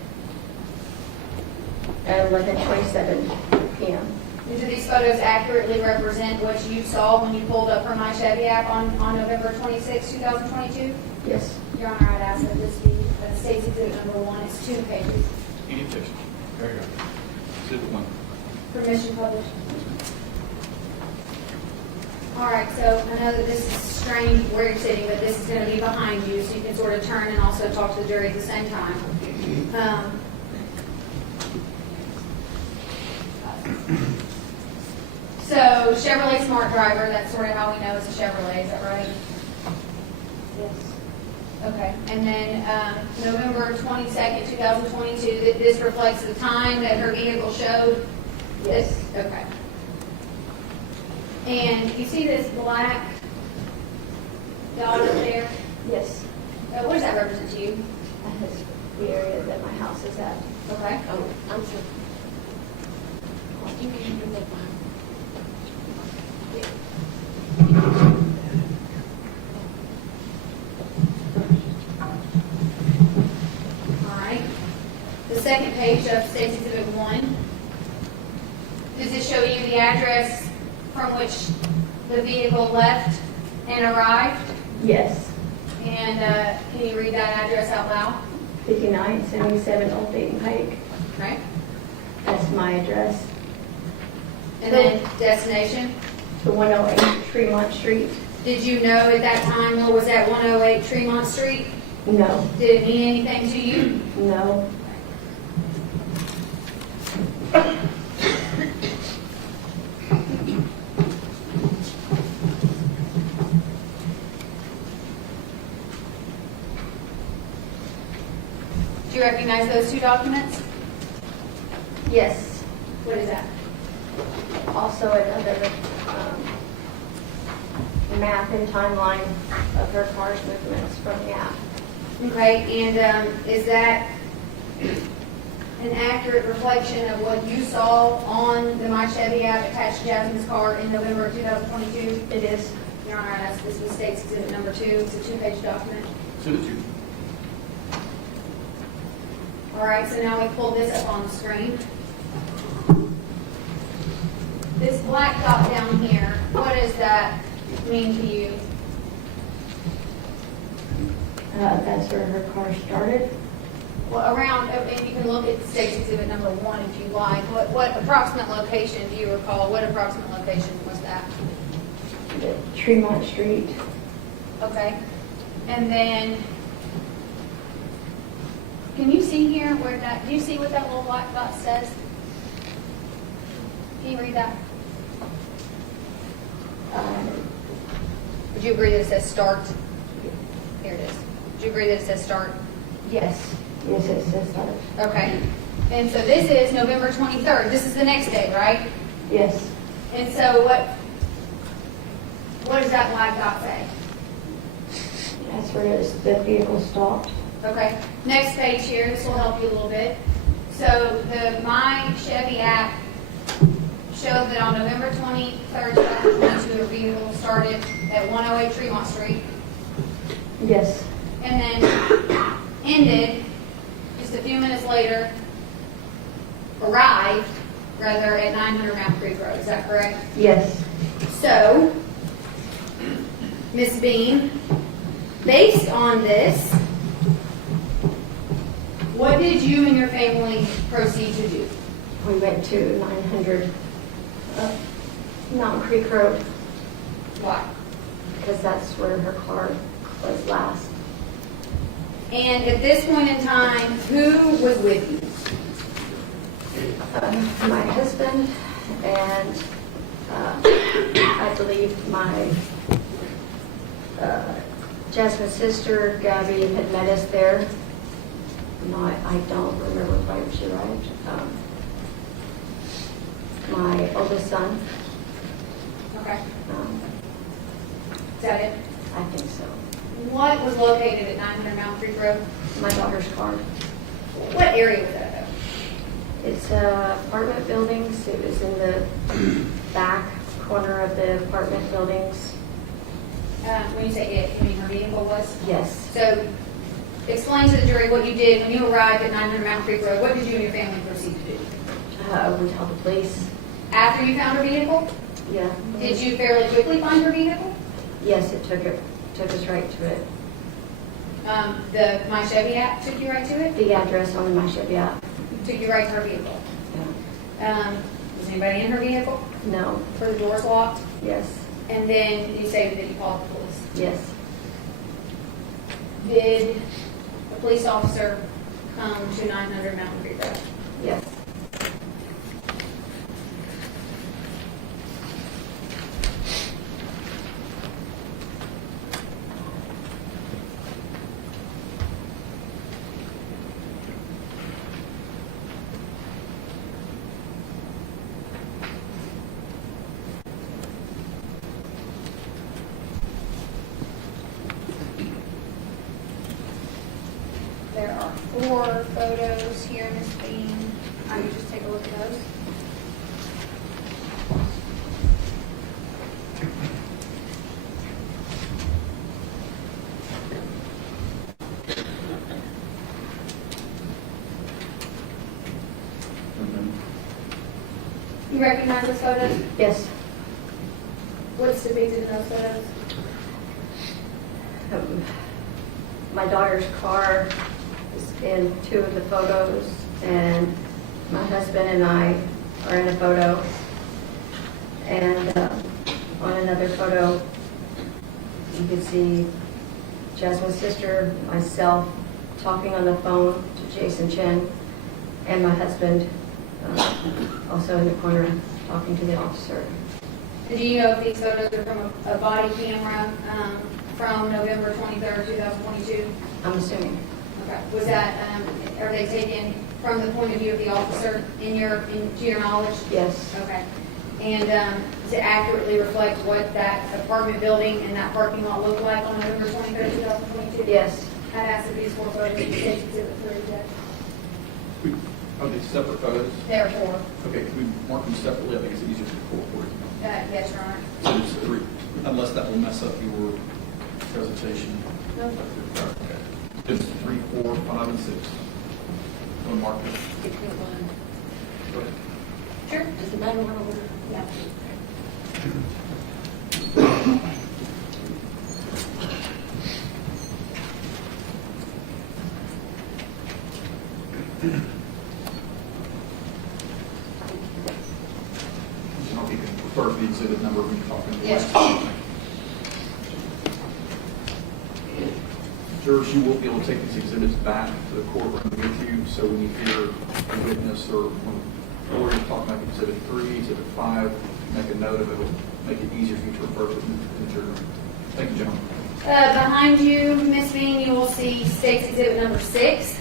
at 11:27 p.m. Do these photos accurately represent what you saw when you pulled up her My Chevy app on November 26, 2022? Yes. Your Honor, I'd ask that this be State's Exhibit number 1. It's 2 pages. Any picture. There you go. Exhibit 1. Permission published. All right, so I know that this is strange where you're sitting, but this is going to be behind you, so you can sort of turn and also talk to the jury at the same time. So Chevrolet Smart Driver, that's sort of how we know it's a Chevrolet, is that right? Yes. Okay, and then November 22nd, 2022, this reflects the time that her vehicle showed? Yes. Okay. And you see this black dot up there? Yes. What does that represent to you? That is the area that my house is at. Okay. Oh, I'm sorry. You can look All right. The second page of State's Exhibit 1. Does it show you the address from which the vehicle left and arrived? Yes. And can you read that address out loud? 5977 Old Dayton Pike. Right. That's my address. And then destination? The 108 Tremont Street. Did you know at that time what was at 108 Tremont Street? No. Did it mean anything to you? No. Do you recognize those two documents? Yes. What is that? Also another map and timeline of her car's movements from the app. Okay, and is that an accurate reflection of what you saw on the My Chevy app attached to Jasmine's car in November of 2022? It is. Your Honor, this was State's Exhibit number 2. It's a 2-page document. Exhibit 2. All right, so now we pull this up on the screen. This black dot down here, what does that mean to you? That's where her car started. Well, around, and you can look at State's Exhibit number 1 if you like. What approximate location do you recall? What approximate location was that? The Tremont Street. Okay. And then, can you see here where that, do you see what that little black dot says? Can you read that? Would you agree that it says start? Here it is. Would you agree that it says start? Yes. Yes, it says start. Okay. And so this is November 23rd. This is the next day, right? Yes. And so what does that black dot say? That's where the vehicle stopped. Okay. Next page here. This will help you a little bit. So the My Chevy app showed that on November 23rd, 2022, a vehicle started at 108 Tremont Street. Yes. And then ended just a few minutes later, arrived rather at 900 Mount Creek Road. Is that correct? Yes. So, Ms. Bean, based on this, what did you and your family proceed to do? We went to 900 Mountain Creek Road. Why? Because that's where her car was last. And at this point in time, who was with you? My husband and I believe my Jasmine's sister, Gabby, had met us there. No, I don't remember when she arrived. My oldest son. Okay. Is that it? I think so. What was located at 900 Mount Creek Road? My daughter's car. What area was that though? It's apartment buildings. It was in the back corner of the apartment buildings. When you say it, you mean her vehicle was? Yes. So, explain to the jury what you did when you arrived at 900 Mount Creek Road. What did you and your family proceed to do? We told the police. After you found her vehicle? Yeah. Did you fairly quickly find her vehicle? Yes, it took us right to it. The My Chevy app took you right to it? The address on the My Chevy app. Took you right to her vehicle? Yeah. Was anybody in her vehicle? No. Were the doors locked? Yes. And then you say that you called the police? Yes. Did a police officer come to 900 Mountain Creek Road? Yes. There are 4 photos here, Ms. Bean. I could just take a look at those. You recognize those photos? Yes. What's depicted in those photos? My daughter's car is in 2 of the photos, and my husband and I are in a photo. And on another photo, you can see Jasmine's sister, myself, talking on the phone to Jason Chen, and my husband also in the corner talking to the officer. Do you know if these photos are from a body camera from November 23rd, 2022? I'm assuming. Okay. Was that, are they taken from the point of view of the officer to your knowledge? Yes. Okay. And does it accurately reflect what that apartment building and that parking lot looked like on November 23rd, 2022? Yes. I'd ask that these 4 photos be taken to the jury. Are these separate photos? Therefore, Okay, can we mark them separately? I think it's easier for the court for you. yes, Your Honor. So it's three, unless that will mess up your presentation. No. Okay. It's 3, 4, 5, and 6. Want to mark it? Go ahead. Sure. Does it matter what order? Yeah. You can refer to the exhibit number when you're talking. Yes. Jurors, you will be able to take these exhibits back to the courtroom with you, so when you hear a witness or you're talking about exhibit 3, exhibit 5, make a note of it. It'll make it easier for you to refer to in the jury room. Thank you, gentlemen. Behind you, Miss Bean, you will see State's Exhibit number 6. Is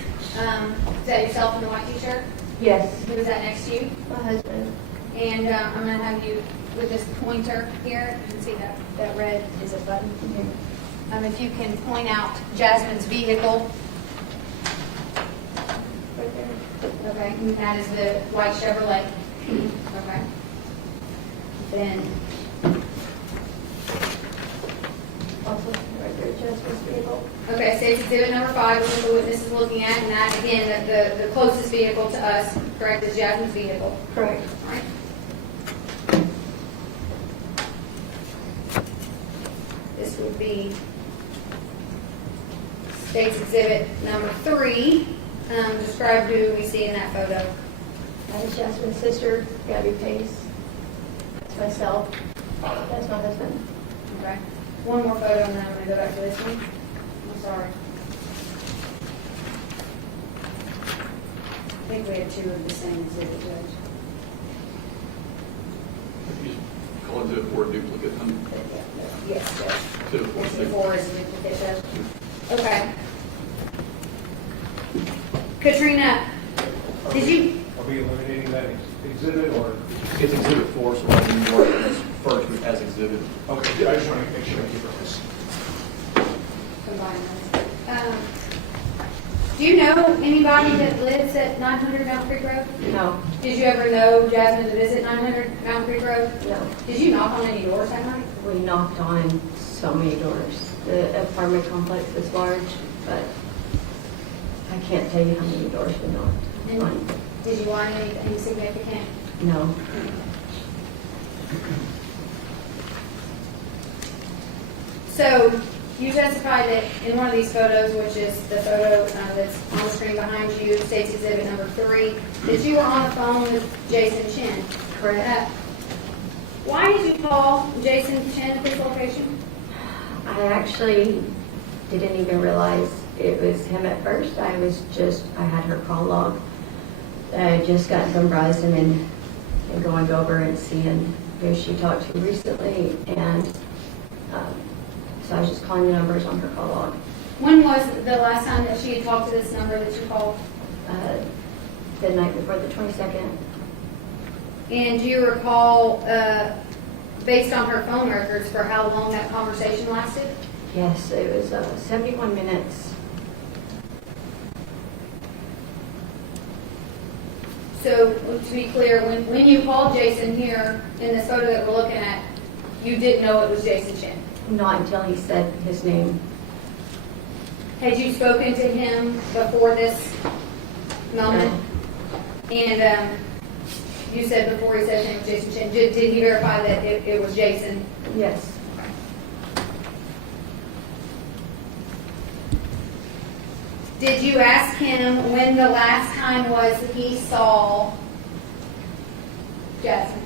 that yourself in the white t-shirt? Yes. Who is that next to you? My husband. And I'm going to have you with this pointer here. You can see that red is a button. If you can point out Jasmine's vehicle. Right there. Okay, and that is the white Chevrolet. Okay. Then, Also, right there, Jasmine's vehicle. okay, State's Exhibit number 5 is what the witness is looking at, and that, again, the closest vehicle to us, correct, is Jasmine's vehicle. Correct. All right. This would be State's Exhibit number 3. Describe who we see in that photo. That is Jasmine's sister, Gabby Pace. That's myself. That's my husband. Okay. One more photo, and then I'm going to go back to this one. I'm sorry. I think we have 2 of the same exhibit, Judge. Call exhibit 4 a duplicate. Yes, Judge. Exhibit 4 is a duplicate, Judge. Okay. Katrina, did you? Are we eliminating that exhibit or? It's exhibit 4, so I can mark it refer to it as exhibit. Okay, I just want to make sure I keep this. Combine those. Do you know anybody that lives at 900 Mountain Creek Road? No. Did you ever know Jasmine to visit 900 Mountain Creek Road? No. Did you knock on any doors that night? We knocked on so many doors. The apartment complex is large, but I can't tell you how many doors we knocked on. Did you find anything significant? No. So you testified that in one of these photos, which is the photo that's on the screen behind you, State's Exhibit number 3, that you were on the phone with Jason Chen. Correct. Why did you call Jason Chen at this location? I actually didn't even realize it was him at first. I had her call log. I just got from Bryson and going over and seeing who she talked to recently, and so I was just calling the numbers on her call log. When was the last time that she had talked to this number that you called? The night before the 22nd. And do you recall, based on her phone records, for how long that conversation lasted? Yes, it was 71 minutes. So, to be clear, when you called Jason here in this photo that we're looking at, you didn't know it was Jason Chen? Not until he said his name. Had you spoken to him before this moment? No. And you said before he said his name was Jason Chen. Did he verify that it was Jason? Yes. Did you ask him when the last time was he saw Jasmine?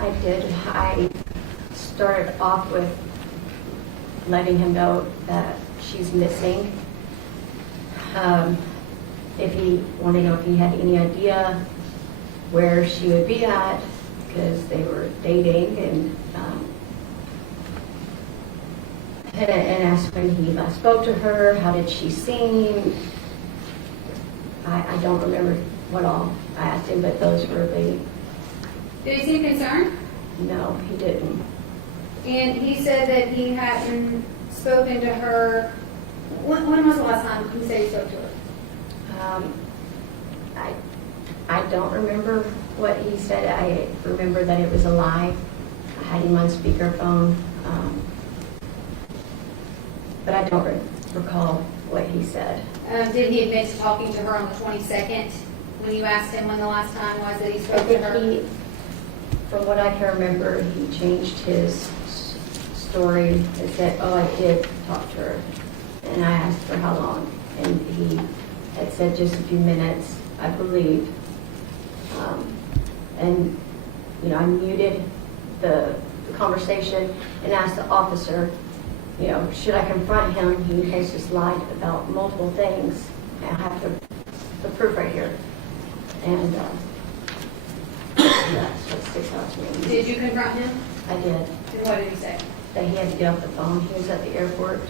I did. I started off with letting him know that she's missing. If he wanted to know if he had any idea where she would be at, because they were dating, and asked when he last spoke to her, how did she seem. I don't remember what all I asked him, but those were the... Did he seem concerned? No, he didn't. And he said that he hadn't spoken to her. When was the last time you said you spoke to her? I don't remember what he said. I remember that it was a lie. I had him on speakerphone, but I don't recall what he said. Did he admit to talking to her on the 22nd when you asked him when the last time was that he spoke to her? From what I can remember, he changed his story and said, oh, I did talk to her. And I asked for how long. And he had said just a few minutes, I believe. And, you know, I muted the conversation and asked the officer, you know, should I confront him? He has just lied about multiple things. I have the proof right here. And that's what sticks out to me. Did you confront him? I did. And what did he say? That he had to get off the phone. He was at the airport.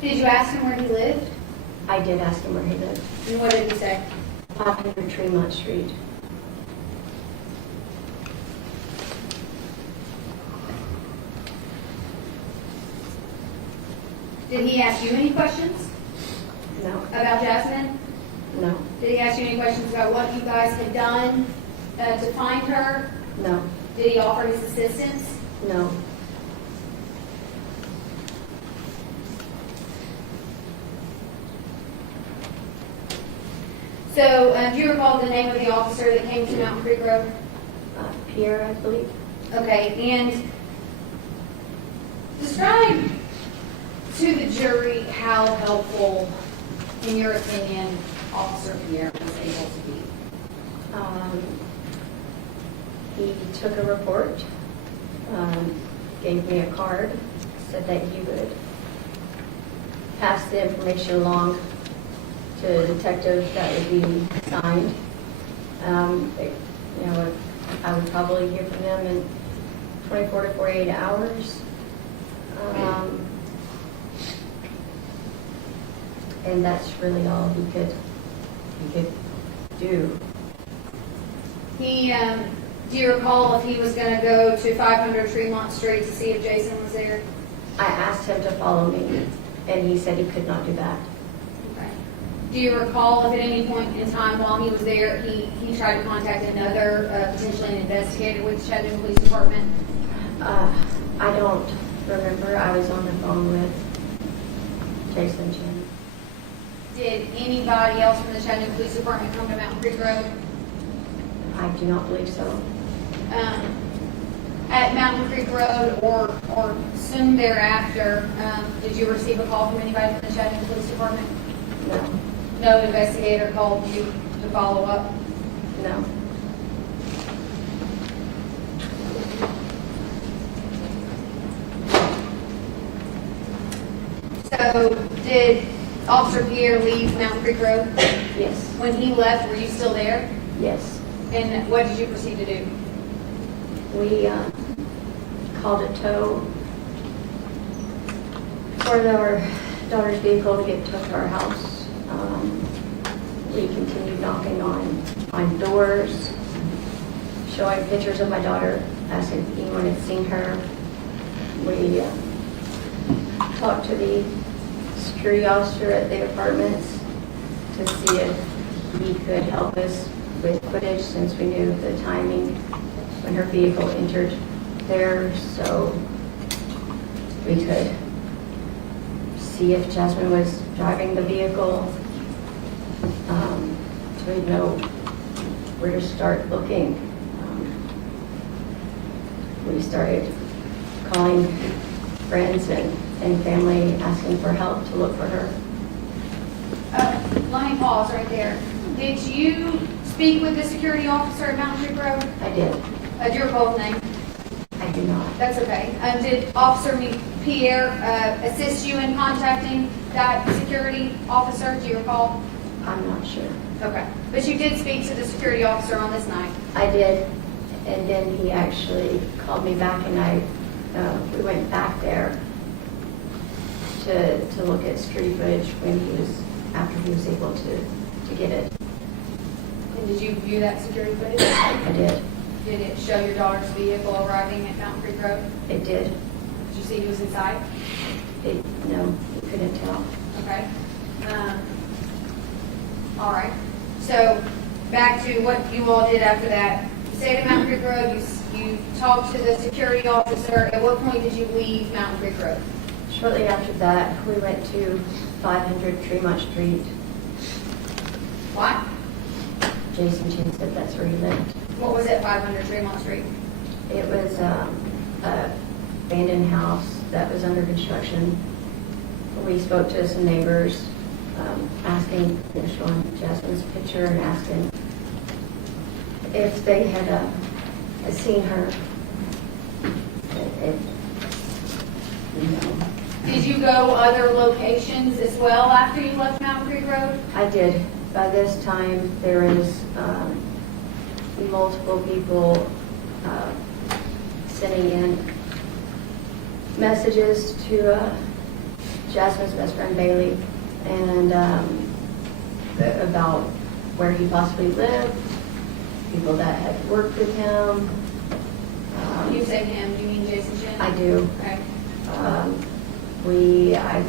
Did you ask him where he lived? I did ask him where he lived. And what did he say? 500 Tremont Street. Did he ask you any questions? No. About Jasmine? No. Did he ask you any questions about what you guys had done to find her? No. Did he offer his assistance? No. So, do you recall the name of the officer that came to Mountain Creek Road? Pierre, I believe. Okay, and describe to the jury how helpful, in your opinion, Officer Pierre was able to be. He took a report, gave me a card, said that he would pass the information along to a detective that would be signed. You know, I would probably hear from them in 24 to 48 hours. And that's really all he could do. He, do you recall if he was going to go to 500 Tremont Street to see if Jason was there? I asked him to follow me, and he said he could not do that. Okay. Do you recall if at any point in time while he was there, he tried to contact another, potentially an investigator with the Chattanooga Police Department? I don't remember. I was on the phone with Jason Chen. Did anybody else from the Chattanooga Police Department come to Mountain Creek Road? I do not believe so. At Mountain Creek Road or soon thereafter, did you receive a call from anybody from the Chattanooga Police Department? No. No investigator called you to follow up? No. So did Officer Pierre leave Mountain Creek Road? Yes. When he left, were you still there? Yes. And what did you proceed to do? We called a tow for our daughter's vehicle to get towed to our house. We continued knocking on doors, showing pictures of my daughter, asking if anyone had seen her. We talked to the security officer at the apartments to see if he could help us with footage since we knew the timing when her vehicle entered there, so we could see if Jasmine was driving the vehicle, so we'd know where to start looking. We started calling friends and family asking for help to look for her. Let me pause right there. Did you speak with the security officer at Mountain Creek Road? I did. Do you recall his name? I do not. That's okay. Did Officer Pierre assist you in contacting that security officer? Do you recall? I'm not sure. Okay. But you did speak to the security officer on this night? I did, and then he actually called me back, and we went back there to look at security footage after he was able to get it. And did you view that security footage? I did. Did it show your daughter's vehicle arriving at Mountain Creek Road? It did. Did you see who was inside? No, he couldn't tell. Okay. All right. So back to what you all did after that. You stayed at Mountain Creek Road. You talked to the security officer. At what point did you leave Mountain Creek Road? Shortly after that, we went to 500 Tremont Street. Why? Jason Chen said that's where he lived. What was at 500 Tremont Street? It was a abandoned house that was under construction. We spoke to some neighbors, asking, showing Jasmine's picture and asking if they had seen her. Did you go other locations as well after you left Mountain Creek Road? I did. By this time, there is multiple people sending in messages to Jasmine's best friend Bailey and about where he possibly lived, people that had worked with him. You say him, you mean Jason Chen? I do. Okay. I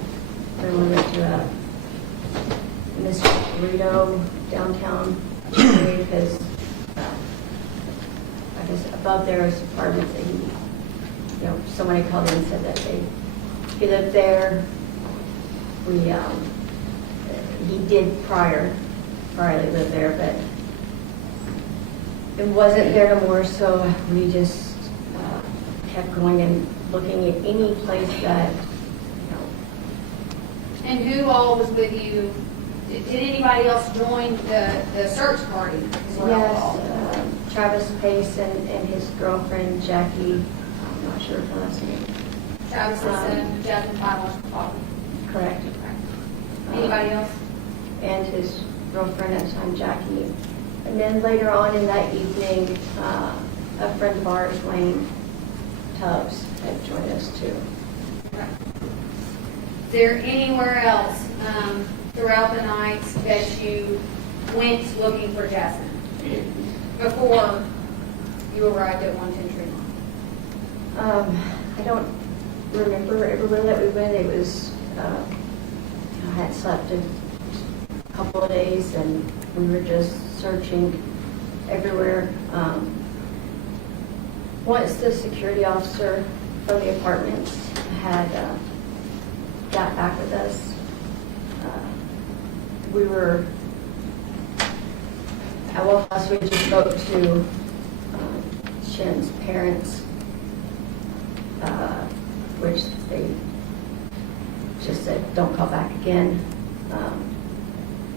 remember went to Mr. Burrito downtown because I guess above there is apartments that he, somebody called in and said that he lived there. He did priorly live there, but it wasn't there no more, so we just kept going and looking at any place that, And who all was with you? Did anybody else join the search party? Yes, Travis Pace and his girlfriend Jackie. I'm not sure of her last name. Travis is Jasmine biological father. Correct. Anybody else? And his girlfriend at the time, Jackie. And then later on in that evening, a friend of ours, Wayne Tubbs, had joined us too. Is there anywhere else throughout the night that you went looking for Jasmine before you arrived at 110 Tremont? I don't remember everywhere that we went. It was, I had slept a couple of days and we were just searching everywhere. Once the security officer from the apartments had got back with us, we were, last we just spoke to Chen's parents, which they just said, don't call back again.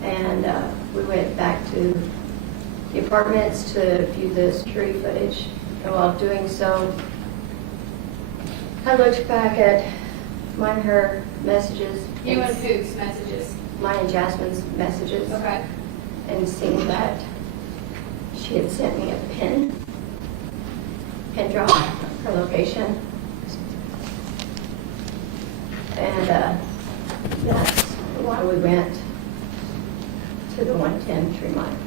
And we went back to the apartments to view the security footage. And while doing so, I looked back at mine and her messages. You and whose messages? Mine and Jasmine's messages. Okay. And seeing that she had sent me a pin drop, her location. And that's why we went to the 110 Tremont.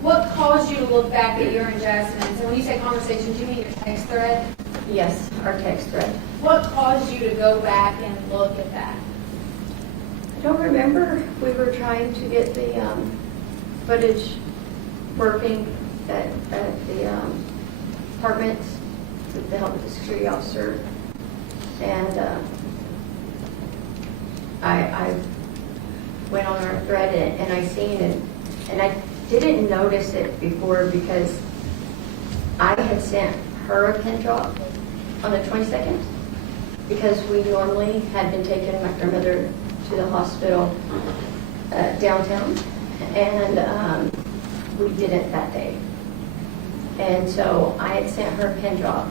What caused you to look back at your and Jasmine? So when you say conversations, you mean your text thread? Yes, our text thread. What caused you to go back and look at that? I don't remember. We were trying to get the footage working at the apartments with the help of the security officer. And I went on our thread and I seen it, and I didn't notice it before because I had sent her a pin drop on the 22nd because we normally had been taking my grandmother to the hospital downtown, and we didn't that day. And so I had sent her a pin drop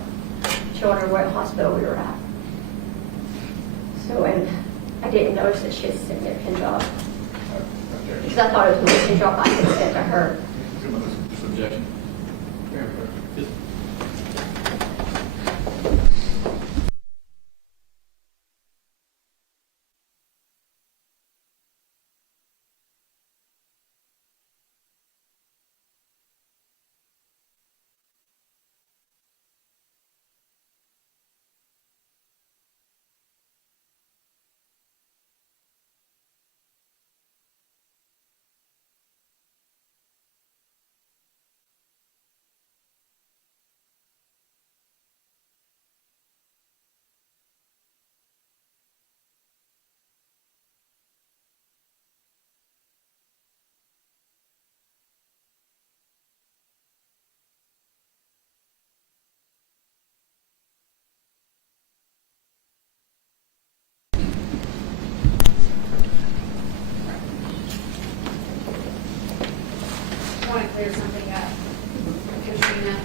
showing her what hospital we were at. So, and I didn't notice that she had sent me a pin drop because I thought it was a pin drop I had sent to her. Objection. want to clear something up, Katrina.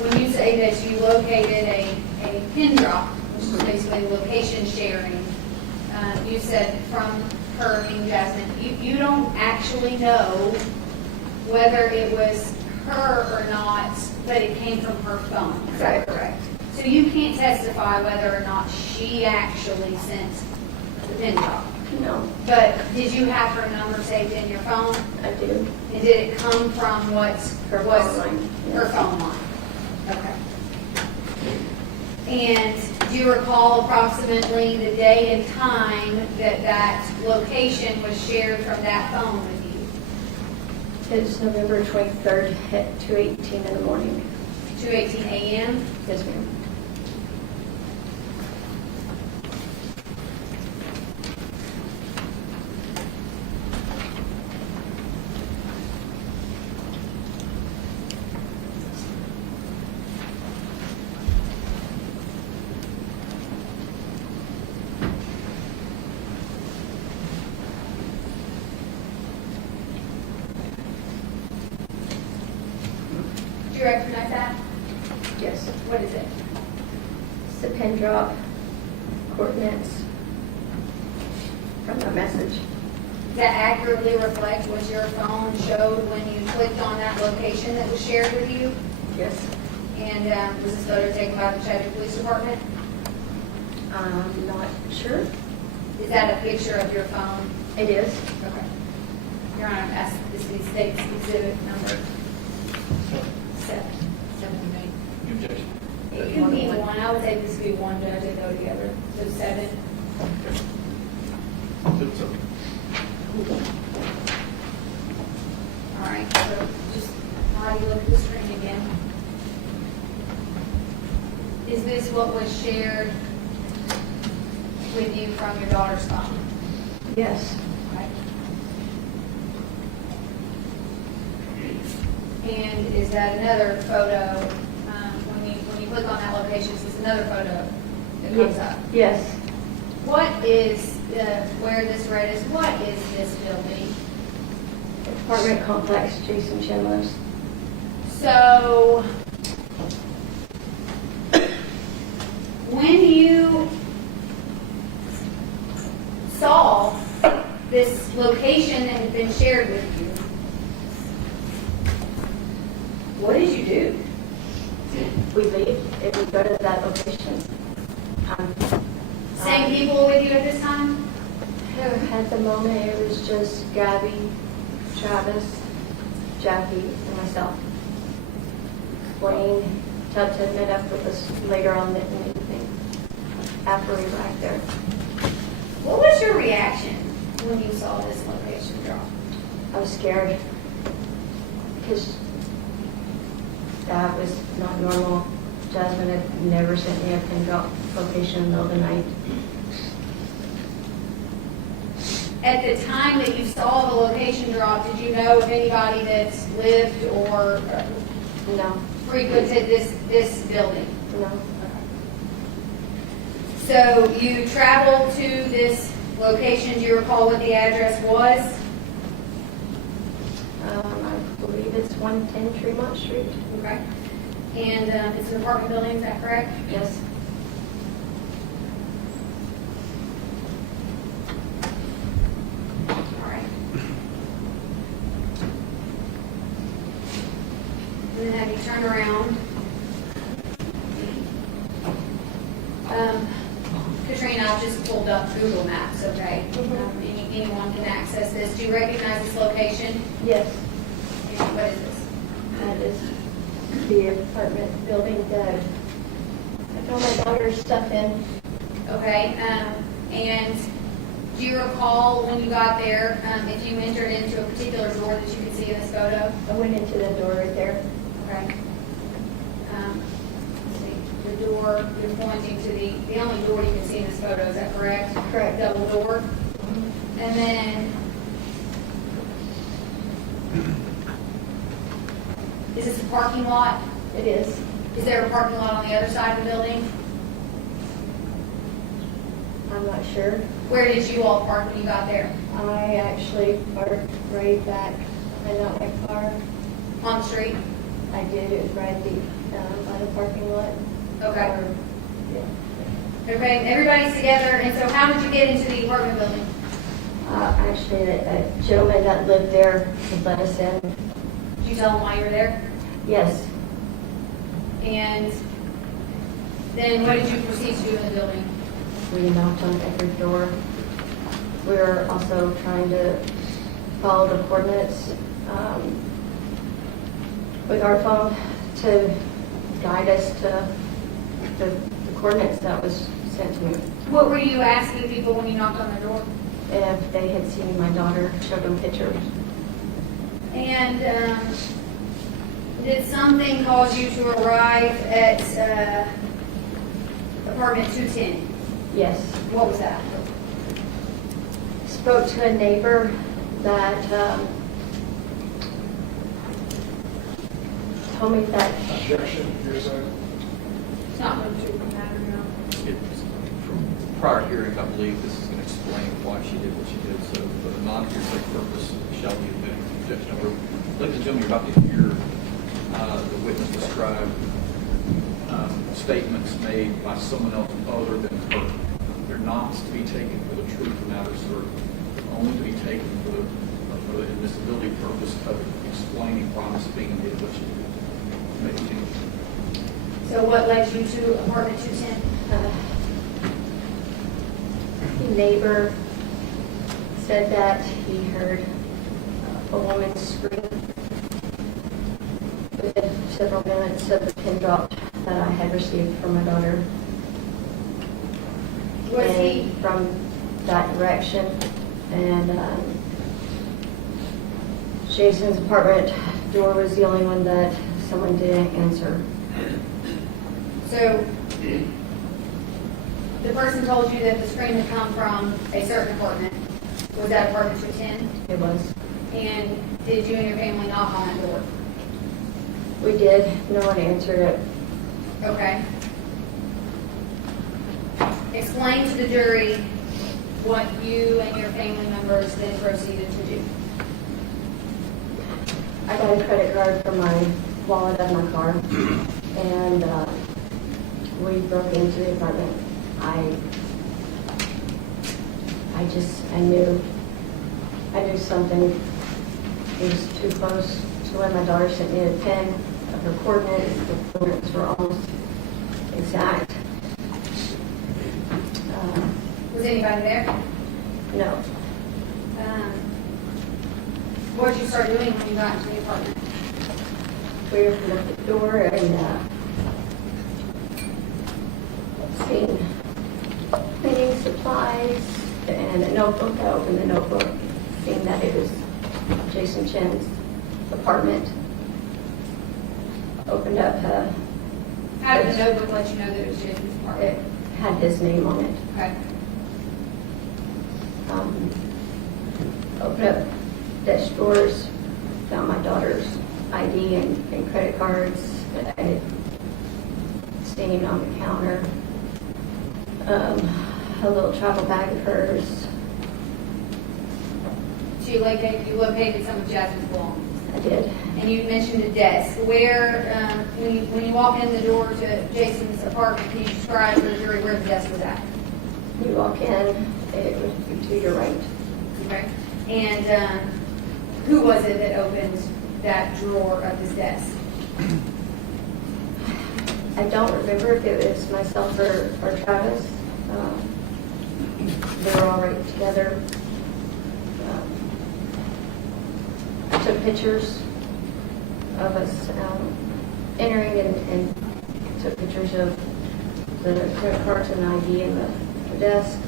When you say that you located a pin drop, which is basically location sharing, you said from her, being Jasmine, you don't actually know whether it was her or not, but it came from her phone. Is that correct? So you can't testify whether or not she actually sent the pin drop? No. But did you have her number saved in your phone? I do. And did it come from what Her was phone line. her phone line? Okay. And do you recall approximately the day and time that that location was shared from that phone with you? It's November 23rd at 2:18 in the morning. 2:18 a.m.? Yes, ma'am. Do you recognize that? Yes. What is it? It's the pin drop coordinates from the message. Does that accurately reflect what your phone showed when you clicked on that location that was shared with you? Yes. And was this photo taken by the Chadwick Police Department? I'm not sure. Is that a picture of your phone? It is. Okay. Your Honor, ask this is state's exhibit number 7. Objection. It could be one. I would say this could be one, Judge. They go together. So 7. All right. So just how do you look at the screen again? Is this what was shared with you from your daughter's phone? Yes. Okay. And is that another photo? When you click on that location, is this another photo that comes up? Yes. What is where this red is? What is this building? Apartment complex, Jason Chen lives. So when you saw this location that had been shared with you, what did you do? We leave if we go to that location. Same people with you at this time? At the moment, it was just Gabby, Travis, Jackie, and myself. Wayne Tubton met up with us later on in the evening after we arrived there. What was your reaction when you saw this location drop? I was scared because that was not normal. Jasmine had never sent me a pin drop location in the middle of the night. At the time that you saw the location drop, did you know of anybody that lived or No. frequented this building? No. So you traveled to this location. Do you recall what the address was? I believe it's 110 Tremont Street. Okay. And it's an apartment building, is that correct? Yes. All right. And then have you turned around? Katrina, I've just pulled up Google Maps, okay? Anyone can access this. Do you recognize this location? Yes. And what is this? That is the apartment building that I found my daughter's stuff in. Okay, and do you recall when you got there, if you entered into a particular door that you could see in this photo? I went into the door right there. Okay. Let's see, the door, you're pointing to the only door you can see in this photo, is that correct? Correct. Double door? And then, is this a parking lot? It is. Is there a parking lot on the other side of the building? I'm not sure. Where did you all park when you got there? I actually parked right back I got my car. On the street? I did, it was right by the parking lot. Okay. Yeah. Okay, and everybody's together, and so how did you get into the apartment building? Actually, a gentleman that lived there had let us in. Did you tell him why you were there? Yes. And then what did you proceed to do in the building? We knocked on every door. We were also trying to follow the coordinates with our phone to guide us to the coordinates that was sent to me. What were you asking people when you knocked on their door? If they had seen my daughter, showed them pictures. And did something cause you to arrive at apartment 210? Yes. What was that? Spoke to a neighbor that told me that. Objection, your side. It's not going to matter now. From prior hearings, I believe this is going to explain why she did what she did. So for the non-hearsay purpose, shall be admitted. Objection over. Ladies and gentlemen, you're about to hear the witness describe statements made by someone else other than her. They're not to be taken for the truth of the matter, sir. They're only to be taken for the admissibility purpose of explaining why Ms. Bingham did what she did. May continue. So what led you to apartment 210? The neighbor said that he heard a woman scream within several minutes of the pin drop that I had received from my daughter. Was and he from that direction? And Jason's apartment door was the only one that someone didn't answer. So the person told you that the scream had come from a certain apartment. Was that apartment 210? It was. And did you and your family knock on that door? We did. No one answered it. Okay. Explain to the jury what you and your family members then proceeded to do. I got a credit card from my wallet of my car, and we broke into the apartment. I knew something was too close to when my daughter sent me a pin of her coordinates. The coordinates were almost exact. Was anybody there? No. What did you start doing when you got into the apartment? We opened up the door and seen cleaning supplies and a notebook. I opened the notebook, seeing that it was Jason Chen's apartment. Opened up. How did the notebook let you know that it was Jason's apartment? It had his name on it. Okay. Opened up desk drawers, found my daughter's ID and credit cards that I had seen on the counter. A little travel bag of hers. So you located some of Jasmine's belongings? I did. And you mentioned a desk. Where, when you walk in the door to Jason's apartment, can you describe to the jury where the desk was at? You walk in, it would be to your right. Okay. And who was it that opened that drawer of his desk? I don't remember if it was myself or Travis. They were all right together. I took pictures of us entering and took pictures of the credit cards and ID in the desk.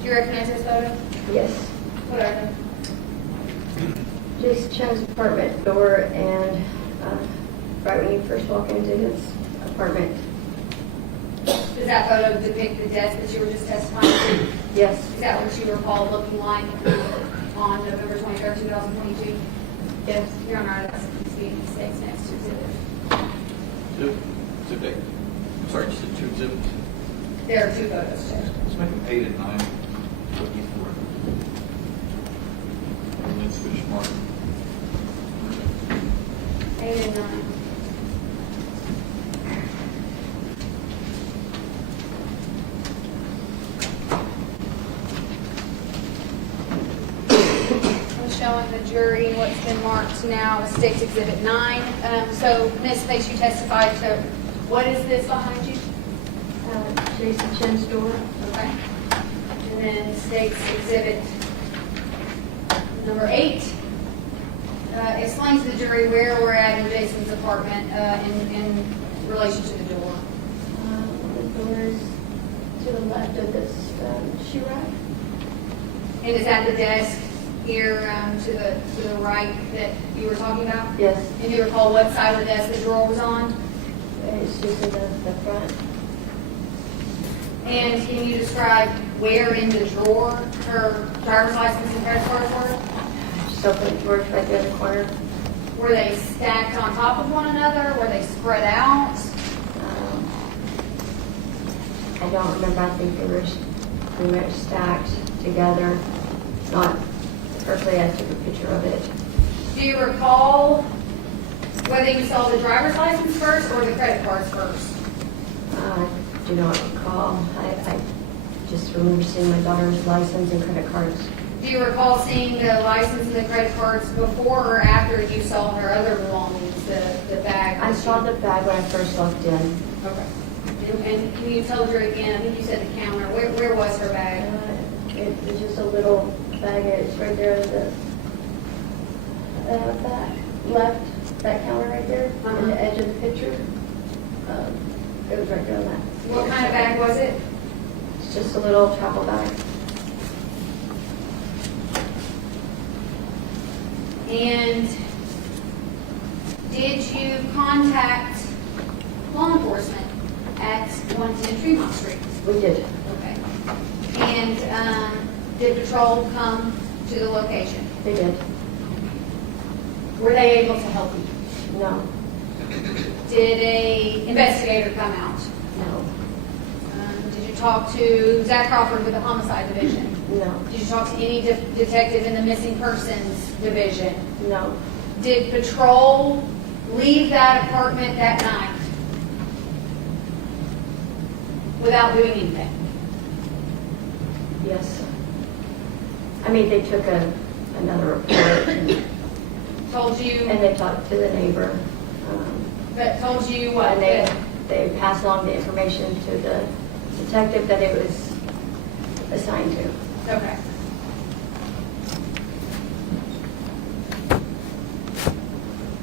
Do you recognize this photo? Yes. What are they? Jason Chen's apartment door, and right when you first walk into his apartment. Does that photo depict the desk that you were just testifying to? Yes. Is that what you recall looking like on November 23rd, 2022? Yes. Your Honor, that's being states next to exhibit. Exhibit 8. I'm sorry, you said 2 exhibits? There are 2 photos, too. Let's make them 8 and 9. Looking for it. And then switch mark. 8 and 9. Showing the jury what's been marked now as State's Exhibit 9. So, Ms. Pace, you testified to, what is this behind you? Jason Chen's door. Okay. And then State's Exhibit number 8. Explain to the jury where we're at in Jason's apartment in relation to the door. The door is to the left of this shoe rack. And is that the desk here to the right that you were talking about? Yes. And do you recall what side of the desk the drawer was on? It's just in the front. And can you describe where in the drawer her driver's license and credit cards were? Just open the drawer right there in the corner. Were they stacked on top of one another? Were they spread out? I don't remember. I think they were pretty much stacked together. Not perfectly. I took a picture of it. Do you recall whether you saw the driver's license first or the credit cards first? I do not recall. I just remember seeing my daughter's license and credit cards. Do you recall seeing the license and the credit cards before or after you saw her other belongings, the bag? I saw the bag when I first walked in. Okay. And can you tell her again? I think you said the counter. Where was her bag? It was just a little bag. It's right there in the back left, that counter right there, on the edge of the picture. It was right there on that. What kind of bag was it? It's just a little travel bag. And did you contact law enforcement at 110 Tremont Street? We did. Okay. And did patrol come to the location? They did. Were they able to help you? No. Did a investigator come out? No. Did you talk to Zach Crawford with the Homicide Division? No. Did you talk to any detective in the Missing Persons Division? No. Did patrol leave that apartment that night without doing anything? Yes. I mean, they took another report and Told you? And they talked to the neighbor. That told you what? And they passed along the information to the detective that it was assigned to. Okay.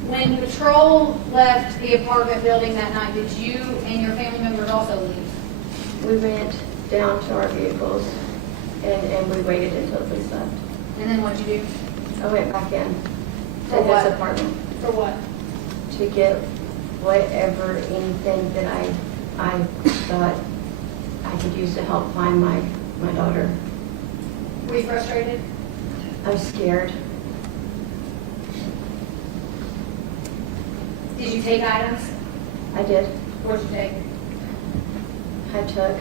When patrol left the apartment building that night, did you and your family members also leave? We went down to our vehicles and we waited until the police left. And then what'd you do? I went back in For to what? his apartment. For what? To get whatever, anything that I thought I could use to help find my daughter. Were you frustrated? I was scared. Did you take items? I did. What'd you take? I took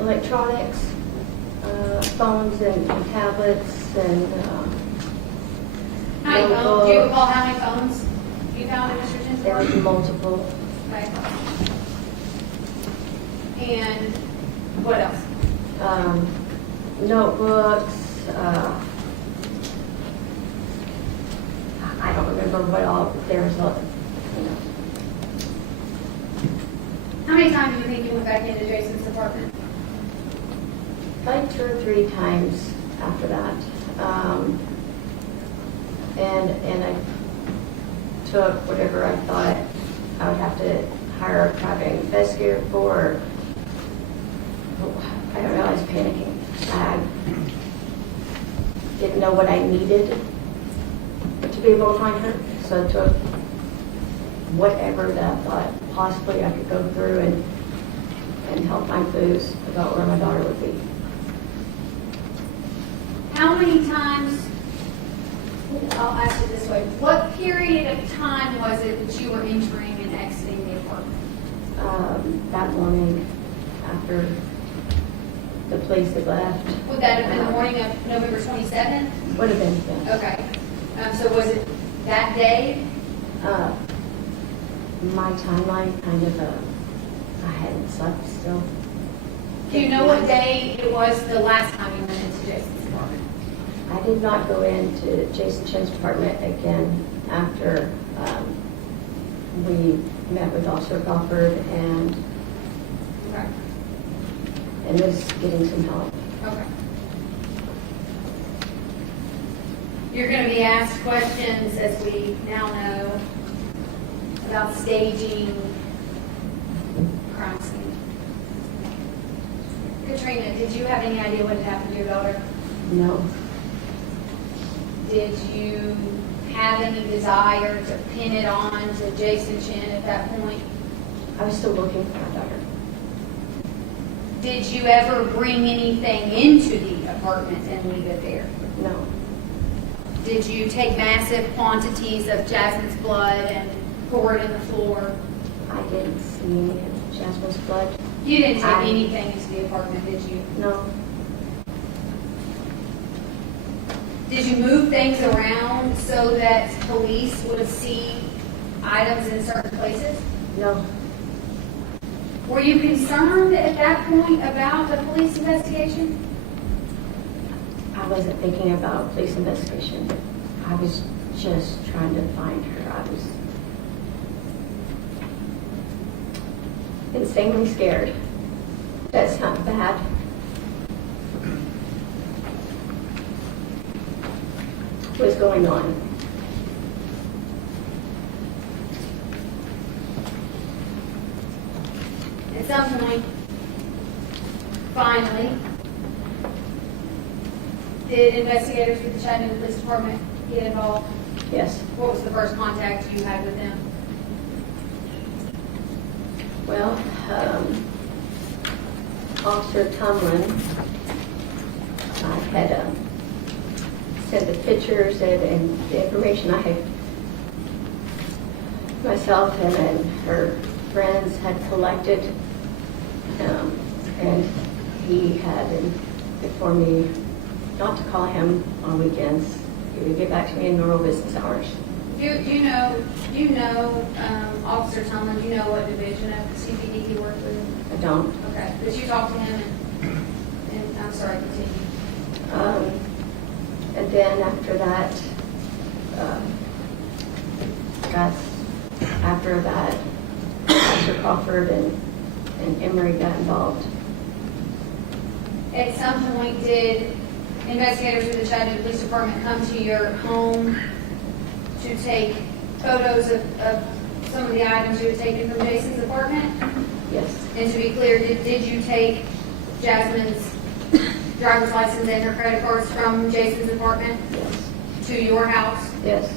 electronics, phones and tablets and How many phones? Do you recall how many phones you found in Mr. Chen's there was apartment? multiple. Okay. And what else? Notebooks. I don't remember what all. There was a. How many times do you think you went back into Jason's apartment? Like 2 or 3 times after that. And I took whatever I thought I would have to hire a private investigator for. I don't know, I was panicking. I didn't know what I needed to be able to find her. So I took whatever that I thought possibly I could go through and help find clues about where my daughter would be. How many times, I'll ask it this way, what period of time was it that you were entering and exiting the apartment? That morning, after the police had left. Would that have been the morning of November 27th? Would have been, yeah. Okay. So was it that day? My timeline kind of, I hadn't slept still. Do you know what day it was the last time you went into Jason's apartment? I did not go into Jason Chen's apartment again after we met with Officer Crawford and was getting some help. Okay. You're going to be asked questions, as we now know, about staging crime scene. Katrina, did you have any idea what had happened to your daughter? No. Did you have any desire to pin it on to Jason Chen at that point? I was still looking for my daughter. Did you ever bring anything into the apartment and leave it there? No. Did you take massive quantities of Jasmine's blood and pour it in the floor? I didn't see any of Jasmine's blood. You didn't take anything into the apartment, did you? No. Did you move things around so that police would see items in certain places? No. Were you concerned at that point about the police investigation? I wasn't thinking about a police investigation. I was just trying to find her. I was insanely scared. That's not bad. What's going on? At some point, finally, did investigators with the Chattanooga Police Department get involved? Yes. What was the first contact you had with them? Well, Officer Tomlin, I had sent the pictures and the information I had myself and her friends had collected, and he had informed me not to call him on weekends. He would get back to me in normal business hours. Do you know Officer Tomlin, do you know what division of CPD he worked with? I don't. Okay, but you talked to him and I'm sorry, continue. And then after that, Officer Crawford and Emory got involved. At some point, did investigators with the Chattanooga Police Department come to your home to take photos of some of the items you had taken from Jason's apartment? Yes. And to be clear, did you take Jasmine's driver's license and her credit cards from Jason's apartment? Yes. To your house? Yes.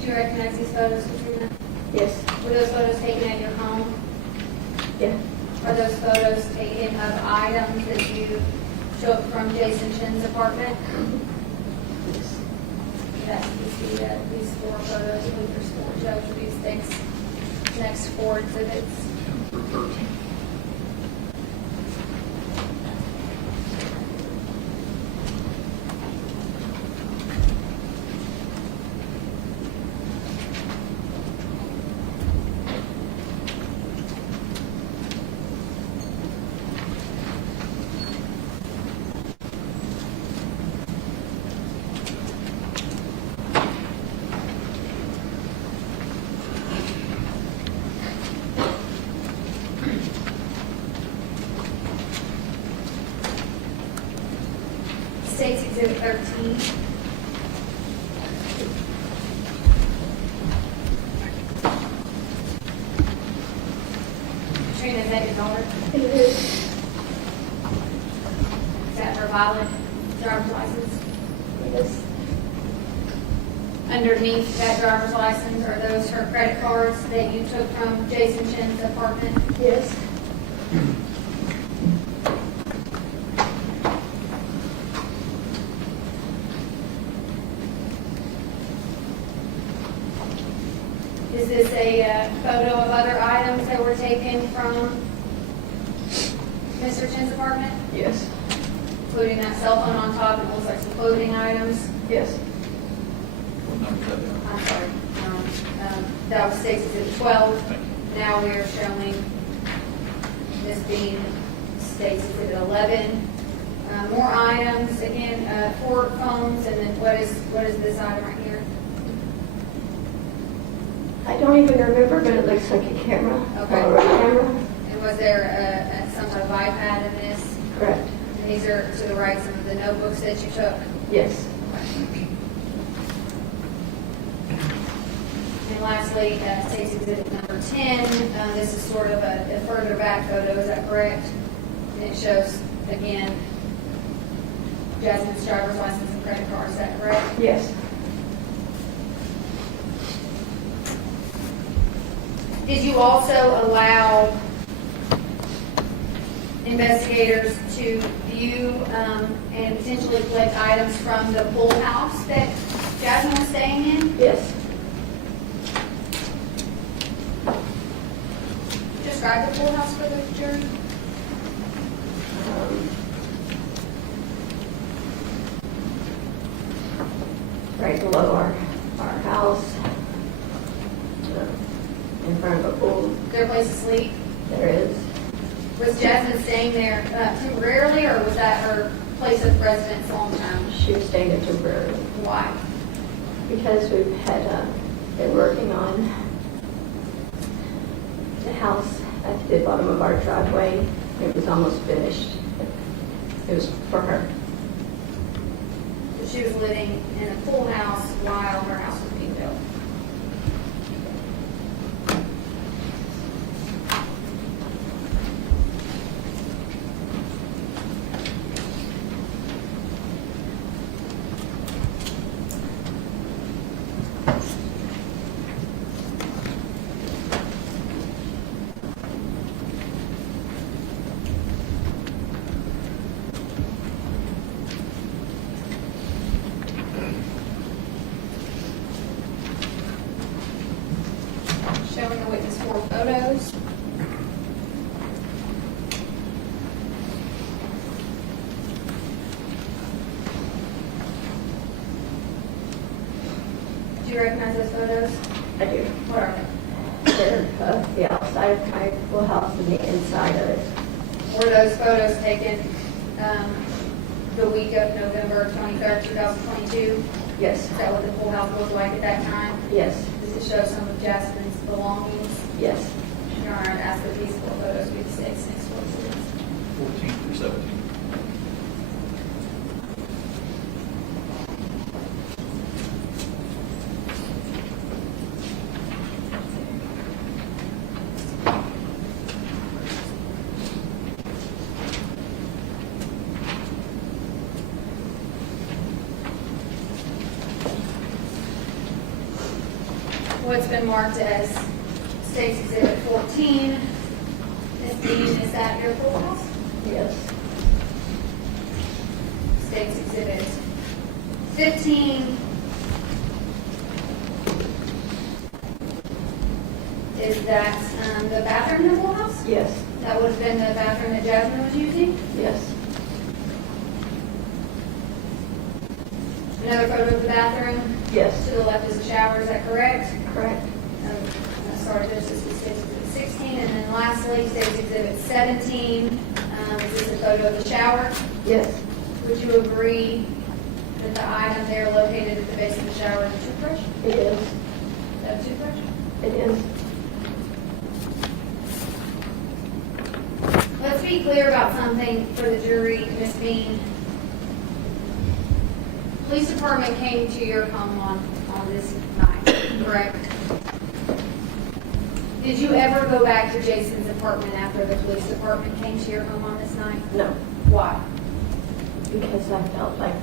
Do you recognize these photos, Katrina? Yes. Were those photos taken at your home? Yeah. Are those photos taken of items that you took from Jason Chen's apartment? Yes, you see that these 4 photos, I believe there's 4 judge of these next 4 exhibits. 10 through 13. Exhibit 13. Katrina, is that your daughter? It is. Is that her valid driver's license? Yes. Underneath that driver's license, are those her credit cards that you took from Jason Chen's apartment? Yes. Is this a photo of other items that were taken from Mr. Chen's apartment? Yes. Including that cell phone on top, and it looks like some clothing items? Yes. What number is that there? I'm sorry. That was State's Exhibit 12. Now we are showing this being State's Exhibit 11. More items, again, 4 phones, and then what is this item right here? I don't even remember, but it looks like a camera. Okay. Or a camera. And was there some type of iPad in this? Correct. And these are to the right, some of the notebooks that you took? Yes. And lastly, State's Exhibit number 10. This is sort of a further back photo, is that correct? And it shows, again, Jasmine's driver's license and credit card, is that correct? Yes. Did you also allow investigators to view and potentially collect items from the pool house that Jasmine was staying in? Yes. Describe the pool house for the jury. Right below our house, in front of a pool. Their place to sleep? There is. Was Jasmine staying there temporarily, or was that her place of residence long term? She was staying there temporarily. Why? Because we've had been working on the house at the bottom of our driveway. It was almost finished. It was for her. So she was living in a pool house while her house was being built. Showing the witness 4 photos. Do you recognize those photos? I do. What are they? They're the outside of my pool house and the inside of it. Were those photos taken the week of November 23rd, 2022? Yes. Is that what the pool house looked like at that time? Yes. Does it show some of Jasmine's belongings? Yes. Your Honor, I'd ask that these 4 photos be displayed next to us. 14 through 17. What's been marked as State's Exhibit 14. Ms. Dean, is that your pool house? Yes. State's Exhibit 15. Is that the bathroom in the pool house? Yes. That would have been the bathroom that Jasmine was using? Yes. Another photo of the bathroom? Yes. To the left is the shower, is that correct? Correct. Sorry, this is State's Exhibit 16. And then lastly, State's Exhibit 17. Is this a photo of the shower? Yes. Would you agree that the item there located at the base of the shower is a toothbrush? It is. Is that a toothbrush? It is. Let's be clear about something for the jury, Ms. Bean. police department came to your home on this night, correct? Did you ever go back to Jason's apartment after the police department came to your home on this night? No, Why? because I felt like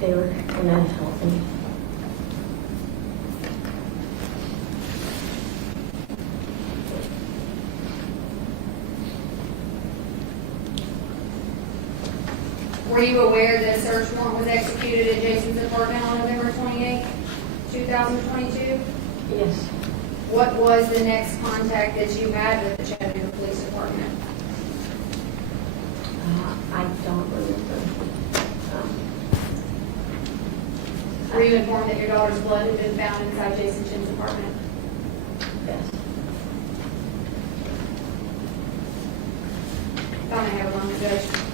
they were gonna help me. Were you aware that a search warrant was executed at Jason's apartment on November 28, 2022? Yes, What was the next contact that you had with the Chattanooga Police Department? I don't remember. Were you informed that your daughter's blood had been found inside Jason Chen's apartment? Yes. If I may have a moment, Judge.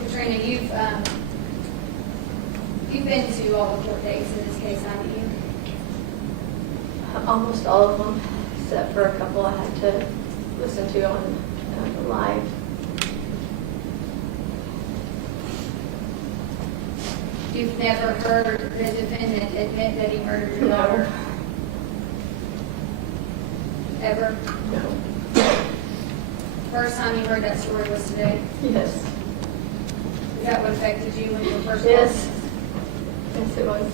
Katrina, you've been to all the court dates in this case, haven't you? Almost all of them, except for a couple I had to listen to on live. You've never heard the defendant admit that he murdered your daughter? Ever? No. First time you heard that story was today? Yes. Is that what affected you when you were first? Yes. Yes, it was.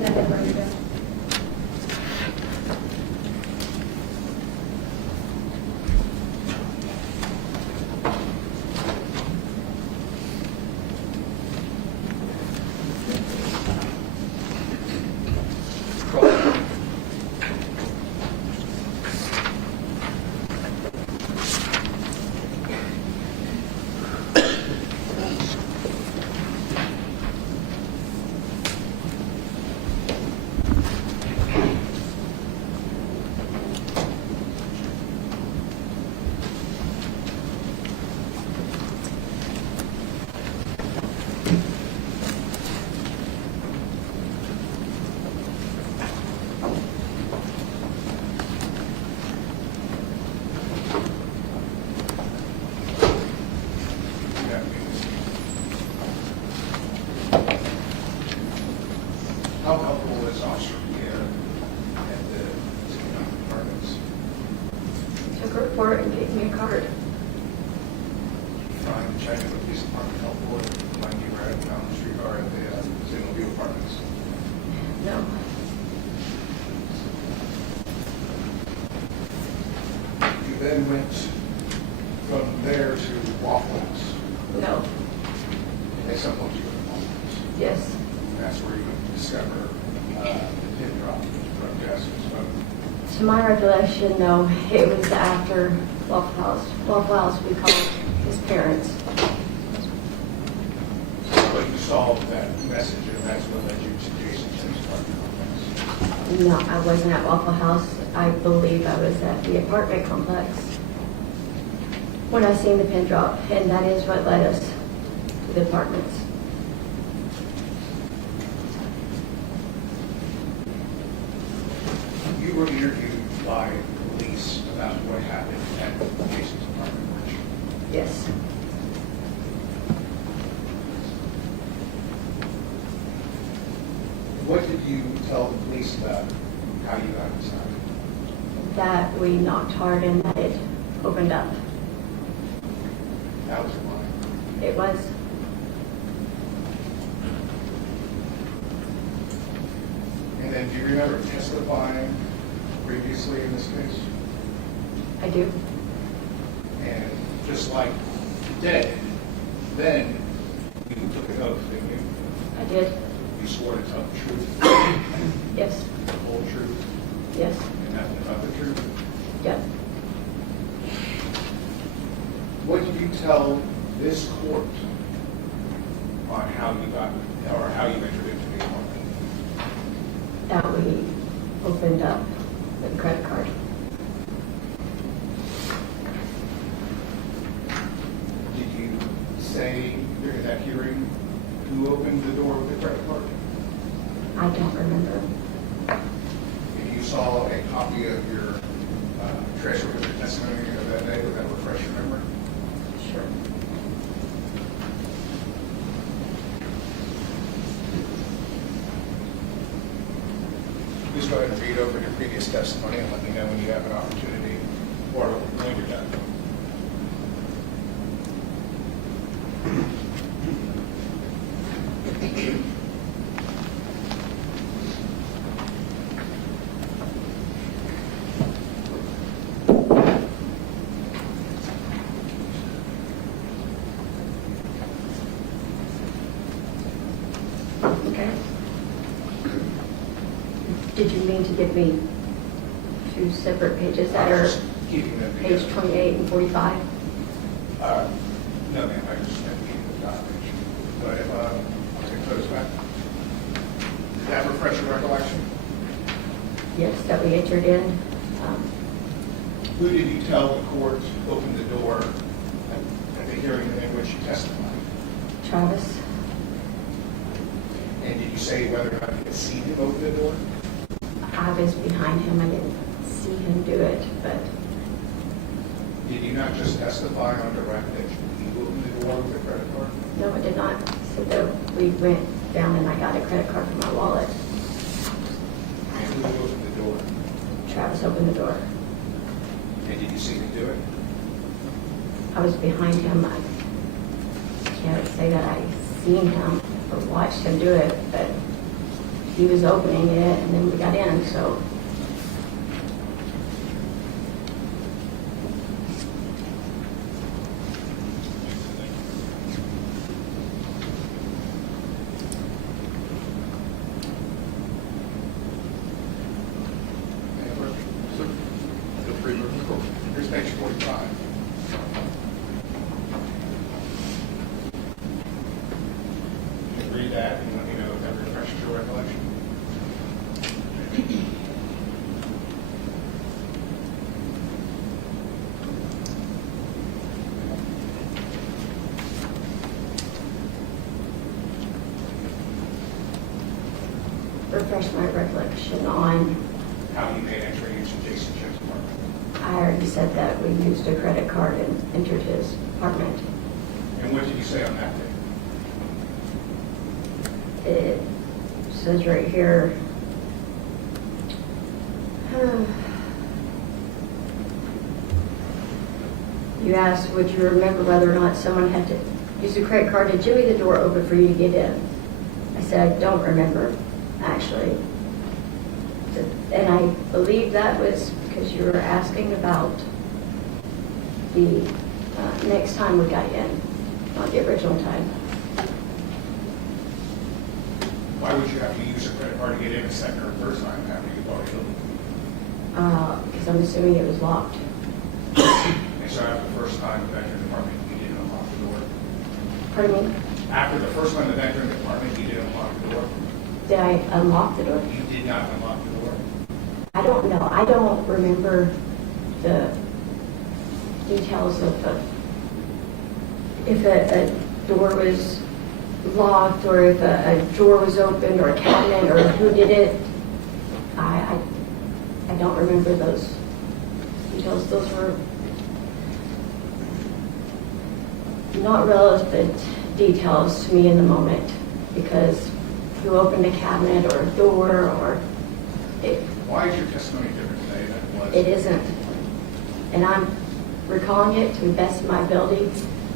Nothing further, Judge. How helpful was Officer Pierre at the apartments? Took a report and gave me a card. Find the Chattanooga Police Department helpful when you were at down the street or at the Signal View Apartments? No. You then went from there to Waffle House. No. They sent one to you at Waffle House. Yes. And that's where you would discover the pin drop from Jasmine's phone. To my recollection, no. It was after Waffle House. Waffle House, we called his parents. But you saw that message and that's what led you to Jason Chen's apartment complex. No, I wasn't at Waffle House. I believe I was at the apartment complex when I seen the pin drop, and that is what led us to the apartments. You were interviewed by police about what happened at Jason's apartment, weren't you? Yes. What did you tell the police about how you got inside? That we knocked hard and that it opened up. That was a lie. It was. And then do you remember testifying previously in this case? I do. And just like today, then you took an oath, didn't you? I did. You swore to tell the truth. Yes. The whole truth. Yes. And nothing but the truth. Yep. What did you tell this court on how you got, or how you entered into the apartment? That we opened up the credit card. say during that hearing who opened the door with the credit card? I don't remember. If you saw a copy of your transcript of your testimony of that day, would that refresh your memory? Sure. Please go ahead and read over your previous testimony and let me know when you have an opportunity or when you're done. Okay. Did you mean to give me two separate pages that are Keeping them page together. 28 and 45? No, ma'am, I just meant keeping the document. But if, I'll take those back. Did that refresh your recollection? Yes, that we entered in. Who did you tell the court opened the door at the hearing in which you testified? Travis? And did you say whether or not you had seen him open the door? I was behind him. I didn't see him do it, but Did you not just testify on direct that you opened the door with a credit card? no, I did not. So that we went down and I got a credit card from my wallet. And who opened the door? Travis opened the door. And did you see him do it? I was behind him. I can't say that I seen him or watched him do it, but he was opening it and then we got in, so. Here's page 45. You can read that and let me know if that refreshes your recollection. Refresh my recollection on, How you made entry into Jason Chen's apartment. I already said that we used a credit card and entered his apartment. And what did you say on that day? It says right here, you asked, would you remember whether or not someone had to use a credit card to jimmy the door open for you to get in? I said, I don't remember, actually. And I believe that was because you were asking about the next time we got in, not the original time. Why would you have to use a credit card to get in a second or third time after you've already opened? Because I'm assuming it was locked. And so after the first time of entering the apartment, you didn't unlock the door? Pardon me? After the first time of entering the apartment, you didn't unlock the door? Did I unlock the door? You did not unlock the door? I don't know. I don't remember the details of if a door was locked or if a drawer was opened or a cabinet or who did it. I don't remember those details. Those were not relevant details to me in the moment because who opened a cabinet or a door or it. Why is your testimony different today than it was? It isn't. And I'm recalling it to the best of my ability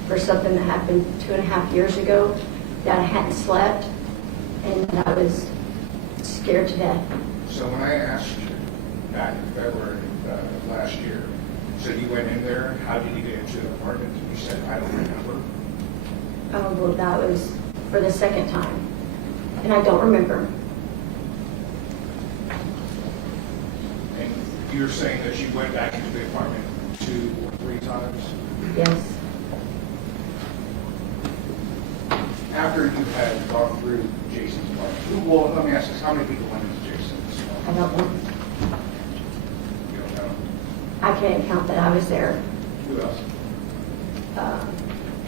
for something that happened 2.5 years ago that I hadn't slept and that I was scared to death. So when I asked you back in February of last year, so you went in there, how did you get into the apartment? You said, I don't remember. Oh, well, that was for the second time. And I don't remember. And you're saying that you went back into the apartment 2 or 3 times? Yes. After you had gone through Jason's apartment, well, let me ask this, how many people went into Jason's apartment? I don't know. You don't know? I can't count that I was there. Who else?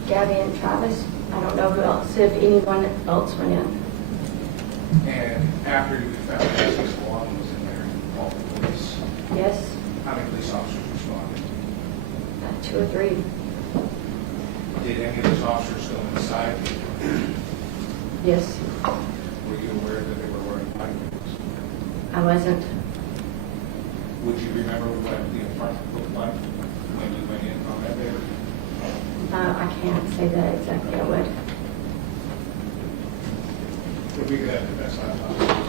Gabby and Travis. I don't know who else, if anyone else went in. And after you found out Jasmine was in there and called the police, Yes, how many police officers responded? 2 or 3. Did any of those officers go inside? Yes, Were you aware that they were wearing body cams? I wasn't. Would you remember what the apartment looked like when you went in on that day? I can't say that exactly. I would. If we could have the best laptop.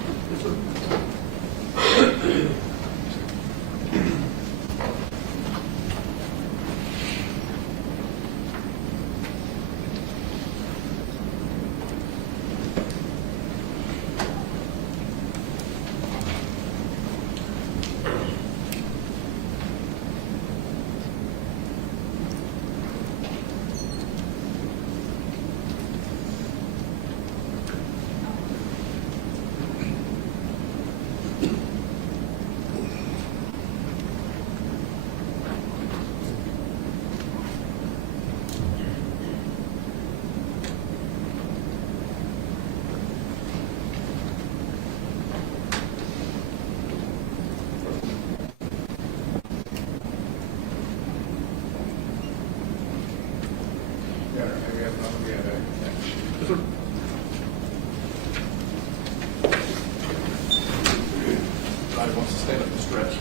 Somebody wants to stand up and stretch.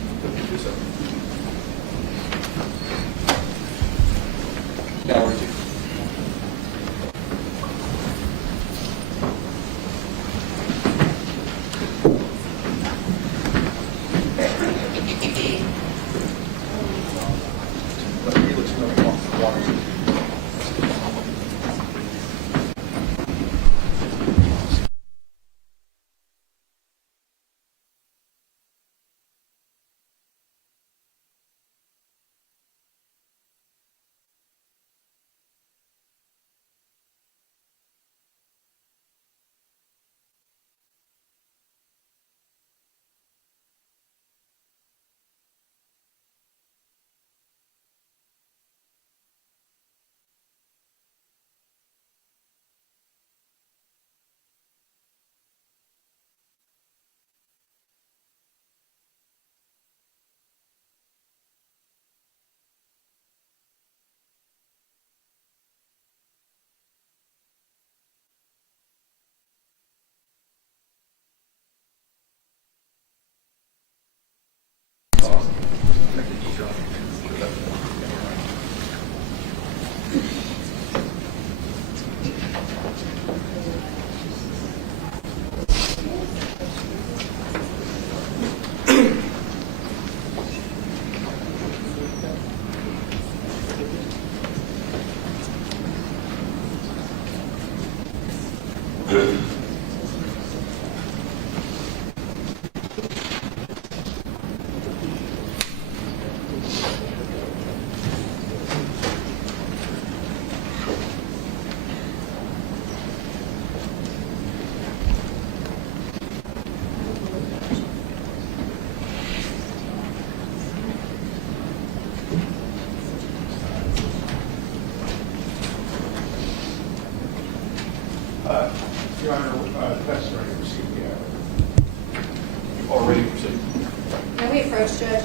Do so. Gallery two. Your Honor, that's ready to proceed. Already proceed. Can we approach, Judge?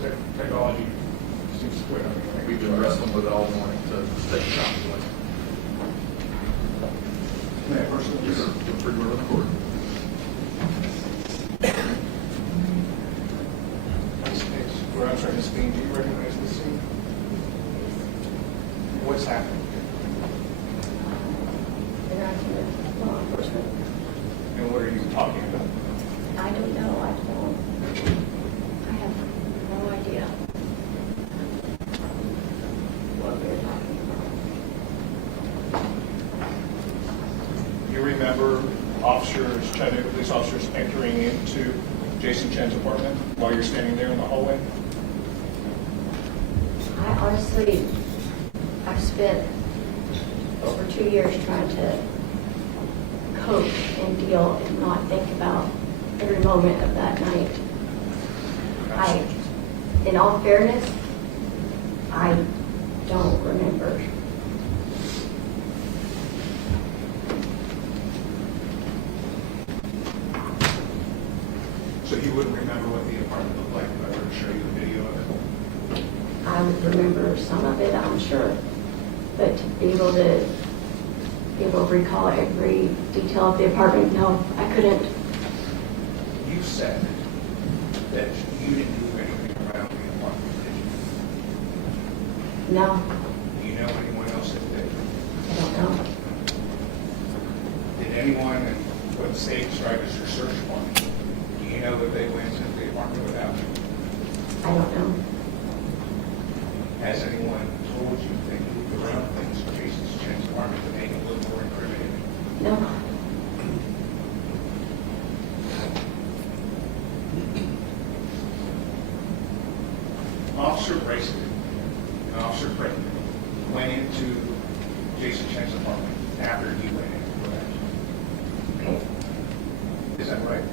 the technology seems to quit. I mean, We've been wrestling with it all morning to take the time away. May I personally? Yes, sir. Feel free to go to the court. Where I'm trying to speak, do you recognize this scene? What's happening? Interacting with law enforcement. And what are you talking about? I don't know. I have no idea what we were talking about. You remember officers, Chattanooga police officers entering into Jason Chen's apartment while you're standing there in the hallway? I honestly, I've spent over 2 years trying to cope and deal and not think about every moment of that night. In all fairness, I don't remember. So you wouldn't remember what the apartment looked like if I were to show you the video of it? I would remember some of it, I'm sure, but to be able to recall every detail of the apartment, no, I couldn't. You said that you didn't move anything around the apartment, did you? No, Do you know anyone else that did? I don't know. Did anyone, and what the state described as your search warrant, do you know that they went into the apartment without you? I don't know. Has anyone told you they moved around things in Jason Chen's apartment to make it look more incriminating? No. Officer Bracey and Officer Creighton went into Jason Chen's apartment after you went in, correct? Okay. Is that right?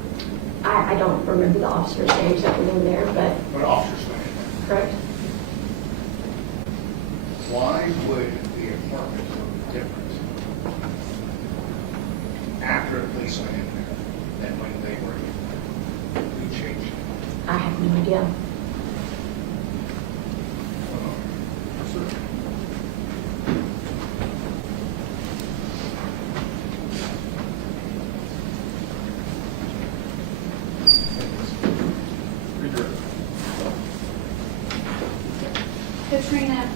I don't remember the officer's names that were in there, but What officers went in there? correct. Why would the apartment look different after the police went in there than when they were in there? Who changed it? I have no idea. Katrina,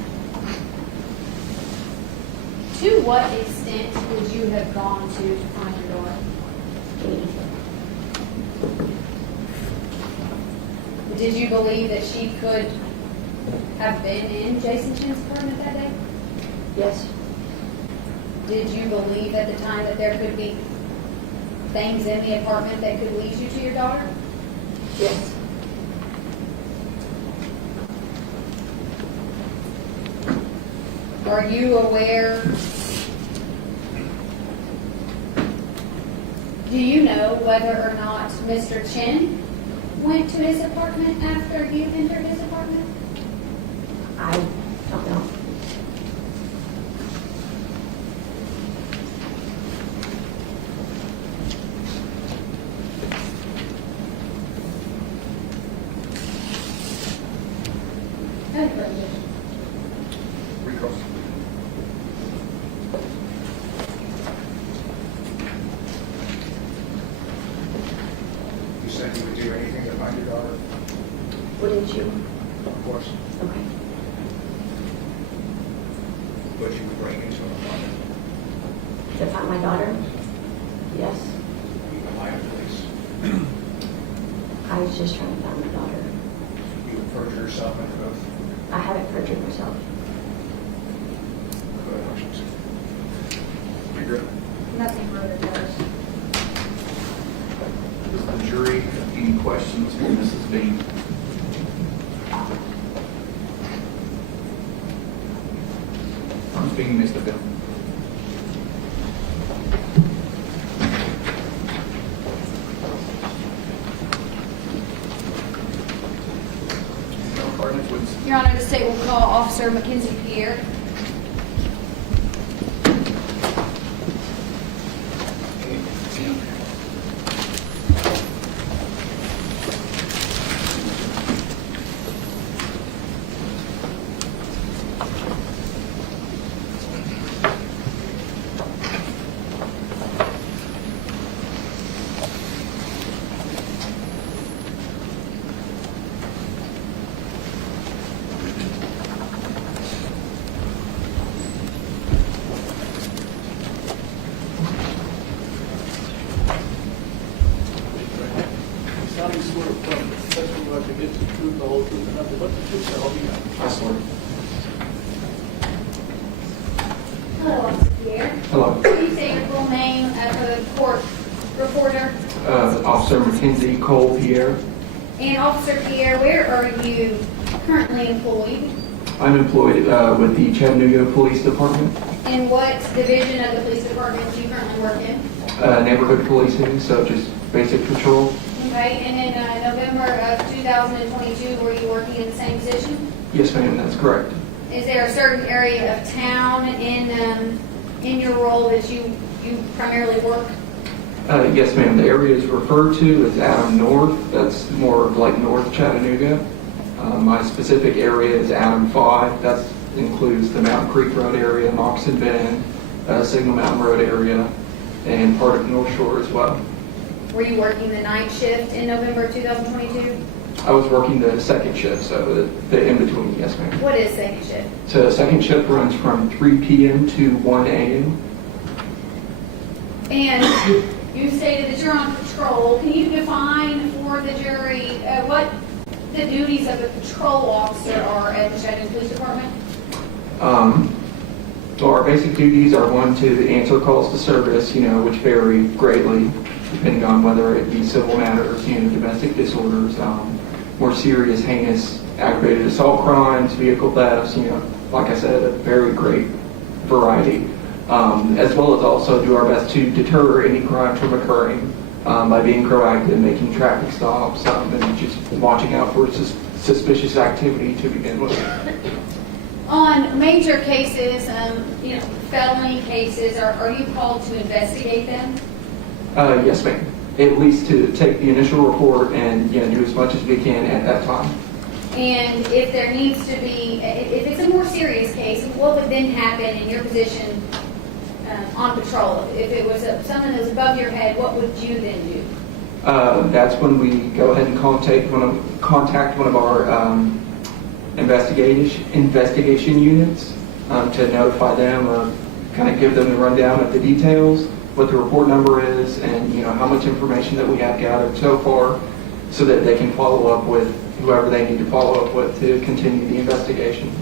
to what extent would you have gone to find your daughter? Did you believe that she could have been in Jason Chen's apartment that day? Yes. Did you believe at the time that there could be things in the apartment that could lead you to your daughter? Yes. Are you aware? Do you know whether or not Mr. Chen went to his apartment after you entered his apartment? I don't know. You said you would do anything to find your daughter? Wouldn't you? Of course. Okay. But you would break into an apartment. To find my daughter? Yes. You would lie to police. I was just trying to find my daughter. You would perjure yourself under oath. I haven't perjured myself. Go ahead, Officer. You're good. Nothing further, Judge. Does the jury have any questions for Mrs. Bean? Ms. Bean, Mr. Bill. Your Honor, the state will call Officer Mackenzie Pierre. swear or affirm that the testimony about to give the truth, the whole truth, and nothing but the truth, so help you God? I swear. Hello, Officer Pierre. Hello. Can you say your full name for the court reporter? Officer Mackenzie Cole Pierre. And Officer Pierre, where are you currently employed? I'm employed with the Chattanooga Police Department. And what division of the police department do you currently work in? Neighborhood policing, so just basic patrol. Okay, and in November of 2022, were you working in the same position? Yes, ma'am, that's correct. Is there a certain area of town in your role that you primarily work? Yes, ma'am. The area is referred to as Adam North. That's more of like North Chattanooga. My specific area is Adam 5. That includes the Mountain Creek Road area, Moxon Bend, Signal Mountain Road area, and part of North Shore as well. Were you working the night shift in November 2022? I was working the second shift, so the in-between, yes, ma'am. What is second shift? So second shift runs from 3 p.m. to 1 a.m. And you stated that you're on patrol. Can you define for the jury what the duties of a patrol officer are at the Chattanooga Police Department? So our basic duties are one to answer calls to service, which vary greatly depending on whether it be civil matters, domestic disorders, more serious, heinous, aggravated assault crimes, vehicle thefts, like I said, a very great variety. As well as also do our best to deter any crime from occurring by being proactive, making traffic stops, and just watching out for suspicious activity to begin with. On major cases, felony cases, are you called to investigate them? Yes, ma'am. At least to take the initial report and do as much as we can at that time. And if there needs to be, if it's a more serious case, what would then happen in your position on patrol? If it was something that was above your head, what would you then do? That's when we go ahead and contact one of our investigation units to notify them, kind of give them the rundown of the details, what the report number is, and how much information that we have gathered so far, so that they can follow up with whoever they need to follow up with to continue the investigation.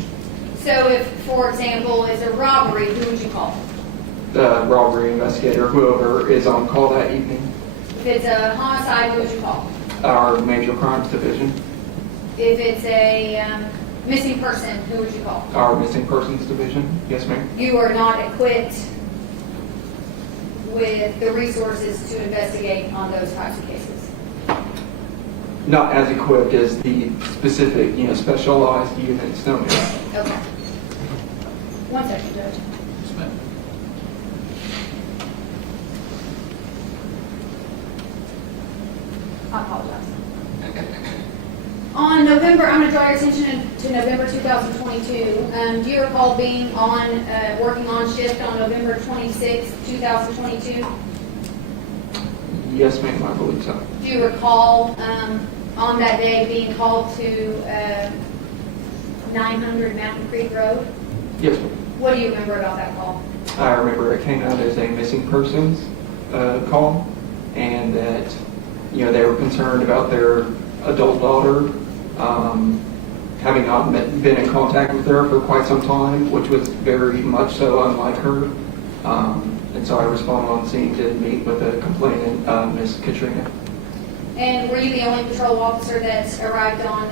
So if, for example, it's a robbery, who would you call? The robbery investigator, whoever is on call that evening. If it's a homicide, who would you call? Our major crimes division. If it's a missing person, who would you call? Our missing persons division. Yes, ma'am. You are not equipped with the resources to investigate on those types of cases? Not as equipped as the specific, specialized units. No, ma'am. Okay. 1 second, Judge. I apologize. On November, I'm going to draw your attention to November 2022. Do you recall being working on shift on November 26, 2022? Yes, ma'am, I believe so. Do you recall on that day being called to 900 Mountain Creek Road? Yes, ma'am. What do you remember about that call? I remember it came out as a missing persons call, and that they were concerned about their adult daughter having not been in contact with her for quite some time, which was very much so unlike her. And so I responded on scene to meet with the complainant, Miss Katrina. And were you the only patrol officer that arrived on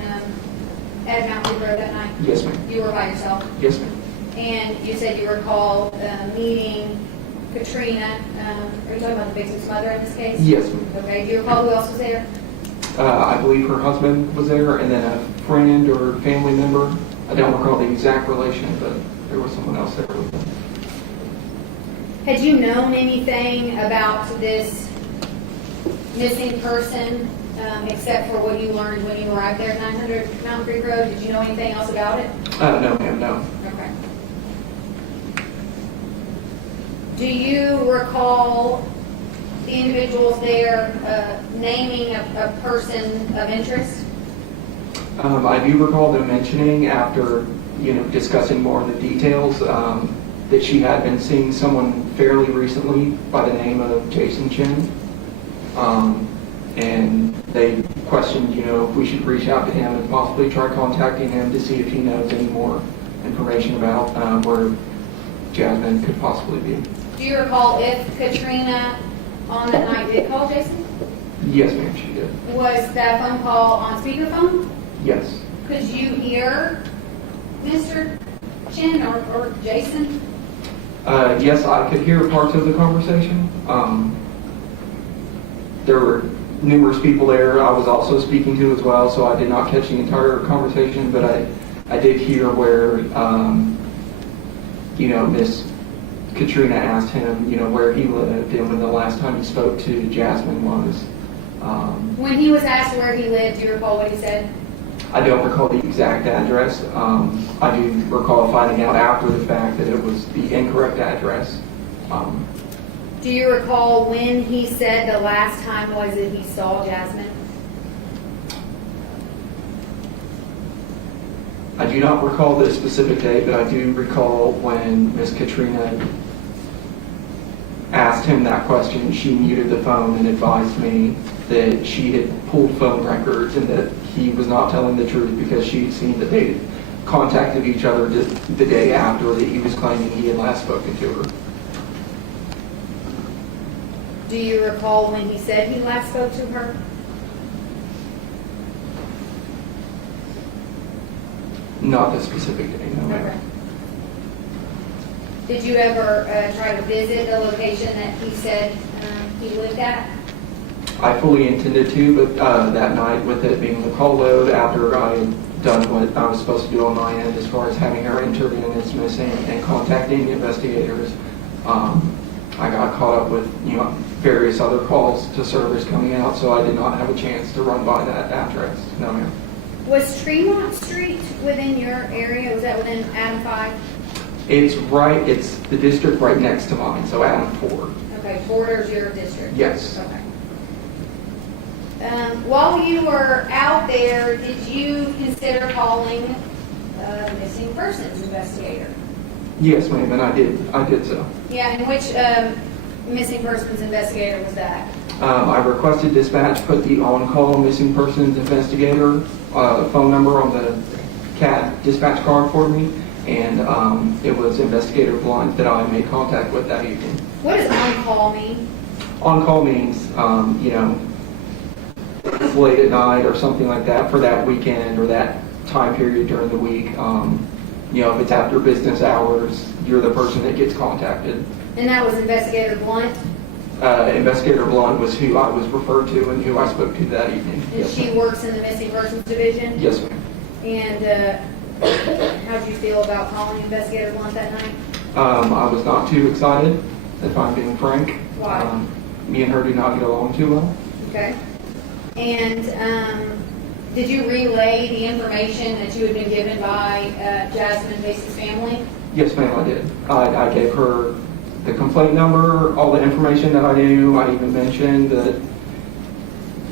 at Mountain Creek Road that night? Yes, ma'am. You were by yourself? Yes, ma'am. And you said you recall meeting Katrina. Are you talking about the victim's mother in this case? Yes, ma'am. Okay. Do you recall who else was there? I believe her husband was there, and then a friend or family member. I don't recall the exact relation, but there was someone else there with them. Had you known anything about this missing person except for what you learned when you arrived there at 900 Mountain Creek Road? Did you know anything else about it? No, ma'am, no. Okay. Do you recall the individuals there naming a person of interest? I do recall them mentioning after, discussing more of the details, that she had been seeing someone fairly recently by the name of Jason Chen. and they questioned, if we should reach out to him and possibly try contacting him to see if he knows any more information about where Jasmine could possibly be. Do you recall if Katrina on that night did call Jason? Yes, ma'am, she did. Was that phone call on speakerphone? Yes. Could you hear Mr. Chen or Jason? Yes, I could hear parts of the conversation. There were numerous people there I was also speaking to as well, so I did not catch the entire conversation, but I did hear where, Miss Katrina asked him, where he lived and when the last time he spoke to Jasmine was. When he was asked where he lived, do you recall what he said? I don't recall the exact address. I do recall finding out after the fact that it was the incorrect address. Do you recall when he said the last time was that he saw Jasmine? I do not recall the specific date, but I do recall when Miss Katrina asked him that question, she muted the phone and advised me that she had pulled phone records and that he was not telling the truth because she had seen that they had contacted each other just the day after that he was claiming he had last spoken to her. Do you recall when he said he last spoke to her? Not the specific day, no. Okay. Did you ever try to visit the location that he said he lived at? I fully intended to, but that night, with it being the call load, after I had done what I was supposed to do on my end as far as having her entered in as missing and contacting investigators, I got caught up with various other calls to service coming out, so I did not have a chance to run by that address. No, ma'am. Was Tremont Street within your area? Was that within Adam 5? It's the district right next to mine, so Adam 4. Okay, borders your district? Yes. Okay. While you were out there, did you consider calling a missing persons investigator? Yes, ma'am, and I did so. Yeah, and which missing persons investigator was that? I requested dispatch put the on-call missing persons investigator phone number on the CAT dispatch card for me, and it was Investigator Blunt that I made contact with that evening. What does on-call mean? On-call means, it's late at night or something like that for that weekend or that time period during the week. If it's after business hours, you're the person that gets contacted. And that was Investigator Blunt? Investigator Blunt was who I was referred to and who I spoke to that evening. And Yes, she ma'am. works in the Missing Persons Division? Yes, ma'am. And how'd you feel about calling Investigator Blunt that night? I was not too excited, if I'm being frank. Why? Me and her do not get along too well. Okay. And did you relay the information that you had been given by Jasmine Bass's family? Yes, ma'am, I did. I gave her the complaint number, all the information that I knew. I even mentioned the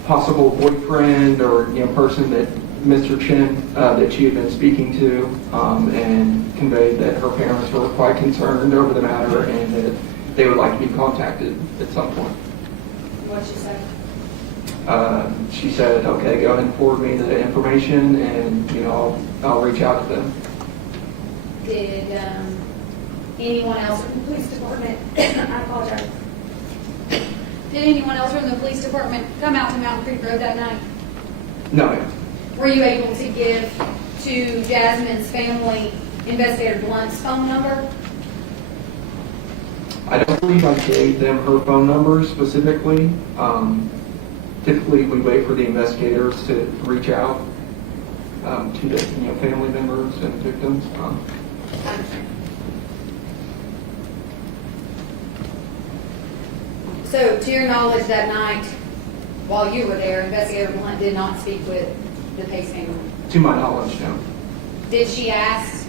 possible boyfriend or person that Mr. Chen that she had been speaking to, and conveyed that her parents were quite concerned over the matter and that they would like to be contacted at some point. What'd she say? She said, okay, go ahead and forward me the information and, I'll reach out to them. Did anyone else from the police department, I apologize. Did anyone else from the police department come out to Mountain Creek Road that night? No, ma'am. Were you able to give to Jasmine's family Investigator Blunt's phone number? I don't believe I gave them her phone number specifically. Typically, we wait for the investigators to reach out to the family members and victims. So, to your knowledge, that night, while you were there, Investigator Blunt did not speak with the Pace family? To my knowledge, no. Did she ask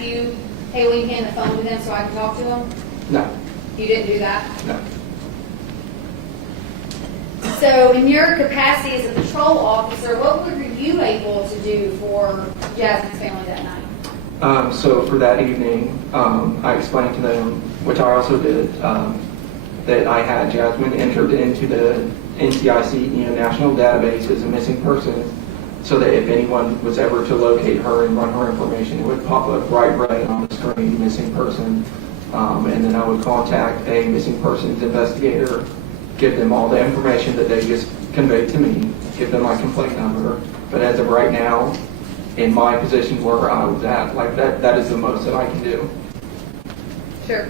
you, hey, will you hand the phone to them so I can talk to them? No. You didn't do that? No. So, in your capacity as a patrol officer, what were you able to do for Jasmine's family that night? So for that evening, I explained to them, which I also did, that I had Jasmine entered into the NCIC, national database as a missing person, so that if anyone was ever to locate her and run her information, it would pop up bright red on the screen, missing person. And then I would contact a missing persons investigator, give them all the information that they just conveyed to me, give them my complaint number. But as of right now, in my position where I was at, like that is the most that I can do. Sure.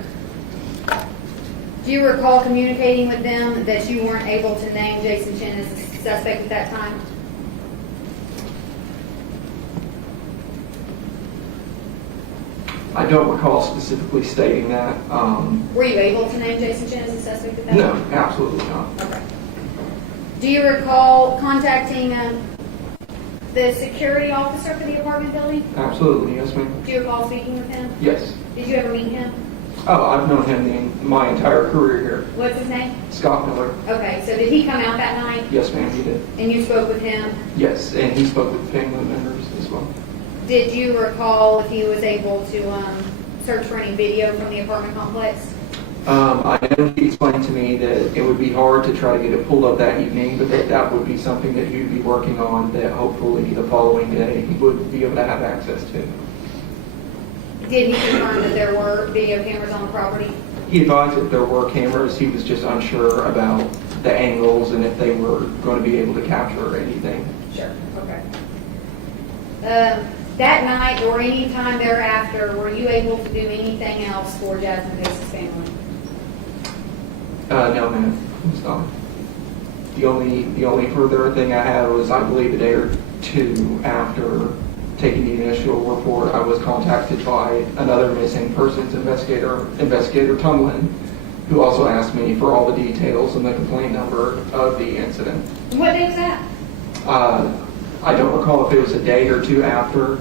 Do you recall communicating with them that you weren't able to name Jason Chen as a suspect at that time? I don't recall specifically stating that. Were you able to name Jason Chen as a suspect at that No, time? absolutely not. Okay. Do you recall contacting the security officer for the apartment building? Absolutely, yes, ma'am. Do you recall speaking with him? Yes. Did you ever meet him? Oh, I've known him my entire career here. What's his name? Scott Miller. Okay, so did he come out that night? Yes, ma'am, he did. And you spoke with him? Yes, and he spoke with family members as well. Did you recall if he was able to search for any video from the apartment complex? I know he explained to me that it would be hard to try to get it pulled up that evening, but that would be something that he would be working on, that hopefully the following day he would be able to have access to. Did he confirm that there were video cameras on the property? He advised that there were cameras. He was just unsure about the angles and if they were going to be able to capture anything. Sure, okay. That night or any time thereafter, were you able to do anything else for Jasmine Pace's family? No, ma'am, it's not. The only further thing I had was, I believe, a day or two after taking the initial report, I was contacted by another missing persons investigator, Investigator Tumlin, who also asked me for all the details and the complaint number of the incident. What day was that? I don't recall if it was a day or two after,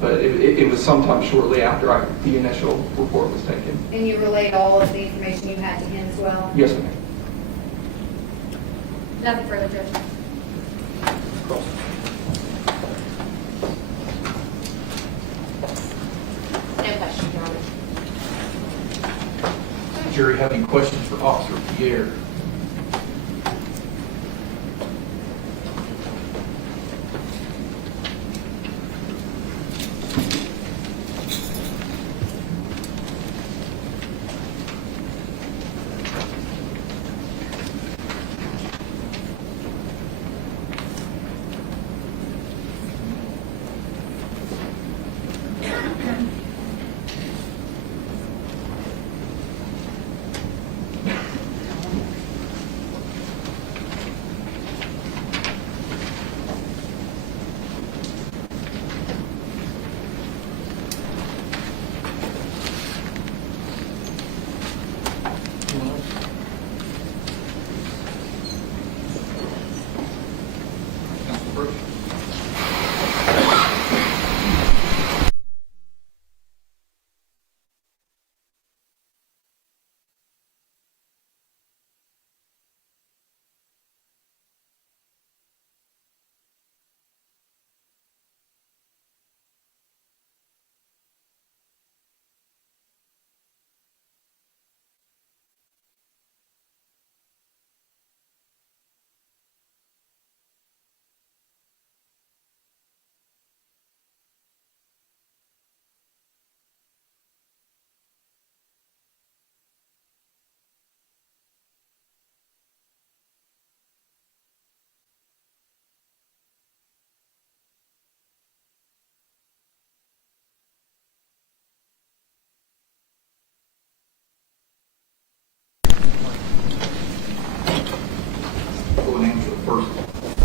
but it was sometime shortly after the initial report was taken. And you relayed all of the information you had to him as well? Yes, ma'am. Nothing further, Judge. No question, Your Honor. Jury, have any questions for Officer Pierre?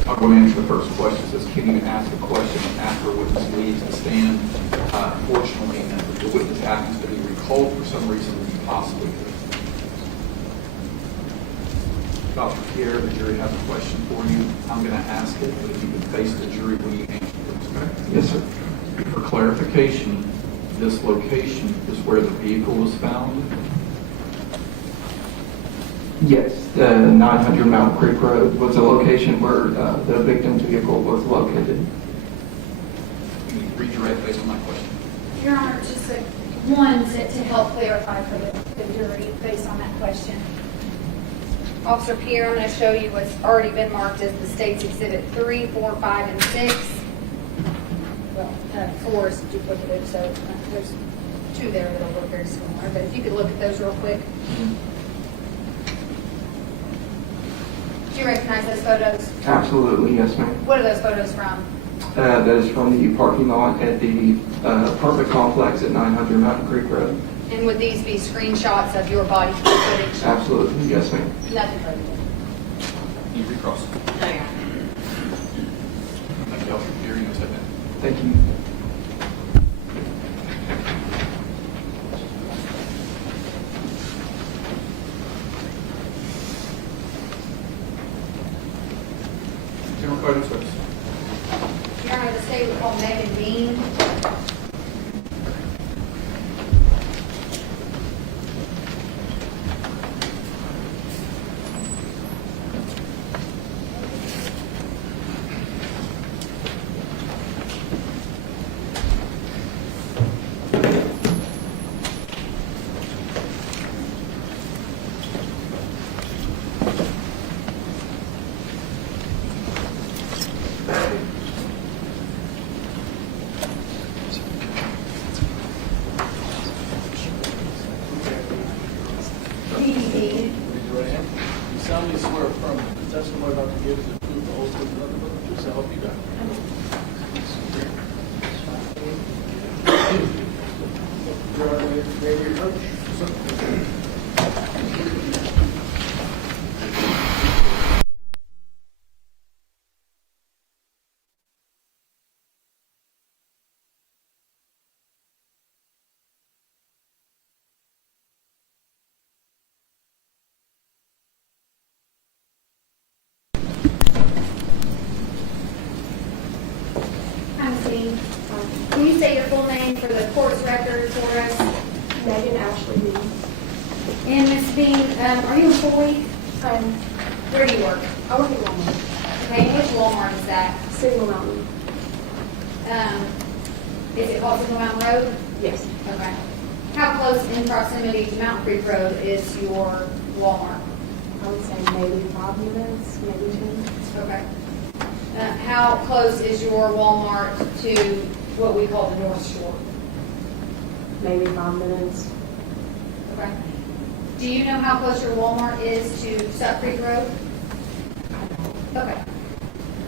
I'm going to answer the first question. It says, can you ask a question after a witness leaves the stand? Unfortunately, if the witness happens to be recalled for some reason, we possibly could. Dr. Pierre, the jury has a question for you. I'm going to ask it, but if you could face the jury when you answer it, okay? Yes, sir. For clarification, this location is where the vehicle was found? Yes, the 900 Mount Creek Road was a location where the victim's vehicle was located. Can you redirect based on my question? Your Honor, just a one to help clarify for the jury based on that question. Officer Pierre, I'm going to show you what's already been marked as the state's exhibit 3, 4, 5, and 6. Well, 4 is duplicative, so there's 2 there that'll look very similar. But if you could look at those real quick. Do you recognize those photos? Absolutely, yes, ma'am. What are those photos from? That is from the parking lot at the apartment complex at 900 Mountain Creek Road. And would these be screenshots of your body footage? Absolutely, yes, ma'am. Nothing further. You recross. No, yeah. Thank you, Officer Pierre. You can take that. Thank you. General Code of Service. Your Honor, the state would call Megan Bean. You solemnly swear affirm that the testimony about to give is the truth, the whole truth, and nothing but the truth, so help you God. Your Honor, may you approach? Can you say your full name for the court's record for us? Megan Ashley Bean. And Ms. Bean, are you employed? Where do you work? I work at Walmart. Okay, and which Walmart is that? Signal Mountain. Is it called Signal Mountain Road? Yes. Okay. How close in proximity to Mountain Creek Road is your Walmart? I would say maybe 5 minutes, maybe 10 minutes. Okay. How close is your Walmart to what we call the North Shore? Maybe 5 minutes. Okay. Do you know how close your Walmart is to Suck Creek Road? Okay.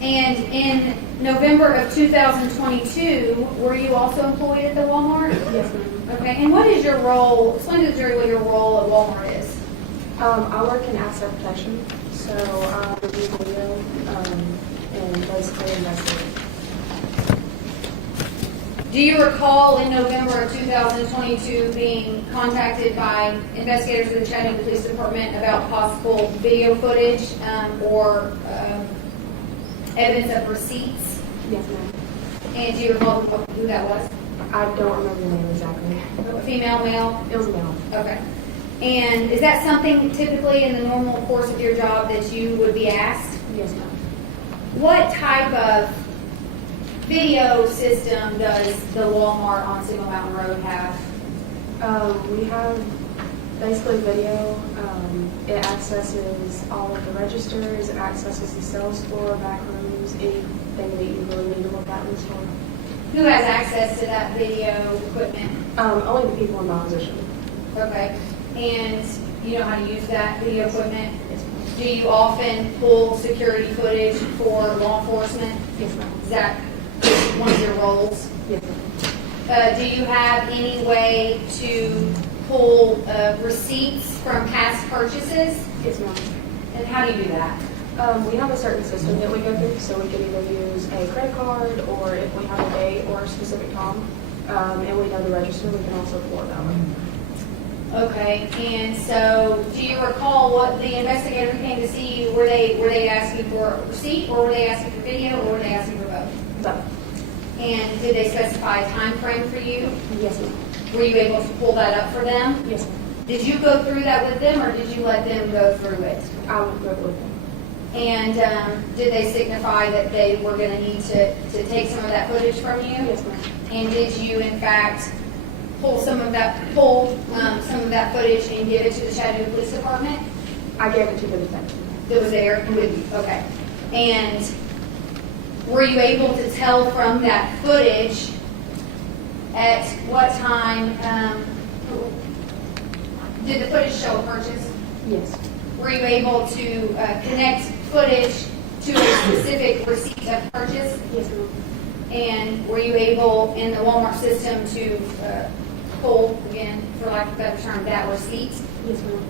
And in November of 2022, were you also employed at the Walmart? Yes, ma'am. Okay. And what is your role? Explain to the jury what your role at Walmart is. I work in asset protection, so I review video and basically investigate. Do you recall in November of 2022 being contacted by investigators of the Chattanooga Police Department about possible video footage or evidence of receipts? Yes, ma'am. And do you recall who that was? I don't remember the name exactly. A female, male? It was a male. Okay. And is that something typically in the normal course of your job that you would be asked? Yes, ma'am. What type of video system does the Walmart on Signal Mountain Road have? We have basically video. It accesses all of the registers. It accesses the sales floor, back rooms, anything that you really need to look at in the store. Who has access to that video equipment? Only the people in my position. Okay. And you know how to use that video equipment? Do you often pull security footage for law enforcement? Yes, ma'am. Is that one of your roles? Yes, ma'am. Do you have any way to pull receipts from past purchases? Yes, ma'am. And how do you do that? We have a certain system that we go through, so we can either use a credit card or if we have a date or a specific time, and we know the register, we can also pull it that way. Okay, and so do you recall what the investigator who came to see you, were they asking for a receipt, or were they asking for video, or were they asking for both? Both. And did they specify a time frame for you? Yes, ma'am. Were you able to pull that up for them? Yes, ma'am. Did you go through that with them, or did you let them go through it? I went through it with them. And did they signify that they were going to need to take some of that footage from you? Yes, ma'am. And did you, in fact, pull some of that footage and give it to the Chattanooga Police Department? I gave it to the detective. That was there with you, okay. And were you able to tell from that footage at what time, did the footage show a purchase? Yes. Were you able to connect footage to a specific receipt of purchase? Yes, ma'am. And were you able in the Walmart system to pull, again, for lack of a better term, that receipt? Yes, ma'am.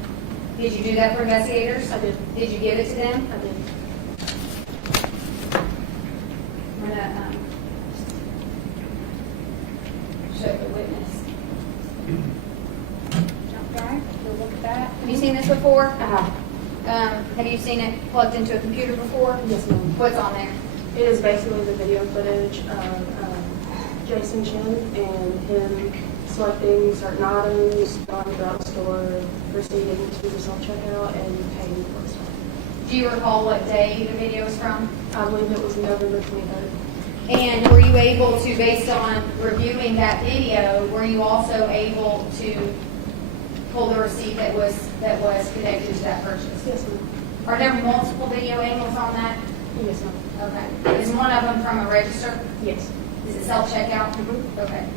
Did you do that for investigators? I did. Did you give it to them? I did. I'm going to show the witness. Jump drive, you'll look at that. Have you seen this before? I have. Have you seen it plugged into a computer before? Yes, ma'am. What's on there? It is basically the video footage of Jason Chen and him selecting certain items, going throughout the store, proceeding to the self-checkout, and paying for stuff. Do you recall what day the video was from? I believe it was November 23rd. And were you able to, based on reviewing that video, were you also able to pull the receipt that was connected to that purchase? Yes, ma'am. Are there multiple video angles on that? Yes, ma'am. Okay. Is one of them from a register? Yes. Is it self-checkout? Mm-hmm. Okay.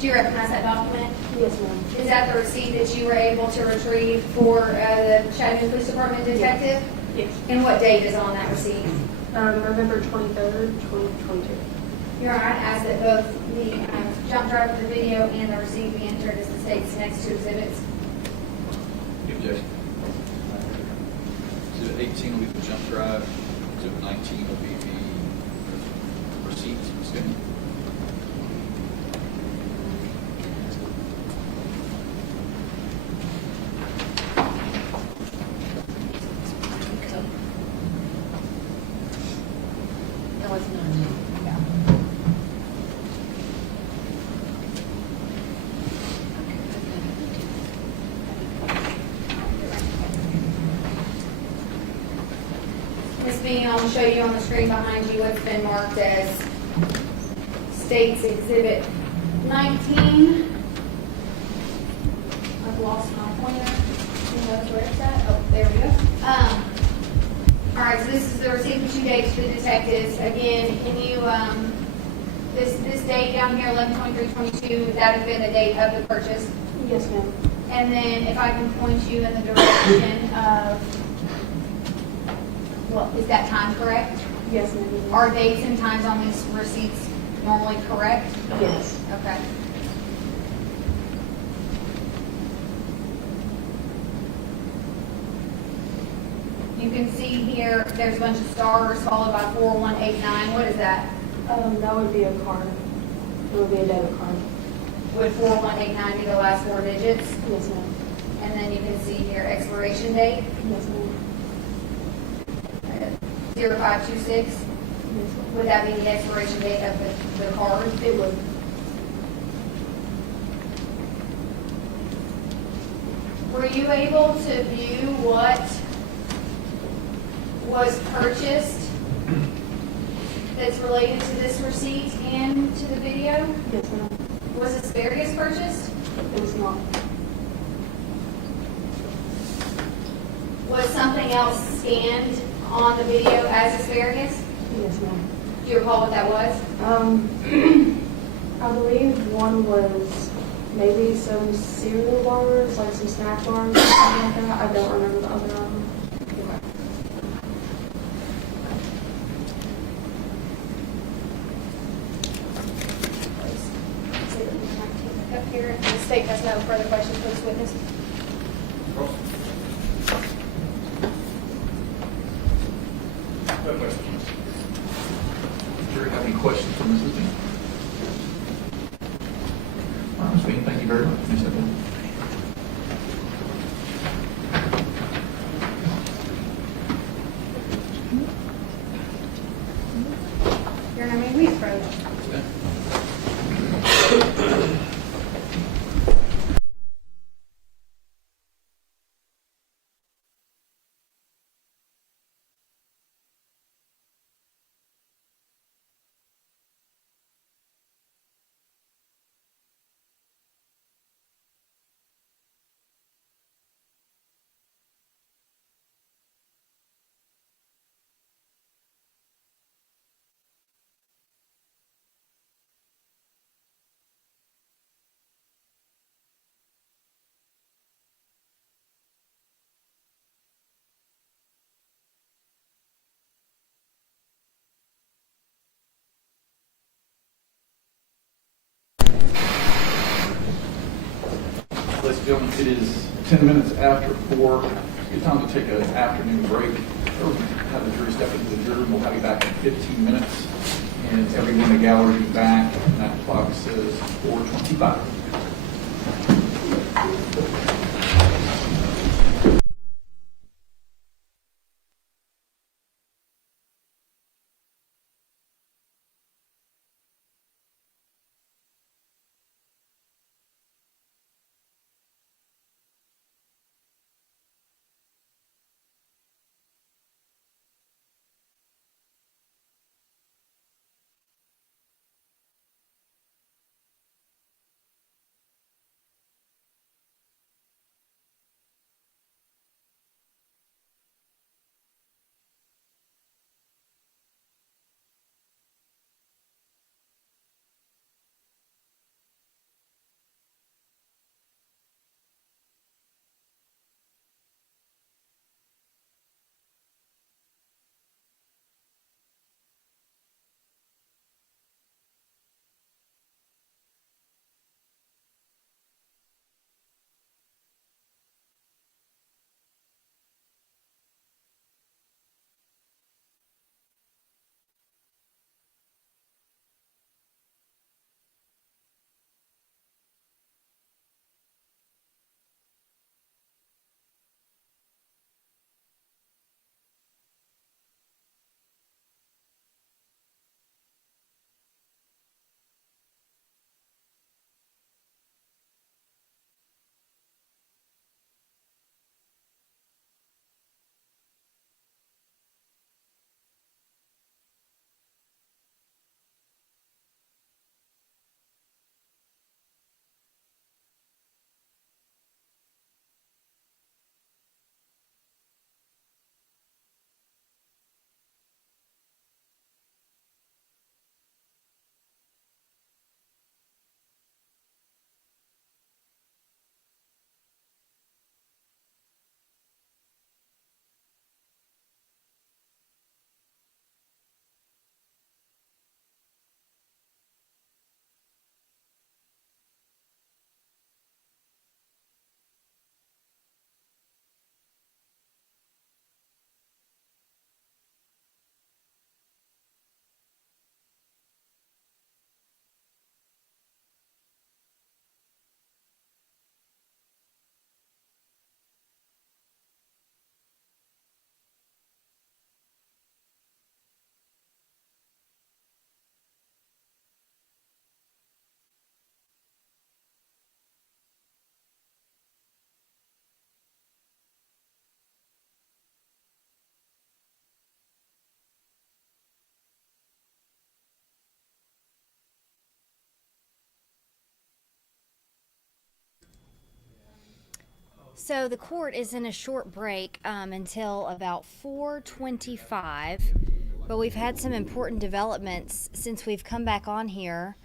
Do you recognize that document? Yes, ma'am. Is that the receipt that you were able to retrieve for the Chattanooga Police Department detective? Yes. And what date is on that receipt? November 23rd, 2022. Your Honor, I ask that both the jump drive of the video and the receipt be entered as the state's next two exhibits. Give Jason. Exhibit 18 will be the jump drive. Exhibit 19 will be the receipt. Excuse me. I'll show you on the screen behind you what's been marked as State's Exhibit 19. I've lost my pointer. Who knows where it's at? Oh, there we go. All right, so this is the receipt that you gave to the detectives. Again, can you, this date down here, 11/23/22, would that have been the date of the purchase? Yes, ma'am. And then if I can point you in the direction of, well, is that time correct? Yes, ma'am. Are dates and times on these receipts normally correct? Yes. Okay. You can see here, there's a bunch of stars followed by 4189. What is that? That would be a card. It would be a debit card. Would 4189 be the last four digits? Yes, ma'am. And then you can see here expiration date, Yes, ma'am. 0526. Yes, ma'am. Would that be the expiration date of the card? It would. Were you able to view what was purchased that's related to this receipt and to the video? Yes, ma'am. Was asparagus purchased? It was not. Was something else scanned on the video as asparagus? Yes, ma'am. Do you recall what that was? I believe one was maybe some cereal bars, like some snack bars or something like that. I don't remember the other one. Up here, the state has no further questions for this witness. No questions. Jury, have any questions for Mrs. Bean? All right, Ms. Bean, thank you very much. Ms. Bean. Your Honor, may we approach? gentlemen, it is 10 minutes after 4. It's time to take an afternoon break. Or have the jury step into the jury room. We'll have you back in 15 minutes. And everyone in the gallery will be back. And that clock says 4:25. So the court is in a short break until about 4:25, but we've had some important developments since we've come back on here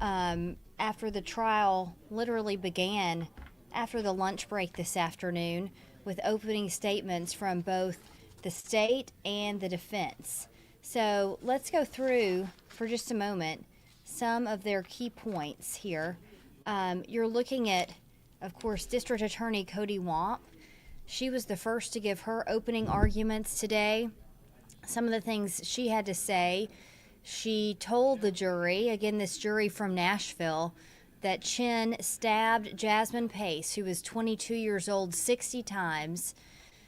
after the trial literally began after the lunch break this afternoon, with opening statements from both the state and the defense. So let's go through for just a moment some of their key points here. You're looking at, of course, District Attorney Cody Womp. She was the first to give her opening arguments today. Some of the things she had to say, she told the jury, again, this jury from Nashville, that Chen stabbed Jasmine Pace, who was 22 years old, 60 times.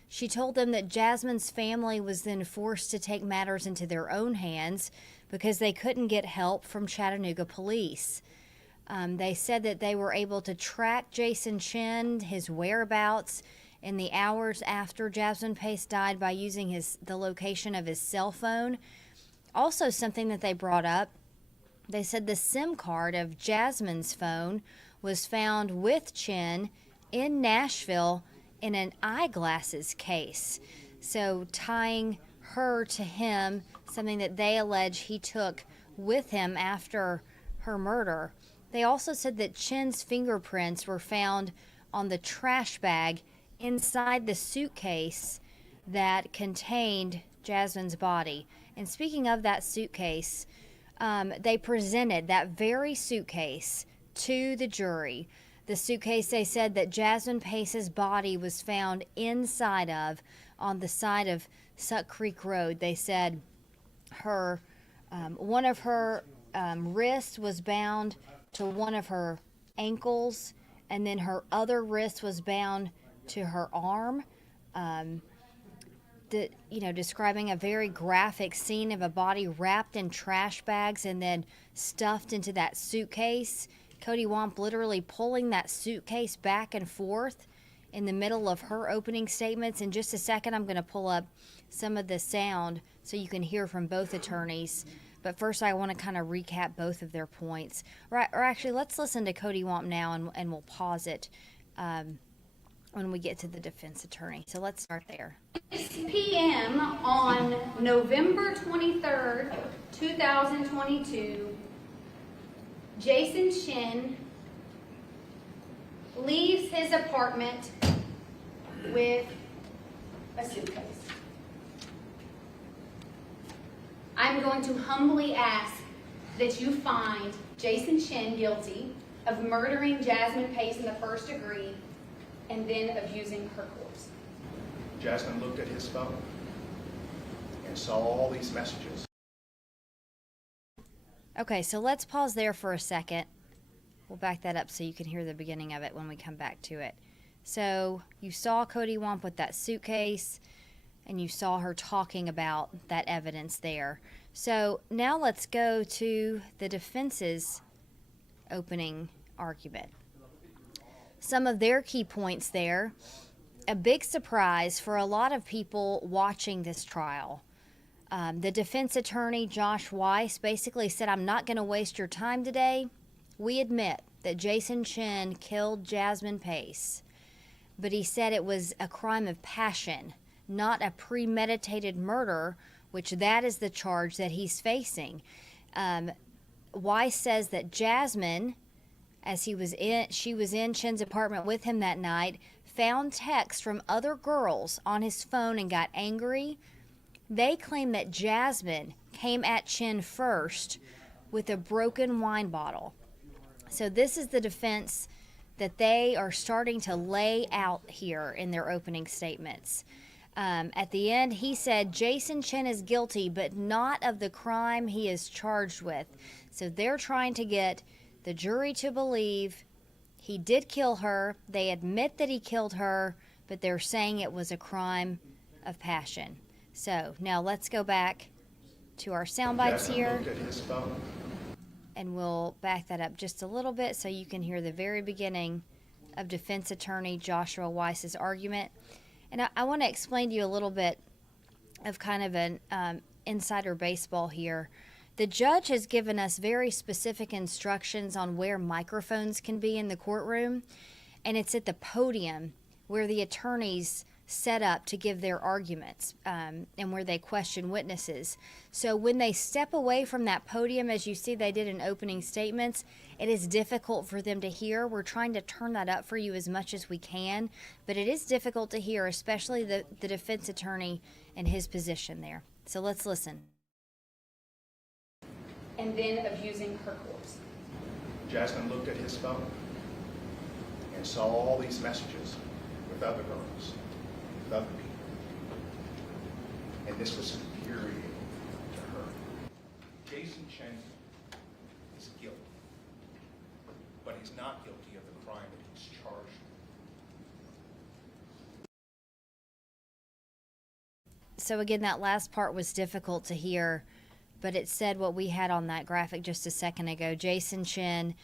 She told them that Jasmine's family was then forced to take matters into their own hands because they couldn't get help from Chattanooga police. They said that they were able to track Jason Chen, his whereabouts, in the hours after Jasmine Pace died by using the location of his cell phone. Also, something that they brought up, they said the SIM card of Jasmine's phone was found with Chen in Nashville in an eyeglasses case. So tying her to him, something that they allege he took with him after her murder. They also said that Chen's fingerprints were found on the trash bag inside the suitcase that contained Jasmine's body. And speaking of that suitcase, they presented that very suitcase to the jury. The suitcase, they said, that Jasmine Pace's body was found inside of on the side of Suck Creek Road. They said her one of her wrists was bound to one of her ankles, and then her other wrist was bound to her arm. Describing a very graphic scene of a body wrapped in trash bags and then stuffed into that suitcase. Cody Wamp literally pulling that suitcase back and forth in the middle of her opening statements. In just a second, I'm going to pull up some of the sound so you can hear from both attorneys. But first, I want to kind of recap both of their points. Or actually, let's listen to Cody Wamp now, and we'll pause it when we get to the defense attorney. So let's start there. 6 p.m. on November 23rd, 2022, Jason Chen leaves his apartment with a suitcase. I'm going to humbly ask that you find Jason Chen guilty of murdering Jasmine Pace in the first degree and then of using her corpse. Jasmine looked at his phone and saw all these messages. Okay, so let's pause there for a second. We'll back that up so you can hear the beginning of it when we come back to it. So you saw Cody Wamp with that suitcase, and you saw her talking about that evidence there. So now let's go to the defense's opening argument. Some of their key points there. A big surprise for a lot of people watching this trial. The defense attorney, Josh Weiss, basically said, I'm not going to waste your time today. We admit that Jason Chen killed Jasmine Pace, but he said it was a crime of passion, not a premeditated murder, which that is the charge that he's facing. Weiss says that Jasmine, as she was in Chen's apartment with him that night, found texts from other girls on his phone and got angry. They claim that Jasmine came at Chen first with a broken wine bottle. So this is the defense that they are starting to lay out here in their opening statements. At the end, he said Jason Chen is guilty, but not of the crime he is charged with. So they're trying to get the jury to believe he did kill her. They admit that he killed her, but they're saying it was a crime of passion. So now let's go back to our sound bites here. Looked at his phone. And we'll back that up just a little bit so you can hear the very beginning of defense attorney Joshua Weiss's argument. And I want to explain to you a little bit of kind of an insider baseball here. The judge has given us very specific instructions on where microphones can be in the courtroom, and it's at the podium where the attorneys set up to give their arguments and where they question witnesses. So when they step away from that podium, as you see they did in opening statements, it is difficult for them to hear. We're trying to turn that up for you as much as we can, but it is difficult to hear, especially the defense attorney and his position there. So let's listen. And then of using her corpse. Jasmine looked at his phone and saw all these messages with other girls, with other people. And this was infuriating to her. Jason Chen is guilty, but he's not guilty of the crime that he's charged with. So again, that last part was difficult to hear, but it said what we had on that graphic just a second ago. Jason Chen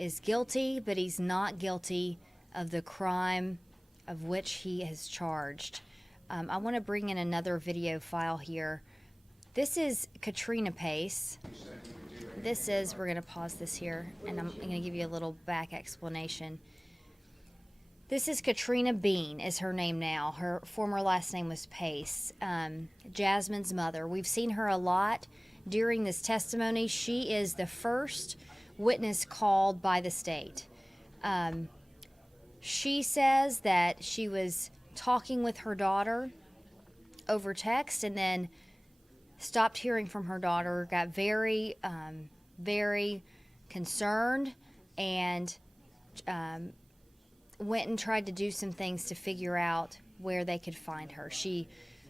is guilty, but he's not guilty of the crime of which he is charged. I want to bring in another video file here. This is Katrina Pace. We're going to pause this here, and I'm going to give you a little back explanation. This is Katrina Bean is her name now. Her former last name was Pace, Jasmine's mother. We've seen her a lot during this testimony. She is the first witness called by the state. She says that she was talking with her daughter over text and then stopped hearing from her daughter, got very, very concerned, and went and tried to do some things to figure out where they could find her. She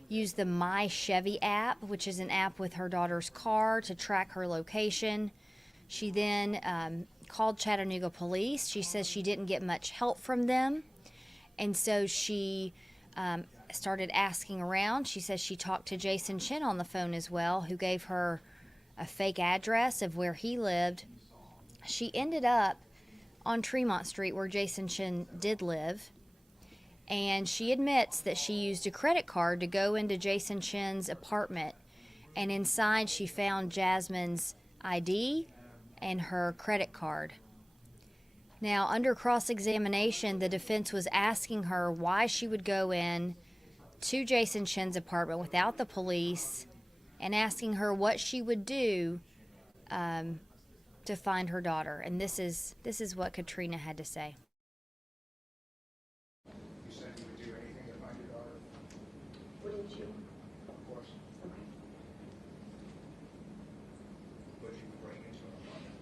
used the My Chevy app, which is an app with her daughter's car, to track her location. She then called Chattanooga police. She says she didn't get much help from them, and so she started asking around. She says she talked to Jason Chen on the phone as well, who gave her a fake address of where he lived. She ended up on Tremont Street, where Jason Chen did live, and she admits that she used a credit card to go into Jason Chen's apartment, and inside she found Jasmine's ID and her credit card. Now, under cross-examination, the defense was asking her why she would go in to Jason Chen's apartment without the police, and asking her what she would do to find her daughter. And this is what Katrina had to say. You said you would do anything to find your daughter? Wouldn't you? Of course. Okay. Would you bring into an apartment?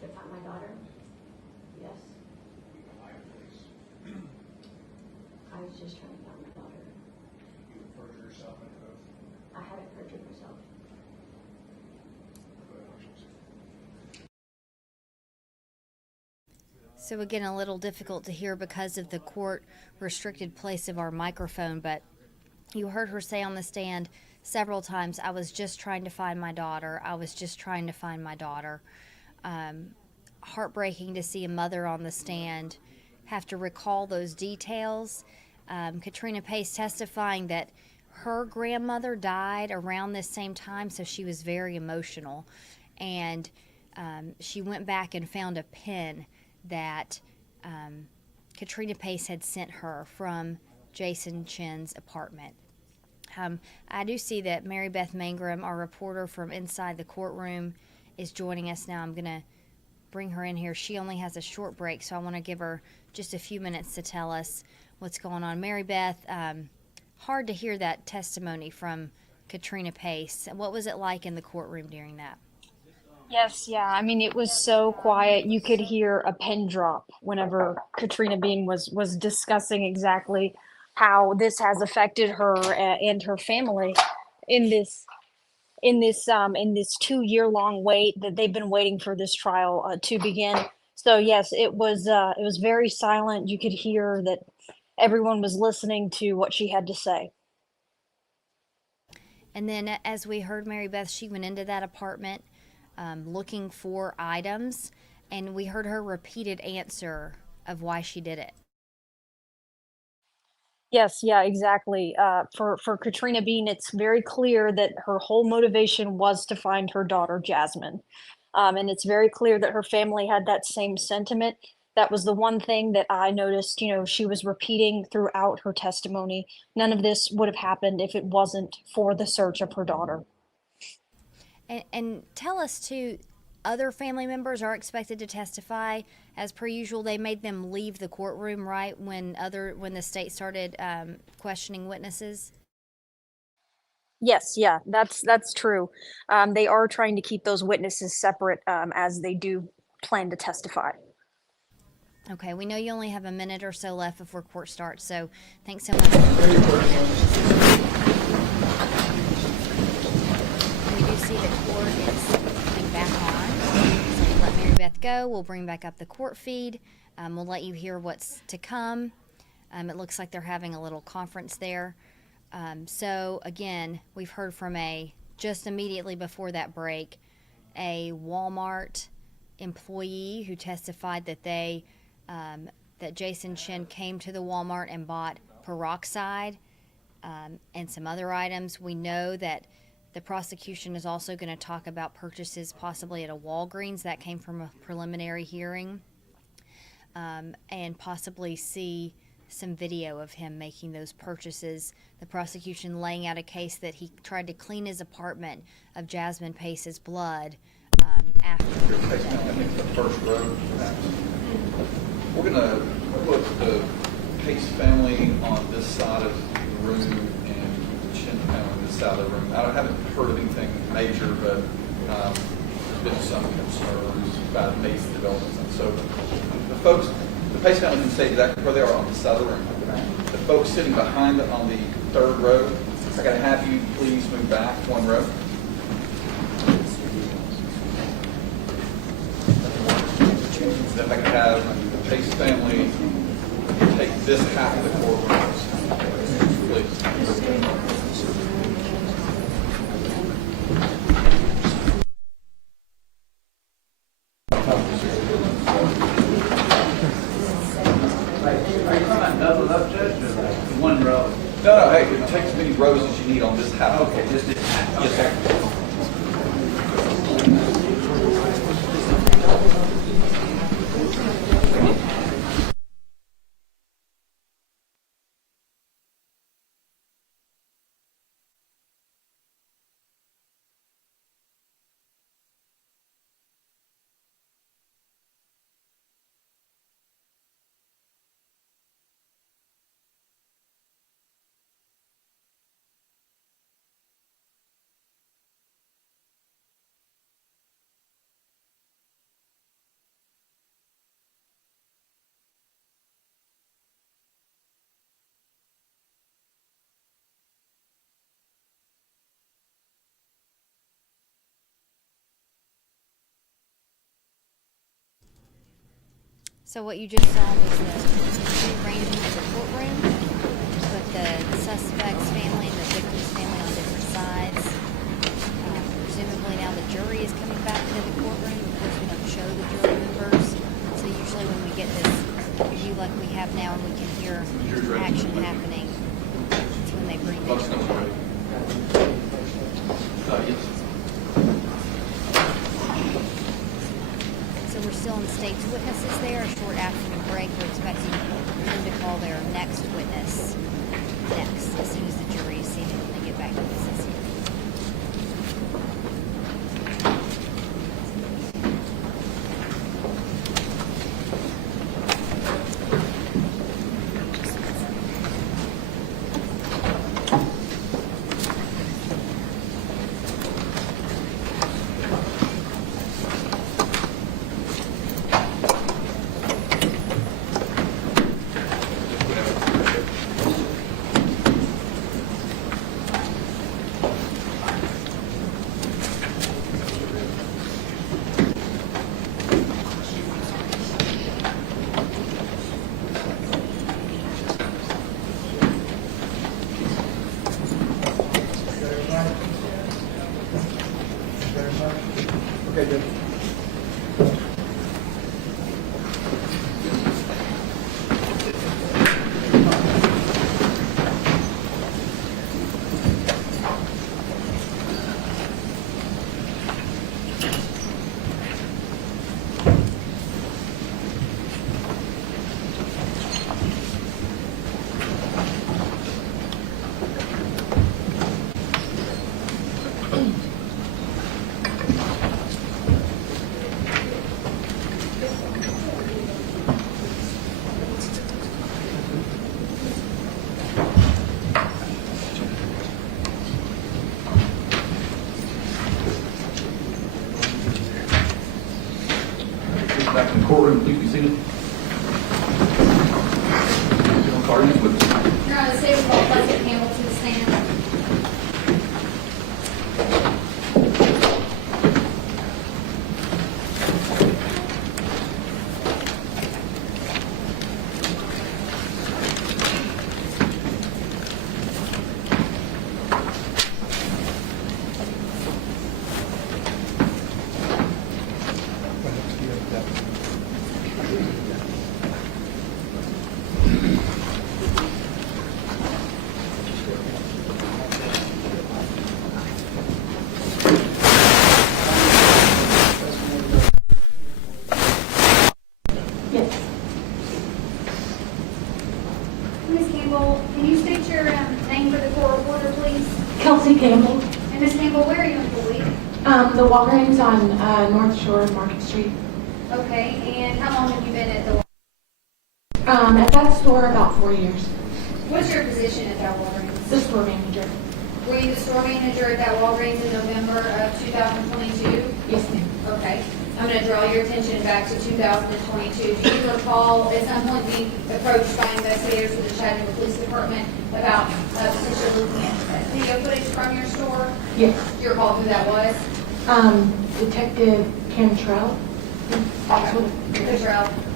To find my daughter? Yes. You can lie to police. I was just trying to find my daughter. You would perjure yourself under oath. I haven't perjured myself. So again, a little difficult to hear because of the court restricted place of our microphone, but you heard her say on the stand several times, I was just trying to find my daughter. I was just trying to find my daughter. Heartbreaking to see a mother on the stand have to recall those details. Katrina Pace testifying that her grandmother died around this same time, so she was very emotional. And she went back and found a pen that Katrina Pace had sent her from Jason Chen's apartment. I do see that Mary Beth Mangrum, our reporter from inside the courtroom, is joining us now. I'm going to bring her in here. She only has a short break, so I want to give her just a few minutes to tell us what's going on. Mary Beth, hard to hear that testimony from Katrina Pace. What was it like in the courtroom during that? Yes, yeah. I mean, it was so quiet. You could hear a pin drop whenever Katrina Bean was discussing exactly how this has affected her and her family in this 2-year-long wait that they've been waiting for this trial to begin. So yes, it was very silent. You could hear that everyone was listening to what she had to say. And then, as we heard Mary Beth, she went into that apartment looking for items, and we heard her repeated answer of why she did it. Yes, yeah, exactly. For Katrina Bean, it's very clear that her whole motivation was to find her daughter, Jasmine. And it's very clear that her family had that same sentiment. That was the one thing that I noticed, she was repeating throughout her testimony. None of this would have happened if it wasn't for the search of her daughter. And tell us, too, other family members are expected to testify. As per usual, they made them leave the courtroom, right, when the state started questioning witnesses? Yes, yeah, that's true. They are trying to keep those witnesses separate as they do plan to testify. Okay, we know you only have a minute or so left before court starts, so thanks so much. We do see that court is coming back on, so we'll let Mary Beth go. We'll bring back up the court feed. We'll let you hear what's to come. It looks like they're having a little conference there. So again, we've heard from just immediately before that break, a Walmart employee who testified that that Jason Chen came to the Walmart and bought peroxide and some other items. We know that the prosecution is also going to talk about purchases possibly at a Walgreens. That came from a preliminary hearing, and possibly see some video of him making those purchases. The prosecution laying out a case that he tried to clean his apartment of Jasmine Pace's blood after. I think the first row, perhaps. We're going to put the Pace family on this side of the room and the Chen family on this side of the room. I haven't heard of anything major, but there's been some concerns about Pace developments and so forth. The folks the Pace family can say exactly where they are on the side of the room. The folks sitting behind it on the third row, I gotta have you please move back one row. Then I can have the Pace family take this half of the courtroom, please. One row. No, hey, take as many rows as you need on this half. Okay, just this half. Yes, sir. So what you just saw was the rearrangement of the courtroom with the suspect's family and the victim's family on different sides. Presumably now the jury is coming back into the courtroom. Of course, we don't show the jury members. So usually when we get this view like we have now and we can hear action happening, it's when they bring the jury. Yes. So we're still in state's witnesses there. A short afternoon break. We're expecting them to call their next witness next, as soon as the jury is seated when they get back to witnesses here. Okay, good. Back in the courtroom, please be seated. Call your next witness. Your Honor, the state of President Hamilton stand. Ms. Campbell, can you state your name for the court reporter, please? Kelsey Campbell. And Ms. Campbell, where are you employed? The Walgreens on North Shore Market Street. Okay, and how long have you been at the At that store about 4 years. What's your position at that Walgreens? The store manager. Were you the store manager at that Walgreens in November of 2022? Yes, ma'am. Okay. Okay. I'm going to draw your attention back to 2022. Do you recall at some point being approached by investigators with the Chattanooga Police Department about potentially looking at video footage from your store? Yes. Do you recall who that was? Detective Cantrell. Cottrell.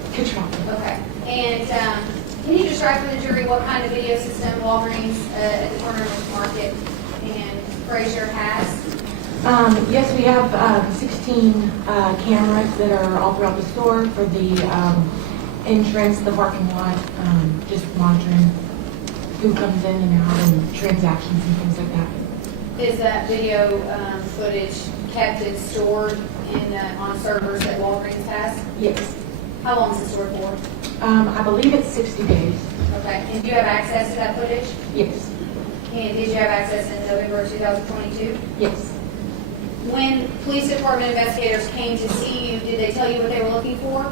Okay. And can you describe for the jury what kind of video system Walgreens at the corner of Market and Fraser has? Yes, we have 16 cameras that are all throughout the store for the entrance, the parking lot, just monitoring who comes in and out and transactions and things like that. Is that video footage kept and stored in on servers that Walgreens has? Yes. How long is it stored for? I believe it's 60 days. Okay. And do you have access to that footage? Yes. And did you have access in November of 2022? Yes. When police department investigators came to see you, did they tell you what they were looking for?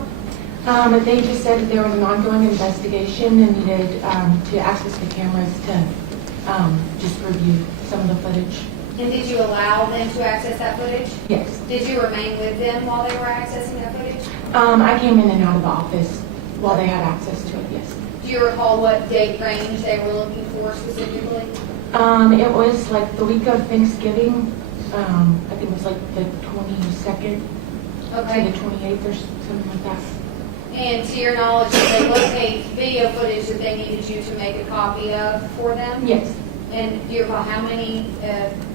They just said that there was an ongoing investigation and needed to access the cameras to just review some of the footage. And did you allow them to access that footage? Yes. Did you remain with them while they were accessing that footage? I came in and out of the office while they had access to it, yes. Do you recall what date range they were looking for specifically? It was like the week of Thanksgiving. I think it was like the 22nd Okay. to the 28th or something like that. And to your knowledge, did they locate video footage that they needed you to make a copy of for them? Yes. And do you recall how many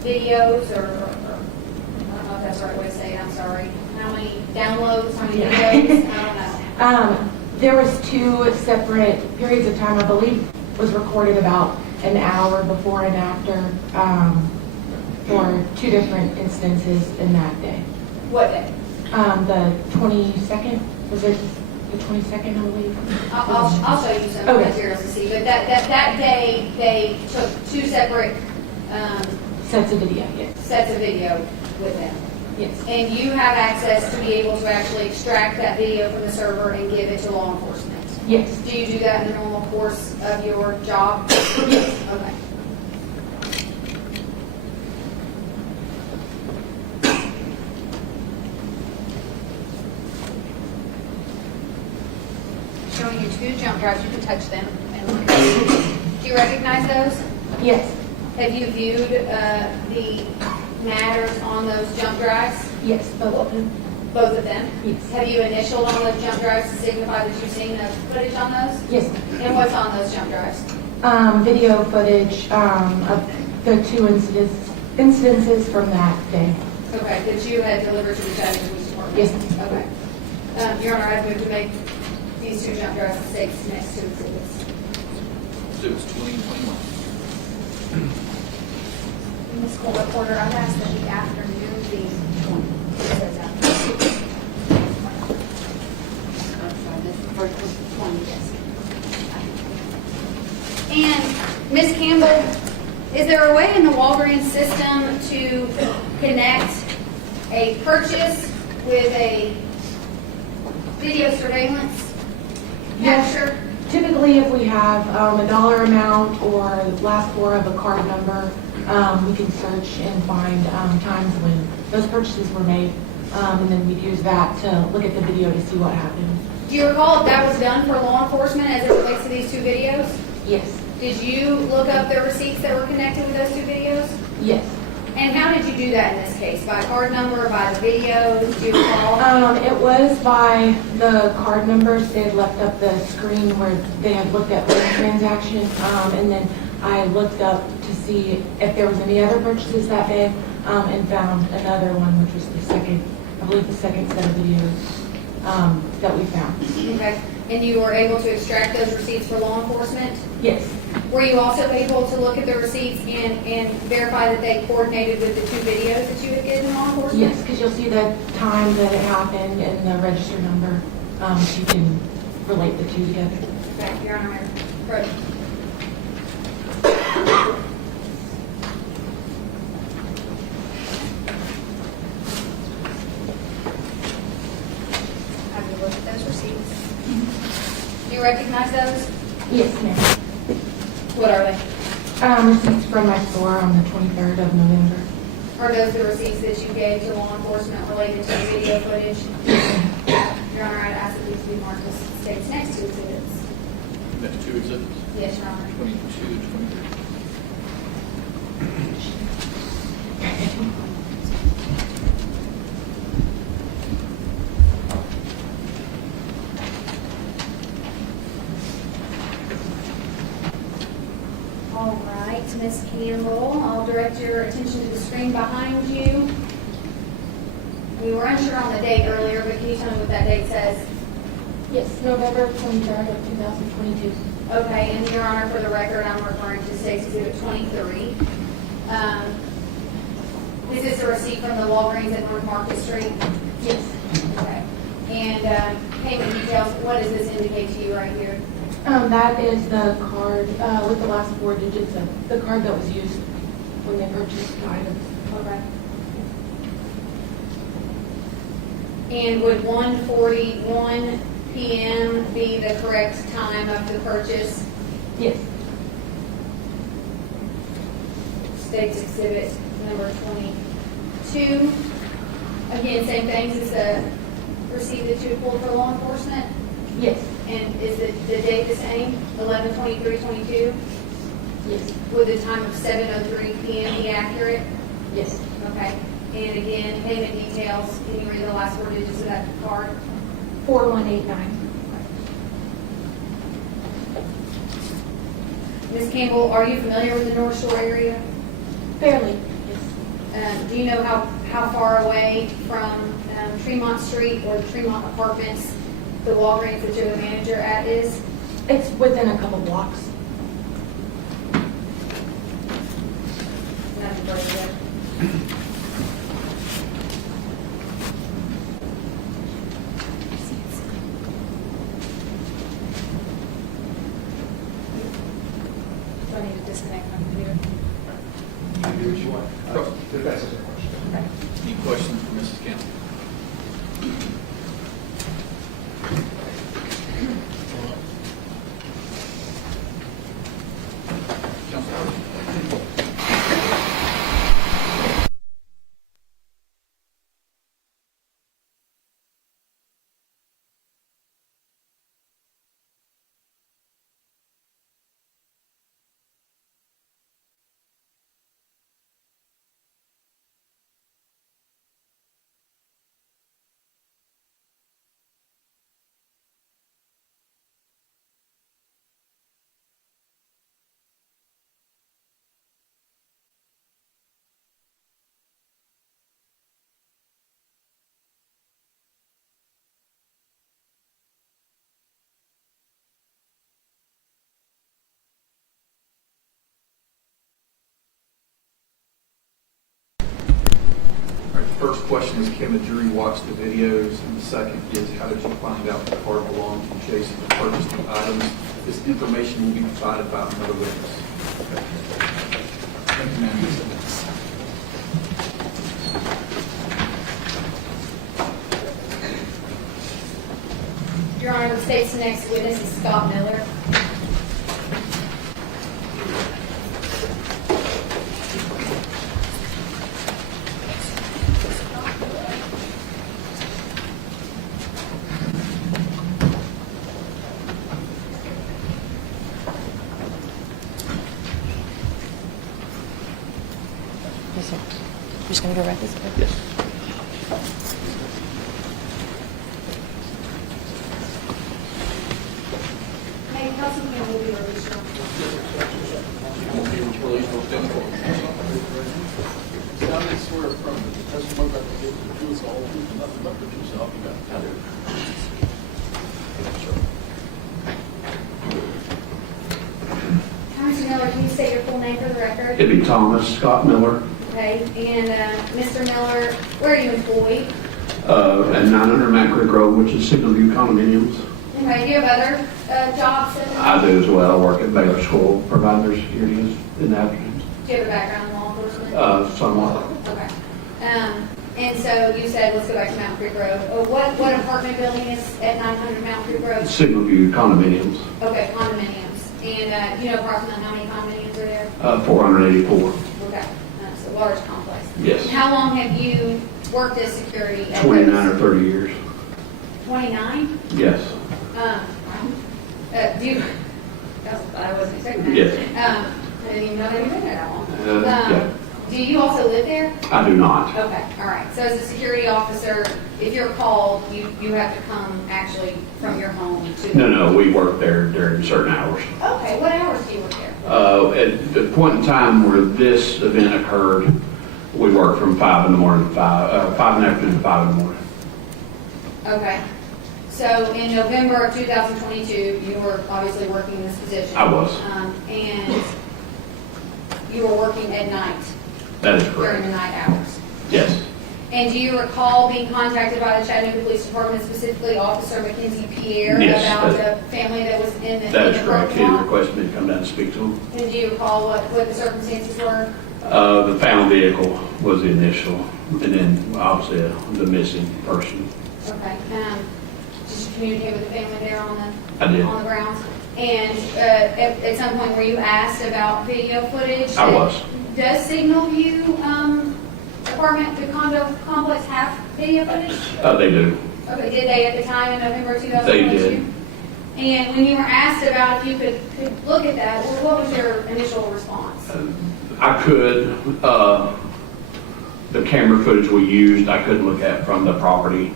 videos or I don't know if that's the right way to say it, I'm sorry. How many downloads, how many videos? I don't know. There was 2 separate periods of time. I believe was recorded about an hour before and after for 2 different instances in that day. What day? The 22nd. Was it the 22nd, I believe? I'll show you some Okay. materials to see. But that day, they took 2 separate Sets of video, yes. sets of video with them. Yes. And you have access to be able to actually extract that video from the server and give it to law enforcement? Yes. Do you do that in the normal course of your job? Yes. Okay. Showing you 2 jump drives. You can touch them and look at them. Do you recognize those? Yes. Have you viewed the matters on those jump drives? Yes, both of them. Both of them? Yes. Have you initialed on those jump drives to signify that you've seen the footage on those? Yes. And what's on those jump drives? Video footage of the 2 incidences from that day. Okay, that you had delivered to the Chattanooga Police Department? Yes. Okay. Your Honor, I'd move to make these 2 jump drives stakes next to exhibits. Exhibits 20 and 21. Ms. Court Reporter, I've asked that the afternoon be 20. It says afternoon. I'm sorry, this first was 20, yes. And Ms. Campbell, is there a way in the Walgreens system to connect a purchase with a video surveillance capture? Typically, if we have a dollar amount or the last 4 of a card number, we can search and find times when those purchases were made, and then we'd use that to look at the video to see what happened. Do you recall if that was done for law enforcement as it relates to these 2 videos? Yes. Did you look up the receipts that were connected with those 2 videos? Yes. And how did you do that in this case? By card number, by the videos? Do you recall? It was by the card numbers. They had left up the screen where they had looked at one transaction, and then I looked up to see if there was any other purchases that day, and found another one, which was the second, I believe the second set of videos that we found. Okay. And you were able to extract those receipts for law enforcement? Yes. Were you also able to look at the receipts and verify that they coordinated with the 2 videos that you had given law enforcement? Yes, because you'll see the time that it happened and the register number, so you can relate the 2 together. Okay, Your Honor, Mayor. Have you looked at those receipts? Do you recognize those? Yes, ma'am. What are they? Receipts from my store on the 23rd of November. are those the receipts that you gave to law enforcement related to the video footage? Your Honor, I'd ask that these be marked as states next to exhibits. Next two exhibits? Yes, Your Honor. 22 and 23. All right, Ms. Campbell, I'll direct your attention to the screen behind you. We were unsure on the date earlier, but can you tell me what that date says? Yes, November 23rd of 2022. Okay, and Your Honor, for the record, I'm referring to State's Exhibit 23. This is a receipt from the Walgreens at North Market Street? Yes. Okay. And payment details, what does this indicate to you right here? That is the card with the last 4 digits of the card that was used when they purchased the items. Okay. And would 1:41 p.m. be the correct time of the purchase? Yes. State's Exhibit number 22. Again, same things as the receipt that you pulled for law enforcement? Yes. And is the date the same, 11/23/22? Yes. Would the time of 7:03 p.m. be accurate? Yes. Okay. And again, payment details, can you read the last 4 digits of that card? 4189. Ms. Campbell, are you familiar with the North Shore area? Fairly, yes. Do you know how far away from Tremont Street or the Tremont Apartments the Walgreens that you're the manager at is? It's within a couple blocks. Nothing further there. Do I need to disconnect my computer? You can do what you want. If that's a question. Okay. Any questions for Mrs. Campbell? First question is, can the jury watch the videos? And the second is, how did you find out the car belonged to Jason to purchase the items? This information will be provided by another witness. Thank you, ma'am. Your Honor, the state's next witness is Scott Miller. Yes, sir. You're just going to go right this way? Yes. Hey, Councilman, will be released. Won't be released or done for. I did swear from the testimony that they gave the truth, all the truth, and nothing but the truth, so help you God. Councilman Miller, can you state your full name for the record? Ibby Thomas, Scott Miller, Okay, and Mr. Miller, where are you employed? at 900 Mac Creek Road, which is Signal View Condominiums. Okay, do you have other jobs? I do as well. I work at Baylor School, providing their security in the afternoons. Do you have a background in law enforcement? Somewhat. Okay. And so you said, let's go back to Mount Creek Road. What apartment building is at 900 Mount Creek Road? Signal View Condominiums, Okay, condominiums. And do you know approximately how many condominiums are there? 484. Okay, so large complex. Yes. How long have you worked as security? 29 or 30 years. 29? Yes. Do you, I wasn't expecting that. Yes. I didn't even know they were been there that long. Yeah. Do you also live there? I do not. Okay, all right. So as a security officer, if you're called, you have to come actually from your home to... No, we work there during certain hours. Okay, what hours do you work there? At the point in time where this event occurred, we worked from 5 in the morning to 5 in the afternoon to 5 in the morning. Okay. So in November of 2022, you were obviously working in this position. I was. And you were working at night. That is During correct. the night hours. Yes. And do you recall being contacted by the Chattanooga Police Department, specifically Officer Mackenzie Pierre, Yes, about a family that was in the... That is in the correct. He parking lot? requested me to come down and speak to him. And do you recall what the circumstances were? The found vehicle was the initial, and then obviously the missing person. Okay. Did you communicate with the family there I did. on the grounds? And at some point were you asked about video footage? I was. Does Signal View apartment, the condo complex have video footage? They do. Okay, did they at the time in November 2022? They did. And when you were asked about if you could look at that, what was your initial response? I could. The camera footage we used, I couldn't look at from the property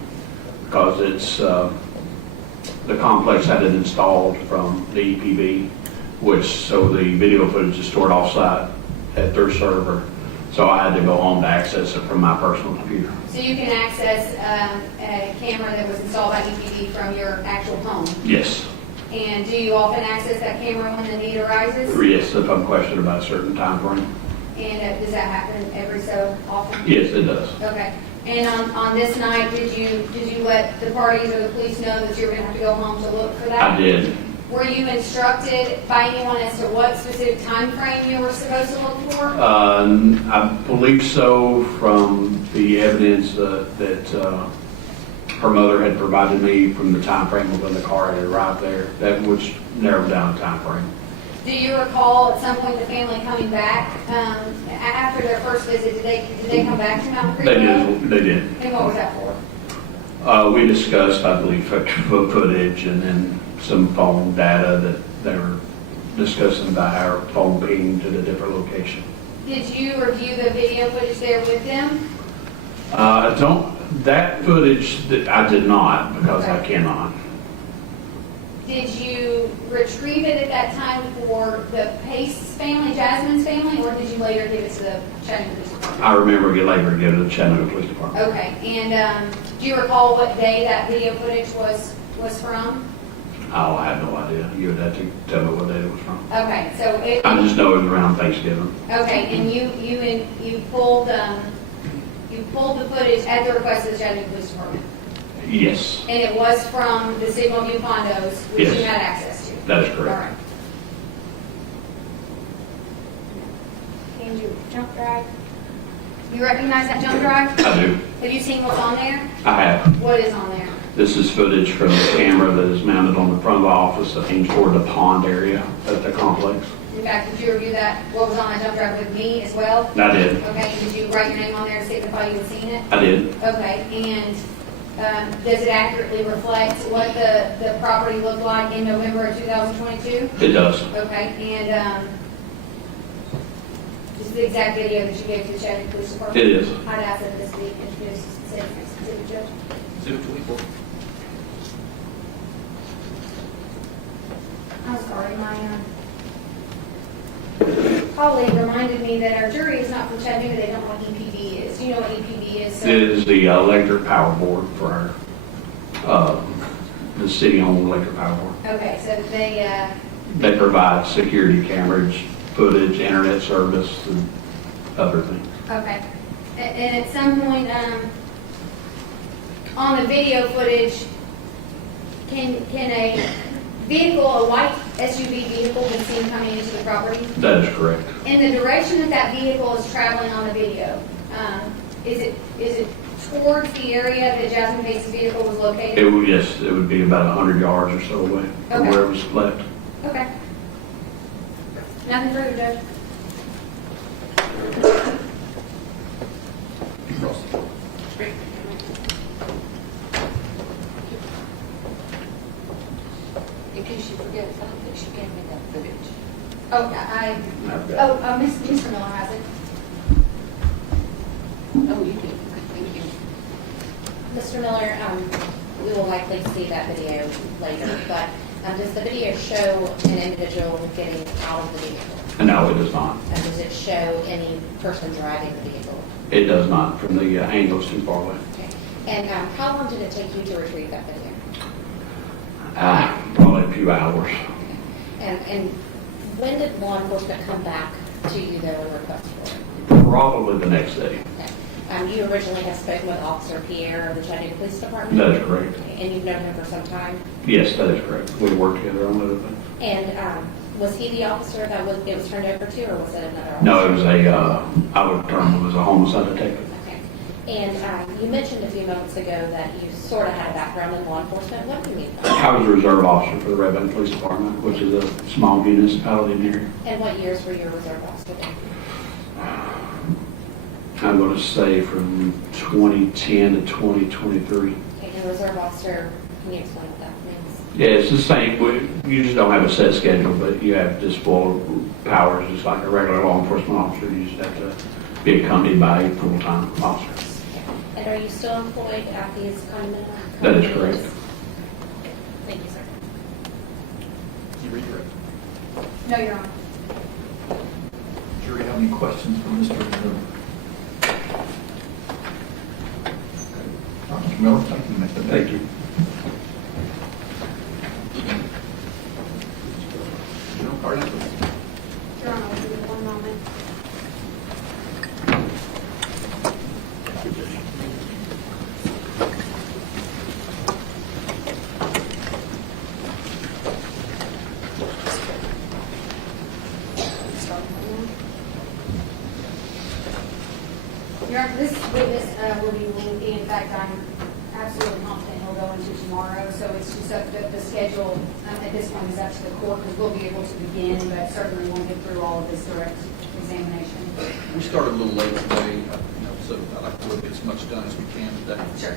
because it's the complex had it installed from the EPB, so the video footage is stored off-site at their server. So I had to go home to access it from my personal computer. So you can access a camera that was installed by EPD from your actual home? Yes. And do you often access that camera when the need arises? Yes, if I'm questioned about a certain time frame. And does that happen every so often? Yes, it does. Okay. And on this night, did you let the parties or the police know that you were going to have to go home to look for that? I did. Were you instructed by anyone as to what specific time frame you were supposed to look for? I believe so from the evidence that her mother had provided me from the time frame of when the car had arrived there. That which narrowed down the time frame. Do you recall at some point the family coming back after their first visit? Did they come back to Mountain Creek? They did. And what was that for? We discussed, I believe, footage and then some phone data that they were discussing about our phone pinged to the different location. Did you review the video footage there with them? That footage that I did not because I cannot. Did you retrieve it at that time for the Pace family, Jasmine's family, or did you later give it to the Chattanooga Police Department? I remember later giving it to the Chattanooga Police Department. Okay, and do you recall what day that video footage was from? Oh, I have no idea. You would have to tell me what day it was from. Okay, so I just know it was around Thanksgiving. Okay, and you pulled the footage at the request of the Chattanooga Police Department. Yes. And it was from the Signal View condos, which Yes. you had access to. That is correct. All right. And you jump drive. You recognize that jump drive? I do. Have you seen what's on there? I have. What is on there? This is footage from the camera that is mounted on the front of the office that aims toward the pond area at the complex. In fact, did you review that, what was on that jump drive with me as well? I did. Okay, did you write your name on there to signify you had seen it? I did. Okay, and does it accurately reflect what the property looked like in November of 2022? It does. Okay, and this is the exact video that you gave to the Chattanooga Police Department? It is. I'd ask that this be introduced to the specific judge. Exhibit 24. I'm sorry, my colleague reminded me that our jury is not from Chattanooga, they don't know what EPD is. Do you know what EPD is? It is the electric power board for our, the city-owned electric power board. Okay, so they... They provide security cameras, footage, internet service, and other things. Okay. And at some point, on the video footage, can a vehicle, a white SUV vehicle, be seen coming into the property? That is correct. In the direction that that vehicle is traveling on the video, is it towards the area that Jasmine Pace's vehicle was located? Yes, it would be about 100 yards or so away from where it was left. Okay. Nothing further, Judge. Charles. In case you forget, I don't think she gave me that footage. Oh, Mr. Miller has it. Oh, you did. Good, thank you. Mr. Miller, we will likely see that video later, but does the video show an individual getting out of the vehicle? No, it does not. And does it show any person driving the vehicle? It does not. From the angle, it's too far away. Okay. And how long did it take you to retrieve that video? Probably a few hours. And when did law enforcement come back to you though and request for it? Probably the next day. Okay. You originally had spoken with Officer Pierre of the Chattanooga Police Department? That is correct. Okay. And you've known him for some time? Yes, that is correct. We work together on other things. And was he the officer that it was turned over to, or was it another officer? No, it was I would term it was a homicide detective. Okay. And you mentioned a few moments ago that you sort of had a background in law enforcement. What do you mean by that? I was a reserve officer for the Red Bank Police Department, which is a small municipality in here. And what years were you a reserve officer then? I'm going to say from 2010 to 2023. Okay, and reserve officer, can you explain what that means? Yeah, it's the same. You just don't have a set schedule, but you have just full powers, just like a regular law enforcement officer. You just have to be accompanied by a full-time officer. And are you still employed at these condominium? That is correct. Thank you, sir. You redirect. No, Your Honor. Jury, have any questions for Mr. Miller? Mr. Miller, thank you, Mr. Thank you. General Pardon, please. Your Honor, give me 1 moment. Your Honor, this witness will be lengthy. In fact, I'm absolutely confident he'll go into tomorrow. So it's just up the schedule at this point is up to the court because we'll be able to begin, but certainly won't get through all of this direct examination. We started a little late today, so I'd like to get as much done as we can today. Sure.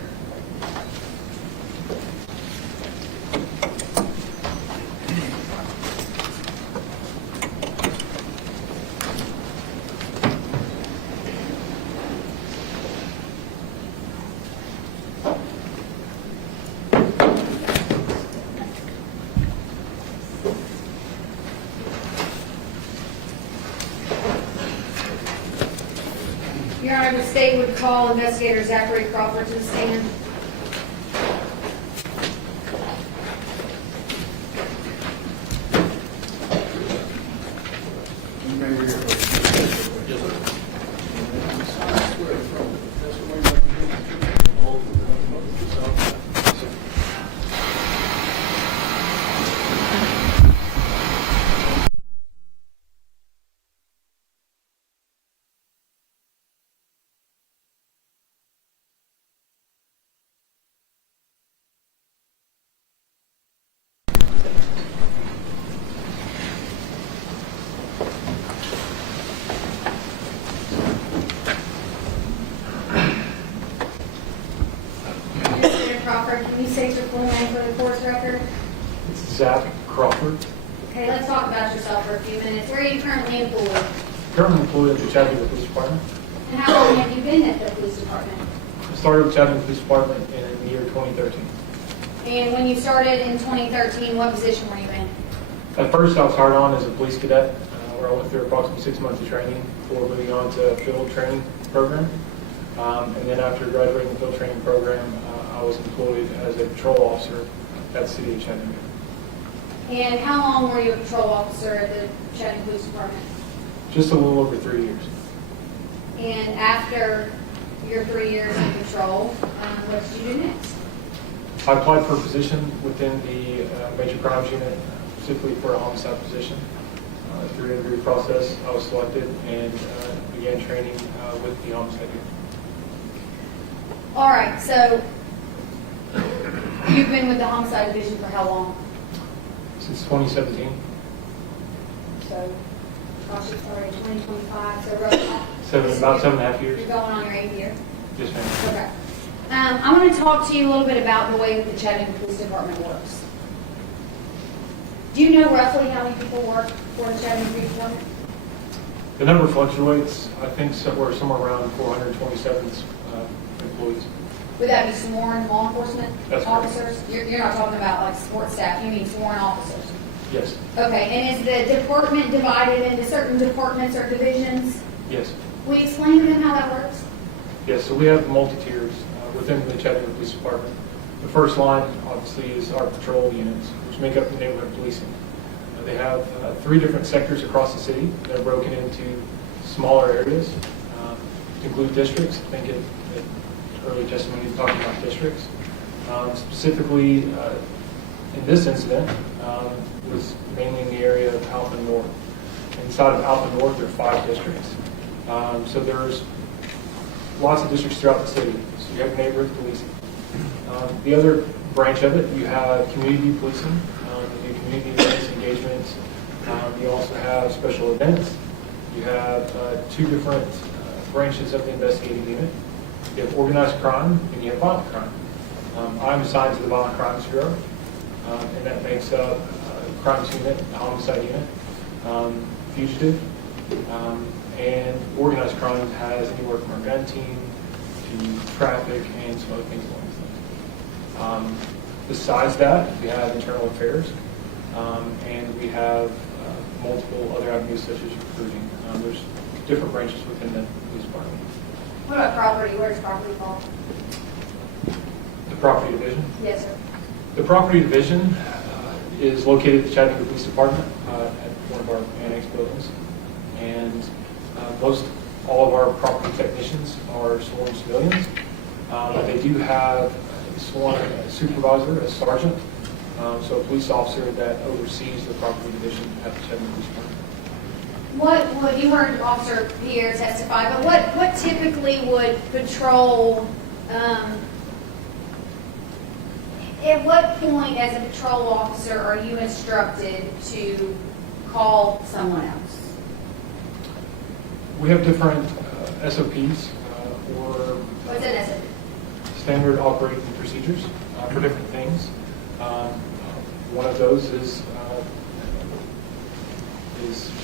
Your Honor, the state would call investigator Zachary Crawford to the stand. You may read it. Yes, sir. Investigator Crawford, can you state your full name for the court's record? It's Zach Crawford, Okay, let's talk about yourself for a few minutes. Where are you currently employed? currently employed at the Chattanooga Police Department. And how long have you been at the police department? I started with Chattanooga Police Department in the year 2013. And when you started in 2013, what position were you in? At first, I was hired on as a police cadet, where I went through approximately 6 months of training before moving on to a field training program. And then after graduating the field training program, I was employed as a patrol officer at the City of Chattanooga. And how long were you a patrol officer at the Chattanooga Police Department? Just a little over 3 years. And after your 3 years in patrol, what did you do next? I applied for a position within the Major Crimes Unit, specifically for a homicide position. Through the interview process, I was selected and began training with the homicide unit. All right, so you've been with the homicide division for how long? Since 2017. So, gosh, it's already 2025, so roughly. About 7.5 years. You're going on your 8th year. Yes, ma'am. Okay. I want to talk to you a little bit about the way that the Chattanooga Police Department works. Do you know roughly how many people work for the Chattanooga Police Department? The number fluctuates. I think we're somewhere around 427 employees. Would that be sworn law enforcement That's correct. officers? You're not talking about like support staff, you mean sworn officers? Yes. Okay, and is the department divided into certain departments or divisions? Yes. Will you explain to them how that works? Yes, so we have multi-tiers within the Chattanooga Police Department. The first line, obviously, is our patrol units, which make up the neighborhood policing. They have 3 different sectors across the city. They're broken into smaller areas to include districts. I think in early testimony you talking about districts. Specifically, in this incident, was mainly in the area of Alpha North. Inside of Alpha North, there are 5 districts. So there's lots of districts throughout the city. So you have neighborhood policing. The other branch of it, you have community policing, you do community events, engagements. You also have special events. You have 2 different branches of the investigating unit. You have organized crime and you have violent crime. I'm assigned to the Violent Crimes Bureau, and that makes up crimes unit, the homicide unit, fugitive, and organized crime has anywhere from our gun team to traffic and some other things along those lines. Besides that, we have internal affairs, and we have multiple other avenues such as recruiting. There's different branches within the police department. What about property? Where does property fall? The property division? Yes, sir. The property division is located at the Chattanooga Police Department at one of our annex buildings. And all of our property technicians are sworn civilians. They do have a sworn supervisor, a sergeant, so a police officer that oversees the property division at the Chattanooga Police Department. What you heard Officer Pierre testify, but what typically would patrol, at what point as a patrol officer are you instructed to call someone else? We have different SOPs or What's an SOP? standard operating procedures for different things. One of those is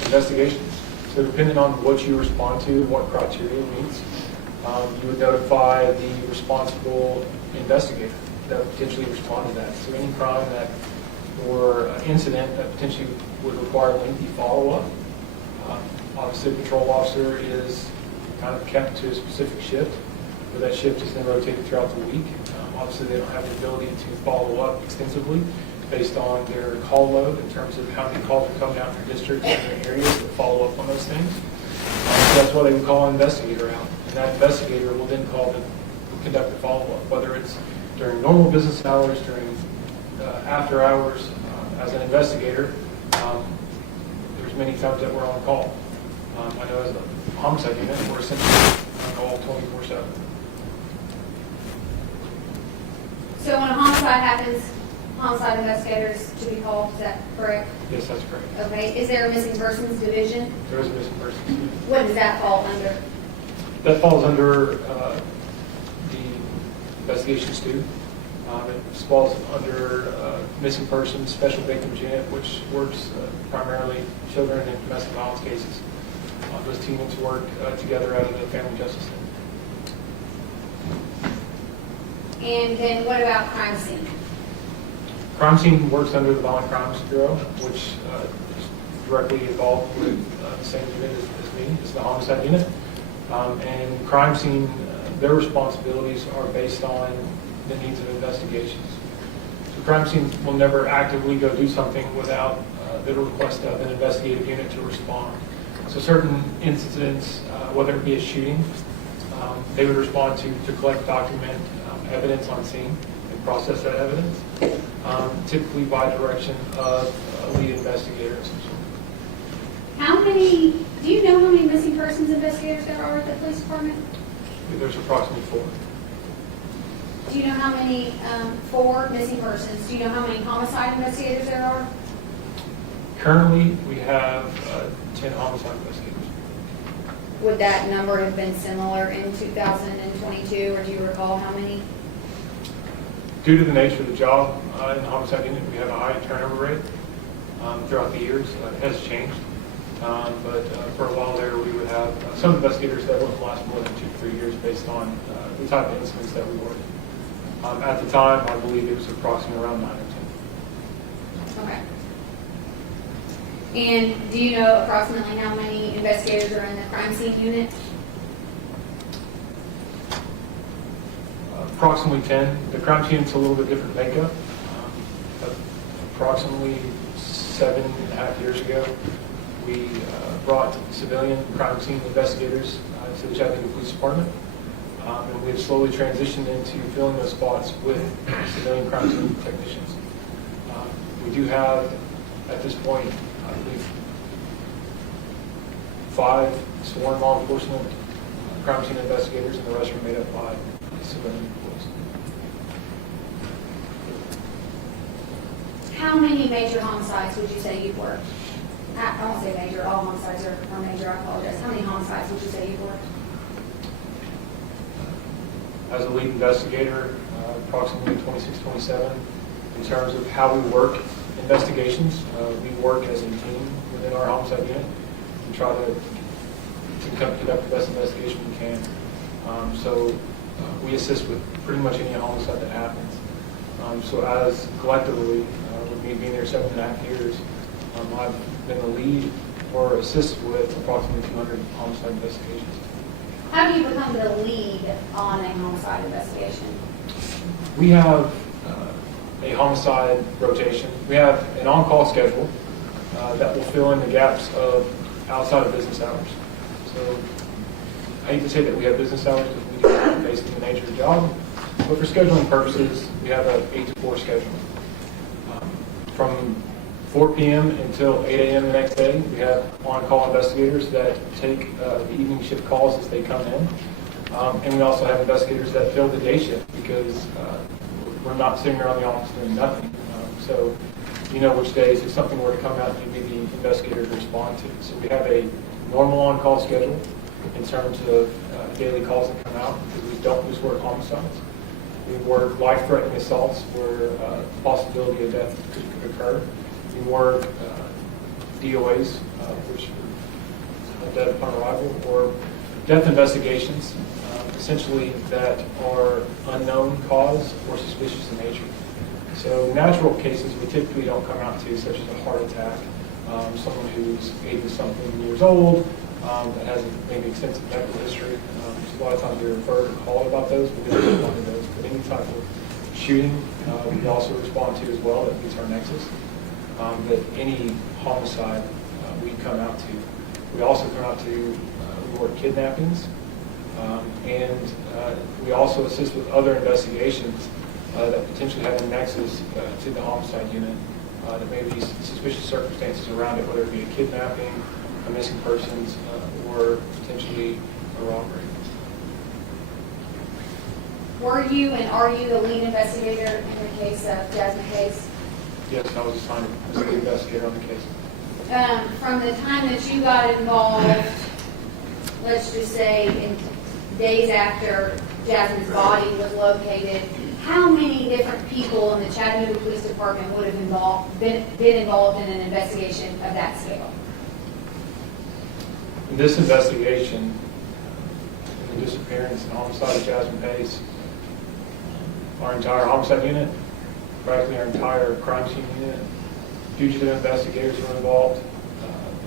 investigations. So depending on what you respond to and what criteria it meets, you would notify the responsible investigator that would potentially respond to that. So any crime that or incident that potentially would require lengthy follow-up, obviously the patrol officer is kind of kept to a specific shift, where that shift is then rotated throughout the week. Obviously they don't have the ability to follow up extensively based on their call load in terms of how many calls are coming out in their districts and their areas to follow up on those things. So that's why they would call an investigator out. And that investigator will then conduct a follow-up, whether it's during normal business hours, during after hours. As an investigator, there's many times that we're on call. I know as a homicide unit, we're essentially on call 24/7. So when a homicide happens, homicide investigators to be called, is that correct? Yes, that's correct. Okay, is there a missing persons division? There is a missing person. What does that fall under? That falls under the investigations too. It falls under missing persons, special victims unit, which works primarily children and domestic violence cases. Those teams work together out of the Family Justice Center. And then what about crime scene? Crime scene works under the Violent Crimes Bureau, which is directly involved with the same unit as me. It's the homicide unit. And crime scene, their responsibilities are based on the needs of investigations. So crime scene will never actively go do something without the request of an investigative unit to respond. So certain incidents, whether it be a shooting, they would respond to collect, document evidence on scene and process that evidence, typically by direction of a lead investigator of some sort. Do you know how many missing persons investigators there are at the police department? There's approximately 4. Do you know how many, 4 missing persons? Do you know how many homicide investigators there are? Currently, we have 10 homicide investigators. would that number have been similar in 2022, or do you recall how many? Due to the nature of the job in the homicide unit, we have a high turnover rate throughout the years. It has changed, but for a while there, we would have some investigators that wouldn't last more than 2 to 3 years based on the type of incidents that we worked. At the time, I believe it was approximately around 9 or 10. Okay. And do you know approximately how many investigators are in the crime scene unit? Approximately 10. The crime scene is a little bit different makeup. Approximately 7.5 years ago, we brought civilian crime scene investigators to the Chattanooga Police Department. And we have slowly transitioned into filling those spots with civilian crime scene technicians. We do have, at this point, I believe, 5 sworn law enforcement crime scene investigators, and the rest are made up by civilian employees. How many major homicides would you say you've worked? I won't say major, all homicides are major, I apologize. How many homicides would you say you've worked? As a lead investigator, approximately 26, 27. In terms of how we work investigations, we work as a team within our homicide unit and try to conduct the best investigation we can. So we assist with pretty much any homicide that happens. So as collectively, with me being there 7.5 years, I've been the lead or assist with approximately 200 homicide investigations. How do you become the lead on a homicide investigation? We have a homicide rotation. We have an on-call schedule that will fill in the gaps of outside of business hours. So I hate to say that we have business hours because we do have based on the nature of the job, but for scheduling purposes, we have an 8 to 4 schedule. From 4 p.m. until 8 a.m. the next day, we have on-call investigators that take the evening shift calls as they come in. And we also have investigators that fill the day shift because we're not sitting around the office doing nothing. So you know which days if something were to come out, you need the investigators to respond to. So we have a normal on-call schedule in terms of daily calls that come out because we don't just work homicides. We work life-threatening assaults where possibility of death could occur. We work DOAs, which are death upon arrival, or death investigations, essentially that are unknown cause or suspicious in nature. So natural cases we typically don't come out to, such as a heart attack, someone who's 80-something years old, that has maybe extensive medical history. A lot of times we refer to call about those, but we don't respond to those. But any type of shooting, we also respond to as well that meets our nexus. But any homicide we come out to. We also come out to report kidnappings, and we also assist with other investigations that potentially have a nexus to the homicide unit. There may be suspicious circumstances around it, whether it be a kidnapping, a missing persons, or potentially a robbery. Were you and are you the lead investigator in the case of Jasmine case? Yes, I was assigned as the investigator on the case. From the time that you got involved, let's just say in days after Jasmine's body was located, how many different people in the Chattanooga Police Department would have been involved in an investigation of that scale? In this investigation, the disappearance and homicide of Jasmine Pace, our entire homicide unit, practically our entire crime scene unit, fugitive investigators were involved.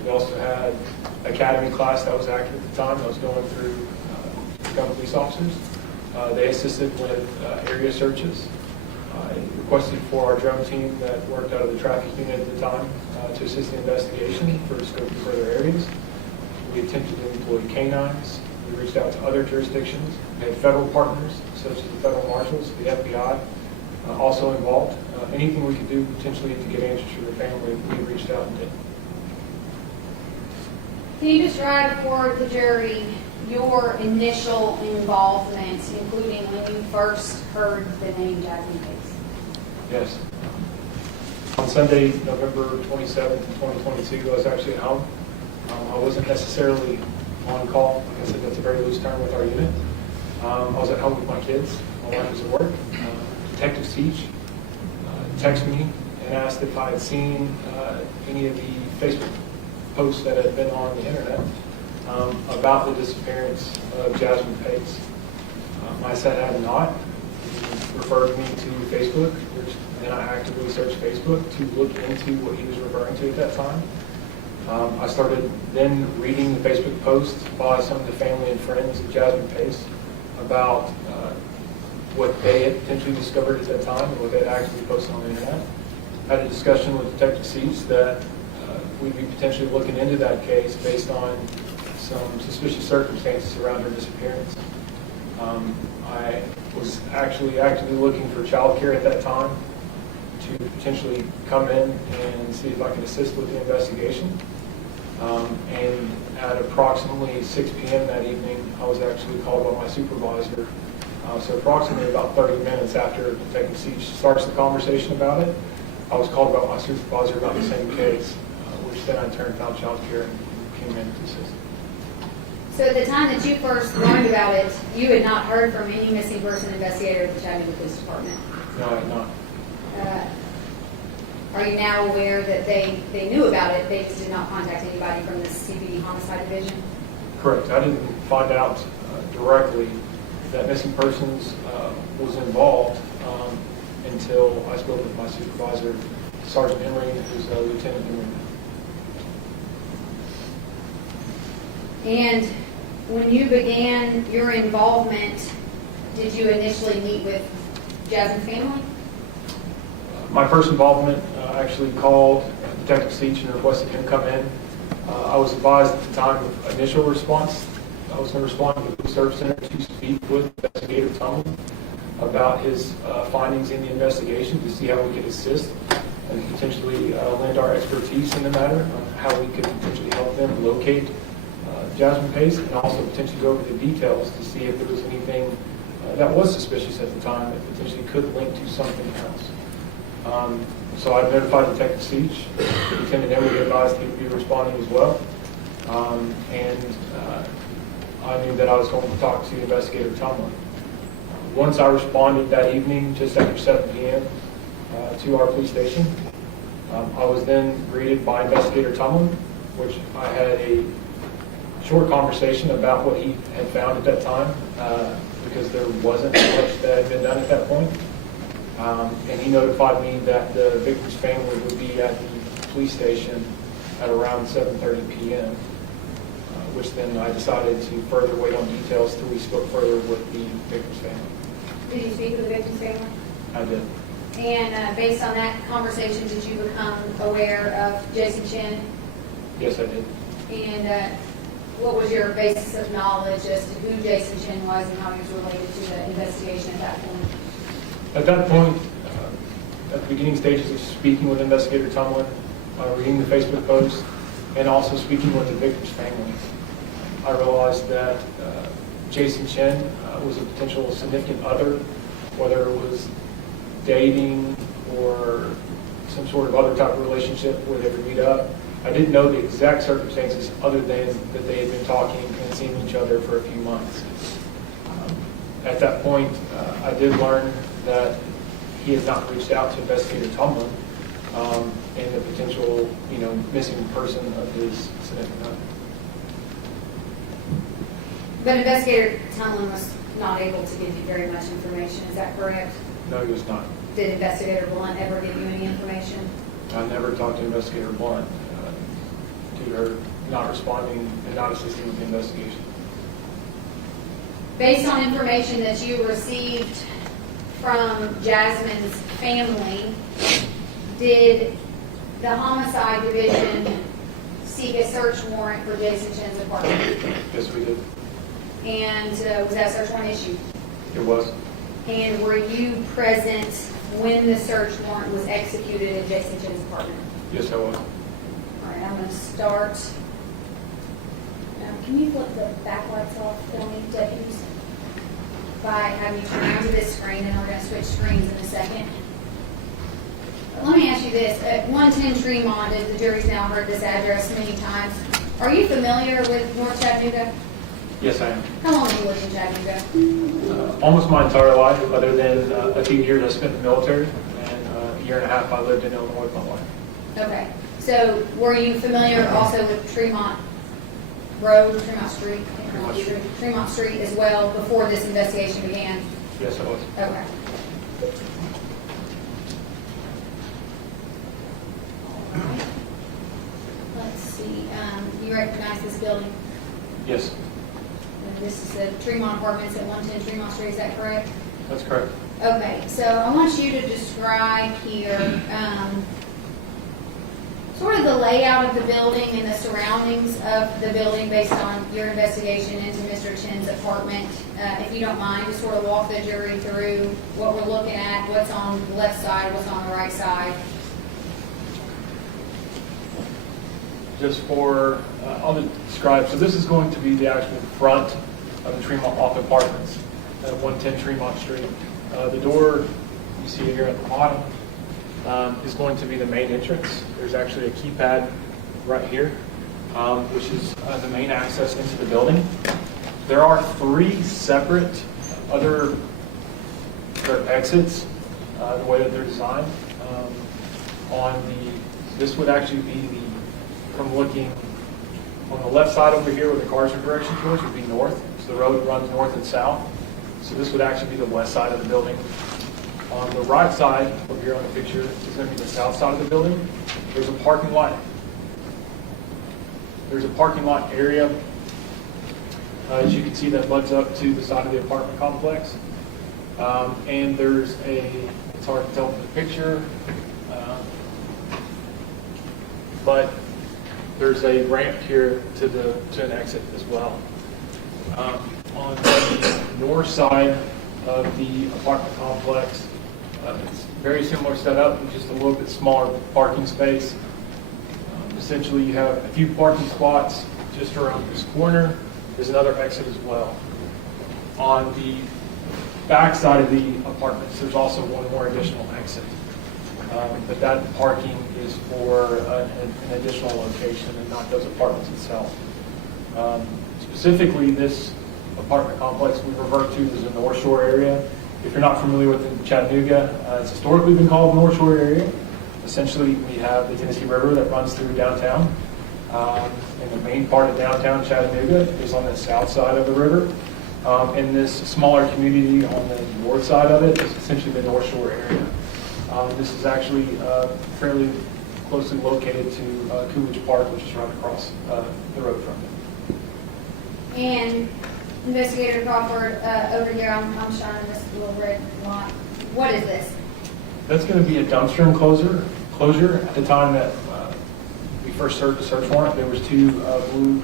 We also had academy class that was active at the time that was going through become police officers. They assisted with area searches. Requested for our drone team that worked out of the traffic unit at the time to assist the investigation for scoping further areas. We attempted to employ canines. We reached out to other jurisdictions. We had federal partners, such as the federal marshals, the FBI, also involved. Anything we could do potentially to get answers for the family, we reached out and did. Can you describe for the jury your initial involvement, including when you first heard the name Jasmine Pace? Yes. On Sunday, November 27th, 2022, I was actually at home. I wasn't necessarily on call. Like I said, that's a very loose term with our unit. I was at home with my kids. My wife was at work. Detective Siege texted me and asked if I had seen any of the Facebook posts that had been on the internet about the disappearance of Jasmine Pace. I said I had not. He referred me to Facebook, which then I actively searched Facebook to look into what he was referring to at that time. I started then reading the Facebook posts by some of the family and friends of Jasmine Pace about what they had potentially discovered at that time and what they had actually posted on the internet. I had a discussion with Detective Seats that we'd be potentially looking into that case based on some suspicious circumstances around her disappearance. I was actually actively looking for child care at that time to potentially come in and see if I could assist with the investigation. And at approximately 6 p.m. that evening, I was actually called by my supervisor. So approximately about 30 minutes after Detective Siege starts the conversation about it, I was called by my supervisor about the same case, which then I turned found child care and came in to assist. So at the time that you first learned about it, you had not heard from any missing person investigator at the Chattanooga Police Department? No, I had not. Are you now aware that they knew about it, they just did not contact anybody from the CPD Homicide Division? Correct. I didn't find out directly that missing persons was involved until I spoke with my supervisor, Sergeant Emery, who's Lieutenant Emery. And when you began your involvement, did you initially meet with Jasmine's family? My first involvement actually called Detective Seach and requested him come in. I was advised at the time of initial response. I was going to respond to the service center to speak with Investigator Tumlin about his findings in the investigation to see how we could assist and potentially lend our expertise in the matter on how we could potentially help them locate Jasmine Pace and also potentially go over the details to see if there was anything that was suspicious at the time that potentially could link to something else. So I notified Detective Siege. Lieutenant Emery advised he would be responding as well. I knew that I was going to talk to Investigator Tumlin. Once I responded that evening, just after 7 p.m. To our police station, I was then greeted by Investigator Tumlin, which I had a short conversation about what he had found at that time, because there wasn't much that had been done at that point. And he notified me that the victim's family would be at the police station at around 7:30 p.m., which then I decided to further wait on details till we spoke further with the victim's family. Did you speak with the victim's family? I did. And based on that conversation, did you become aware of Jason Chen? Yes, I did. And what was your basis of knowledge as to who Jason Chen was and how he was related to the investigation at that point? At that point, at the beginning stages of speaking with Investigator Tumlin, reading the Facebook post, and also speaking with the victim's family, I realized that Jason Chen was a potential significant other, whether it was dating or some sort of other type of relationship where they would meet up. I didn't know the exact circumstances other than that they had been talking and seeing each other for a few months. At that point, I did learn that he had not reached out to Investigator Tumlin and the potential, missing person of his significant other. But Investigator Tumlin was not able to give you very much information, is that correct? No, he was not. Did Investigator Blunt ever give you any information? I never talked to Investigator Blunt due to her not responding and not assisting with the investigation. Based on information that you received from Jasmine's family, did the Homicide Division seek a search warrant for Jason Chen's apartment? Yes, we did. And was that search warrant issued? It was. And were you present when the search warrant was executed in Jason Chen's apartment? Yes, I was. All right, I'm going to start. Can you flip the backlights off for me, deputies? By having you turn around to this screen, and we're going to switch screens in a second. Let me ask you this. At 110 Tremont, the jury's now heard this address many times. Are you familiar with North Chattanooga? Yes, I am. How long have you lived in Chattanooga? Almost my entire life, other than a few years I spent in the military, and a year and a half I lived in Illinois with my wife. Okay. So were you familiar also with Tremont Road, Tremont Street? Tremont Street as well before this investigation began? Yes, I was. Okay. Alright. Let's see, you recognize this building? Yes, And this is the Tremont Apartments at 110 Tremont Street, is that correct? that's correct. Okay, so I want you to describe here, sort of the layout of the building and the surroundings of the building based on your investigation into Mr. Chen's apartment. If you don't mind, just sort of walk the jury through what we're looking at, what's on the left side, what's on the right side. Just for, I'll describe, so this is going to be the actual front of the Tremont Apartments at 110 Tremont Street. The door you see here at the bottom is going to be the main entrance. There's actually a keypad right here, which is the main access into the building. There are 3 separate other exits, the way that they're designed. This would actually be from looking on the left side over here where the cars are direction towards would be north. So the road runs north and south. So this would actually be the west side of the building. On the right side, over here on the picture, is going to be the south side of the building. There's a parking lot. There's a parking lot area, as you can see, that butts up to the side of the apartment complex. And there's it's hard to tell from the picture, but there's a ramp here to an exit as well. On the north side of the apartment complex, it's very similar setup, just a little bit smaller parking space. Essentially, you have a few parking spots just around this corner. There's another exit as well. On the back side of the apartments, there's also one more additional exit. But that parking is for an additional location and not those apartments itself. Specifically, this apartment complex we refer to as the North Shore area. If you're not familiar with Chattanooga, it's historically been called the North Shore area. Essentially, we have the Tennessee River that runs through downtown. And the main part of downtown Chattanooga is on the south side of the river. And this smaller community on the north side of it is essentially the North Shore area. This is actually fairly closely located to Coolidge Park, which is right across the road from it. And Investigator Crawford, over here, I'm shining this little red light. What is this? That's going to be a dumpster enclosure. At the time that we first served the search warrant, there was 2 blue,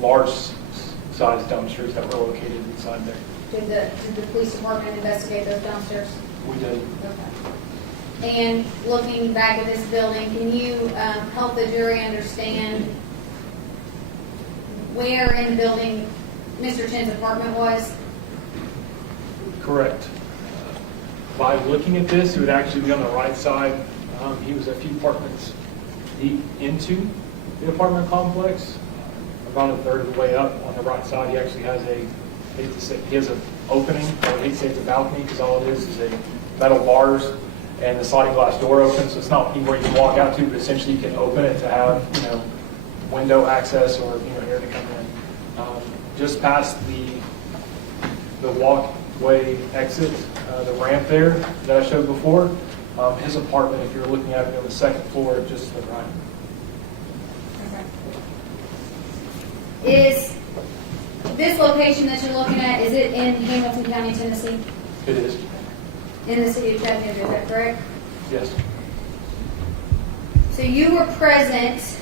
large-sized dumpsters that were located inside there. Did the police department investigate those dumpsters? We did. Okay. And looking back at this building, can you help the jury understand where in the building Mr. Chen's apartment was? Correct. By looking at this, it would actually be on the right side. He was a few apartments deep into the apartment complex, about a third of the way up on the right side. He actually has an opening. I would hate to say it's a balcony because all it is a metal bars and the sliding glass door opens. So it's not anywhere you can walk out to, but essentially you can open it to have window access or air to come in. Just past the walkway exit, the ramp there that I showed before, his apartment, if you're looking at it on the second floor, just to the right. Okay. Is this location that you're looking at, is it in Hamilton County, Tennessee? It is. In the city of Chattanooga, is that correct? Yes. So you were present.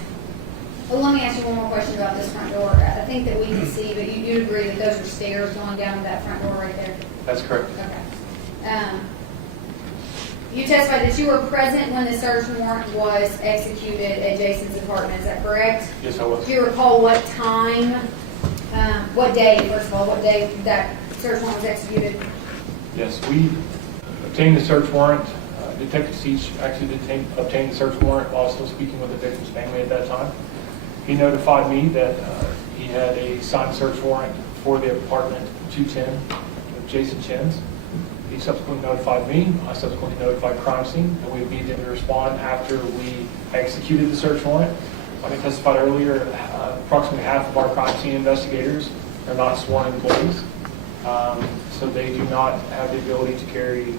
Well, let me ask you one more question about this front door. I think that we can see, but you agree that those are stairs going down to that front door right there? That's correct. Okay. You testified that you were present when the search warrant was executed at Jason's apartment, is that correct? Yes, I was. Do you recall what time, what day, first of all, what day that search warrant was executed? Yes, we obtained the search warrant. Detective Seach actually obtained the search warrant while still speaking with the victim's family at that time. He notified me that he had a signed search warrant for the apartment 210 of Jason Chen's. He subsequently notified me. I subsequently notified crime scene, and we needed to respond after we executed the search warrant. Like I testified earlier, approximately half of our crime scene investigators are not sworn employees, so they do not have the ability to carry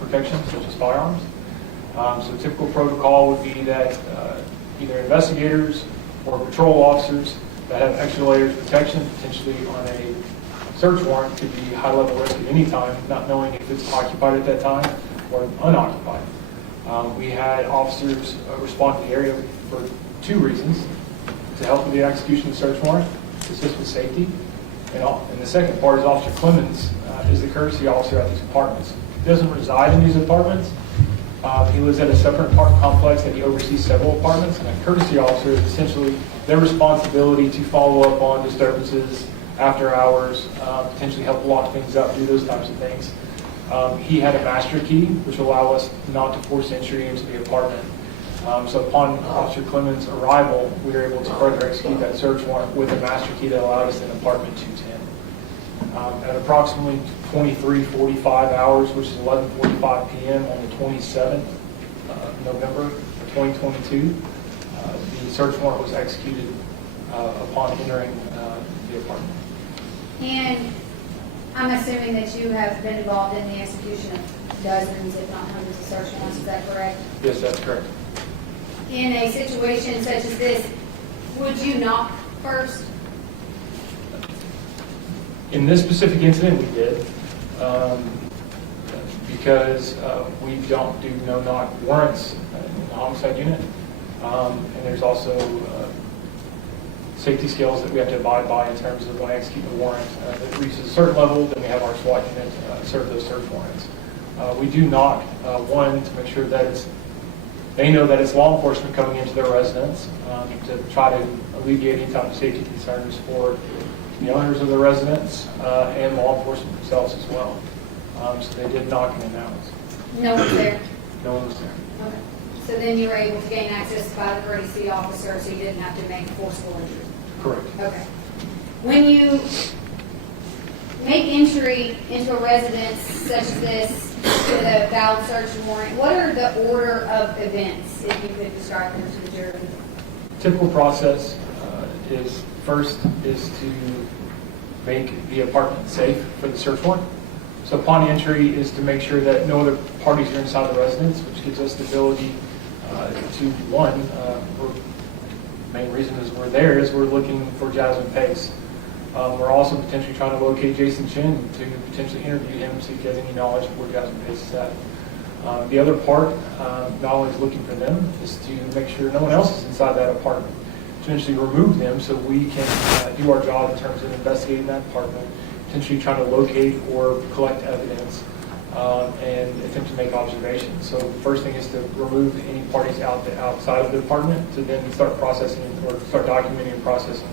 protection such as firearms. So typical protocol would be that either investigators or patrol officers that have extra layers of protection, potentially on a search warrant, could be high-level risk at any time, not knowing if it's occupied at that time or unoccupied. We had officers respond to the area for 2 reasons: to help with the execution of the search warrant, to assist with safety, and the second part is Officer Clemens is the courtesy officer at these apartments. He doesn't reside in these apartments. He lives at a separate apartment complex that he oversees several apartments, and a courtesy officer is essentially their responsibility to follow up on disturbances after hours, potentially help lock things up, do those types of things. He had a master key, which will allow us not to force entry into the apartment. So upon Officer Clemens' arrival, we were able to further execute that search warrant with a master key that allowed us in apartment 210. At approximately 23:45 hours, which is 11:45 p.m. on the 27th of November 2022, the search warrant was executed upon entering the apartment. And I'm assuming that you have been involved in the execution of dozens, if not hundreds of search warrants, is that correct? Yes, that's correct. In a situation such as this, would you knock first? In this specific incident, we did, because we don't do no-knock warrants in the homicide unit, and there's also safety scales that we have to abide by in terms of when executing the warrant. If it reaches a certain level, then we have our SWAT unit serve those search warrants. We do knock, one, to make sure that they know that it's law enforcement coming into their residence, to try to alleviate any type of safety concerns for the owners of the residence and law enforcement themselves as well. So they did knock and announce. No one's there? No one was there. Okay. So then you were able to gain access by the courtesy officer, so you didn't have to make forceful entry? Correct. Okay. When you make entry into a residence such as this with a valid search warrant, what are the order of events, if you could describe them to the jury? Typical process is first is to make the apartment safe for the search warrant. So upon entry is to make sure that no other parties are inside the residence, which gives us the ability to, one, main reason is we're there is we're looking for Jasmine Pace. We're also potentially trying to locate Jason Chen to potentially interview him, see if he has any knowledge of where Jasmine Pace is at. The other part, not only is looking for them, is to make sure no one else is inside that apartment. To potentially remove them so we can do our job in terms of investigating that apartment, potentially trying to locate or collect evidence, and attempt to make observations. So the first thing is to remove any parties outside of the apartment, to then start processing or start documenting and processing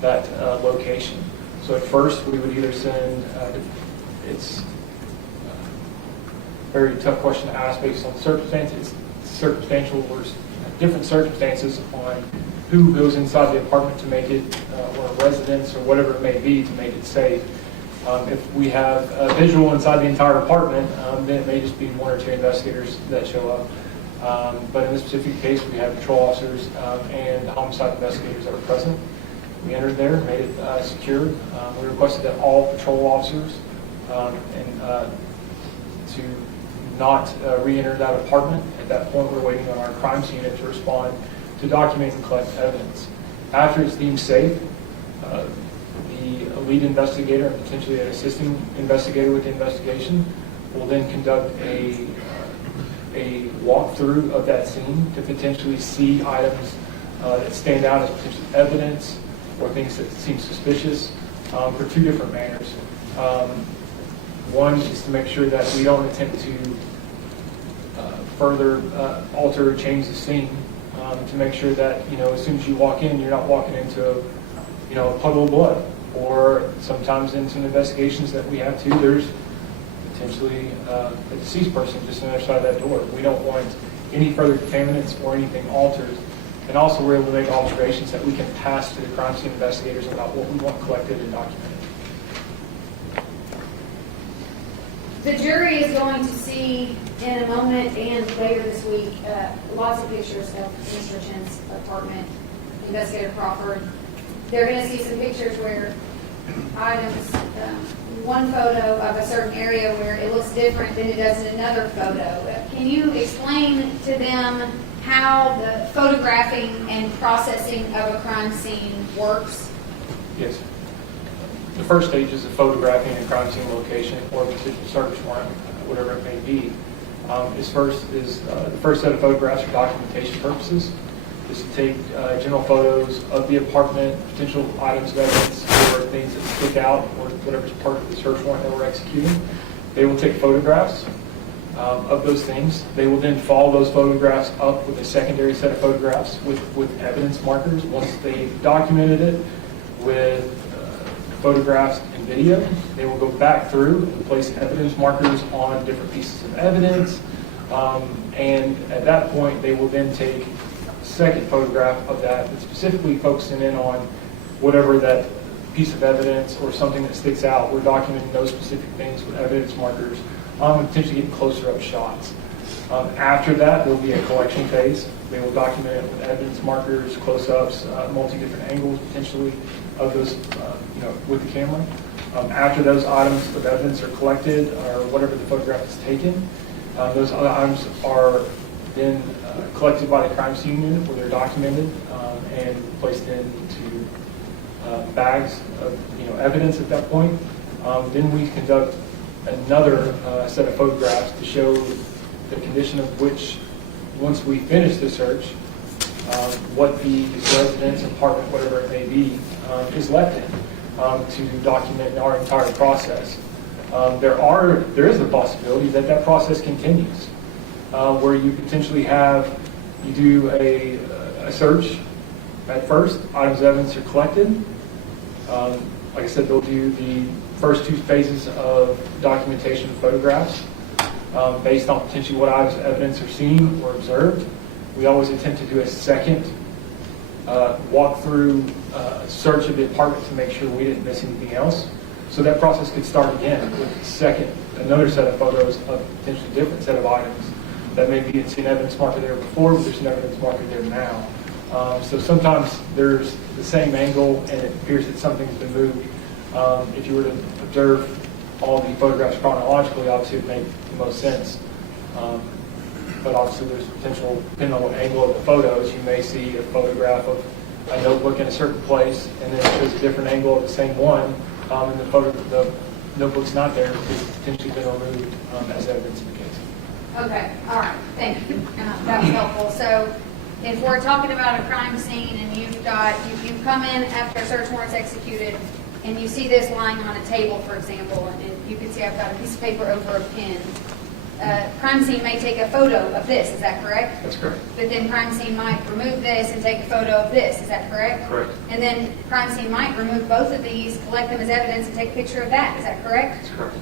that location. So at first we would either send, it's a very tough question to ask based on circumstances, circumstantial or different circumstances on who goes inside the apartment to make it, or a residence or whatever it may be to make it safe. If we have a visual inside the entire apartment, then it may just be 1 or 2 investigators that show up. But in this specific case, we had patrol officers and homicide investigators that were present. We entered there, made it secure. We requested that all patrol officers to not re-enter that apartment. At that point, we're waiting on our crimes unit to respond to document and collect evidence. After it's deemed safe, the lead investigator and potentially an assisting investigator with the investigation will then conduct a walkthrough of that scene to potentially see items that stand out as potential evidence or things that seem suspicious for 2 different manners. One is to make sure that we don't attempt to further alter or change the scene, to make sure that, as soon as you walk in, you're not walking into a puddle of blood. Or sometimes in some investigations that we have too, there's potentially a deceased person just on the other side of that door. We don't want any further contaminants or anything altered And also we're able to make observations that we can pass to the crime scene investigators about what we want collected and documented. The jury is going to see in a moment and later this week lots of pictures of Mr. Chen's apartment, Investigator Crawford. They're going to see some pictures where items, one photo of a certain area where it looks different than it does in another photo. Can you explain to them how the photographing and processing of a crime scene works? Yes. The first stage is the photographing and crime scene location or potential search warrant, whatever it may be. The first set of photographs for documentation purposes is to take general photos of the apartment, potential items of evidence, or things that stick out, or whatever's part of the search warrant that we're executing. They will take photographs of those things. They will then follow those photographs up with a secondary set of photographs with evidence markers. Once they've documented it with photographs and video, they will go back through and place evidence markers on different pieces of evidence. And at that point, they will then take a second photograph of that, specifically focusing in on whatever that piece of evidence or something that sticks out. We're documenting those specific things with evidence markers, and potentially getting closer up shots. After that, there will be a collection phase. They will document it with evidence markers, close-ups, multi-different angles potentially of those, with the camera. After those items of evidence are collected, or whatever the photograph is taken, those other items are then collected by the crime scene unit where they're documented and placed into bags of evidence at that point. Then we conduct another set of photographs to show the condition of which, once we finish the search, what the residence, apartment, whatever it may be, is left in to document our entire process. There is a possibility that that process continues, where you potentially you do a search at first, items of evidence are collected. Like I said, they'll do the first two phases of documentation of photographs based on potentially what items of evidence are seen or observed. We always attempt to do a second walk-through search of the apartment to make sure we didn't miss anything else. So that process could start again with another set of photos of potentially different set of items that maybe it's an evidence marker there before, but there's an evidence marker there now. So sometimes there's the same angle and it appears that something's been moved. If you were to observe all the photographs chronologically, obviously it would make the most sense. But obviously there's potential, depending on what angle of the photos, you may see a photograph of a notebook in a certain place, and then there's a different angle of the same one, and the notebook's not there, it's potentially been removed as evidence in the case. Okay, all right, thank you. That was helpful. So if we're talking about a crime scene and you come in after a search warrant's executed and you see this lying on a table, for example, and you can see I've got a piece of paper over a pen. Crime scene may take a photo of this, is that correct? That's correct. But then crime scene might remove this and take a photo of this, is that correct? Correct. And then crime scene might remove both of these, collect them as evidence, and take a picture of that, is that correct? That's correct.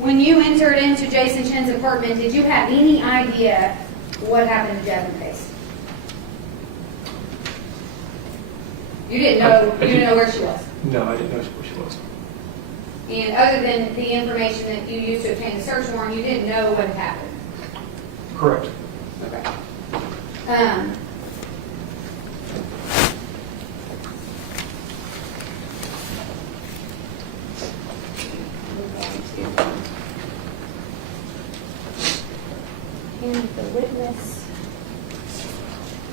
When you entered into Jason Chen's apartment, did you have any idea what happened to Jasmine Pace? You didn't know, you didn't know where she was? No, I didn't know where she was. And other than the information that you used to obtain the search warrant, you didn't know what had happened? Correct. Okay. And the witness,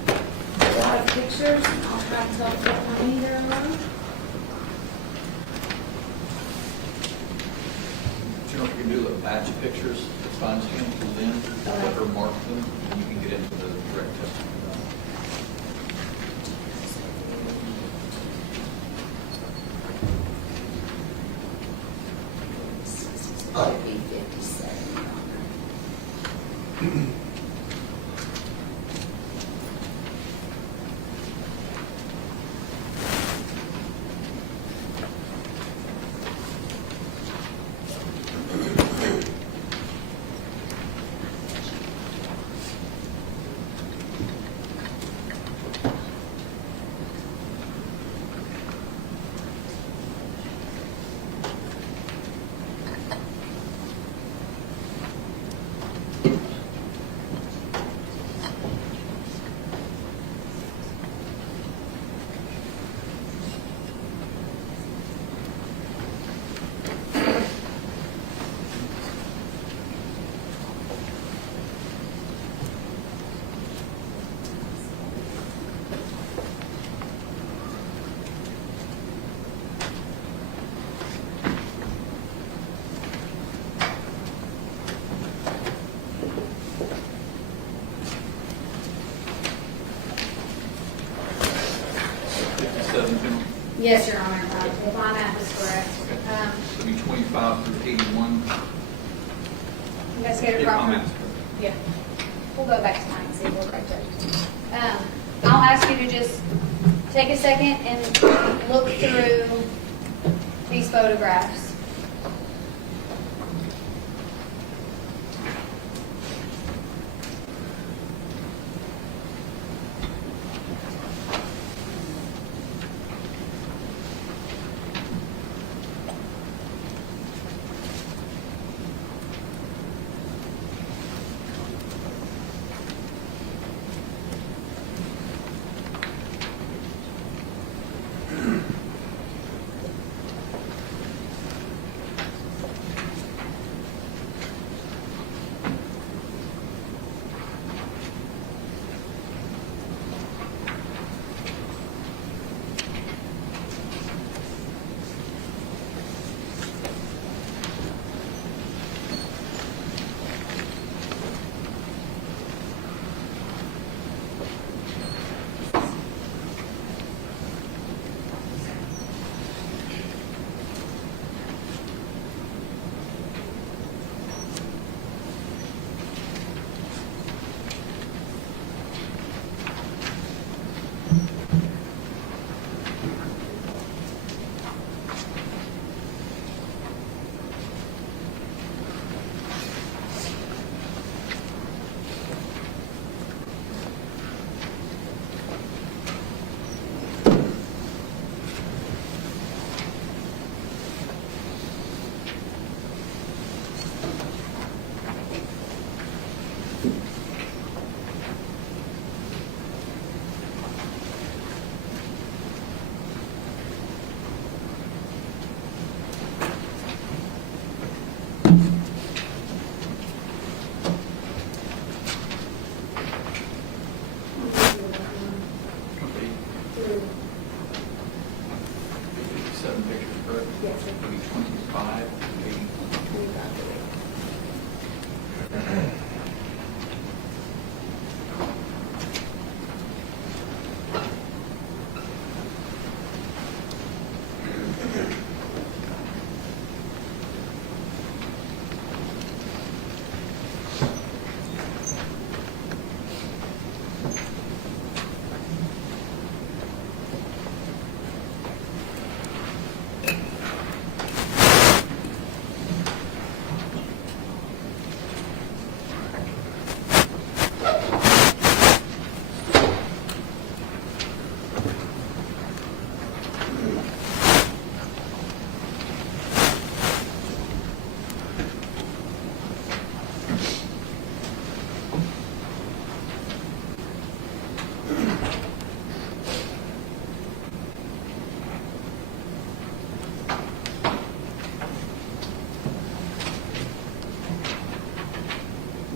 a lot of pictures, I'll try to tell what many there are. You know, if you can do a batch of pictures, it's fine, scan them in, or mark them, and you can get into the direct testimony. 87 penalty? Yes, Your Honor, if my math is correct. So it'd be 25 through 81. Investigator If my Crawford? math's correct. Yeah. We'll go back to mine and see if we're right there. I'll ask you to just take a second and look through these photographs.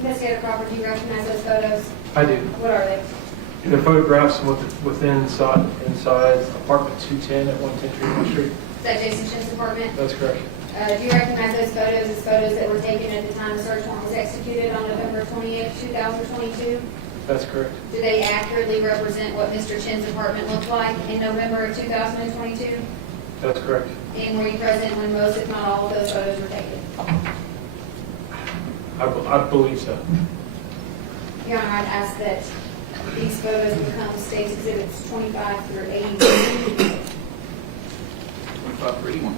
Investigator Crawford, do you recognize those photos? I do. What are they? The photographs within inside apartment 210 at 110 Street. Is that Jason Chen's apartment? That's correct. Do you recognize those photos as photos that were taken at the time the search warrant was executed on November 28, 2022? That's correct. Do they accurately represent what Mr. Chen's apartment looked like in November of 2022? That's correct. And were you present when most, if not all, of those photos were taken? I believe so. Your Honor, I'd ask that these photos become State's Exhibits 25 through 80. 25 for 81.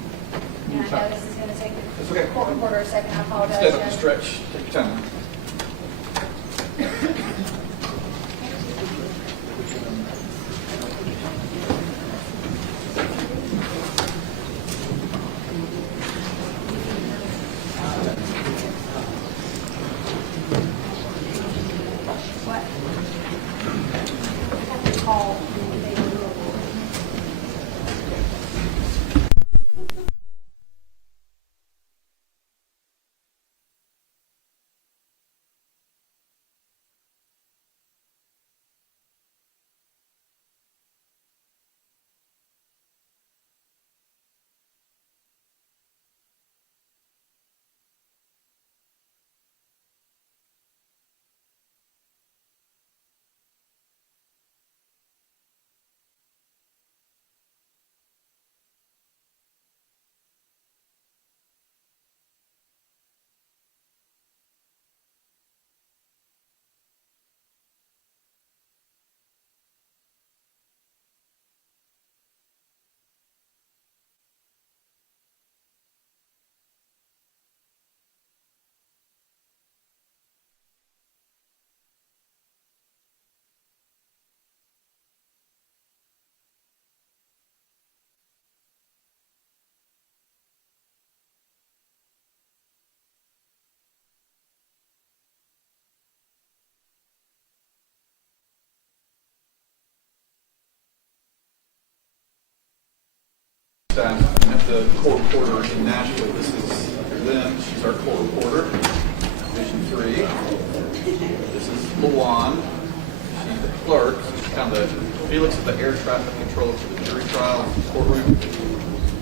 And I know this is going to take That's the okay. court reporter a second. I apologize. Step up and Judge. stretch. Take your time. time. We have the court reporter in Nashville. This is Lynn. She's our court reporter. Division 3. This is Lawan. She's the clerk. She's kind of Felix is the air traffic controller for the jury trial courtroom.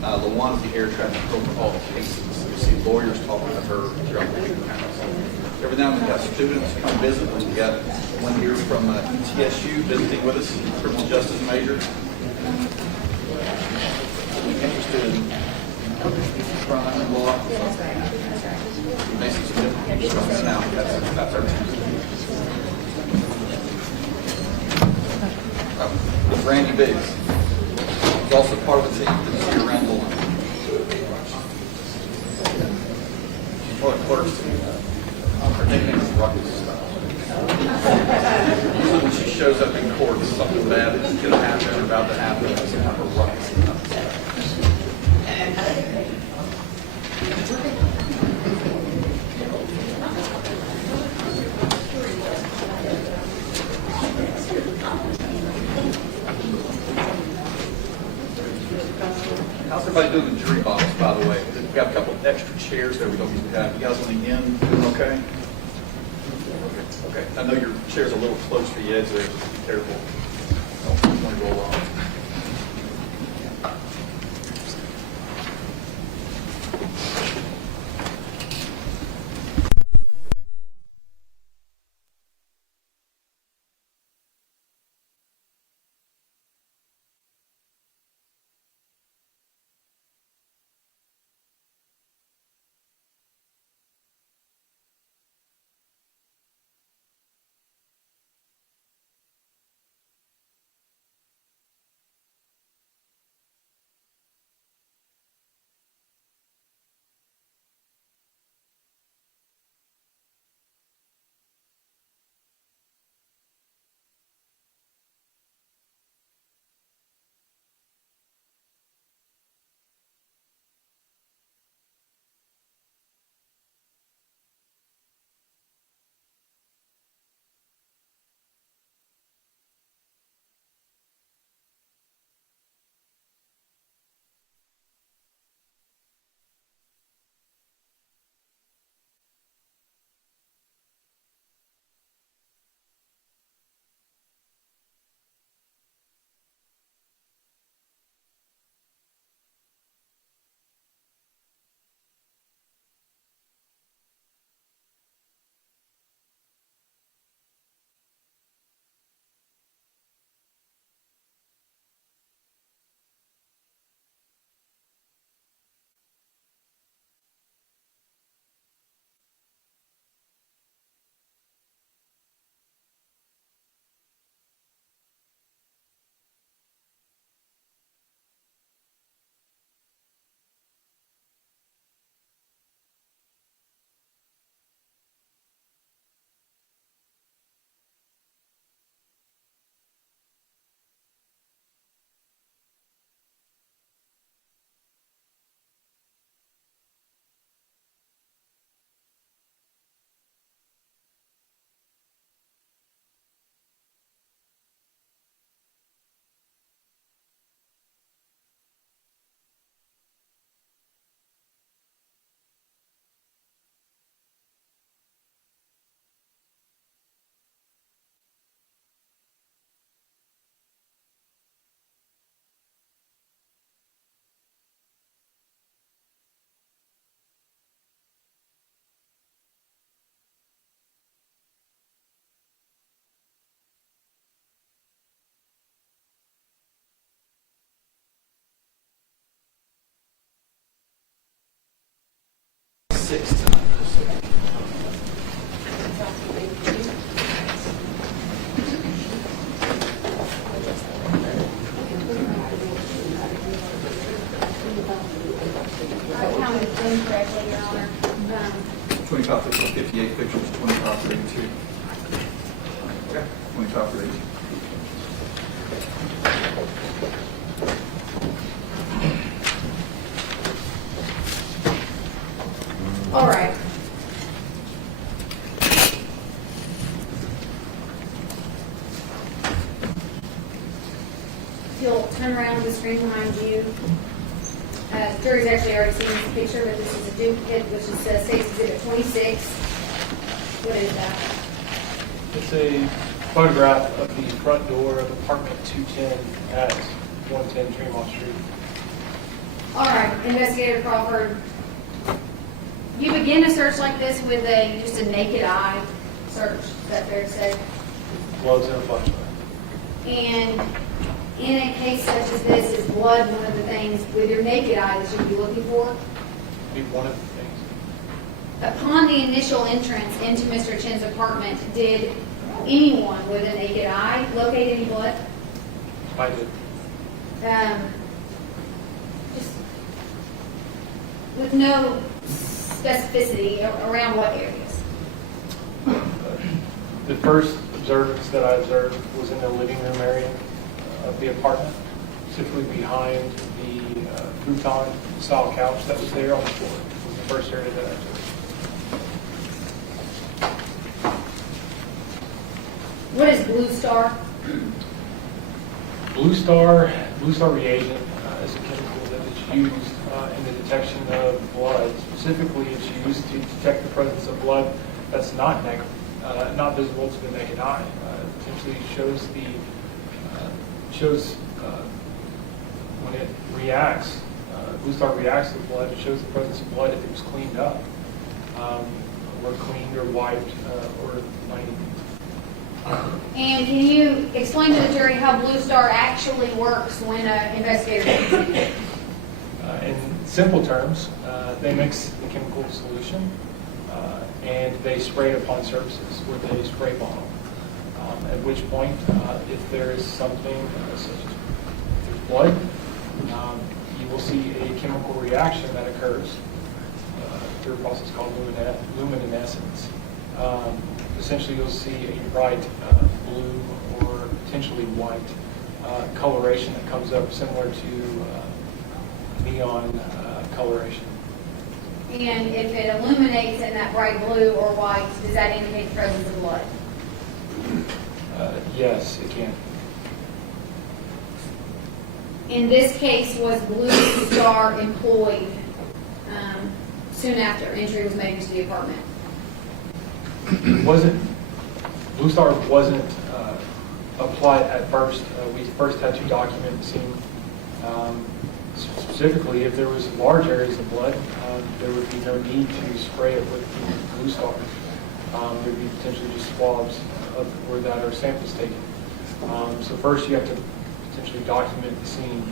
Lawan is the air traffic controller for all the cases. So you see lawyers talking to her throughout the house. Every now and then we got students come visit. We got one here from ETSU visiting with us, criminal justice major. Interested in crime and law. Mason Smith. Now that's our team. Randy Biggs. He's also part of the team that's here around the line. Or the clerk's team. Her nickname is Ruckus. Usually when she shows up in court, something bad is going to happen or about to happen. It's kind of a ruckus. How's everybody doing the jury box, by the way? We've got a couple of extra chairs there we don't usually have. You guys on the end doing okay? Okay. I know your chair's a little close to the edge there. Just be careful. Don't want to roll off. Six tonight. I counted incorrectly, Your Honor. 25 pictures, 58 pictures, 25 for 82. Okay, 25 for 82. All right. If you'll turn around the screen behind you. Jury's actually already seen this picture, but this is a duplicate, which is State's Exhibit 26. What is that? It's a photograph of the front door of apartment 210 at 110 Tremont Street. All right, Investigator Crawford, you begin a search like this with just a naked eye search. Is that fair to say? Blood's in a flashlight. And in a case such as this, is blood one of the things with your naked eye that you'd be looking for? Be one of the things. Upon the initial entrance into Mr. Chen's apartment, did anyone with a naked eye locate any blood? I did. Just with no specificity around what areas? The first observance that I observed was in the living room area of the apartment, specifically behind the futon-style couch that was there on the floor. It was the first area that I observed. What is Blue Star? Blue Star reagent is a chemical that is used in the detection of blood. Specifically, it's used to detect the presence of blood that's not visible to the naked eye. Essentially shows when it reacts. Blue Star reacts to blood. It shows the presence of blood if it was cleaned up, or cleaned or wiped, or lining. And can you explain to the jury how Blue Star actually works when an investigator uses it? In simple terms, they mix the chemical solution and they spray it upon surfaces with a spray bottle. At which point, if there is something such as blood, you will see a chemical reaction that occurs through a process called luminescence. Essentially, you'll see a bright blue or potentially white coloration that comes up similar to neon coloration. And if it illuminates in that bright blue or white, does that indicate the presence of blood? Yes, it can. In this case, was Blue Star employed soon after entry was made into the apartment? Blue Star wasn't applied at first. We first had to document the scene. Specifically, if there was large areas of blood, there would be no need to spray it with Blue Star. There would be potentially just swabs where that are samples taken. So first you have to potentially document the scene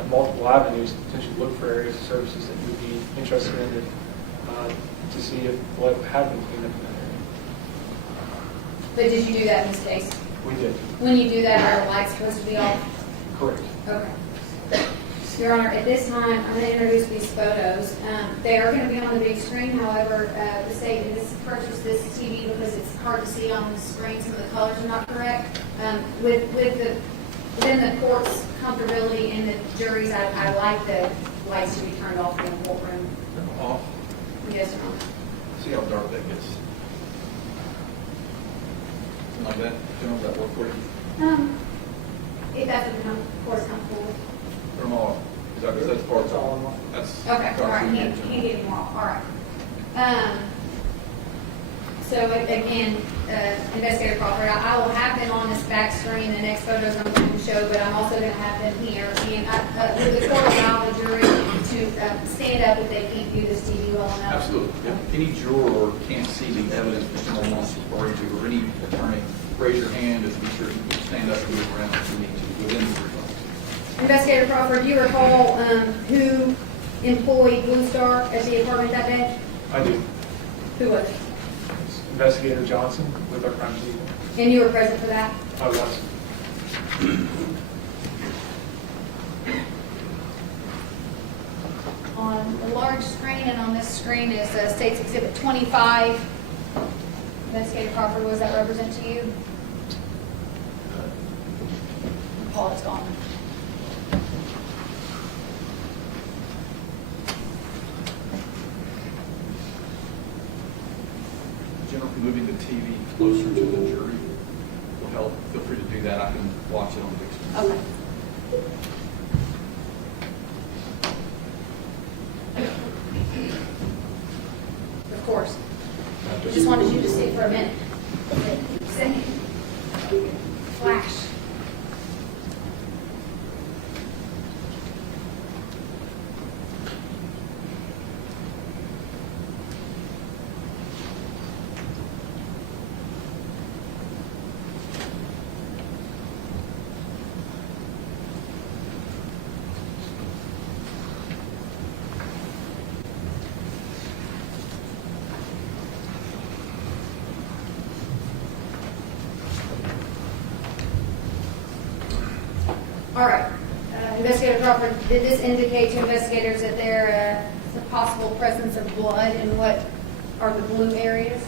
in multiple avenues, to potentially look for areas of services that you would be interested in to see if blood had been cleaned up in that area. But did you do that in this case? We did. When you do that, are the lights supposed to be off? Correct. Okay. Your Honor, at this time, I'm going to introduce these photos. They are going to be on the big screen. However, the state has purchased this TV because it's hard to see on the screen. Some of the colors are not correct. Within the court's comfortability and the jury's, I like the lights to be turned off in the courtroom. Off? Yes, Your Honor. See how dark that gets? Like that? Does that work for you? If that's what the court's comfortable with. Turn them all off. Because that's part of all. That's Okay, all right, can't get any more, all right. So again, Investigator Crawford, I will have them on this back screen, the next photos I'm going to show, but I'm also going to have them here. And would the court allow the jury to stand up if they can't view this TV well enough? Absolutely. If any juror can't see the evidence that someone wants to refer to, or any attorney, raise your hand and be sure you can stand up and move around if you need to within the 3 minutes. Investigator Crawford, do you recall who employed Blue Star at the apartment that day? I do. Who was it? It's Investigator Johnson with our crime team. And you were present for that? I was. On the large screen and on this screen is State's Exhibit 25. Investigator Crawford, what does that represent to you? Paul, it's gone. Generally, moving the TV closer to the jury will help. Feel free to do that. I can watch it on the big screen. Okay. for a minute. Second. Flash. All right. Investigator Crawford, did this indicate to investigators that there is a possible presence of blood in what are the blue areas?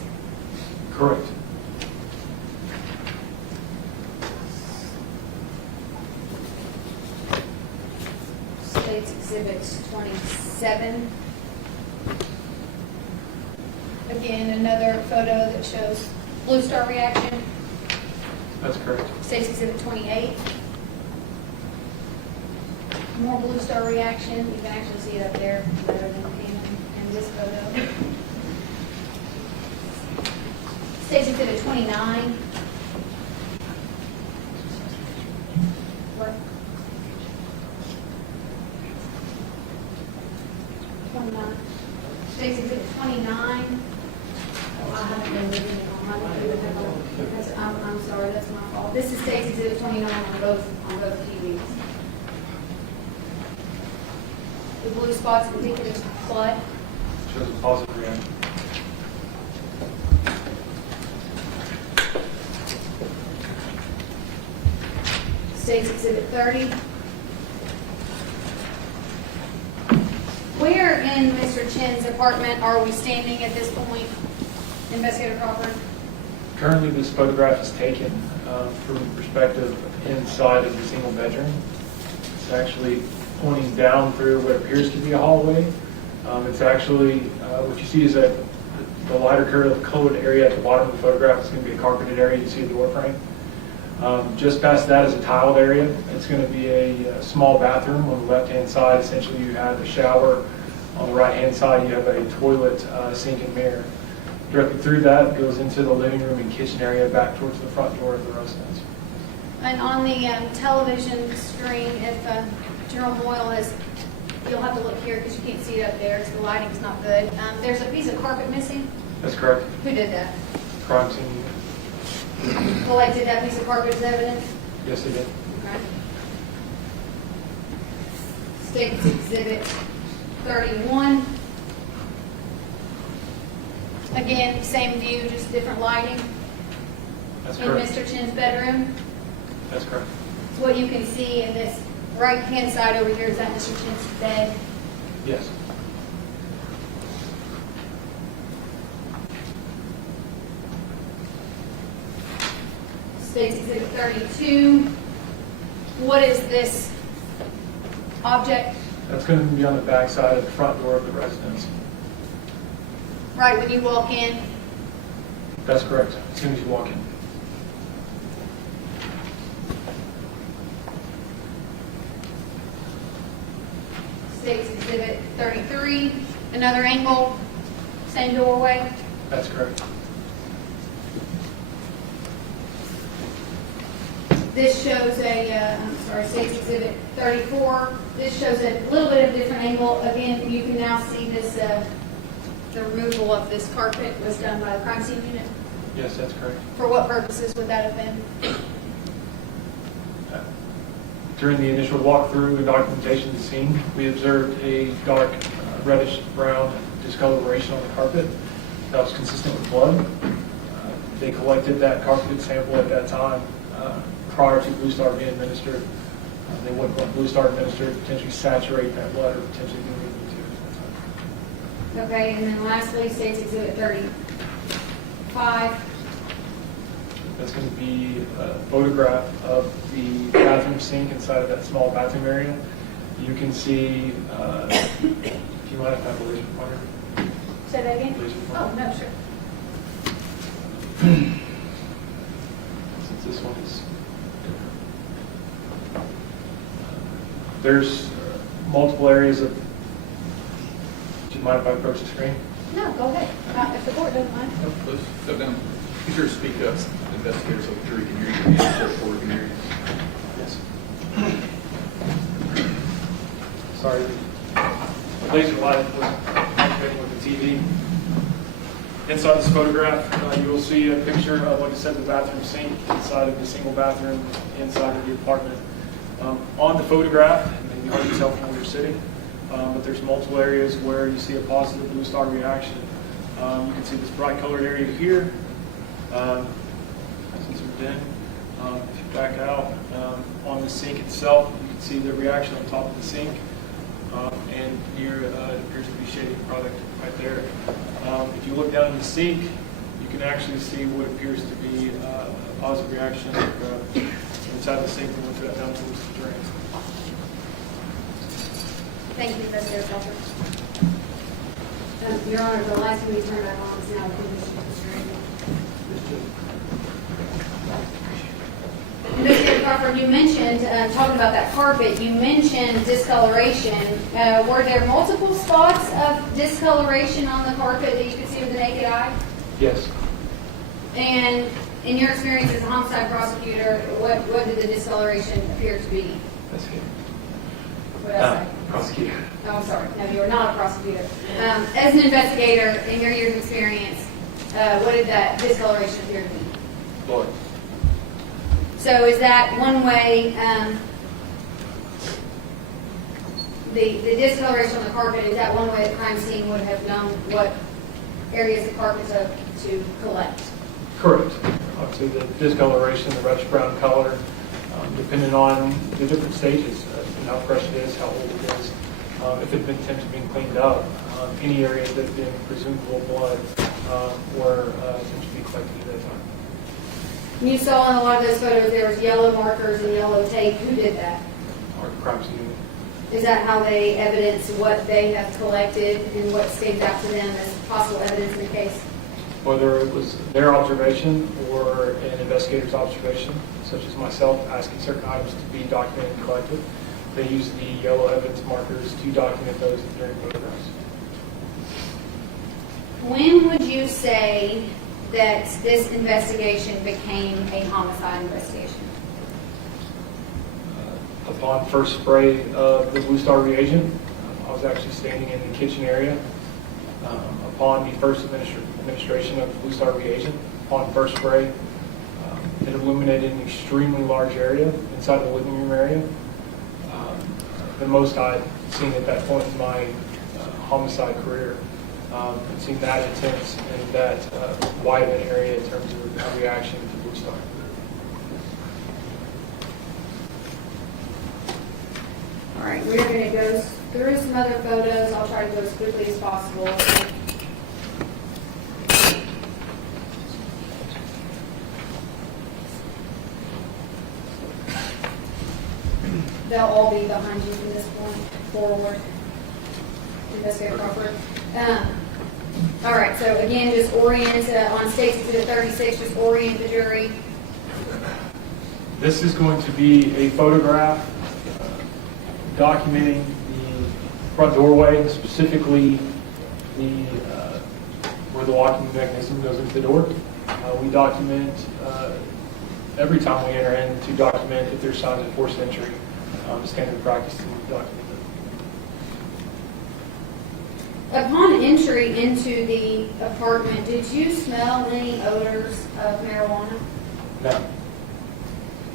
Correct. States Exhibit 27. Again, another photo that shows blue star reaction. That's correct. States Exhibit 28. More blue star reaction. You can actually see it up there better than in this photo. States Exhibit 29. What? 29. States Exhibit 29. Oh, I haven't been reading it on. I don't even have a, I'm sorry, that's my fault. This is States Exhibit 29 on both TVs. The blue spots indicative of blood. Shows a positive reaction. States Exhibit 30. Where in Mr. Chen's apartment are we standing at this point, Investigator Crawford? Currently, this photograph is taken from the perspective inside of the single bedroom. It's actually pointing down through what appears to be a hallway. It's actually, what you see is that the lighter colored area at the bottom of the photograph is going to be a carpeted area. You see a door frame. Just past that is a tiled area. It's going to be a small bathroom on the left-hand side. Essentially, you have a shower. On the right-hand side, you have a toilet, sink, and mirror. Directly through that goes into the living room and kitchen area back towards the front door of the residence. And on the television screen, if General Moyle has, you'll have to look here because you can't see it up there because the lighting's not good. There's a piece of carpet missing. That's correct. Who did that? Crime scene. Collected that piece of carpet as evidence? Yes, they did. Okay. States Exhibit 31. Again, same view, just different lighting. That's in correct. Mr. Chen's bedroom. That's correct. So what you can see in this right-hand side over here, is that Mr. Chen's bed? Yes. States Exhibit 32. What is this object? That's going to be on the back side of the front door of the residence. Right when you walk in? That's correct. As soon as you walk in. States Exhibit 33. Another angle, same doorway? That's correct. This shows States Exhibit 34. This shows a little bit of different angle. Again, you can now see this, the removal of this carpet was done by the crime scene unit. Yes, that's correct. For what purposes would that have been? During the initial walkthrough and documentation of the scene, we observed a dark reddish brown discoloration on the carpet that was consistent with blood. They collected that carpeted sample at that time prior to Blue Star being administered. They wouldn't want Blue Star administered to potentially saturate that blood or potentially be moved to at that time. Okay, and then lastly, States Exhibit 35. That's going to be a photograph of the bathroom sink inside of that small bathroom area. You can see, do you mind if I have a laser pointer? Say that again? Laser Oh, pointer. no, sure. Since this one is there's multiple areas of, do you mind if I approach the screen? No, go ahead. If the board doesn't mind. Please, go down. Be sure to speak up, investigators, so the jury can hear you, and the court can hear you. Yes. Sorry. Laser light was activating with the TV. Inside this photograph, you will see a picture of, like I said, the bathroom sink inside of the single bathroom inside of the apartment. On the photograph, it may be hard to tell from where you're sitting, but there's multiple areas where you see a positive blue star reaction. You can see this bright colored area here. Since we're in, if you back out on the sink itself, you can see the reaction on top of the sink. And here it appears to be shading product right there. If you look down in the sink, you can actually see what appears to be a positive reaction inside the sink and went down towards the drain. Thank you, Investigator Crawford. Your Honor, the last time we turned back on is now the condition of the drain. Investigator Crawford, you mentioned, talking about that carpet, you mentioned discoloration. Were there multiple spots of discoloration on the carpet that you could see with the naked eye? Yes. And in your experience as a homicide prosecutor, what did the discoloration appear to be? That's it. What did I say? Prosecutor. Oh, I'm sorry. No, you are not a prosecutor. As an investigator, in your years of experience, what did that discoloration appear to be? Blood. So is that one way, the discoloration on the carpet, is that one way the crime scene would have known what areas of carpet to collect? Correct. Obviously, the discoloration, the reddish brown color, depending on the different stages, and how fresh it is, how old it is, if it had been attempted being cleaned up, any areas that had been presumable blood were attempted to be collected at that time. You saw in a lot of those photos there was yellow markers and yellow tape. Who did that? Our crime scene. Is that how they evidence what they have collected and what stands out to them as possible evidence in the case? Whether it was their observation or an investigator's observation, such as myself asking certain items to be documented and collected, they use the yellow evidence markers to document those during photographs. When would you say that this investigation became a homicide investigation? Upon first spray of the Blue Star reagent, I was actually standing in the kitchen area. Upon the first administration of the Blue Star reagent, upon first spray, it illuminated an extremely large area inside the living room area. The most I'd seen at that point in my homicide career. I'd seen that intense and that wide of an area in terms of reaction to Blue Star. All right, we're going to go through some other photos. I'll try to go as quickly as possible. They'll all be behind you from this point forward. Investigator Crawford. All right, so again, just orient on State's Exhibit 36, just orient the jury. This is going to be a photograph documenting the front doorway, specifically the where the locking mechanism goes into the door. We document every time we enter in to document if there's signs of forced entry. Standard practice to document it. Upon entry into the apartment, did you smell any odors of marijuana? No.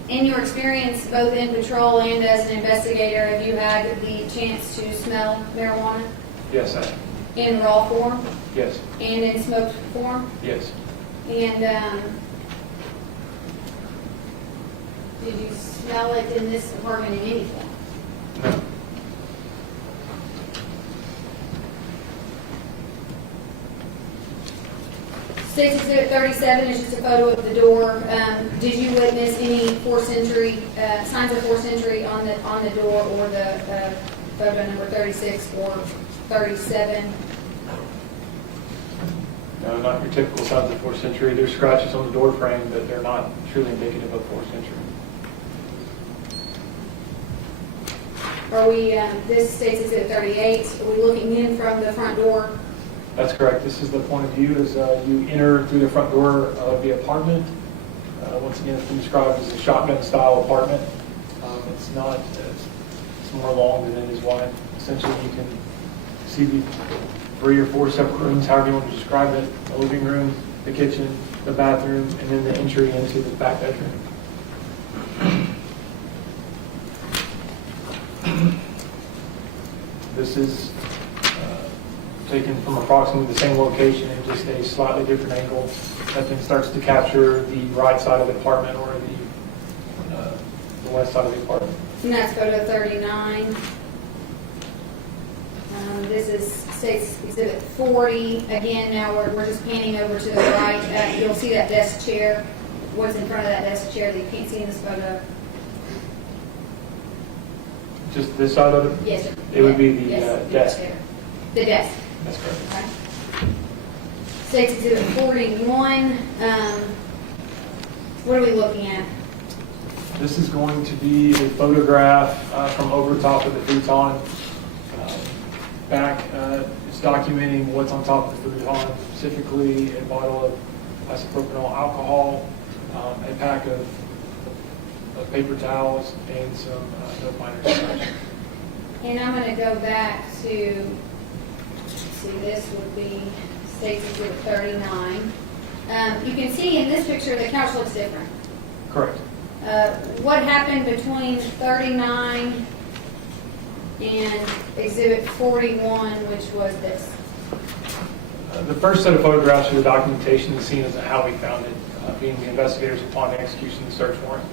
In your experience, both in patrol and as an investigator, have you had the chance to smell marijuana? Yes, I have. In raw form? Yes. And in smoked form? Yes. And did you smell it in this apartment in any form? No. State's Exhibit 37 is just a photo of the door. Did you witness any forced entry, signs of forced entry on the door or the photo number 36 or 37? No, not your typical signs of forced entry. There's scratches on the door frame, but they're not truly indicative of forced entry. Are we, this State's Exhibit 38, are we looking in from the front door That's correct. This is the point of view as you enter through the front door of the apartment. Once again, it's been described as a shotgun-style apartment. It's not. It's more long than it is wide. Essentially, you can see the 3 or 4 separate rooms, however you want to describe it: the living room, the kitchen, the bathroom, and then the entry into the back bedroom. This is taken from approximately the same location in just a slightly different angle. That then starts to capture the right side of the apartment or the west side of the apartment. And that's photo 39. This is State's Exhibit 40. Again, now we're just panning over to the right. You'll see that desk chair. What's in front of that desk chair that you can't see in this photo? Just this side of it? Yes, sir. It would be the desk. The desk. That's correct. Okay. State's Exhibit 41. What are we looking at? This is going to be a photograph from over top of the futon. Back, it's documenting what's on top of the futon, specifically a bottle of isopropyl alcohol, a pack of paper towels, and some no minor. And I'm going to go back to, see, this would be State's Exhibit 39. You can see in this picture the couch looks different. Correct. What happened between 39 and Exhibit 41, which was this? The first set of photographs of the documentation of the scene is how we found it, being the investigators upon the execution of the search warrant.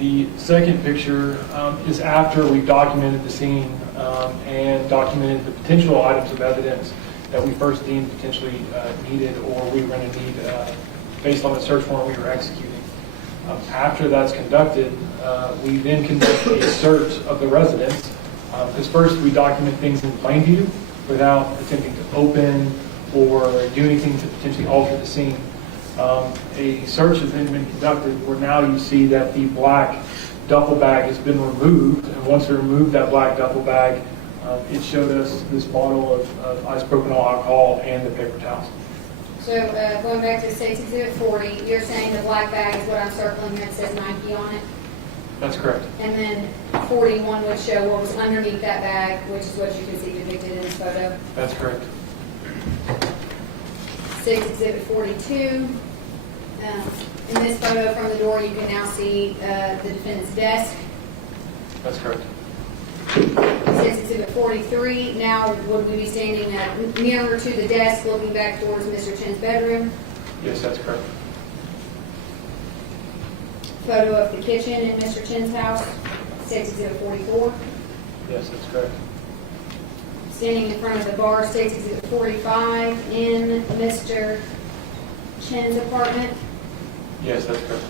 The second picture is after we've documented the scene and documented the potential items of evidence that we first deemed potentially needed or we were going to need based on the search warrant we were executing. After that's conducted, we then conduct a search of the residence. Because first we document things in plain view without attempting to open or do anything to potentially alter the scene. A search has then been conducted where now you see that the black duffel bag has been removed, and once we removed that black duffel bag, it showed us this bottle of isopropyl alcohol and the paper towels. So going back to State's Exhibit 40, you're saying the black bag is what I'm circling here that says Nike on it? That's correct. And then 41 would show what was underneath that bag, which is what you can see depicted in this photo. That's correct. State's Exhibit 42. In this photo from the door, you can now see the defendant's desk. That's correct. State's Exhibit 43. Now, would we be standing nearer to the desk, looking back towards Mr. Chen's bedroom? Yes, that's correct. Photo of the kitchen in Mr. Chen's house. State's Exhibit 44. Yes, that's correct. Standing in front of the bar, State's Exhibit 45 in Mr. Chen's apartment. Yes, that's correct.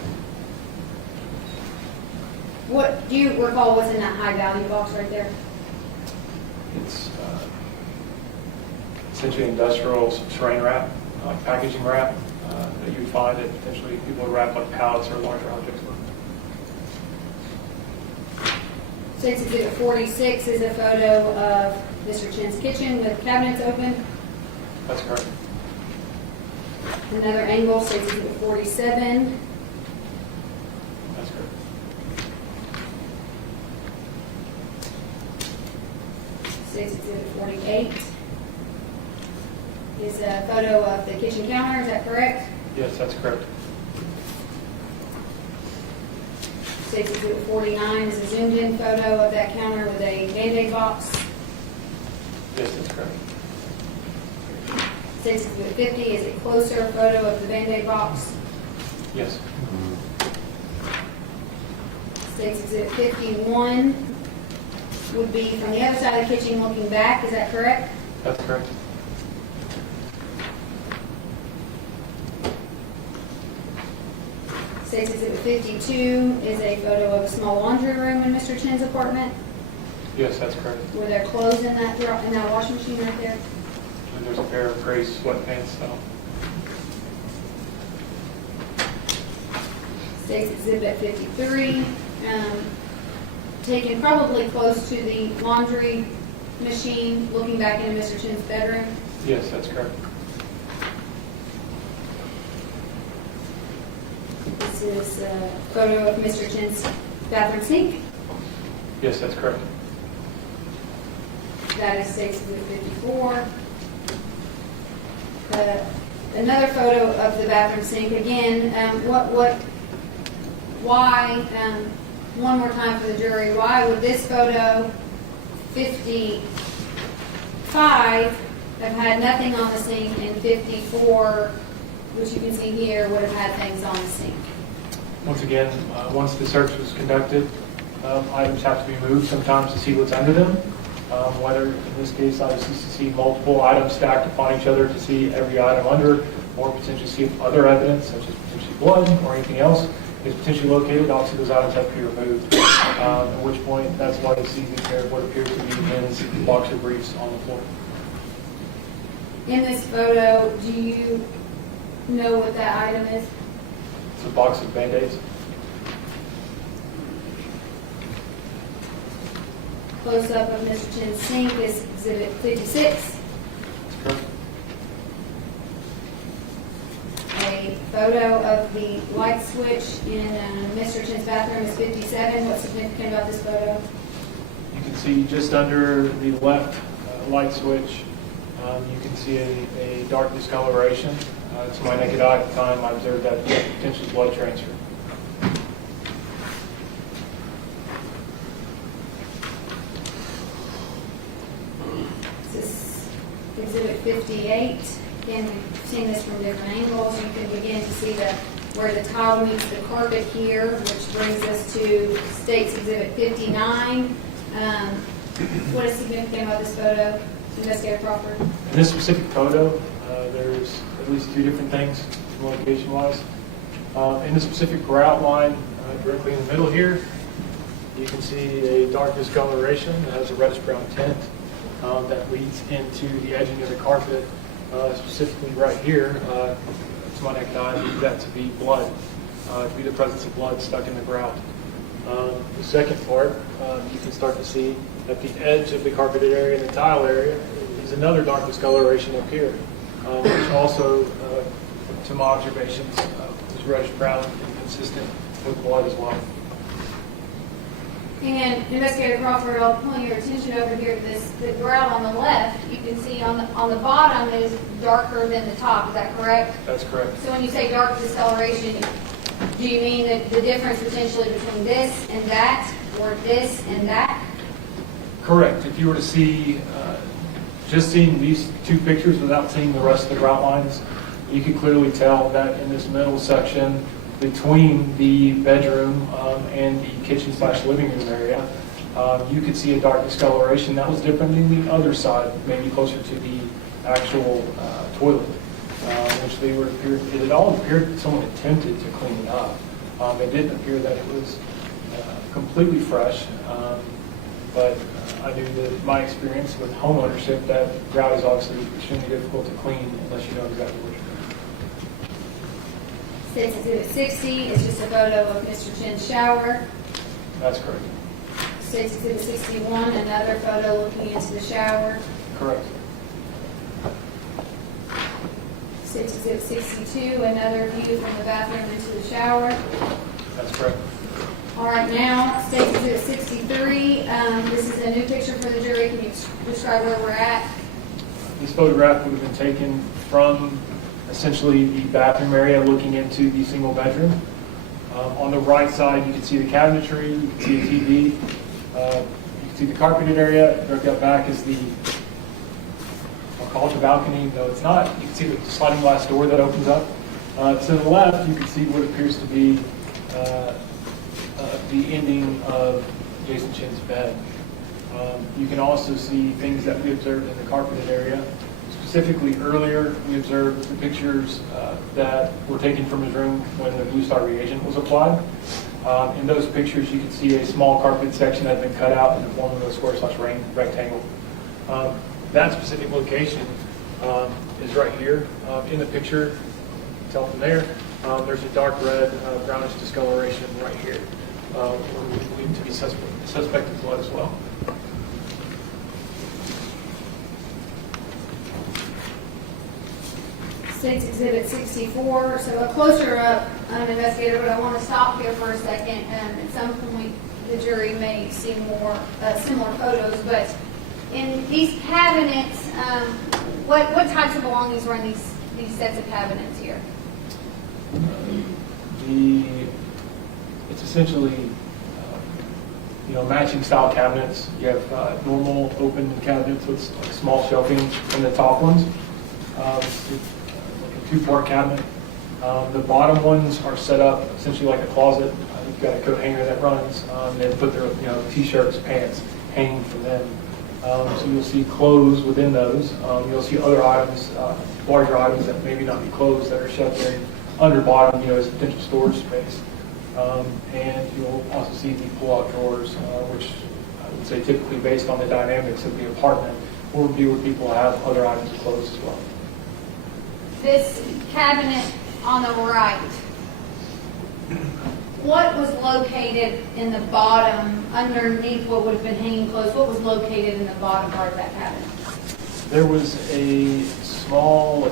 What do you recall was in that high value box right there? It's essentially industrial terrain wrap, like packaging wrap that you would find that potentially people would wrap like pallets or larger objects with. State's Exhibit 46 is a photo of Mr. Chen's kitchen with cabinets open. That's correct. Another angle, State's Exhibit 47. That's correct. State's Exhibit 48 is a photo of the kitchen counter, is that correct? Yes, that's correct. State's Exhibit 49 is a zoomed in photo of that counter with a Band-Aid box. Yes, that's correct. State's Exhibit 50 is a closer photo of the Band-Aid box. Yes. State's Exhibit 51 would be from the other side of the kitchen looking back, is that correct? That's correct. State's Exhibit 52 is a photo of a small laundry room in Mr. Chen's apartment. Yes, that's correct. Were there clothes in that washing machine right there? And there's a pair of gray sweatpants. State's Exhibit 53, taken probably close to the laundry machine, looking back into Mr. Chen's bedroom. Yes, that's correct. This is a photo of Mr. Chen's bathroom sink. Yes, that's correct. That is State Exhibit 54. Another photo of the bathroom sink. Again, why, one more time for the jury, why would this photo 55 have had nothing on the sink and 54, which you can see here, would have had things on the sink? Once again, once the search was conducted, items have to be moved sometimes to see what's under them. Whether, in this case, obviously to see multiple items stacked upon each other to see every item under, or potentially see if other evidence, such as potentially blood or anything else, is potentially located. Obviously, those items have to be removed. At which point, that's why you see what appears to be men's boxer briefs on the floor. In this photo, do you know what that item is? It's a box of Band-Aids. Close-up of Mr. Chen's sink is Exhibit 56. That's correct. A photo of the light switch in Mr. Chen's bathroom is 57. What's significant about this photo? You can see just under the left light switch, you can see a dark discoloration. To my naked eye at the time, I observed that potential blood transfer. This is Exhibit 58. Again, we've seen this from different angles. You can begin to see where the tile meets the carpet here, which brings us to State's Exhibit 59. What is significant about this photo, Investigator Crawford? In this specific photo, there's at least two different things location-wise. In the specific grout line, directly in the middle here, you can see a dark discoloration that has a reddish-brown tint that leads into the edging of the carpet, specifically right here. To my naked eye, I believe that to be blood, to be the presence of blood stuck in the grout. The second part, you can start to see at the edge of the carpeted area and the tile area is another dark discoloration up here, which also, to my observations, is reddish brown and consistent with blood as well. And Investigator Crawford, I'll point your attention over here to the grout on the left. You can see on the bottom is darker than the top. Is that correct? That's correct. So when you say dark discoloration, do you mean that the difference potentially between this and that, or this and that? Correct. If you were to see, just seeing these two pictures without seeing the rest of the grout lines, you can clearly tell that in this middle section between the bedroom and the kitchen/living room area, you could see a dark discoloration that was different than the other side, maybe closer to the actual toilet, which they would appear. It had all appeared that someone attempted to clean it up. It didn't appear that it was completely fresh, but I knew that in my experience with home ownership that grout is obviously extremely difficult to clean unless you know exactly what you're doing. State's Exhibit 60 is just a photo of Mr. Chen's shower. That's correct. State's Exhibit 61, another photo looking into the shower. Correct. State's Exhibit 62, another view from the bathroom into the shower. That's correct. All right, now, State's Exhibit 63. This is a new picture for the jury. Can you describe where we're at? This photograph would have been taken from essentially the bathroom area looking into the single bedroom. On the right side, you can see the cabinetry, you can see a TV, you can see the carpeted area. Directly up back is the, I'll call it the balcony, though it's not. You can see the sliding glass door that opens up. To the left, you can see what appears to be the ending of Jason Chen's bed. You can also see things that we observed in the carpeted area. Specifically earlier, we observed the pictures that were taken from his room when the Blue Star reagent was applied. In those pictures, you can see a small carpet section that had been cut out in the form of a square/ring rectangle. That specific location is right here in the picture. You can tell from there. There's a dark red, brownish discoloration right here, where we believe to be suspected blood as well. State's Exhibit 64. So a closer up investigator, but I want to stop here for a second. At some point, the jury may see more similar photos, but in these cabinets, what types of belongings were in these sets of cabinets here? It's essentially matching style cabinets. You have normal open cabinets with like small shelving in the top ones, like a two-part cabinet. The bottom ones are set up essentially like a closet. You've got a coat hanger that runs. They put their t-shirts, pants hanging from them. So you'll see clothes within those. You'll see other items, larger items that maybe not be clothes that are shoved in under bottom, as potential storage space. And you'll also see the pull-out drawers, which I would say typically based on the dynamics of the apartment, will be where people have other items of clothes as well. This cabinet on the right, what was located in the bottom, underneath what would have been hanging clothes, what was located in the bottom part of that cabinet? There was a small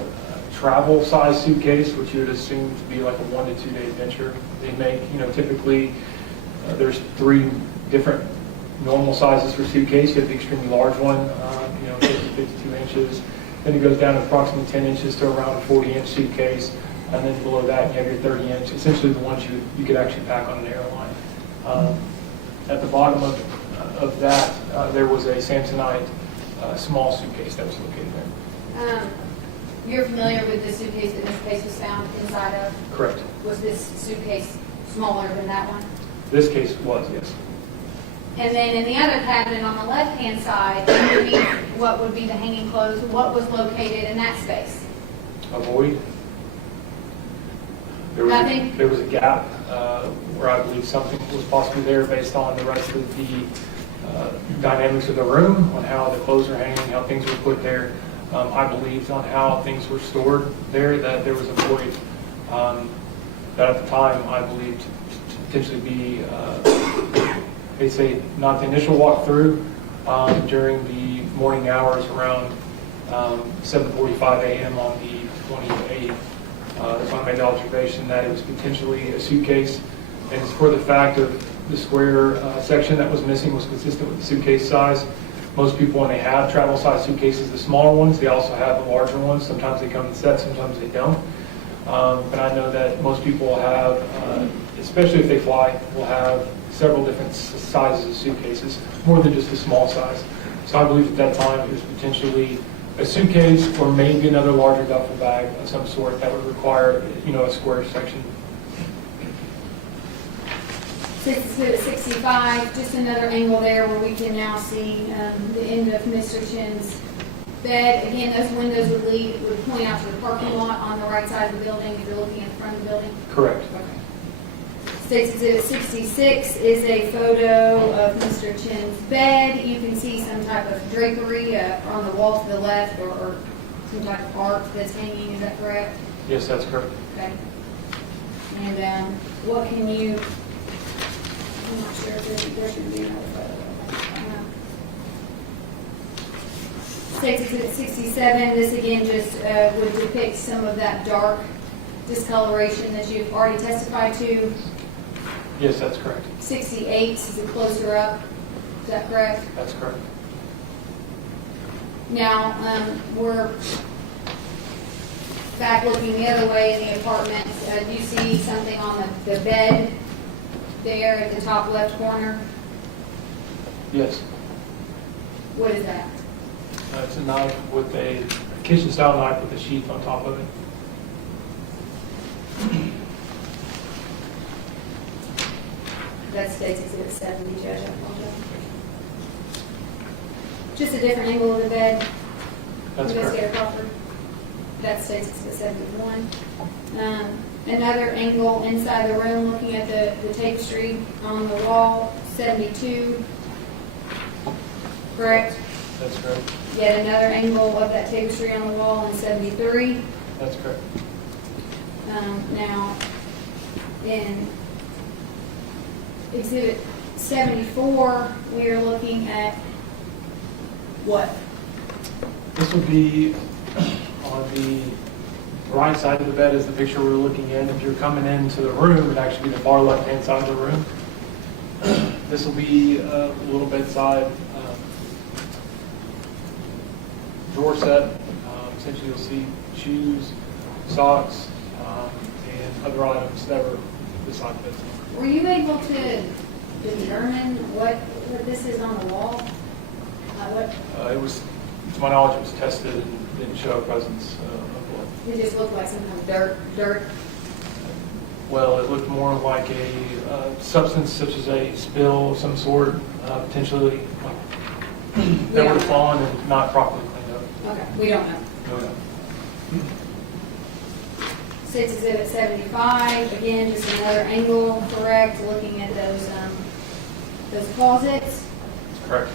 travel size suitcase, which you would assume to be like a 1 to 2 day venture. They make, typically there's 3 different normal sizes for suitcase. You have the extremely large one, 50, 52 inches. Then it goes down to approximately 10 inches to around a 40-inch suitcase. And then below that, you have your 30-inch, essentially the ones you could actually pack on an airline. At the bottom of that, there was a Samsonite small suitcase that was located there. You're familiar with the suitcase that this case was found inside of? Correct. Was this suitcase smaller than that one? This case was, yes. And then in the other cabinet on the left-hand side, underneath what would be the hanging clothes, what was located in that space? A void. Nothing? There was a gap where I believe something was possibly there based on the rest of the dynamics of the room, on how the clothes are hanging, how things were put there. I believed on how things were stored there, that there was a void that at the time I believed to potentially be, they say, not the initial walkthrough, during the morning hours around 7:45 a.m. on the 28th. That's when I made the observation that it was potentially a suitcase, and it's for the fact of the square section that was missing was consistent with the suitcase size. Most people, when they have travel-size suitcases, the smaller ones, they also have the larger ones. Sometimes they come in sets, sometimes they don't. But I know that most people have, especially if they fly, will have several different sizes of suitcases, more than just a small size. So I believe at that time it was potentially a suitcase or maybe another larger duffel bag of some sort that would require, a square section. 65, just another angle there where we can now see the end of Mr. Chen's bed. Again, those windows would point out to the parking lot on the right side of the building if you're looking at the front of the building. Correct. Okay. State's Exhibit 66 is a photo of Mr. Chen's bed. You can see some type of drapery on the wall to the left, or some type of art that's hanging. Is that correct? Yes, that's correct. Okay. And what can you? I'm not sure if there should be another photo. State's Exhibit 67, this again just would depict some of that dark discoloration that you've already testified to. Yes, that's correct. 68 is a closer up. Is that correct? That's correct. Now, we're back looking the other way in the apartment. Do you see something on the bed there at the top left corner? Yes. What is that? It's a knife with a kitchen-style knife with a sheath on top of it. That's State's Exhibit 70, Judge. I apologize. Just a different angle of the bed. That's Investigator correct. Crawford. That's State's Exhibit 71. Another angle inside the room, looking at the tapestry on the wall, 72. Correct? That's correct. Yet another angle of that tapestry on the wall in 73. That's correct. Now, in Exhibit 74, we are looking at what? This would be on the right side of the bed is the picture we're looking at. If you're coming into the room, it'd actually be the far left-hand side of the room. This will be a little bedside drawer set. Essentially, you'll see shoes, socks, and other items that were beside the bedside. Were you able to determine what this is on the wall? It was, to my knowledge, it was tested and didn't show a presence of blood. It just looked like some kind of dirt. Well, it looked more like a substance such as a spill of some sort, potentially like that would have fallen and not properly cleaned up. Okay, we don't know. No, no. State's Exhibit 75, again, just another angle, correct, looking at those closets. Correct.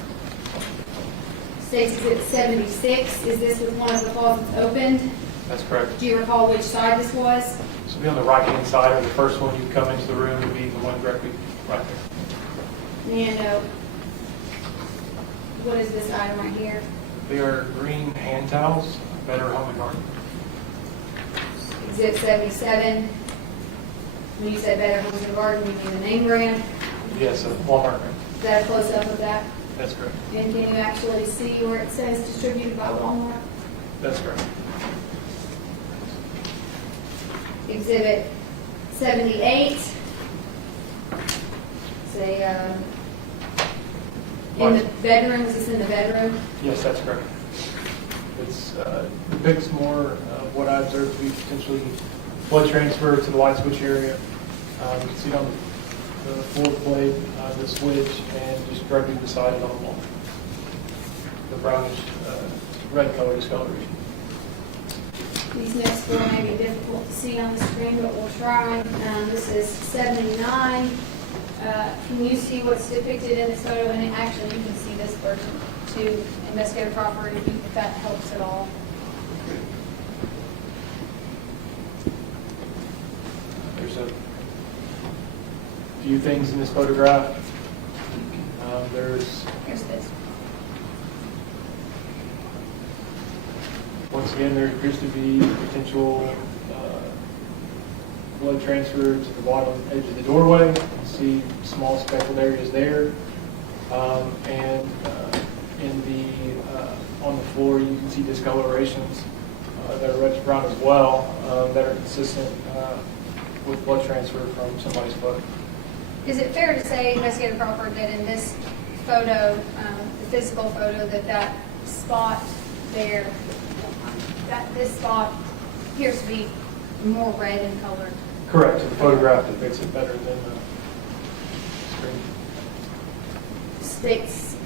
State's Exhibit 76, is this with one of the closets opened? That's correct. Do you recall which side this was? This will be on the right-hand side, or the first one you come into the room would be the one directly right there. And what is this item right here? They are green hand towels, Better Home and Garden. Exhibit 77, when you said Better Homes and Garden, you mean the name brand? Yes, a Walmart brand. Is that a close-up of that? That's correct. And can you actually see where it says distributed by Walmart? That's correct. Exhibit 78. Say, in the bedroom, is this in the bedroom? Yes, that's correct. It's depicts more of what I observed to be potentially blood transfer to the light switch area. You can see it on the fourth blade, the switch, and just directly beside it on the wall. The brownish red color discoloration. These next four may be difficult to see on the screen, but we'll try. This is 79. Can you see what's depicted in this photo? And actually, you can see this version too. Investigator Crawford, if that helps at all. There's a few things in this photograph. Here's this. Once again, there appears to be potential blood transfer to the bottom edge of the doorway. You can see small speckled areas there. And in the on the floor, you can see discolorations that are reddish brown as well, that are consistent with blood transfer from somebody's foot. Is it fair to say, Investigator Crawford, that in this photo, the physical photo, that spot there, this spot appears to be more red in color? Correct. The photograph depicts it better than the screen. States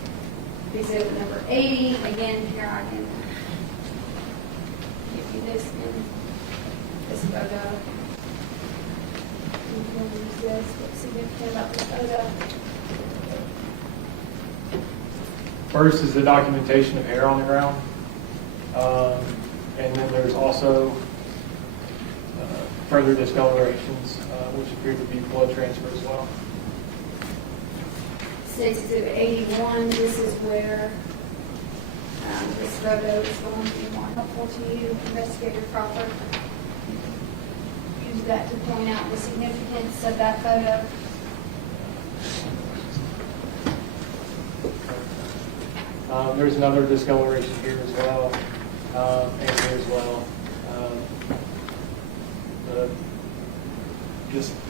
Exhibit number 80. Again, here I can give you this in this photo. You can use this. What's significant about this photo? First is the documentation of hair on the ground. And then there's also further discolorations, which appear to be blood transfer as well. States Exhibit 81, this is where this photo is going to be more helpful to you, Investigator Crawford. Use that to point out the significance of that photo. There's another discoloration here as well, and here as well.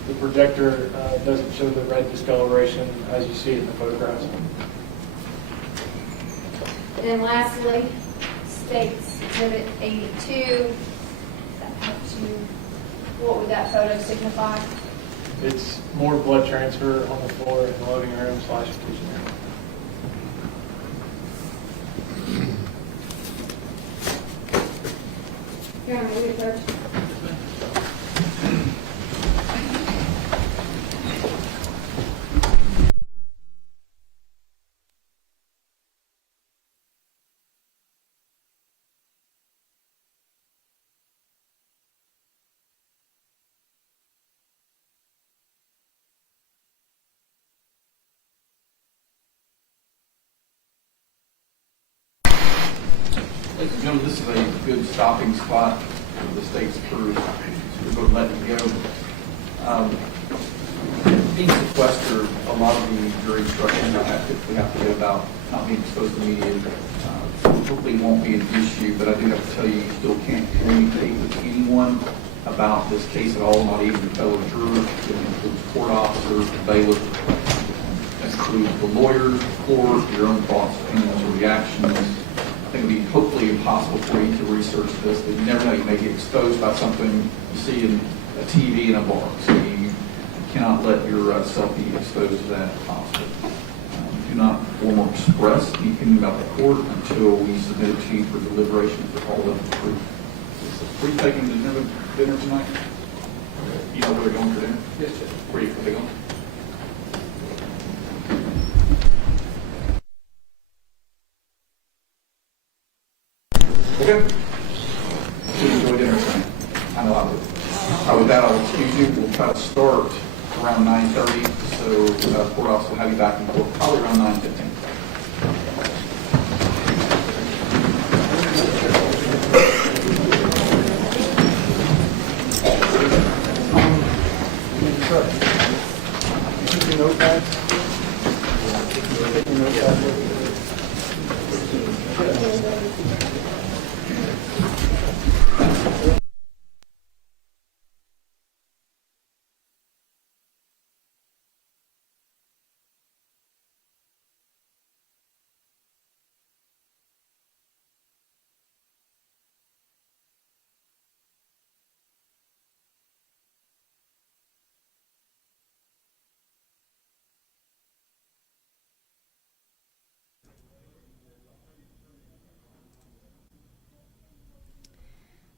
The projector doesn't show the red discoloration as you see it in the photographs. And then lastly, States Exhibit 82. That helps you. What would that photo signify? It's more blood transfer on the floor in the living room / kitchen area. Your Honor, will you approach? Ladies and gentlemen, this is a good stopping spot the state's approved, so we're going to let it go. Being sequestered, a lot of the jury instructions I typically have to give about not being exposed to media hopefully won't be an issue, but I do have to tell you, you still can't communicate with anyone about this case at all, not even fellow jurors. It includes court officers, the bailiff, it includes the lawyers, the court, your own thoughts, opinions, or reactions. I think it would be hopefully impossible for you to research this, but you never know, you may get exposed by something you see in a TV in a bar. So you cannot let yourself be exposed to that if possible. Do not form or express anything about the court until we submit it to you for deliberation for all of the proof. Are you taking the dinner tonight? You know where they're going for dinner? Yes, sir. Where are they going? Okay. Please enjoy dinner tonight. I know I will. With that, I'll excuse you. We'll try to start around 9:30, so court officer will have you back in court probably around 9:15.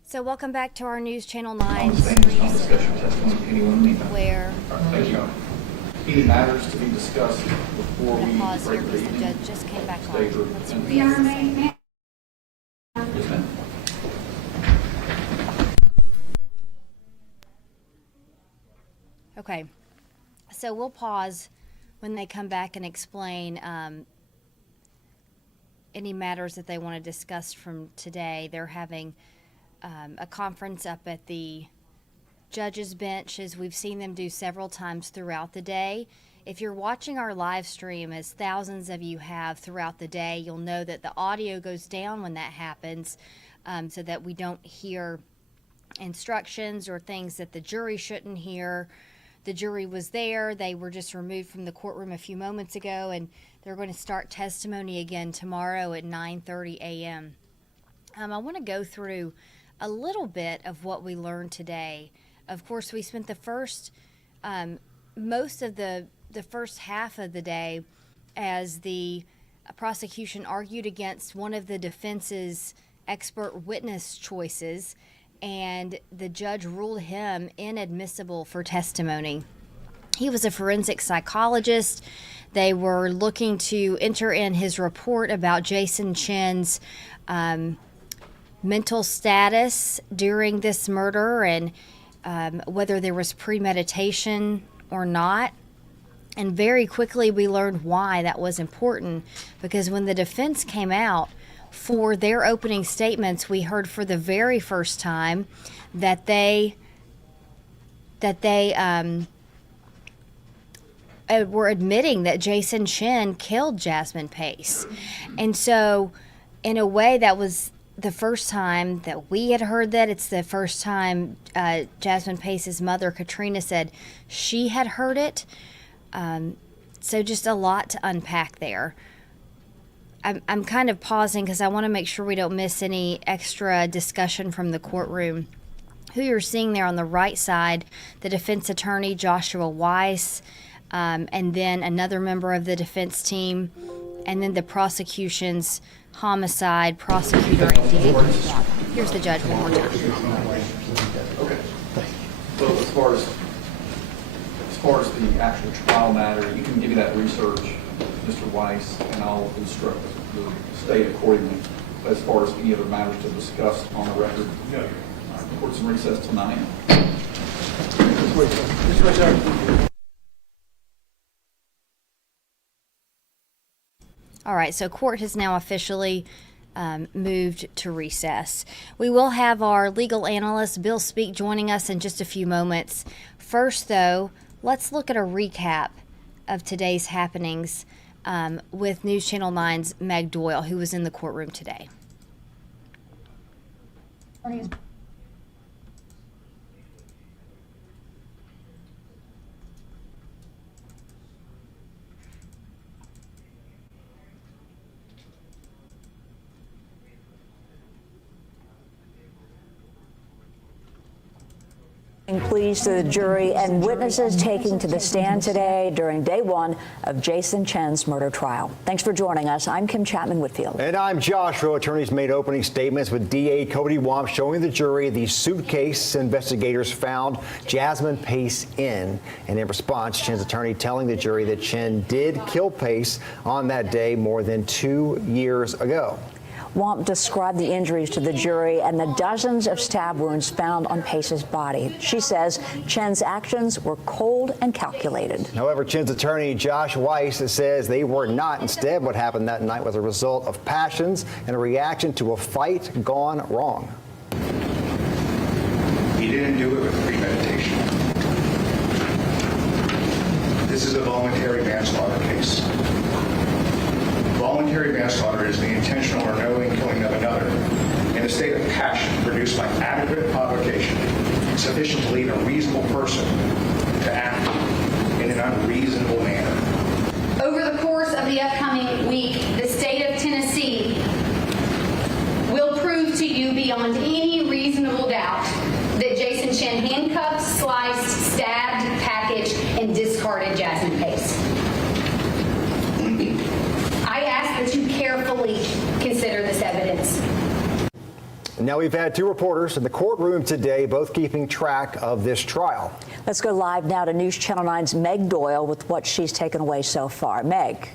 So welcome back to our News Channel 9 where Thank you. Any matters to be discussed before we pause here break the because the evening? judge just came back on. State Let's representative. reassess. Yes, ma'am. Okay, so we'll pause when they come back and explain any matters that they want to discuss from today. They're having a conference up at the judges' bench, as we've seen them do several times throughout the day. If you're watching our live stream, as thousands of you have throughout the day, you'll know that the audio goes down when that happens, so that we don't hear instructions or things that the jury shouldn't hear. The jury was there. They were just removed from the courtroom a few moments ago, and they're going to start testimony again tomorrow at 9:30 a.m. I want to go through a little bit of what we learned today. Of course, we spent the first, most of the first half of the day as the prosecution argued against one of the defense's expert witness choices, and the judge ruled him inadmissible for testimony. He was a forensic psychologist. They were looking to enter in his report about Jason Chen's mental status during this murder and whether there was premeditation or not. And very quickly we learned why that was important, because when the defense came out for their opening statements, we heard for the very first time that they were admitting that Jason Chen killed Jasmine Pace. And so in a way, that was the first time that we had heard that. It's the first time Jasmine Pace's mother, Katrina, said she had heard it. So just a lot to unpack there. I'm kind of pausing because I want to make sure we don't miss any extra discussion from the courtroom. Who you're seeing there on the right side, the defense attorney, Joshua Weiss, and then another member of the defense team, and then the prosecution's homicide prosecutor and DA. Here's the judge one more time. Okay. So as far as the actual trial matter, you can give me that research, Mr. Weiss, and I'll instruct the state accordingly. But as far as any other matters to discuss on the record, court's in recess till 9 a.m. All right, so court has now officially moved to recess. We will have our legal analyst, Bill Speak, joining us in just a few moments. First, though, let's look at a recap of today's happenings with News Channel 9's Meg Doyle, who was in the courtroom today. Pleas to the jury and witnesses taking to the stand today during day one of Jason Chen's murder trial. Thanks for joining us. I'm Kim Chapman-Whitfield. And I'm Josh Rowe. Attorneys made opening statements with DA Cody Wamp showing the jury the suitcase investigators found Jasmine Pace in. And in response, Chen's attorney telling the jury that Chen did kill Pace on that day more than 2 years ago. Wamp described the injuries to the jury and the dozens of stab wounds found on Pace's body. She says Chen's actions were cold and calculated. However, Chen's attorney, Josh Weiss, says they were not. Instead, what happened that night was a result of passions and a reaction to a fight gone wrong. He didn't do it with premeditation. This is a voluntary manslaughter case. Voluntary manslaughter is the intentional or knowing killing of another in a state of passion produced by adequate provocation, sufficient to lead a reasonable person to act in an unreasonable manner. Over the course of the upcoming week, the state of Tennessee will prove to you beyond any reasonable doubt that Jason Chen handcuffed, sliced, stabbed, packaged, and discarded Jasmine Pace. I ask that you carefully consider this evidence. Now, we've had two reporters in the courtroom today, both keeping track of this trial. Let's go live now to News Channel 9's Meg Doyle with what she's taken away so far. Meg.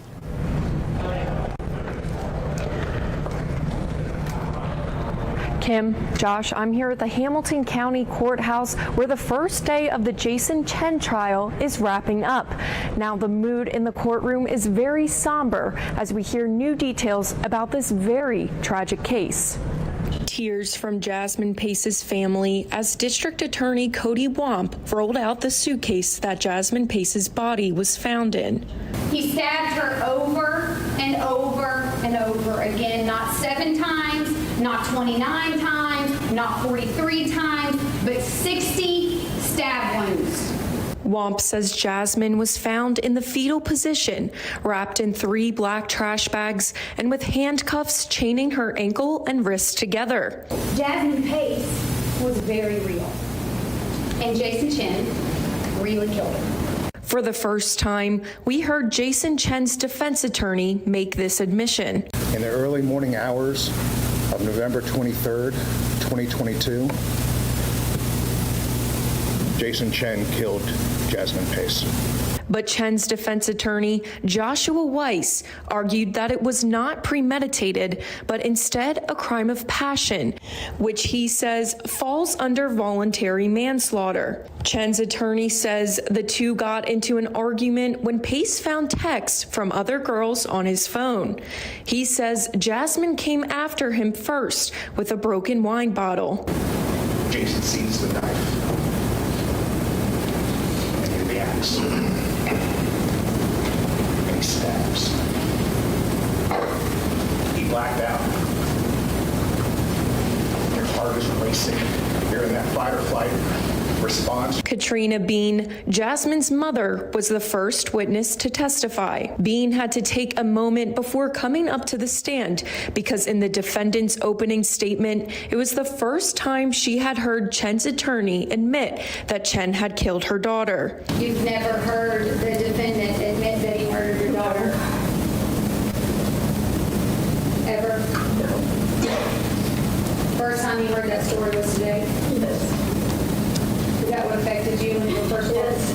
Kim, Josh, I'm here at the Hamilton County Courthouse where the first day of the Jason Chen trial is wrapping up. Now the mood in the courtroom is very somber as we hear new details about this very tragic case. Tears from Jasmine Pace's family as District Attorney Cody Wamp rolled out the suitcase that Jasmine Pace's body was found in. He stabbed her over and over and over again, not 7 times, not 29 times, not 43 times, but 60 stab wounds. Wamp says Jasmine was found in the fetal position, wrapped in 3 black trash bags and with handcuffs chaining her ankle and wrist together. Jasmine Pace was very real, and Jason Chen really killed her. For the first time, we heard Jason Chen's defense attorney make this admission. In the early morning hours of November 23rd, 2022, Jason Chen killed Jasmine Pace. But Chen's defense attorney, Joshua Weiss, argued that it was not premeditated, but instead a crime of passion, which he says falls under voluntary manslaughter. Chen's attorney says the two got into an argument when Pace found texts from other girls on his phone. He says Jasmine came after him first with a broken wine bottle. Jason seized the knife and he reacts. And he stabs. He blacked out. Your heart is racing. You're in that fight or flight response. Katrina Bean, Jasmine's mother, was the first witness to testify. Bean had to take a moment before coming up to the stand because in the defendant's opening statement, it was the first time she had heard Chen's attorney admit that Chen had killed her daughter. You've never heard the defendant admit that he murdered your daughter? Ever? First time you heard that story was today? Yes. Is that what affected you when you were first words?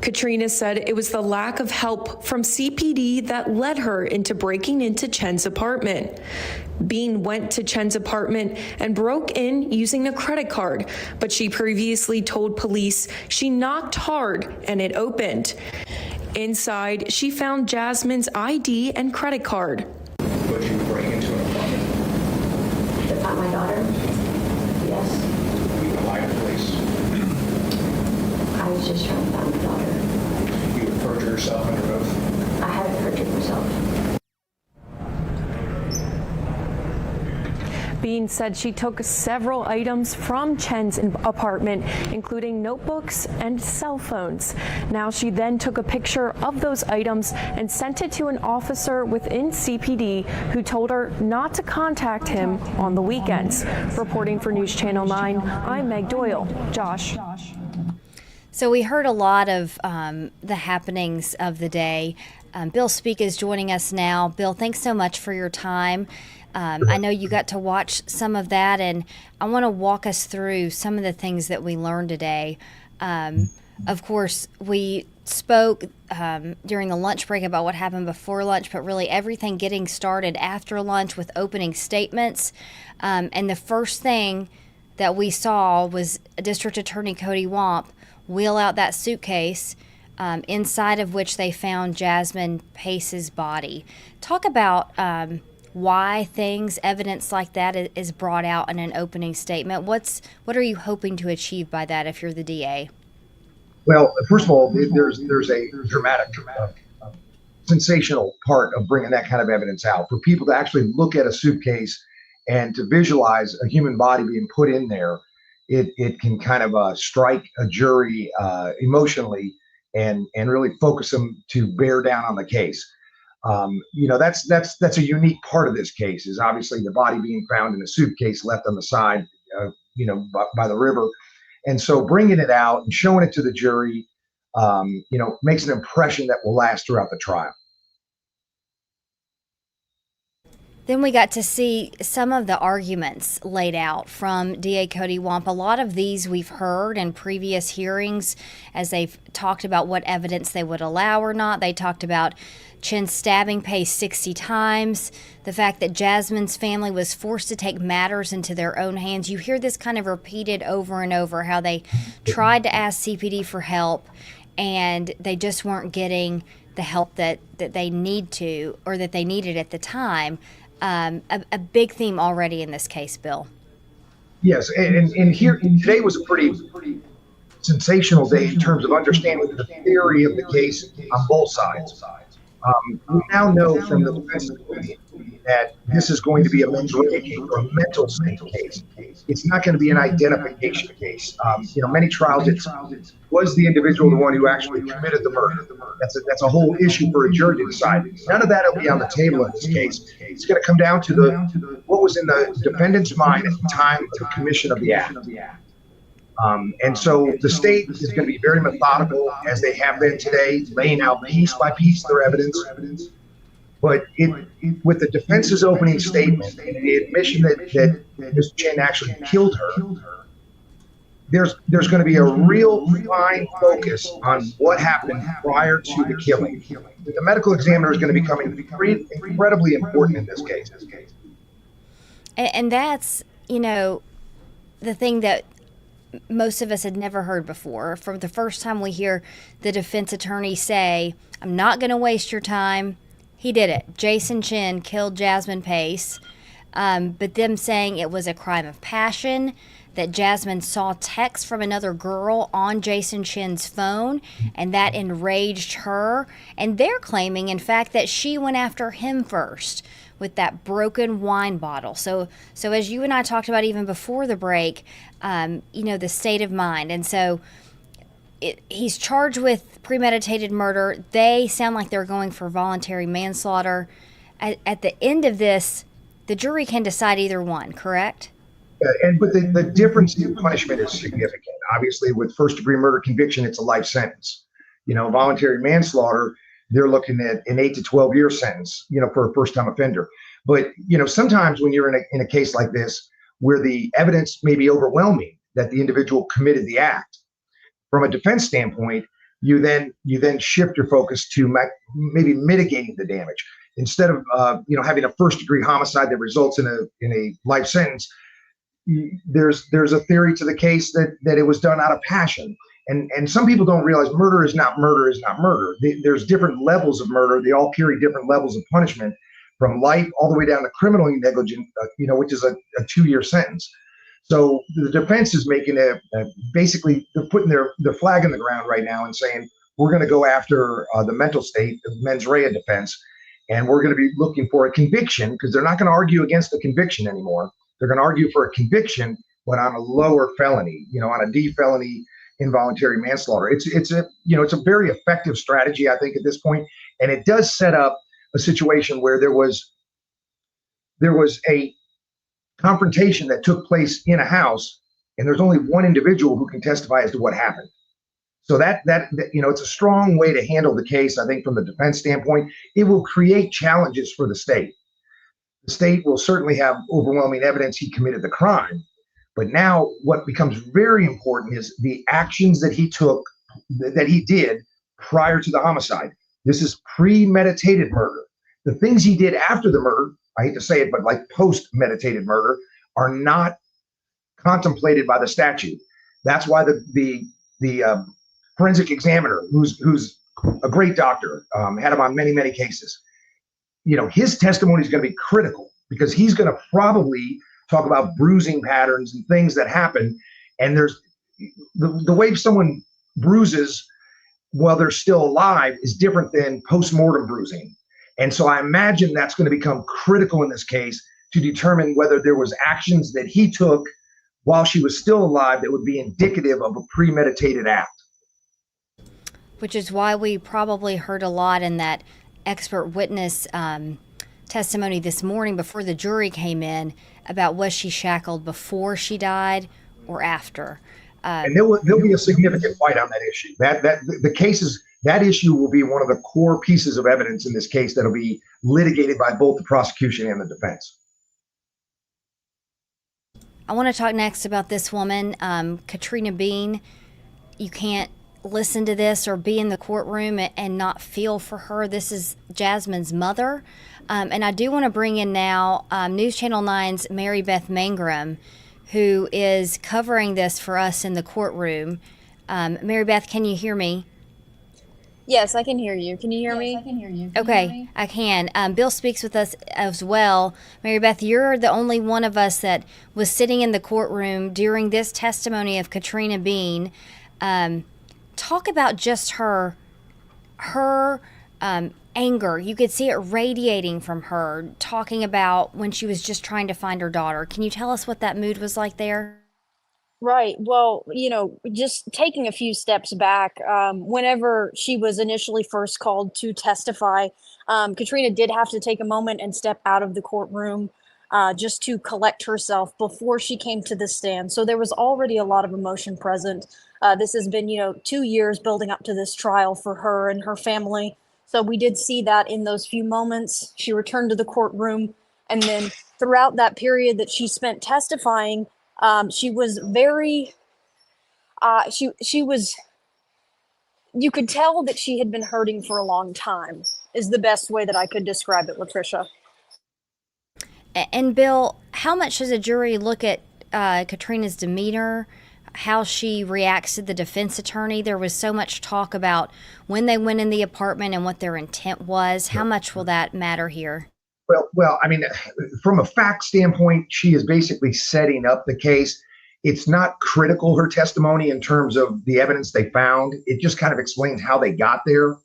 Katrina said it was the lack of help from CPD that led her into breaking into Chen's apartment. Bean went to Chen's apartment and broke in using a credit card, but she previously told police she knocked hard and it opened. Inside, she found Jasmine's ID and credit card. Would you break into an apartment Bean said she took several items from Chen's apartment, including notebooks and cell phones. Now she then took a picture of those items and sent it to an officer within CPD who told her not to contact him on the weekends. Reporting for News Channel 9, I'm Meg Doyle. Josh. So we heard a lot of the happenings of the day. Bill Speak is joining us now. Bill, thanks so much for your time. I know you got to watch some of that, and I want to walk us through some of the things that we learned today. Of course, we spoke during the lunch break about what happened before lunch, but really everything getting started after lunch with opening statements. And the first thing that we saw was District Attorney Cody Wamp wheel out that suitcase, inside of which they found Jasmine Pace's body. Talk about why evidence like that is brought out in an opening statement. What are you hoping to achieve by that if you're the DA? Well, first of all, there's a dramatic, sensational part of bringing that kind of evidence out. For people to actually look at a suitcase and to visualize a human body being put in there, it can kind of strike a jury emotionally and really focus them to bear down on the case. That's a unique part of this case, is obviously the body being found in a suitcase left on the side, by the river. And so bringing it out and showing it to the jury, makes an impression that will last throughout the trial. Then we got to see some of the arguments laid out from DA Cody Wamp. A lot of these we've heard in previous hearings as they've talked about what evidence they would allow or not. They talked about Chen stabbing Pace 60 times, the fact that Jasmine's family was forced to take matters into their own hands. You hear this kind of repeated over and over, how they tried to ask CPD for help and they just weren't getting the help that they need to, or that they needed at the time. A big theme already in this case, Bill. Yes, and here today was a pretty sensational day in terms of understanding the theory of the case on both sides. We now know from the defense attorney that this is going to be a mens rea case, or a mental state case. It's not going to be an identification case. Many trials, was the individual the one who actually committed the murder? That's a whole issue for a jury to decide. None of that will be on the table in this case. It's going to come down to what was in the defendant's mind at the time of the commission of the act. And so the state is going to be very methodical, as they have been today, laying out piece by piece their evidence. But with the defense's opening statement and the admission that Ms. Chen actually killed her, there's going to be a real fine focus on what happened prior to the killing. The medical examiner is going to be becoming incredibly important in this case. And that's, the thing that most of us had never heard before. From the first time we hear the defense attorney say, "I'm not going to waste your time," he did it. Jason Chen killed Jasmine Pace, but them saying it was a crime of passion, that Jasmine saw text from another girl on Jason Chen's phone, and that enraged her. And they're claiming, in fact, that she went after him first with that broken wine bottle. So as you and I talked about even before the break, the state of mind. And so he's charged with premeditated murder. They sound like they're going for voluntary manslaughter. At the end of this, the jury can decide either one, correct? But the difference in punishment is significant. Obviously, with first-degree murder conviction, it's a life sentence. Voluntary manslaughter, they're looking at an 8 to 12-year sentence, for a first-time offender. But, sometimes when you're in a case like this, where the evidence may be overwhelming that the individual committed the act, from a defense standpoint, you then shift your focus to maybe mitigating the damage. Instead of, having a first-degree homicide that results in a life sentence, there's a theory to the case that it was done out of passion. And some people don't realize murder is not murder. There's different levels of murder. They all carry different levels of punishment, from life all the way down to criminally negligent, which is a 2-year sentence. So the defense is making basically they're putting their flag in the ground right now and saying, we're going to go after the mental state, the mens rea defense, and we're going to be looking for a conviction, because they're not going to argue against the conviction anymore. They're going to argue for a conviction, but on a lower felony, on a D felony involuntary manslaughter. It's a very effective strategy, I think, at this point, and it does set up a situation where there was a confrontation that took place in a house, and there's only one individual who can testify as to what happened. So that it's a strong way to handle the case, I think, from the defense standpoint. It will create challenges for the state. The state will certainly have overwhelming evidence he committed the crime. But now what becomes very important is the actions that he took, that he did prior to the homicide. This is premeditated murder. The things he did after the murder, I hate to say it, but like post-meditated murder, are not contemplated by the statute. That's why the forensic examiner, who's a great doctor, had him on many, many cases. His testimony is going to be critical because he's going to probably talk about bruising patterns and things that happen. And there's the way someone bruises while they're still alive is different than post-mortem bruising. And so I imagine that's going to become critical in this case to determine whether there was actions that he took while she was still alive that would be indicative of a premeditated act. Which is why we probably heard a lot in that expert witness testimony this morning before the jury came in about was she shackled before she died or after. And there'll be a significant fight on that issue. That issue will be one of the core pieces of evidence in this case that'll be litigated by both the prosecution and the defense. I want to talk next about this woman, Katrina Bean. You can't listen to this or be in the courtroom and not feel for her. This is Jasmine's mother. And I do want to bring in now News Channel 9's Mary Beth Mangrum, who is covering this for us in the courtroom. Mary Beth, can you hear me? Yes, I can hear you. Can you hear me? I can hear you. Okay, I can. Bill speaks with us as well. Mary Beth, you're the only one of us that was sitting in the courtroom during this testimony of Katrina Bean. Talk about just her anger. You could see it radiating from her, talking about when she was just trying to find her daughter. Can you tell us what that mood was like there? Right. Well, just taking a few steps back, whenever she was initially first called to testify, Katrina did have to take a moment and step out of the courtroom just to collect herself before she came to the stand. So there was already a lot of emotion present. This has been, 2 years building up to this trial for her and her family. So we did see that in those few moments. She returned to the courtroom, and then throughout that period that she spent testifying, she was very, she was, you could tell that she had been hurting for a long time, is the best way that I could describe it, Latricia. And Bill, how much does a jury look at Katrina's demeanor, how she reacts to the defense attorney? There was so much talk about when they went in the apartment and what their intent was. How much will that matter here? Well, I mean, from a fact standpoint, she is basically setting up the case. It's not critical, her testimony, in terms of the evidence they found. It just kind of explains how they got there.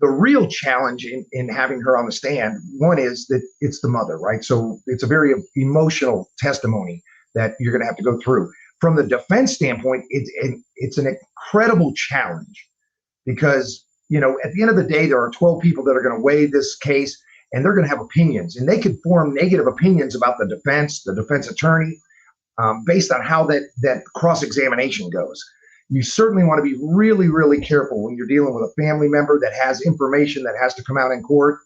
The real challenge in having her on the stand, one is that it's the mother, right? So it's a very emotional testimony that you're going to have to go through. From the defense standpoint, it's an incredible challenge because, at the end of the day, there are 12 people that are going to weigh this case, and they're going to have opinions, and they could form negative opinions about the defense attorney, based on how that cross-examination goes. You certainly want to be really, really careful when you're dealing with a family member that has information that has to come out in court,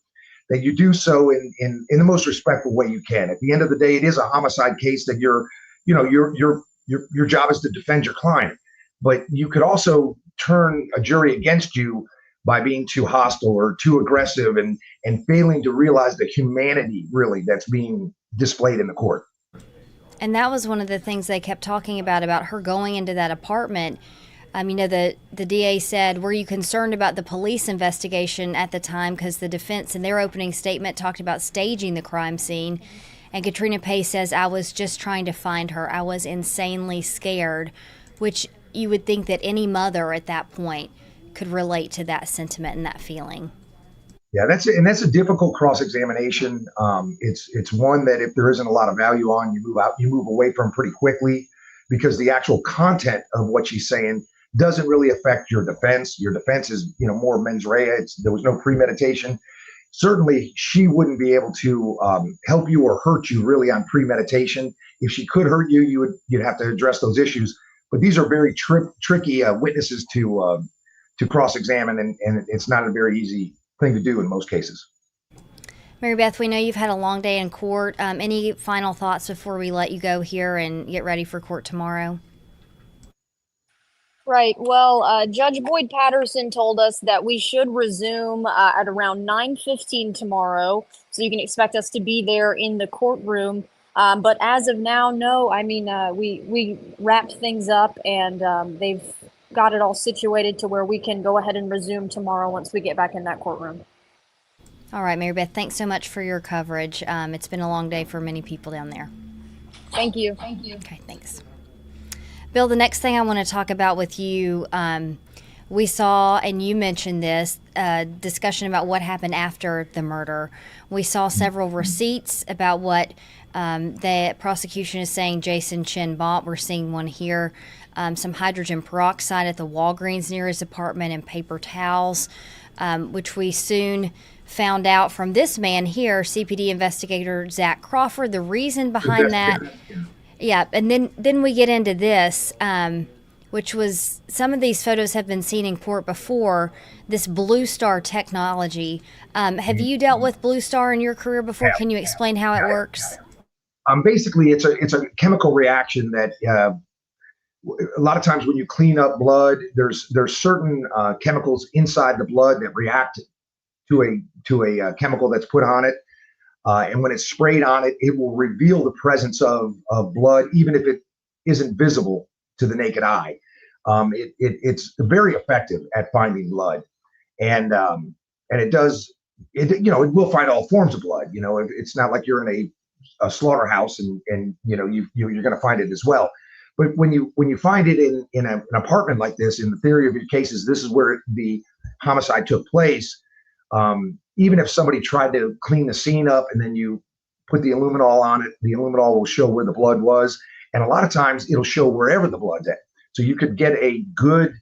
that you do so in the most respectful way you can. At the end of the day, it is a homicide case that your job is to defend your client, but you could also turn a jury against you by being too hostile or too aggressive and failing to realize the humanity really that's being displayed in the court. And that was one of the things they kept talking about her going into that apartment. The DA said, were you concerned about the police investigation at the time? Because the defense in their opening statement talked about staging the crime scene. And Katrina Pace says, I was just trying to find her. I was insanely scared, which you would think that any mother at that point could relate to that sentiment and that feeling. Yeah, that's a difficult cross-examination. It's one that if there isn't a lot of value on, you move away from pretty quickly, because the actual content of what she's saying doesn't really affect your defense. Your defense is, more mens rea. There was no premeditation. Certainly, she wouldn't be able to help you or hurt you really on premeditation. If she could hurt you, you'd have to address those issues. But these are very tricky witnesses to cross-examine, and it's not a very easy thing to do in most cases. Mary Beth, we know you've had a long day in court. Any final thoughts before we let you go here and get ready for court tomorrow? Right. Well, Judge Boyd Patterson told us that we should resume at around 9:15 tomorrow, so you can expect us to be there in the courtroom. But as of now, no. I mean, we wrapped things up, and they've got it all situated to where we can go ahead and resume tomorrow once we get back in that courtroom. All right, Mary Beth, thanks so much for your coverage. It's been a long day for many people down there. Thank you. Okay, thanks. Bill, the next thing I want to talk about with you, we saw, and you mentioned this, discussion about what happened after the murder. We saw several receipts about what the prosecution is saying Jason Chen bought. We're seeing one here. Some hydrogen peroxide at the Walgreens near his apartment and paper towels, which we soon found out from this man here, CPD investigator Zach Crawford, the reason behind that. Yeah, and then we get into this, which was, some of these photos have been seen in court before, this Blue Star technology. Have you dealt with Blue Star in your career before? Can you explain how it works? Basically, it's a chemical reaction that a lot of times when you clean up blood, there's certain chemicals inside the blood that react to a chemical that's put on it. And when it's sprayed on it, it will reveal the presence of blood, even if it isn't visible to the naked eye. It's very effective at finding blood, and it does. It will find all forms of blood. It's not like you're in a slaughterhouse and you're going to find it as well. But when you find it in an apartment like this, in the theory of your cases, this is where the homicide took place. Even if somebody tried to clean the scene up and then you put the luminol on it, the luminol will show where the blood was. And a lot of times it'll show wherever the blood's at. So you can get a good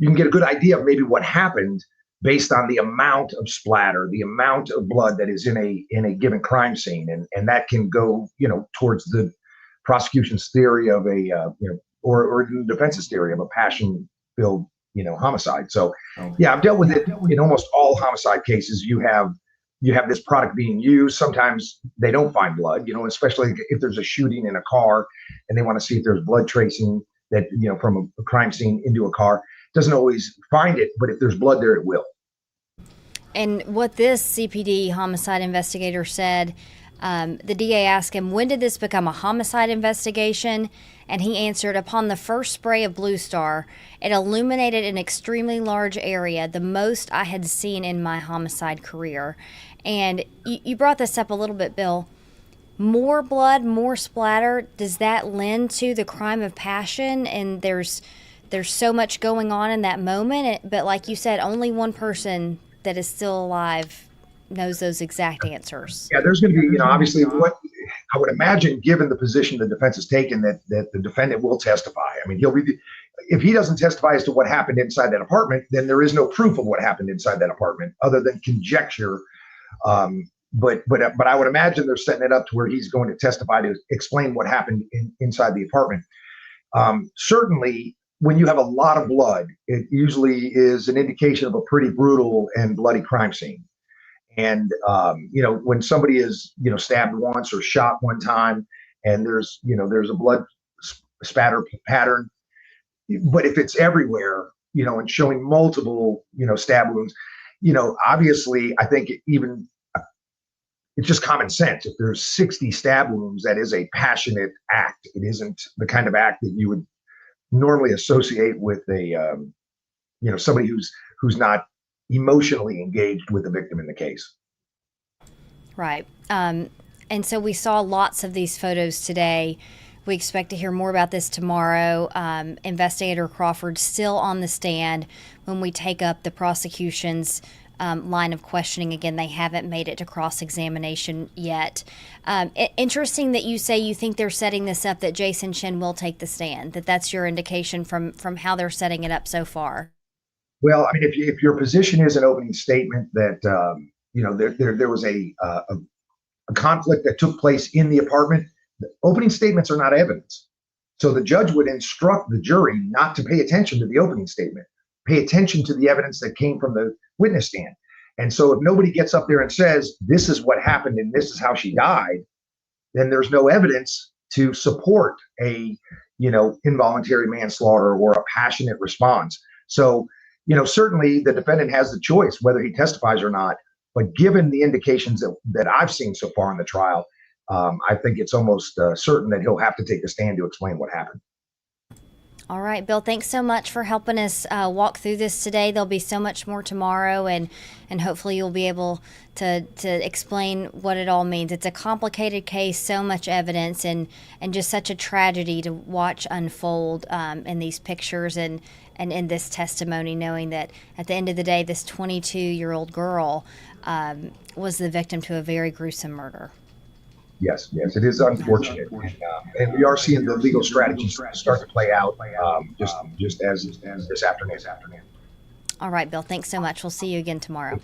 idea of maybe what happened based on the amount of splatter, the amount of blood that is in a given crime scene. And that can go, towards the prosecution's theory of or the defense's theory of a passion-filled homicide. So yeah, I've dealt with it in almost all homicide cases. You have this product being used. Sometimes they don't find blood, especially if there's a shooting in a car and they want to see if there's blood tracing that, from a crime scene into a car. Doesn't always find it, but if there's blood there, it will. And what this CPD homicide investigator said, the DA asked him, when did this become a homicide investigation? And he answered, upon the first spray of Blue Star, it illuminated an extremely large area, the most I had seen in my homicide career. And you brought this up a little bit, Bill. More blood, more splatter, does that lend to the crime of passion? And there's so much going on in that moment, but like you said, only one person that is still alive knows those exact answers. Yeah, there's going to be, obviously, what I would imagine, given the position the defense has taken, that the defendant will testify. I mean, if he doesn't testify as to what happened inside that apartment, then there is no proof of what happened inside that apartment other than conjecture. But I would imagine they're setting it up to where he's going to testify to explain what happened inside the apartment. Certainly, when you have a lot of blood, it usually is an indication of a pretty brutal and bloody crime scene. And, when somebody is, stabbed once or shot one time and there's a blood spatter pattern, but if it's everywhere, and showing multiple, stab wounds, obviously I think it's just common sense. If there's 60 stab wounds, that is a passionate act. It isn't the kind of act that you would normally associate with somebody who's not emotionally engaged with the victim in the case. Right. And so we saw lots of these photos today. We expect to hear more about this tomorrow. Investigator Crawford still on the stand when we take up the prosecution's line of questioning. Again, they haven't made it to cross-examination yet. Interesting that you say you think they're setting this up that Jason Chen will take the stand, that's your indication from how they're setting it up so far. Well, I mean, if your position is an opening statement that there was a conflict that took place in the apartment, opening statements are not evidence. So the judge would instruct the jury not to pay attention to the opening statement, pay attention to the evidence that came from the witness stand. And so if nobody gets up there and says, this is what happened and this is how she died, then there's no evidence to support a, involuntary manslaughter or a passionate response. So, certainly the defendant has the choice whether he testifies or not. But given the indications that I've seen so far in the trial, I think it's almost certain that he'll have to take the stand to explain what happened. All right, Bill, thanks so much for helping us walk through this today. There'll be so much more tomorrow, and hopefully you'll be able to explain what it all means. It's a complicated case, so much evidence, and just such a tragedy to watch unfold in these pictures and in this testimony, knowing that at the end of the day, this 22-year-old girl was the victim to a very gruesome murder. Yes, it is unfortunate, and we are seeing the legal strategies start to play out just as this afternoon. All right, Bill, thanks so much. We'll see you again tomorrow.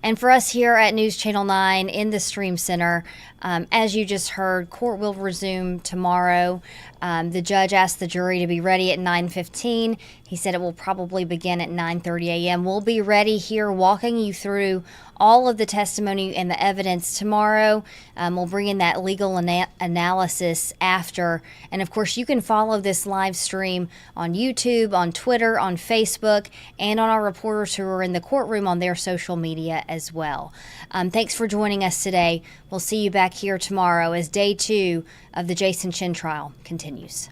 And for us here at News Channel 9 in the Stream Center, as you just heard, court will resume tomorrow. The judge asked the jury to be ready at 9:15. He said it will probably begin at 9:30 a.m. We'll be ready here walking you through all of the testimony and the evidence tomorrow. We'll bring in that legal analysis after. And of course, you can follow this live stream on YouTube, on Twitter, on Facebook, and on our reporters who are in the courtroom on their social media as well. Thanks for joining us today. We'll see you back here tomorrow as day 2 of the Jason Chen trial continues.